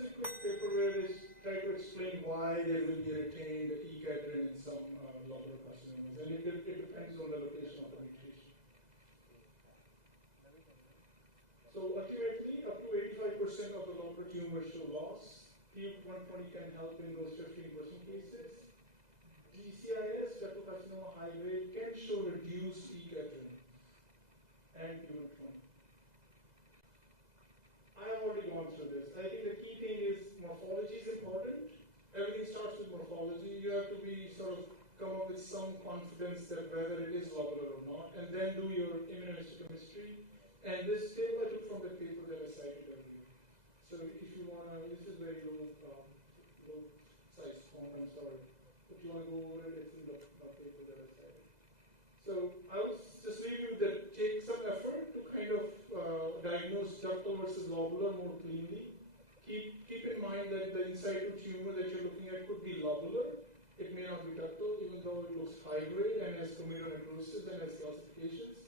a quick paper where they tried to explain why there will be a retained E-cadherin in some lobar carcinomas, and it depends on the location of the mutation. So ultimately, up to 85% of the lobar tumors show loss. P120 can help in those 15% cases. DCIS, carcinoma high grade, can show reduced E-cadherin and P120. I have already gone through this. I think the key thing is morphology is important. Everything starts with morphology. You have to be sort of come up with some confidence that whether it is lobular or not, and then do your immunohistochemistry. And this table I took from the paper that I cited earlier. So if you want to, this is very low size font, I'm sorry. If you want to go over it, it's in the paper that I cited. So I would just leave you that take some effort to kind of diagnose ductal versus lobular more cleanly. Keep in mind that the in situ tumor that you're looking at could be lobular. It may not be ductal, even though it looks high grade and has comedonecrosis and has calcifications.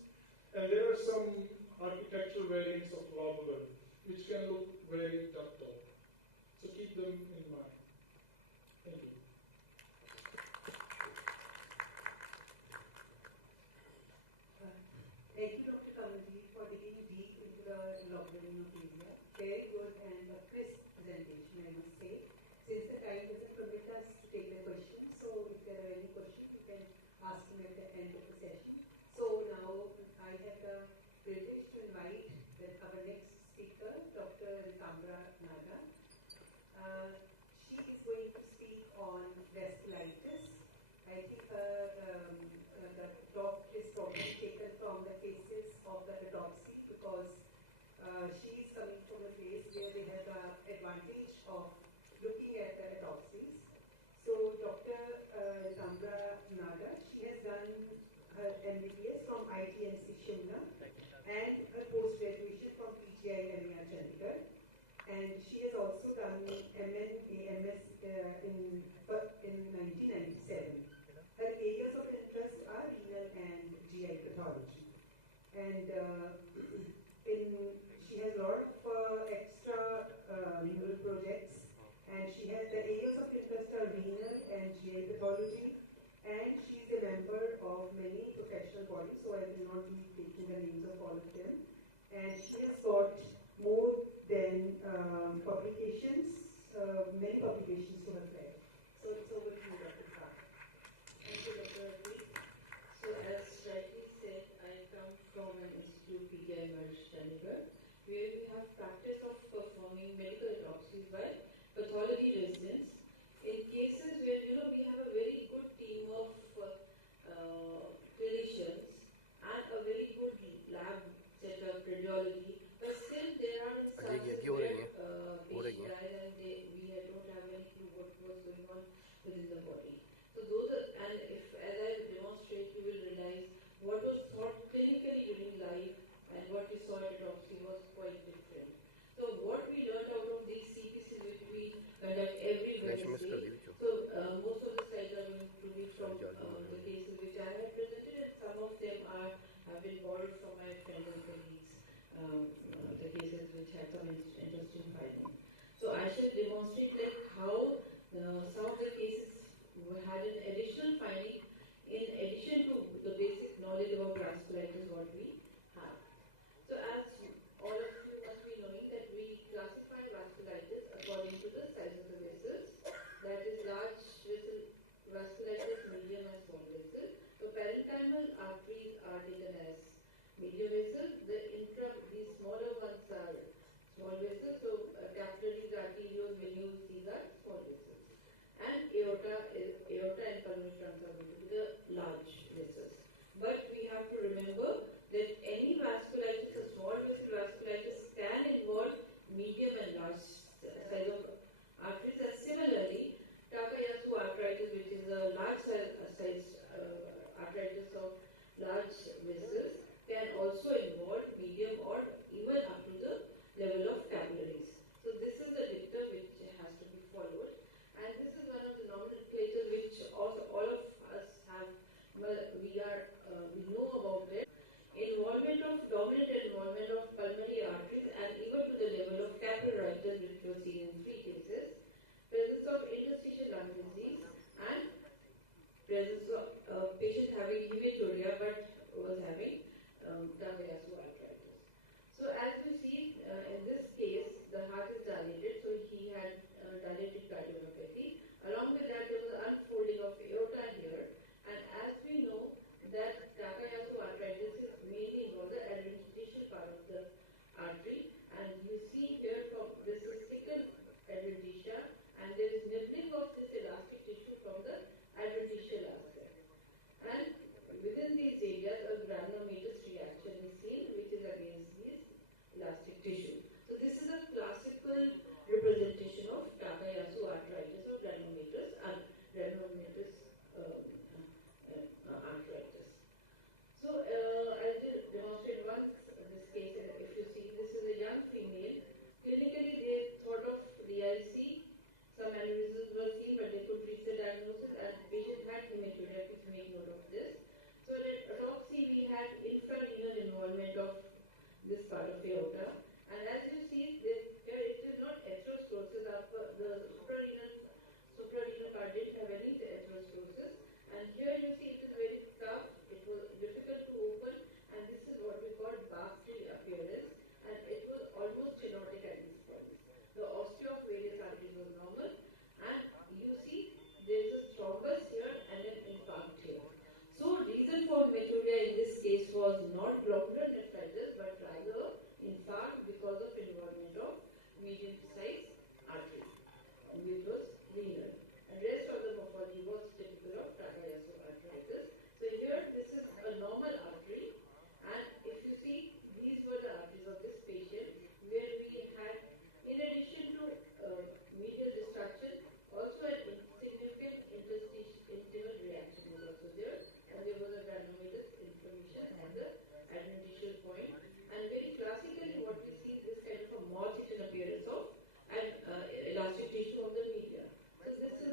And there are some architectural variants of lobular, which can look very ductal. So keep them in mind. Thank you. Thank you, Dr. Kamalji, for digging deep into the lobular hemophilia. Very good and a crisp presentation, I must say. Since the time doesn't permit us to take the questions, so if there are any questions, you can ask them at the end of the session. So now I have the privilege to invite our next speaker, Dr. Ritamra Naga. She is going to speak on vasculitis. I think the talk is probably taken from the cases of the autopsy because she is coming from a place where they have the advantage of looking at the autopsies. So Dr. Ritamra Naga, she has done her MBBS from ITNC Shimla and her post-graduation from PGI MER Chandigarh. And she has also done MN AMS in 1997. Her areas of interest are renal and GI pathology. And she has a lot of extra renal projects. And she has the areas of interest are renal and GI pathology. And she is a member of many professional bodies, so I will not be taking the names of all of them. and she has got more than publications, many publications to her credit. So it's over to you, Dr. Khan. Thank you, Dr. Rafi. So as rightly said, I come from an institute, PGI Merge, Chandigarh, where we have practice of performing medical autopsies by pathology residents in cases where we have a very good team of clinicians and a very good lab setup, radiology, but still there are instances where patient dies and we don't have any clue what was going on within the body. So those are, and if as I demonstrate, you will realize what was thought clinically during life and what we saw at autopsy was quite different. So what we learned out of these CPCs which we conduct every Wednesday, so most of the slides are going to be from the cases which I have presented, and some of them have been borrowed from my friends and colleagues, the cases which had some interesting findings. So I shall demonstrate like how some of the cases had an additional finding in addition to the basic knowledge about vasculitis what we have. So as all of you must be knowing that we classify vasculitis according to the size of the vessels, that is large vessel vasculitis, medium and small vessel. So parenchymal arteries are taken as medium vessel, these smaller ones are small vessels, so capillaries, arterioles, venules, these are small vessels. And aorta and pulmonary trunks are going to be the large vessels. But we have to remember that any vasculitis, a small vessel vasculitis, can involve medium and large size of arteries. And similarly, Takayasu arthritis, which is a large size arthritis of large vessels, can also involve medium or even up to the level of capillaries. So this is the dictum which has to be followed. And this is one of the nomenclature which all of us have, we know about it. Dominant involvement of pulmonary arteries and even to the level of capillaritis, which was seen in 3 cases. Presence of interstitial lung disease and presence of patient having hematuria but was having Takayasu arthritis. So as you see in this case, the heart is dilated, so he had dilated cardiomyopathy. Along with that, there was an unfolding of aorta here, and as we know that Takayasu arthritis is mainly involved the adventitial part of the artery, and you see here from this is thickened adventitia, and there is nibbling of this elastic tissue from the adventitial aspect. And within these areas, a granulomatous reaction is seen, which is against this elastic tissue. So this is a classical representation of Takayasu arthritis or granulomatous arthritis. So I'll just demonstrate once this case. If you see, this is a young female. Clinically, they thought of DIC. Some aneurysms were seen, but they could reach the diagnosis, and the patient had hematuria. Please make note of this. So at autopsy, we had infrarenal involvement of this part of aorta, and as you see, here it is not atherosclerosis. The suprarenal part didn't have any atherosclerosis, and here you see it is very tough. It was difficult to open, and this is what we call bark-tree appearance, and it was almost stenotic at this point. The osteo of various arteries was normal, and you see there is a thrombus here and an infarct here. So reason for hematuria in this case was not glomerular nephritis, but rather infarct because of involvement of medium-sized artery, which was renal. And rest of the morphology was typical of Takayasu arthritis. So here this is a normal artery, and if you see, these were the arteries of this patient, where we had, in addition to medial destruction, also an insignificant intimal reaction was also there, and there was a granulomatous inflammation at the adventitial point. And very classically, what we see is this kind of a moth-eaten appearance of an elastic tissue of the media. So this is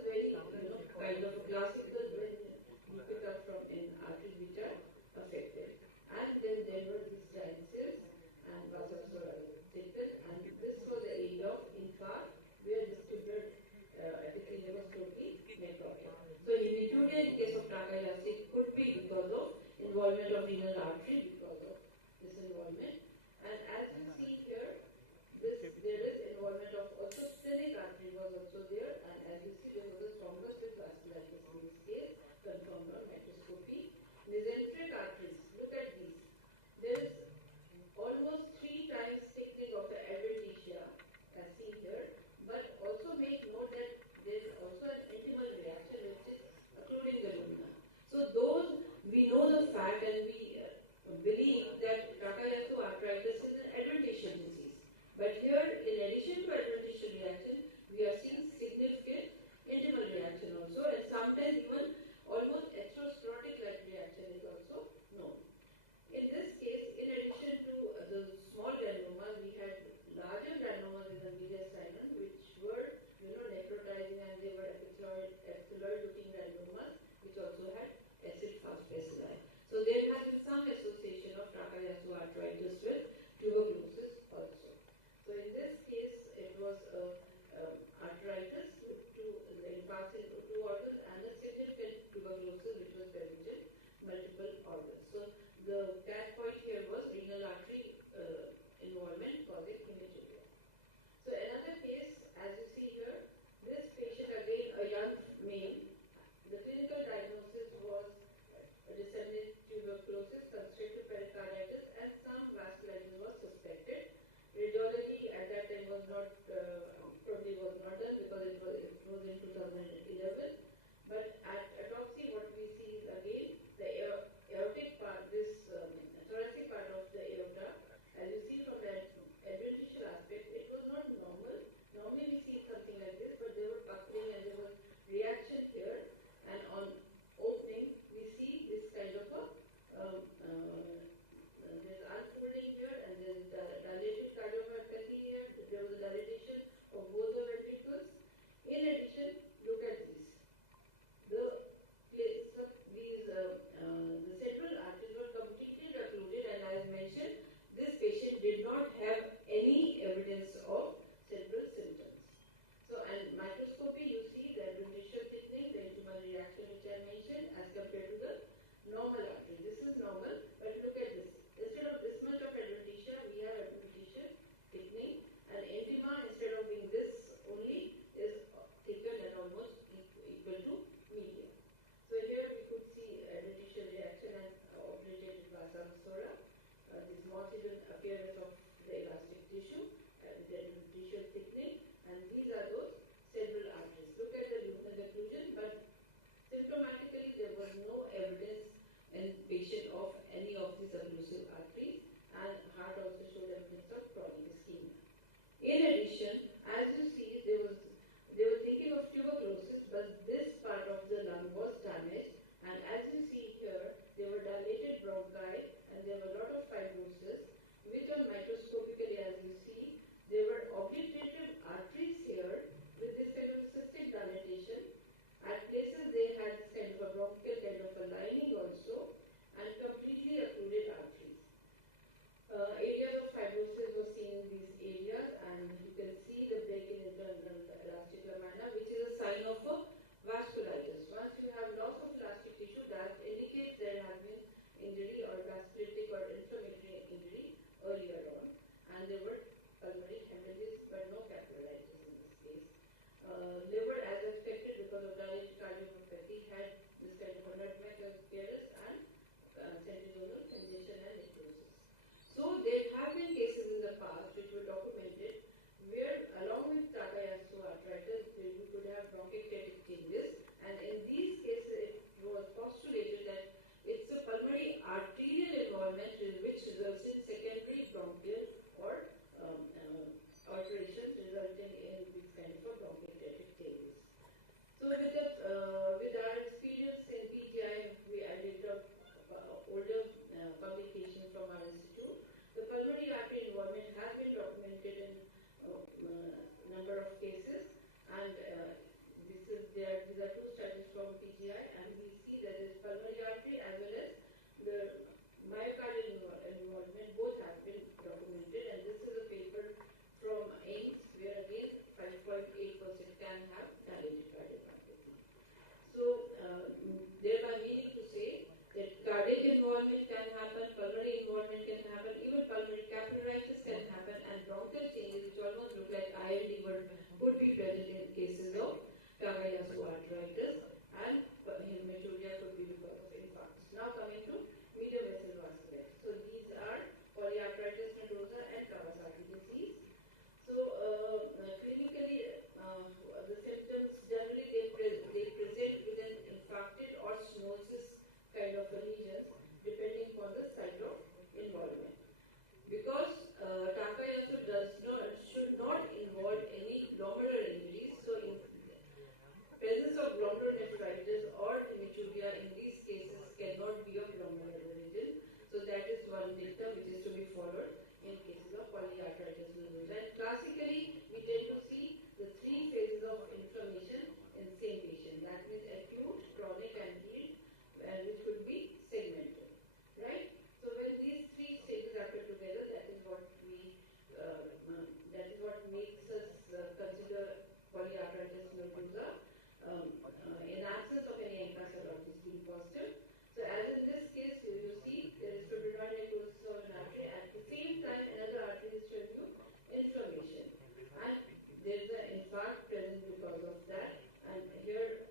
infarct present because of that. And here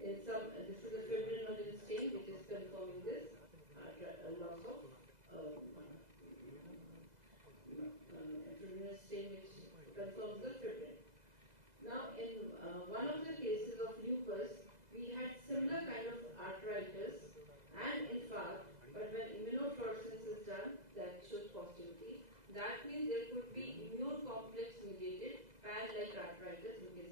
is this is a fibrinogen stain which is confirming this loss of fibrinogen stain which confirms the fibrin. Now, in one of the cases of lupus, we had similar kind of arthritis and infarct, but when immunofluorescence is done, that shows positivity. That means there could be immune complex mediated pad-like arthritis, we can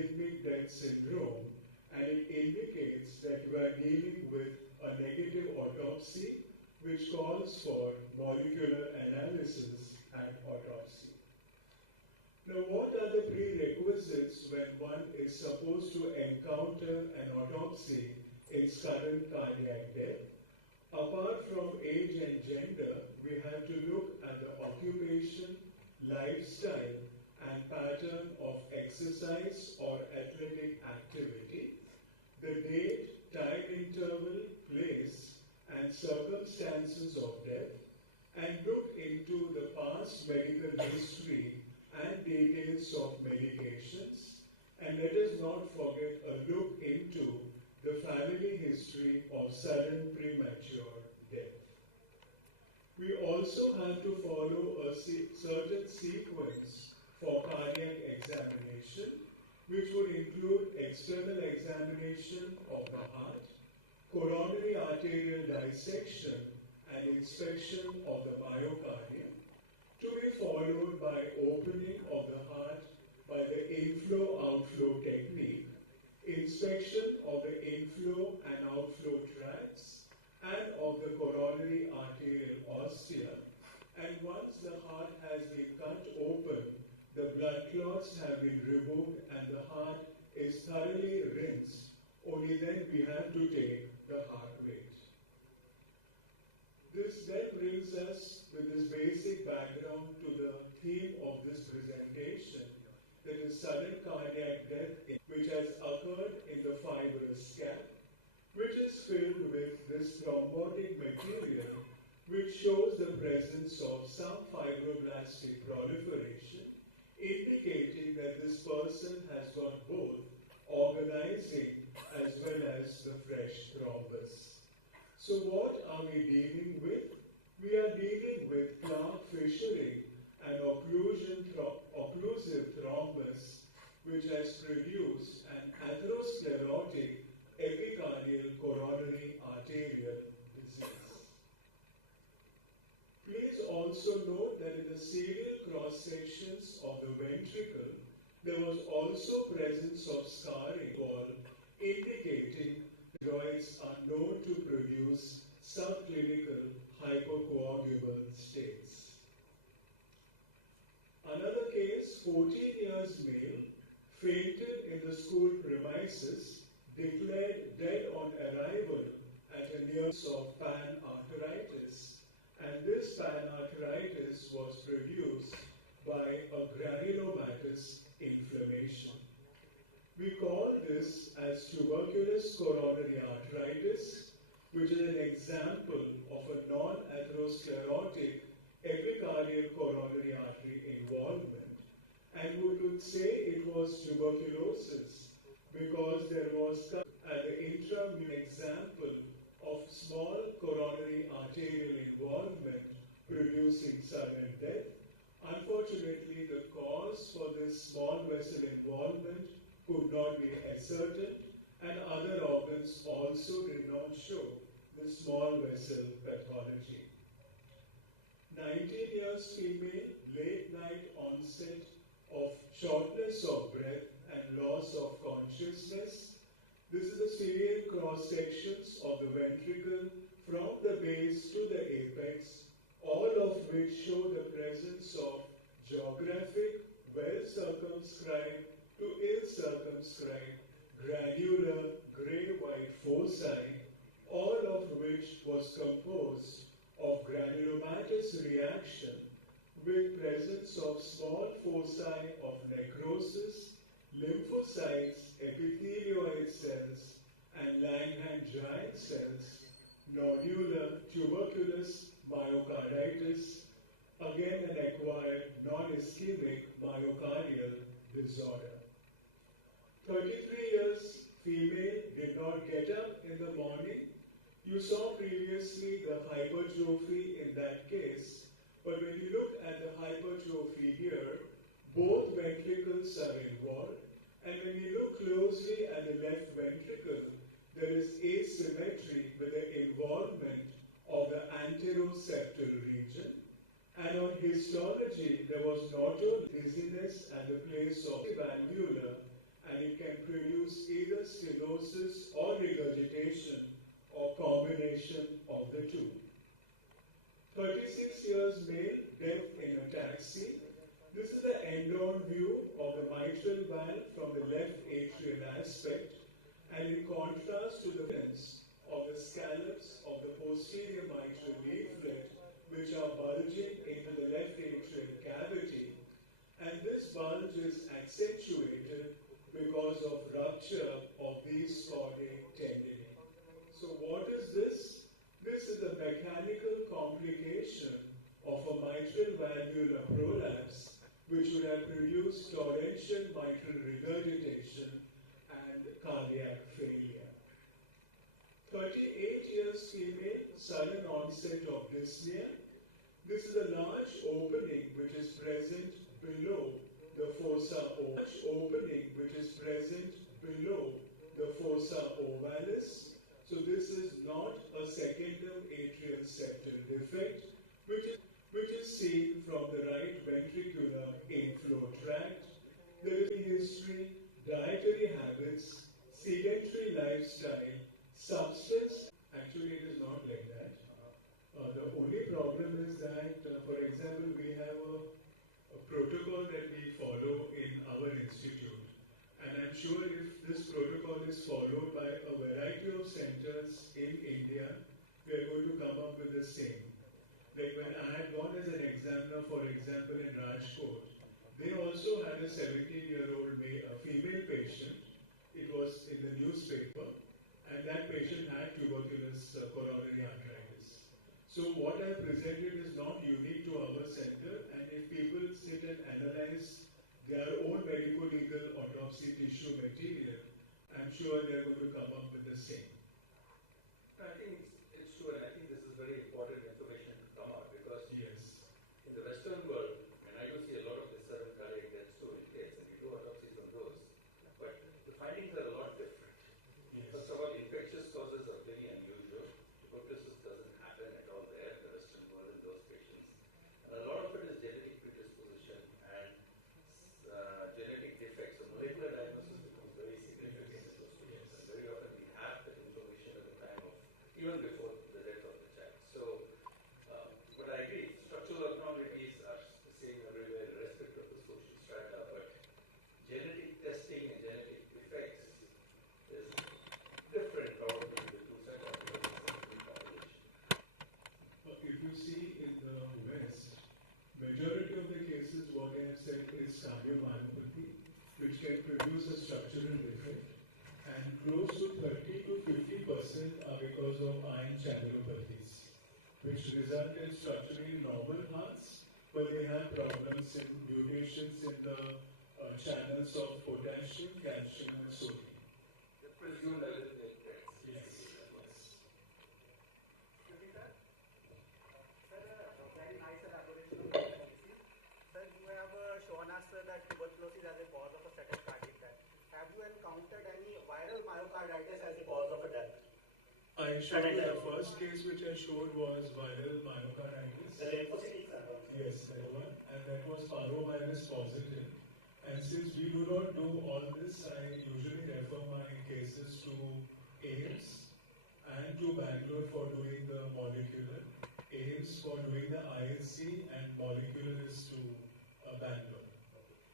arrhythmic death syndrome, and it indicates that you are dealing with a negative autopsy, which calls for molecular analysis and autopsy. Now, what are the prerequisites when one is supposed to encounter an autopsy in sudden cardiac death? Apart from age and gender, we have to look at the occupation, lifestyle, and pattern of exercise or athletic activity, the date, time interval, place, and circumstances of death, and look into the past medical history and details of medications, and let us not forget a look into the family history of sudden premature death. We also have to follow a certain sequence for cardiac examination, which would include external examination of the heart, coronary arterial dissection and inspection of the myocardium, to be followed by opening of the heart by the inflow-outflow technique, inspection of the inflow and outflow tracts and of the coronary arterial ostia, and once the heart has been cut open, the blood clots have been removed and the heart is thoroughly rinsed. Only then we have to take the heart rate. This then brings us with this basic background to the theme of this presentation, that is sudden cardiac death, which has occurred in the fibrous cap, which is filled with this thrombotic material, which shows the presence of some fibroblastic proliferation, indicating that this person has got both organizing as well as the fresh thrombus. So what are we dealing with? We are dealing with plaque fissuring and occlusive thrombus, which has produced an atherosclerotic epicardial coronary arterial disease. Please also note that in the serial cross-sections of the ventricle, there was also presence of scarring wall, indicating steroids are known to produce subclinical hypocoagulable states. Another case, 14 years male, fainted in the school premises, declared dead on arrival at a nearness of panarteritis, and this panarteritis was produced by a granulomatous inflammation. We call this as tuberculous coronary arteritis, which is an example of a non-atherosclerotic epicardial coronary artery involvement, and we would say it was tuberculosis because there was at the intramural example of small coronary arterial involvement producing sudden death. Unfortunately, the cause for this small vessel involvement could not be ascertained, and other organs also did not show the small vessel pathology. 19 years female, late night onset of shortness of breath and loss of consciousness. This is the serial cross-sections of the ventricle from the base to the apex, all of which show the presence of geographic, well-circumscribed to ill-circumscribed, granular, grey-white foci, all of which was composed of granulomatous reaction with presence of small foci of necrosis, lymphocytes, epithelioid cells, and Langhans giant cells, nodular, tuberculous myocarditis, again an acquired non-ischemic myocardial disorder. 33 years, female, did not get up in the morning. You saw previously the hypertrophy in that case, but when you look at the hypertrophy here, both ventricles are involved, and when you look closely at the left ventricle, there is asymmetry with the involvement of the anteroseptal region, and on histology there was not only dizziness at the place of valvular, and it stenosis or regurgitation or combination of the two. 36 years male, deaf in ataxia. This is the end-on view of the mitral valve from the left atrial aspect, and in contrast to the lens of the scallops of the posterior mitral leaflet, which are bulging into the left atrial cavity, and this bulge is accentuated because of rupture of these caudate tendinae. So what is this? This is a mechanical complication of a mitral valvular prolapse, which would have produced torrential mitral regurgitation and cardiac failure. 38 years female, sudden onset of dyspnea. This is a large opening which is present below the fossa ovalis. So this is not a secondary atrial septal defect, which is seen from the right ventricular inflow tract. There is a history, dietary habits, sedentary lifestyle, substance. Actually, it is not like that. The only problem is that, for example, we have a protocol that we follow in our institute. And I'm sure if this protocol is followed by a variety of centers in India, we are going to come up with the same. Like when I had gone as an examiner, for example, in Rajkot, they also had a 17-year-old female patient. It was in the newspaper, and that patient had tuberculous coronary arthritis. So what I presented is not unique to our center, and if people sit and analyze their own medical legal autopsy tissue material, I'm sure they're going to come up with the same. I think it's true, and I think this is very important information to come out because yes, in the Western world, and I do see a lot of visceral cardiac deaths too in kids, and we do autopsies on those, but the findings are a lot different. Yes. First of all, infectious causes are very unusual. Tuberculosis doesn't happen at all there in the Western world in those patients. And a lot of it is genetic predisposition and genetic defects. So molecular diagnosis becomes very significant in those patients. And very often we have that information at the time of, even before the death of the child. So, but I agree, structural abnormalities are the same everywhere, irrespective of the social strata, but genetic testing and genetic defects is different probably in the two sets of population. If you see in the West, majority of the cases, what I have said is cardiomyopathy, which can produce a structural defect, and close to 30 to 50% are because of ion channelopathies, which result in structurally normal hearts, but they have problems in mutations in the channels of potassium, calcium, and sodium. They presume that it is Yes. Very nice elaboration on policy. Sir, you have shown us that tuberculosis as a cause of a sudden cardiac death. Have you encountered any viral myocarditis as a cause of a death? I showed you the first case which I showed was viral myocarditis. The lymphocytic syndrome. Yes, that one, and that was parvovirus positive. And since we do not do all this, I usually refer my cases to AIMS and to Bangalore for doing the molecular. AIMS for doing the ISC, and molecular is to Bangalore.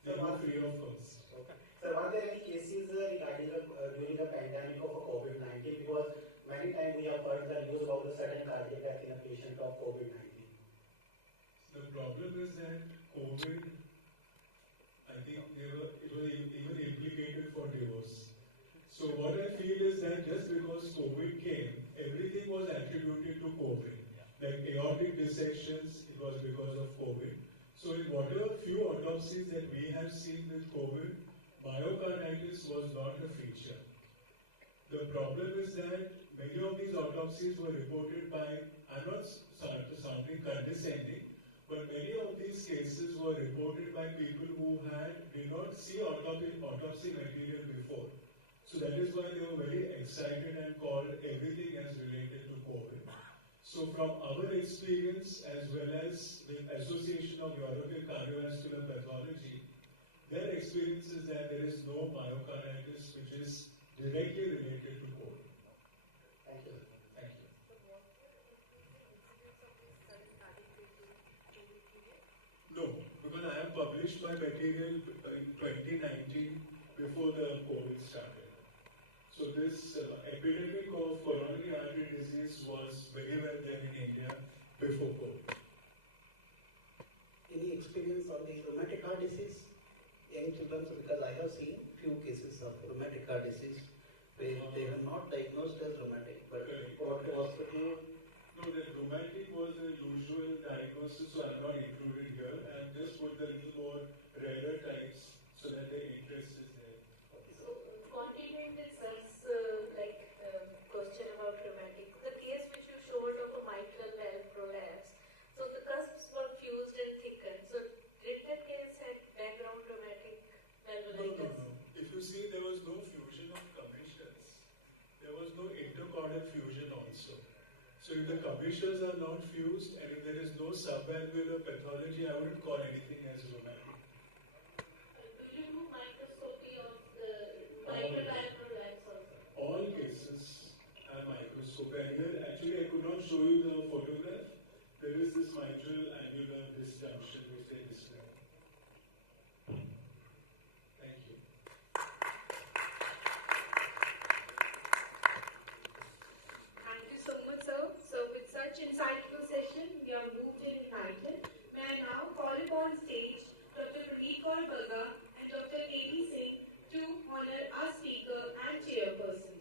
They are free of cost. Okay. Sir, are there any cases regarding during the pandemic of COVID-19? Because many times we have heard the news about the sudden cardiac death in a patient of COVID-19. The problem is that COVID, I think it was even implicated for divorce. So what I feel is that just because COVID came, everything was attributed to COVID. Like aortic dissections, it was because of COVID. So in whatever few autopsies that we have seen with COVID, myocarditis was not a feature. The problem is that many of these autopsies were reported by, I'm not sounding condescending, but many of these cases were reported by people who did not see autopsy material before. So that is why they were very excited and called everything as related to COVID. So from our experience, as well as the Association of European Cardiovascular Pathology, their experience is that there is no myocarditis which is directly related published my material in 2019 before the COVID started. So this epidemic of coronary artery disease was very well there in India before COVID. Any experience on the rheumatic heart disease? Young children, because I have seen few cases of rheumatic heart disease where they are not diagnosed as rheumatic, but brought to hospital. No, the rheumatic was the usual diagnosis, so I'm not included here. And just put the little more rarer types so that the interest is there. So, continuing with sir's question about rheumatic, the case which you showed of a mitral valve prolapse, so the cusps were fused and thickened. So, did that case have background rheumatic valvulitis? No. If you see, there was no fusion of commissures. There was no intercaudal fusion also. So if the commissures are not fused and if there is no subvalvular pathology, I wouldn't call anything as rheumatic. Do you do microscopy of the mitral valve prolapse also? All cases are microscopy. And here, actually, I could not show you the photograph. There is this mitral annular disjunction which they describe. Thank you. Thank you so much, sir. So with such insightful session, we are moved and united. May I now call upon stage Dr. Pradeep Kaur Bagga and Dr. A.B. Singh to honor our speaker and chairperson.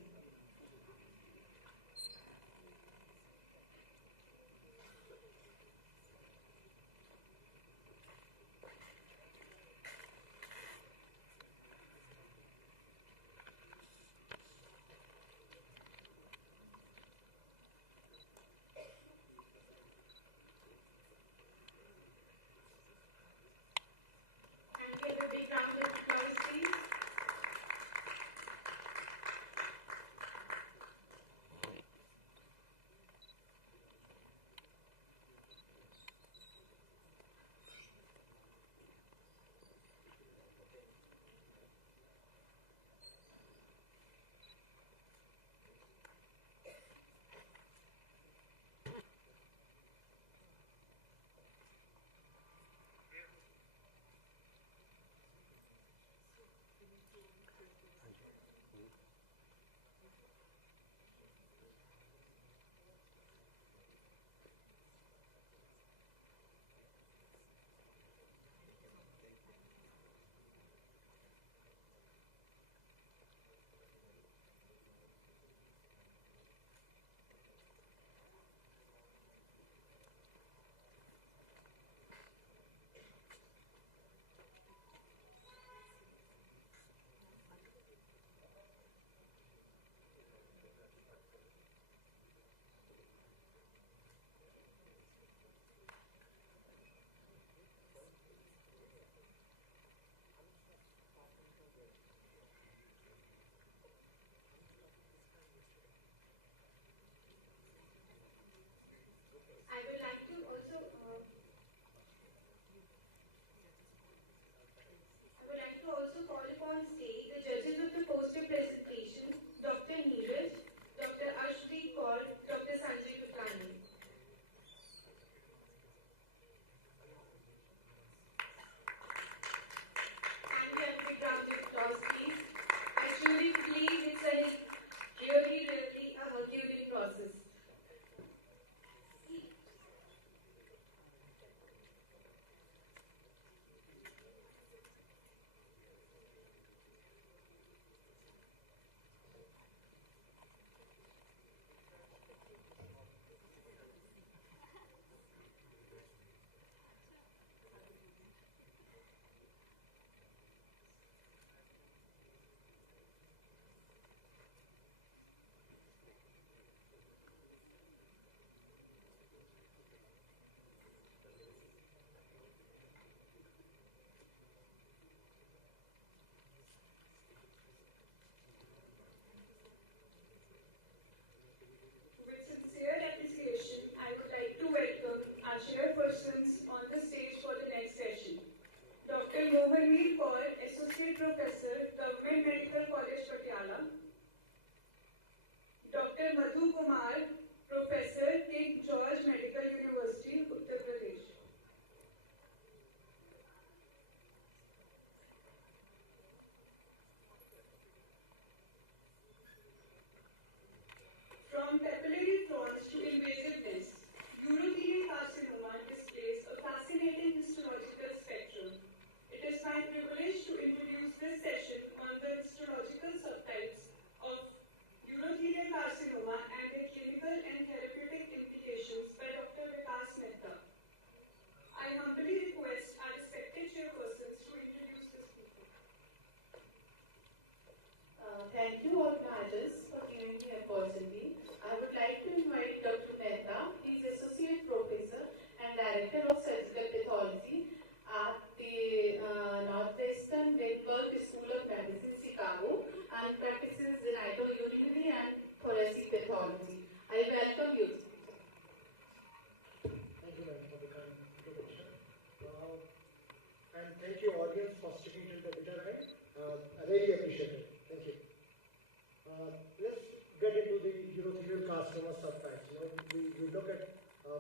carcinoma subtypes. We look at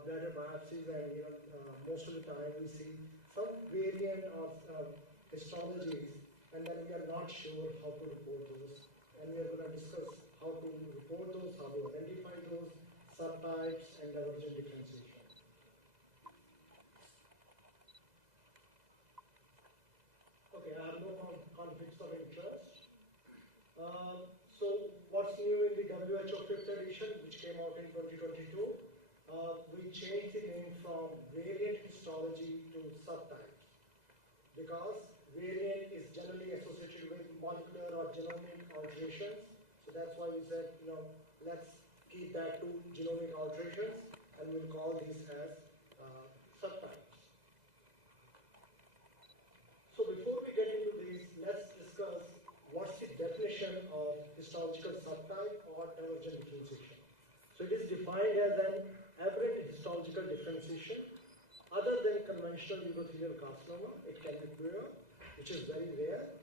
bladder biopsies, and most of the time we see some variant of histologies, and then we are not sure how to report those. And we are going to discuss how to report those, how to identify those subtypes, and divergent differentiation. Okay, I have no conflicts of interest. So what's new in the WHO 5th edition, which came out in 2022? We changed the name from variant histology to subtypes, because variant is generally associated with molecular or genomic alterations. So that's why we said, let's keep that to genomic alterations, and we'll call these as subtypes. So before we get into these, let's discuss what's the definition of histological subtype or divergent differentiation. So it is defined as an aberrant histological differentiation other than conventional urothelial carcinoma. It can be pure, which is very rare,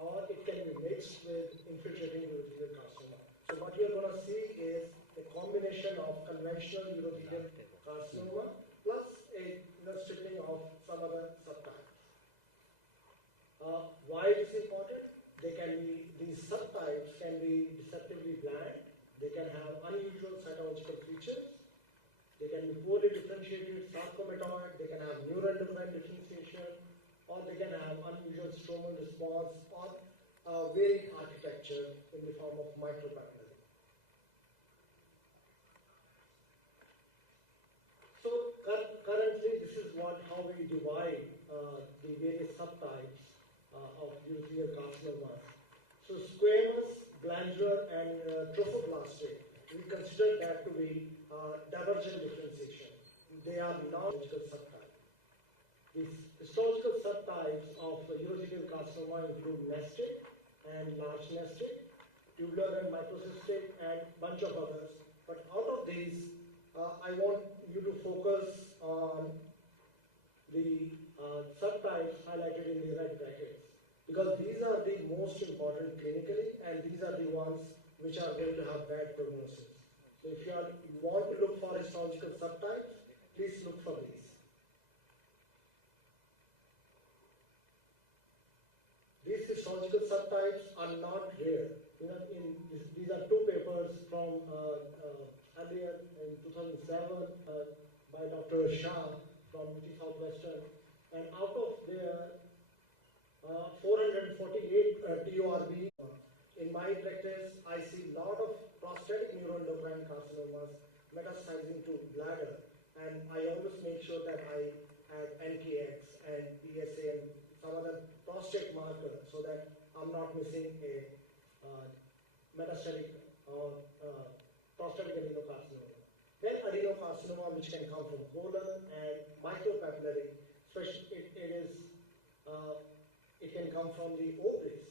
or it can be mixed with infiltrating urothelial carcinoma. So what you're going to see is a combination of conventional urothelial carcinoma plus a stripping of some other subtypes. Why it is important? These subtypes can be deceptively bland. They can have unusual cytological features. They can be poorly differentiated sarcomatoid. They can have neuroendocrine differentiation, or they can have unusual stromal response, or varied architecture in the form of micropapillary. So currently, this is how we divide the various subtypes of urothelial carcinomas. So squamous, glandular, and trophoblastic, we consider that to be divergent differentiation. They are non-histological subtypes. These histological subtypes of urothelial carcinoma include nestic and large nestic, tubular and microcystic, and a bunch of others. But out of these, I want you to focus on the subtypes highlighted in the red brackets, because these are the most important clinically, and these are the ones which are going to have bad prognosis. So if you want to look for histological subtypes, please look for these. These histological subtypes are not rare. These are two papers from earlier in 2007 by Dr. Shah from UT Southwestern, and out of their 448 TORB. In my practice, I see a lot of prostatic neuroendocrine carcinomas metastasizing to bladder, and I always make sure that I add NKX and PSA and some other prostate marker so that I'm not missing a metastatic or prostatic adenocarcinoma. Then adenocarcinoma, which can come from colon, and micropapillary, especially it can come from the ovaries.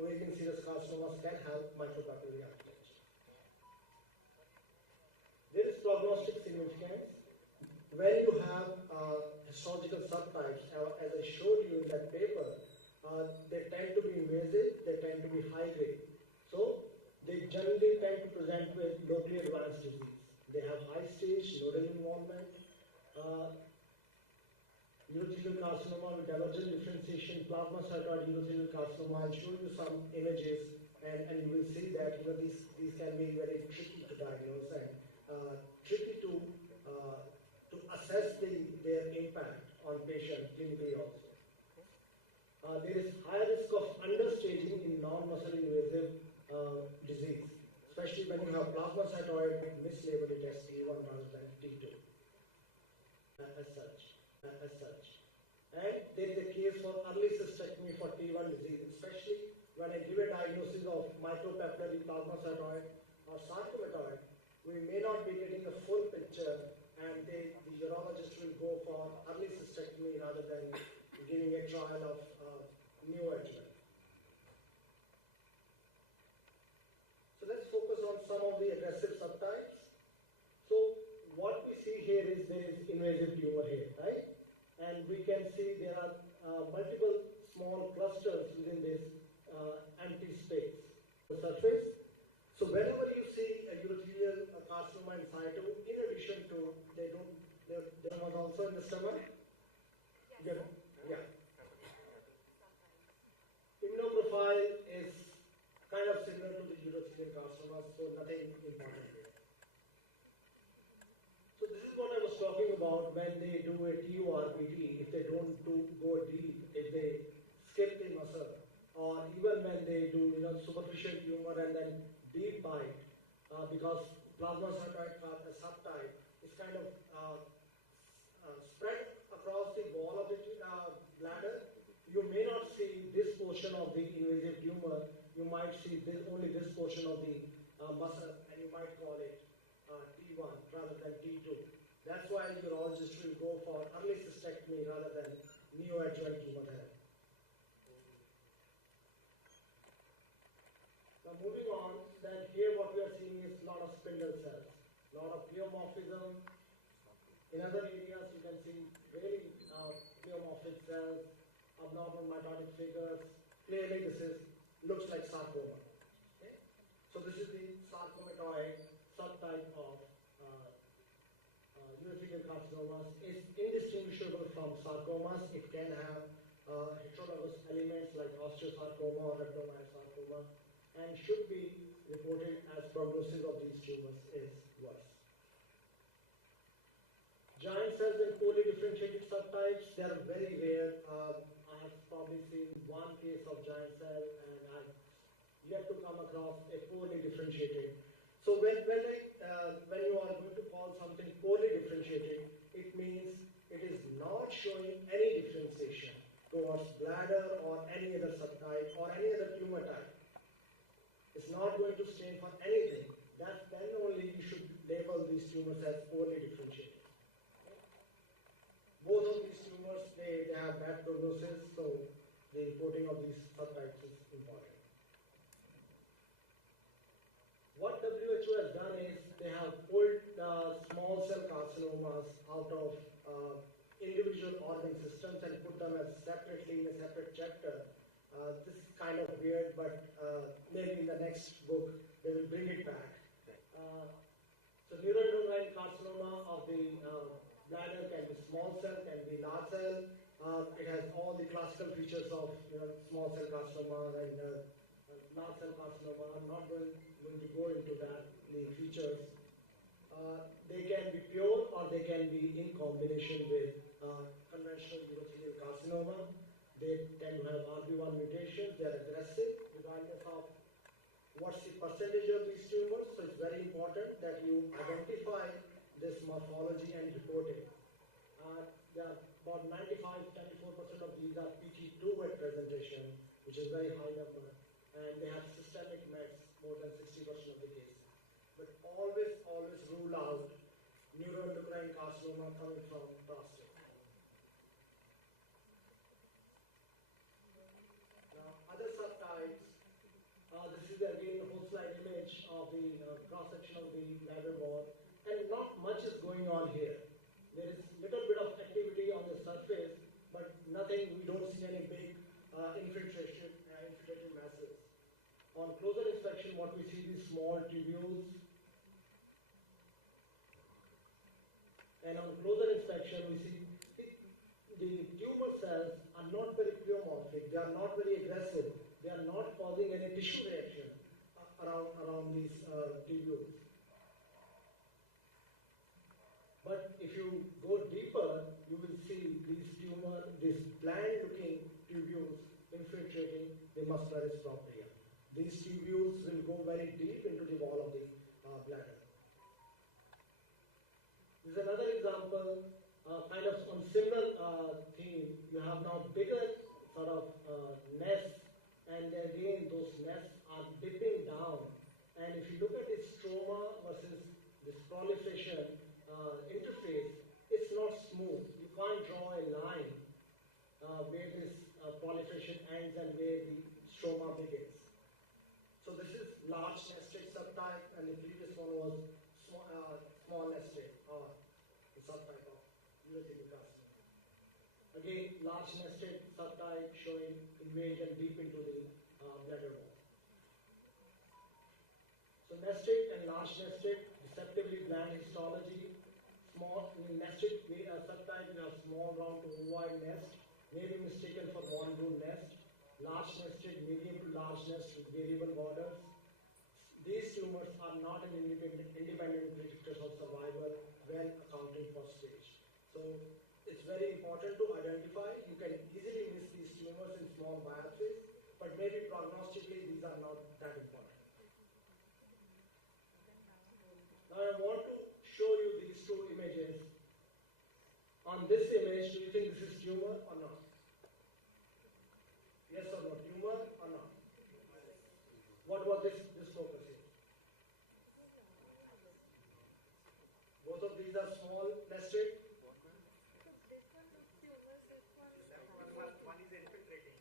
Ovarian serous carcinomas can have micropapillary architecture. There is prognostic significance. When you have histological subtypes, as I showed you in that paper, they tend to be invasive, they tend to be high grade. So they generally tend to present with locally advanced disease. They have high stage nodal involvement. Urothelial carcinoma with divergent differentiation, plasmacytoid urothelial carcinoma. I'll show you some images, and you will see that these can be very tricky to diagnose and tricky to assess their impact on patient clinically also. There is high risk of understaging in non-muscle invasive disease, especially when you have plasmacytoid mislabeled it as T1 rather than T2 as such. And there is a case for early cystectomy for T1 disease, especially when I give a diagnosis of micropapillary plasmacytoid or sarcomatoid. We may not be getting the full picture, and the urologist will go for early cystectomy rather than giving a trial of neoadjuvant. So let's focus on some of the aggressive subtypes. So what we see here is there is invasive tumor here, right? And we can see there are multiple small clusters within this empty space. The surface. So whenever you see a urothelial sarcoma in situ, in addition to, there was also in the stomach? Yes. Yeah. Immunoprofile is kind of similar to the urothelial carcinoma, so nothing important here. So this is what I was talking about when they do a TURBT, if they don't go deep, if they skip the muscle, or even when they do superficial tumor and then deep bite, because plasmacytoid subtype is kind of spread across the wall of the bladder. You may not see this portion of the invasive tumor, you might see only this portion of the muscle, and you might call it T1 rather than T2. That's why urologists will go for early cystectomy rather than neoadjuvant chemotherapy. Now moving on, then here what we are seeing is a lot of spindle cells, a lot of pleomorphism. In other areas you can see very pleomorphic cells, abnormal mitotic figures. Clearly this looks like sarcoma. Okay? So this is the sarcomatoid subtype of urothelial carcinomas. It's indistinguishable from sarcomas. It can have heterologous elements like osteosarcoma or rhabdomyosarcoma, and should be reported as prognosis of these tumors is worse. Giant cells in poorly differentiated subtypes, they are very rare. I have probably seen one case of giant cell, and I've yet to come across a poorly differentiated. So when you are going to call something poorly differentiated, it means it is not showing any differentiation towards bladder or any other subtype or any other tumor type. It's not going to stain for anything. Then only you should label these tumors as poorly differentiated. Okay? Both of these tumors, they have bad prognosis, so the reporting of these subtypes is important. What WHO has done is they have pulled the small cell carcinomas out of individual organ systems and put them as separately in a separate chapter. This is kind of weird, but maybe in the next book they will bring it back. So neuroendocrine carcinoma of the bladder can be small cell, can be large cell. It has all the classical features of small cell carcinoma and large cell carcinoma. I'm not going to go into that, the features. They can be pure or they can be in combination with conventional urothelial carcinoma. They tend to have RB1 mutations. They are aggressive regardless of what's the percentage of these tumors. So it's very important that you identify this morphology and report it. There are about 94% of these are PT2 at presentation, which is a very high number. And they have systemic mets, more than 60% of the cases. But always rule out neuroendocrine carcinoma coming from prostate. Now, other subtypes, this is again a whole slide image of the cross-section of the bladder wall, and not much is going on here. There is little bit of activity on the surface, but nothing, we don't see any big infiltrated masses. On closer inspection, what we see is small tubules. And on closer inspection, we see the tumor cells are not very pleomorphic. They are not very aggressive. They are not causing any tissue reaction around these tubules. But if you go deeper, you will see these bland-looking tubules infiltrating the muscularis propria. These tubules will go very deep into the wall of the bladder. This is another example, kind of on similar theme. You have now bigger sort of nests, and again those nests are dipping down. And if you look at this stroma versus this proliferation interface, it's not smooth. You can't draw a line where this proliferation ends and where the stroma begins. So this is large nested subtype, and the previous one was small nested, or the subtype of urothelial carcinoma. Again, large nested subtype showing invasion deep into the bladder wall. So nested and large nested, the deceptively bland histology, small nested subtype, you have small round to ovoid nest, may be mistaken for one room nest, large nested, medium to large nest with variable borders. These tumors are not an independent predictors of survival when accounting for stage. So it's very important to identify. You can easily miss these tumors in small biopsies, but maybe prognostically these are not that important. Now I want to show you these two images. On this image, do you think this is tumor or not? Yes or no? Tumor or not? What was this focus here? Both of these are small nested. One is infiltrating.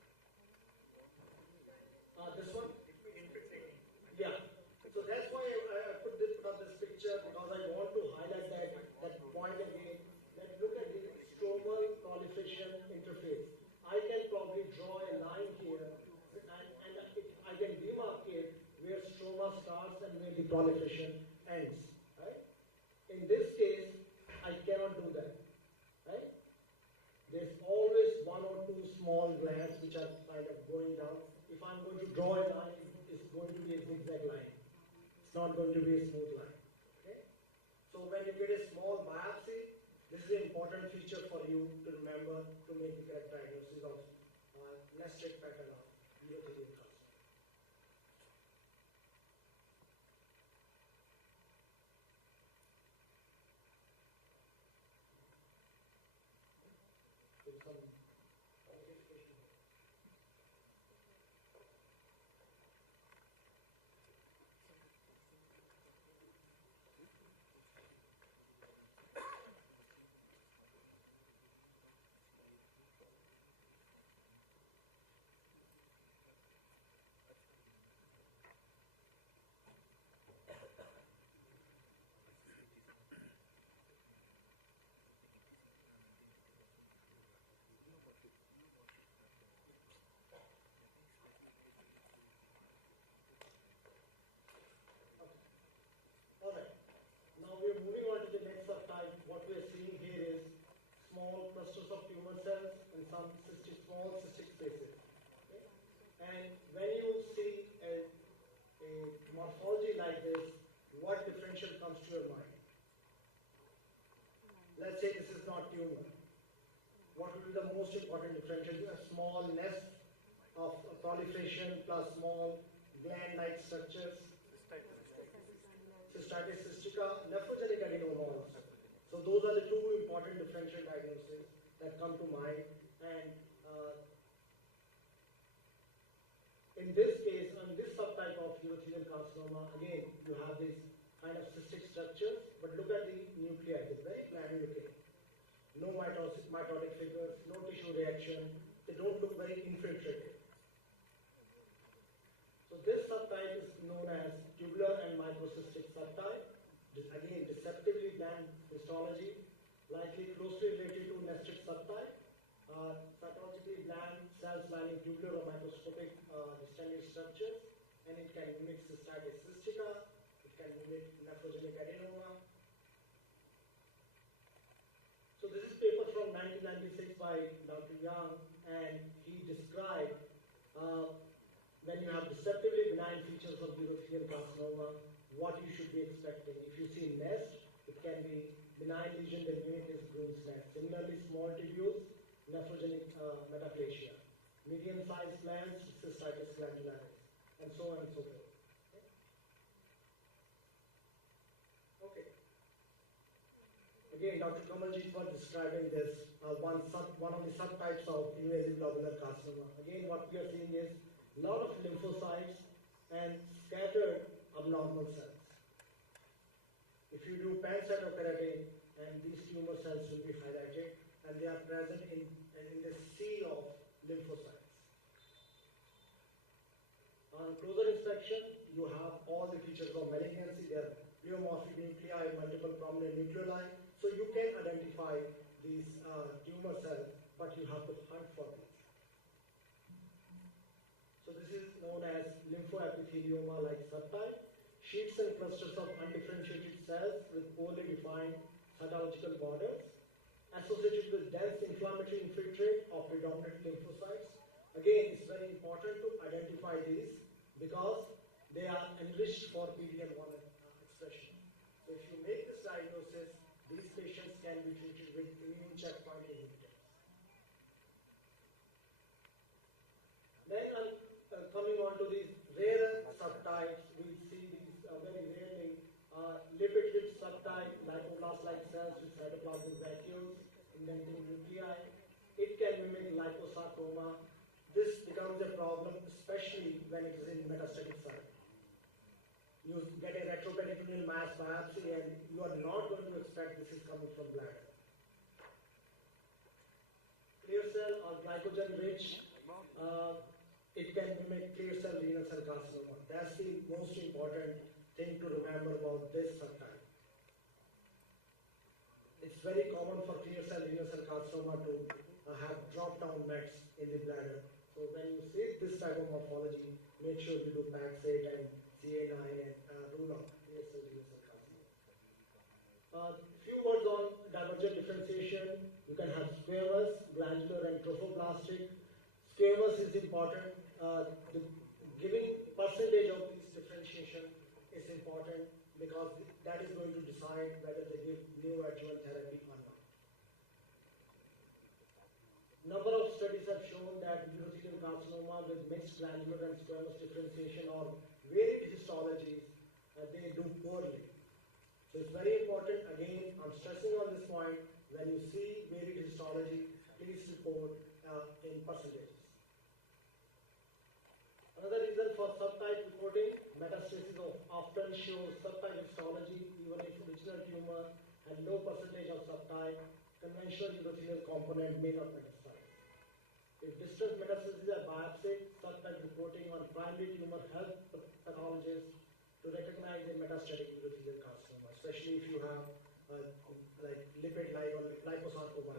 This one? Infiltrating. Yeah. So that's why I put up this picture, because I want to highlight that point again. Let's look at the stromal proliferation interface. I can probably draw a line here, and I can demarcate where stroma starts and where the proliferation ends. Right? In this case, I cannot do that. Right? There's always one or two small glands which are kind of going down. If I'm going to draw a line, it's going to be a zigzag line. It's not going to be a smooth line. Okay? So when you get a small biopsy, this is an important feature for you to remember to make the correct diagnosis of nested pattern of urothelial carcinoma. Moving on to the next subtype, what we are seeing here is small clusters of tumor cells and some small cystic spaces. Okay? And when you see a morphology like this, what differential comes to your mind? Let's say this is not tumor. What would be the most important differential? A small nest of proliferation plus small gland-like structures. Cystitis cystica, nephrogenic adenoma. So those are the two important differential diagnoses that come to mind. And in this case, on this subtype of urothelial carcinoma, again, you have these kind of cystic structures, but look at the nuclei, it's very granular. No mitotic figures, no tissue reaction, they don't look very infiltrated. So this subtype is known as tubular and microcystic subtype. Again, deceptively bland histology, likely closely related to nested subtype. Pathologically bland cells lining tubular or microscopic distended structures, and it can mimic cystitis cystica, it can mimic nephrogenic adenoma. So this is paper from 1996 by Dr. Young, and he described when you have deceptively benign features of urothelial carcinoma, what you should be expecting. If you see nest, it can be benign lesion, then unit is Grun's nest. Similarly, small tubules, nephrogenic metaplasia. Medium-sized glands, cystitis glandularis, and so on and so forth. Okay. Again, Dr. Kamaljeet was describing this, one of the subtypes of invasive lobular carcinoma. Again, what we are seeing is a lot of lymphocytes and scattered abnormal cells. If you do pancytokeratin, and these tumor cells will be highlighted, and they are present in the sea of lymphocytes. On closer inspection, you have all the features of malignancy. There are pleomorphic nuclei, multiple prominent nucleoli, so you can identify these tumor cells, but you have to hunt for these. So this is known as lymphoepithelioma-like subtype. sheets and clusters of undifferentiated cells with poorly defined cytological borders, associated with dense inflammatory infiltrate of predominant lymphocytes. Again, it's very important to identify these because they are enriched for PD-L1 expression. So if you make this diagnosis, these patients can be treated with immune checkpoint inhibitors. Then coming on to these rarer subtypes, we see these very rarely lipid-rich subtype, lipoblast-like cells with cytoplasmic vacuoles, indenting nuclei. It can mimic liposarcoma. This becomes a problem, especially when it is in metastatic site. You get a retroperitoneal mass biopsy and you are not going to expect this is coming from bladder. Clear cell or glycogen-rich, it can mimic clear cell renal cell carcinoma. That's the most important thing to remember about this subtype. It's very common for clear cell renal cell carcinoma to have drop-down mets in the bladder. So when you see this type of morphology, make sure you do PAC8 and CA9 and rule out clear cell renal cell carcinoma. Few words on divergent differentiation. You can have squamous, glandular, and trophoblastic. Squamous is important. The giving percentage of this differentiation is important because that is going to decide whether they give neoadjuvant therapy or not. Number of studies have shown that urothelial carcinoma with mixed glandular and squamous differentiation or varied histologies, they do poorly. So it's very important, again, I'm stressing on this point, when you see varied histology, please report in percentages. Another reason for subtype reporting, metastasis often shows subtype histology even if original tumor had low percentage of subtype, conventional urothelial component may not metastasize. If distant metastases are biopsied, subtype reporting on primary tumor help pathologists to recognize a metastatic urothelial carcinoma, especially if you have like lipid liposarcoma.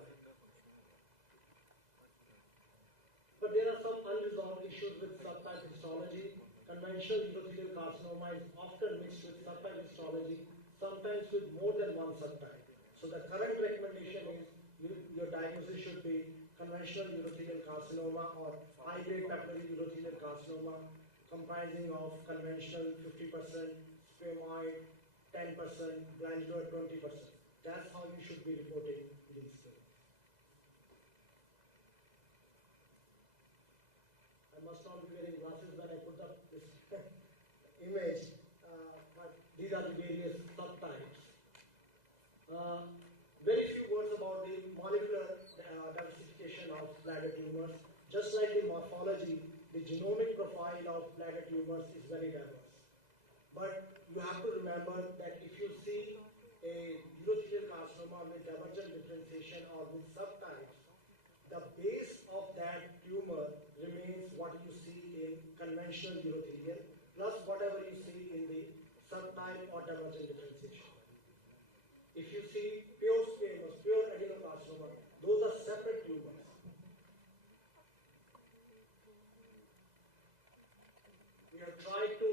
But there are some unresolved issues with subtype histology. Conventional urothelial carcinoma is often mixed with subtype histology, sometimes with more than one subtype. So the current recommendation is your diagnosis should be conventional urothelial carcinoma or high-grade papillary urothelial carcinoma comprising of conventional 50%, squamoid 10%, glandular 20%. That's how you should be reporting these things. I must not be wearing glasses when I put up this image, but these are the various subtypes. Very few words about the molecular diversification of bladder tumors. Just like the morphology, the genomic profile of bladder tumors is very diverse. But you have to remember that if you see a urothelial carcinoma with divergent differentiation or with subtypes, the base of that tumor remains what you see in conventional urothelial plus whatever you see in the subtype or divergent differentiation. If you see pure squamous, pure adenocarcinoma, those are separate tumors. We have tried to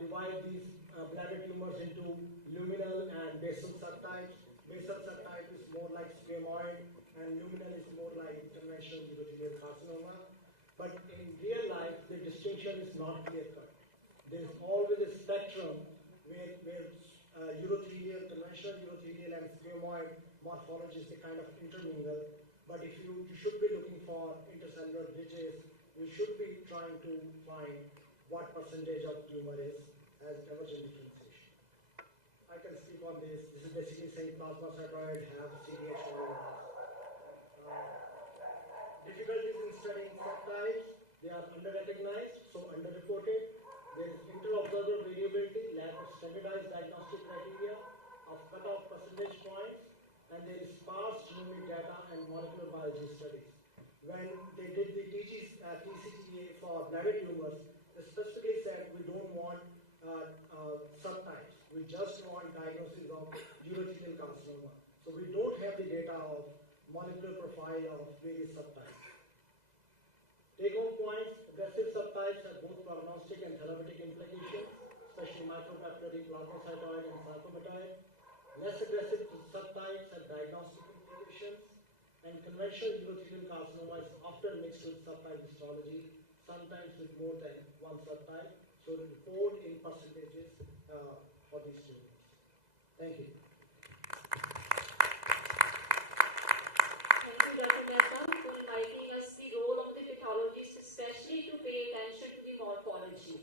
divide these bladder tumors into luminal and basal subtypes. Basal subtype is more like squamoid and luminal is more like conventional urothelial carcinoma. But in real life, the distinction is not clear-cut. There is always a spectrum where urothelial, conventional urothelial and squamoid morphologies, they kind of intermingle. But if you should be looking for intercellular bridges, you should be trying to find what percentage of tumor is as divergent differentiation. I can speak on this. This is basically saying plasmacytoid have CDH1. Difficulties in studying subtypes, they are under-recognized, so under-reported. There is inter-observer variability, lack of standardized diagnostic criteria of cutoff percentage points, and there is sparse genomic data and molecular biology studies. When they did the TCGA for bladder tumors, they specifically said we don't want subtypes. We just want diagnosis of urothelial carcinoma. So we don't have the data of molecular profile of various subtypes. Take-home points, aggressive subtypes have both prognostic and therapeutic implications, especially micropapillary, plasmacytoid, and sarcomatoid, less aggressive subtypes and diagnostic implications, and conventional urothelial carcinoma is often mixed with subtype histology, sometimes with more than one subtype, so report in percentages for these tumors. Thank you. Thank you, Dr. Mehta, for enlightening us the role of the pathologist, especially to pay attention to the morphology.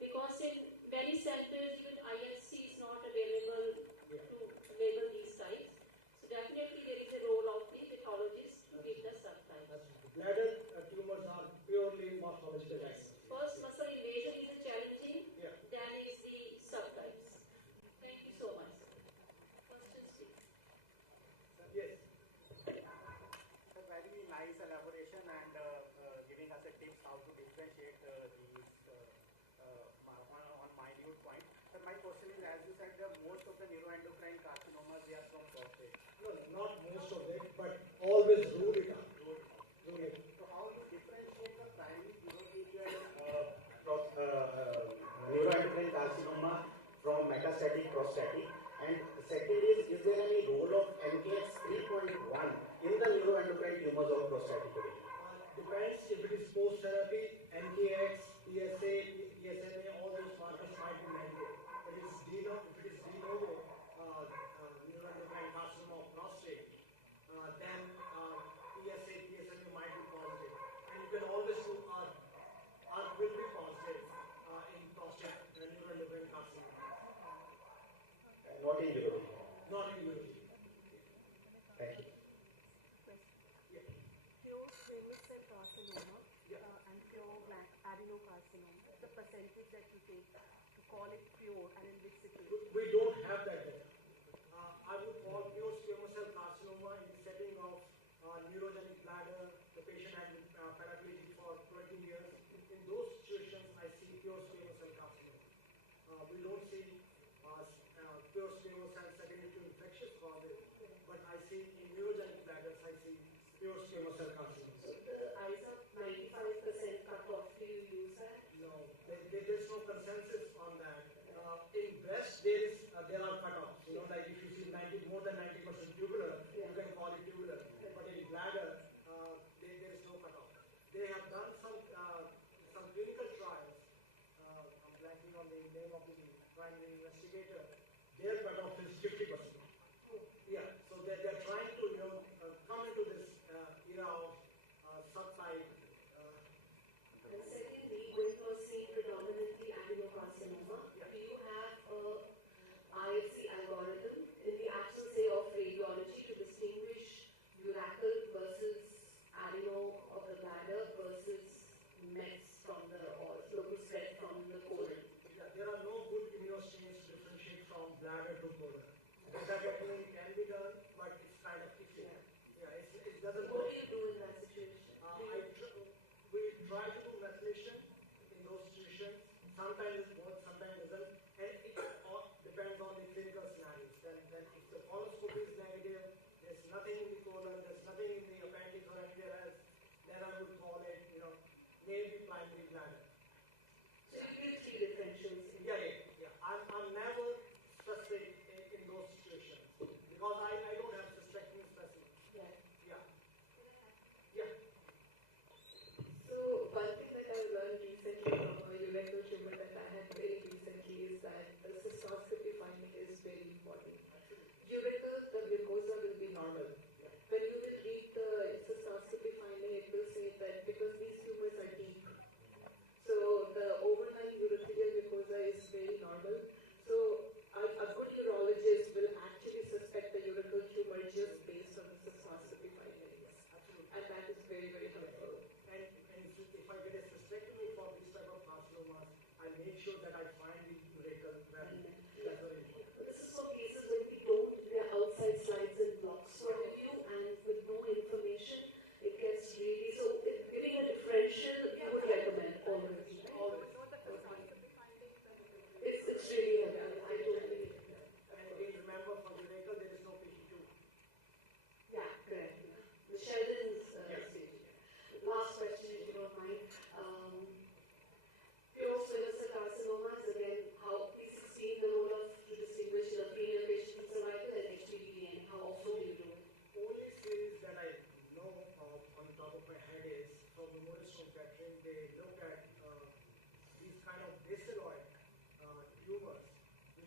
Because in many centers, even INC is not available to label these types. So definitely there is a role of the pathologist to give the subtypes. Bladder tumors are purely morphological diagnosis. First, muscle invasion is a challenging, Yeah. then is the subtypes. Thank you so much, sir. Questions, please. Yes. A very nice elaboration and giving us a tips how to differentiate these on minute point. But my question is, as you said, most of the neuroendocrine carcinomas, they are from prostate. No, not most of it, but always rule it out. Rule it. So how you differentiate the primary urothelial neuroendocrine carcinoma from metastatic prostatic? And second is there any role of NKX 3.1 in the neuroendocrine tumors of prostatic origin? Depends if it is post-therapy, NKX, PSA, PSMA, all those markers might be negative. If it is de novo neuroendocrine carcinoma of prostate, then PSA, PSMA might be positive. And you can always do ARC will be positive in prostate neuroendocrine carcinoma. Not in urology. Not in urology. Thank you. Pure squamous cell carcinoma and pure black adenocarcinoma, the percentage that you take to call it pure and in which situation? We don't have that data. I would call pure squamous cell carcinoma in the setting of neurogenic bladder. The patient has been paraplegic for 20 years. In those situations, I see pure squamous cell carcinoma. We don't see pure squamous cell secondary to infectious causes, but I see in neurogenic bladders, I see pure squamous cell carcinoma. So the ISA 95% cutoff, do you use that? No, there's no consensus on that. In breast, there are cutoffs. You know, like if you see more than 90% tubular, you can call it tubular. But in bladder, there is no cutoff. They have done some clinical trials. I'm blanking on the name of the primary investigator. Their cutoff is 50%. Yeah, so they're trying to come into this era of subtype. And secondly, when you are seeing predominantly adenocarcinoma, do you have a IFC algorithm in the absence, say, of radiology to distinguish urachal versus adeno of the bladder versus mets from the or local spread from the colon? Yeah, there are no good immunostains to differentiate from bladder to colon.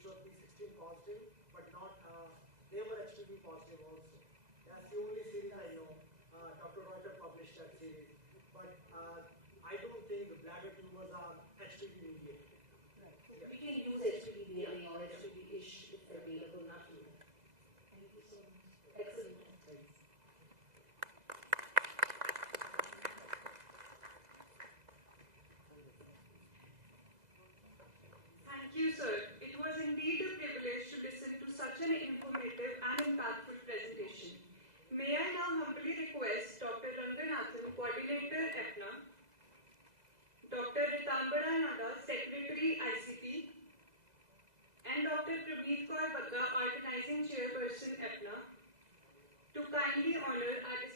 showed P16 positive, but not, they were HPV positive also. That's the only series I know. Dr. Reuter published that series. But I don't think the bladder tumors are HPV mediated. Right. So we can use HPV DNA or HPV-ish if available naturally. Thank you so much. Excellent. Thanks. Thank you, sir. It was indeed a privilege to listen to such an informative and impactful presentation. May I now humbly request Dr. Ranganathan, Coordinator EPNA, Dr. Ritambara Nada, Secretary ICP, and Dr. Prameet Kaur Bagga, Organizing Chairperson EPNA, to kindly honor our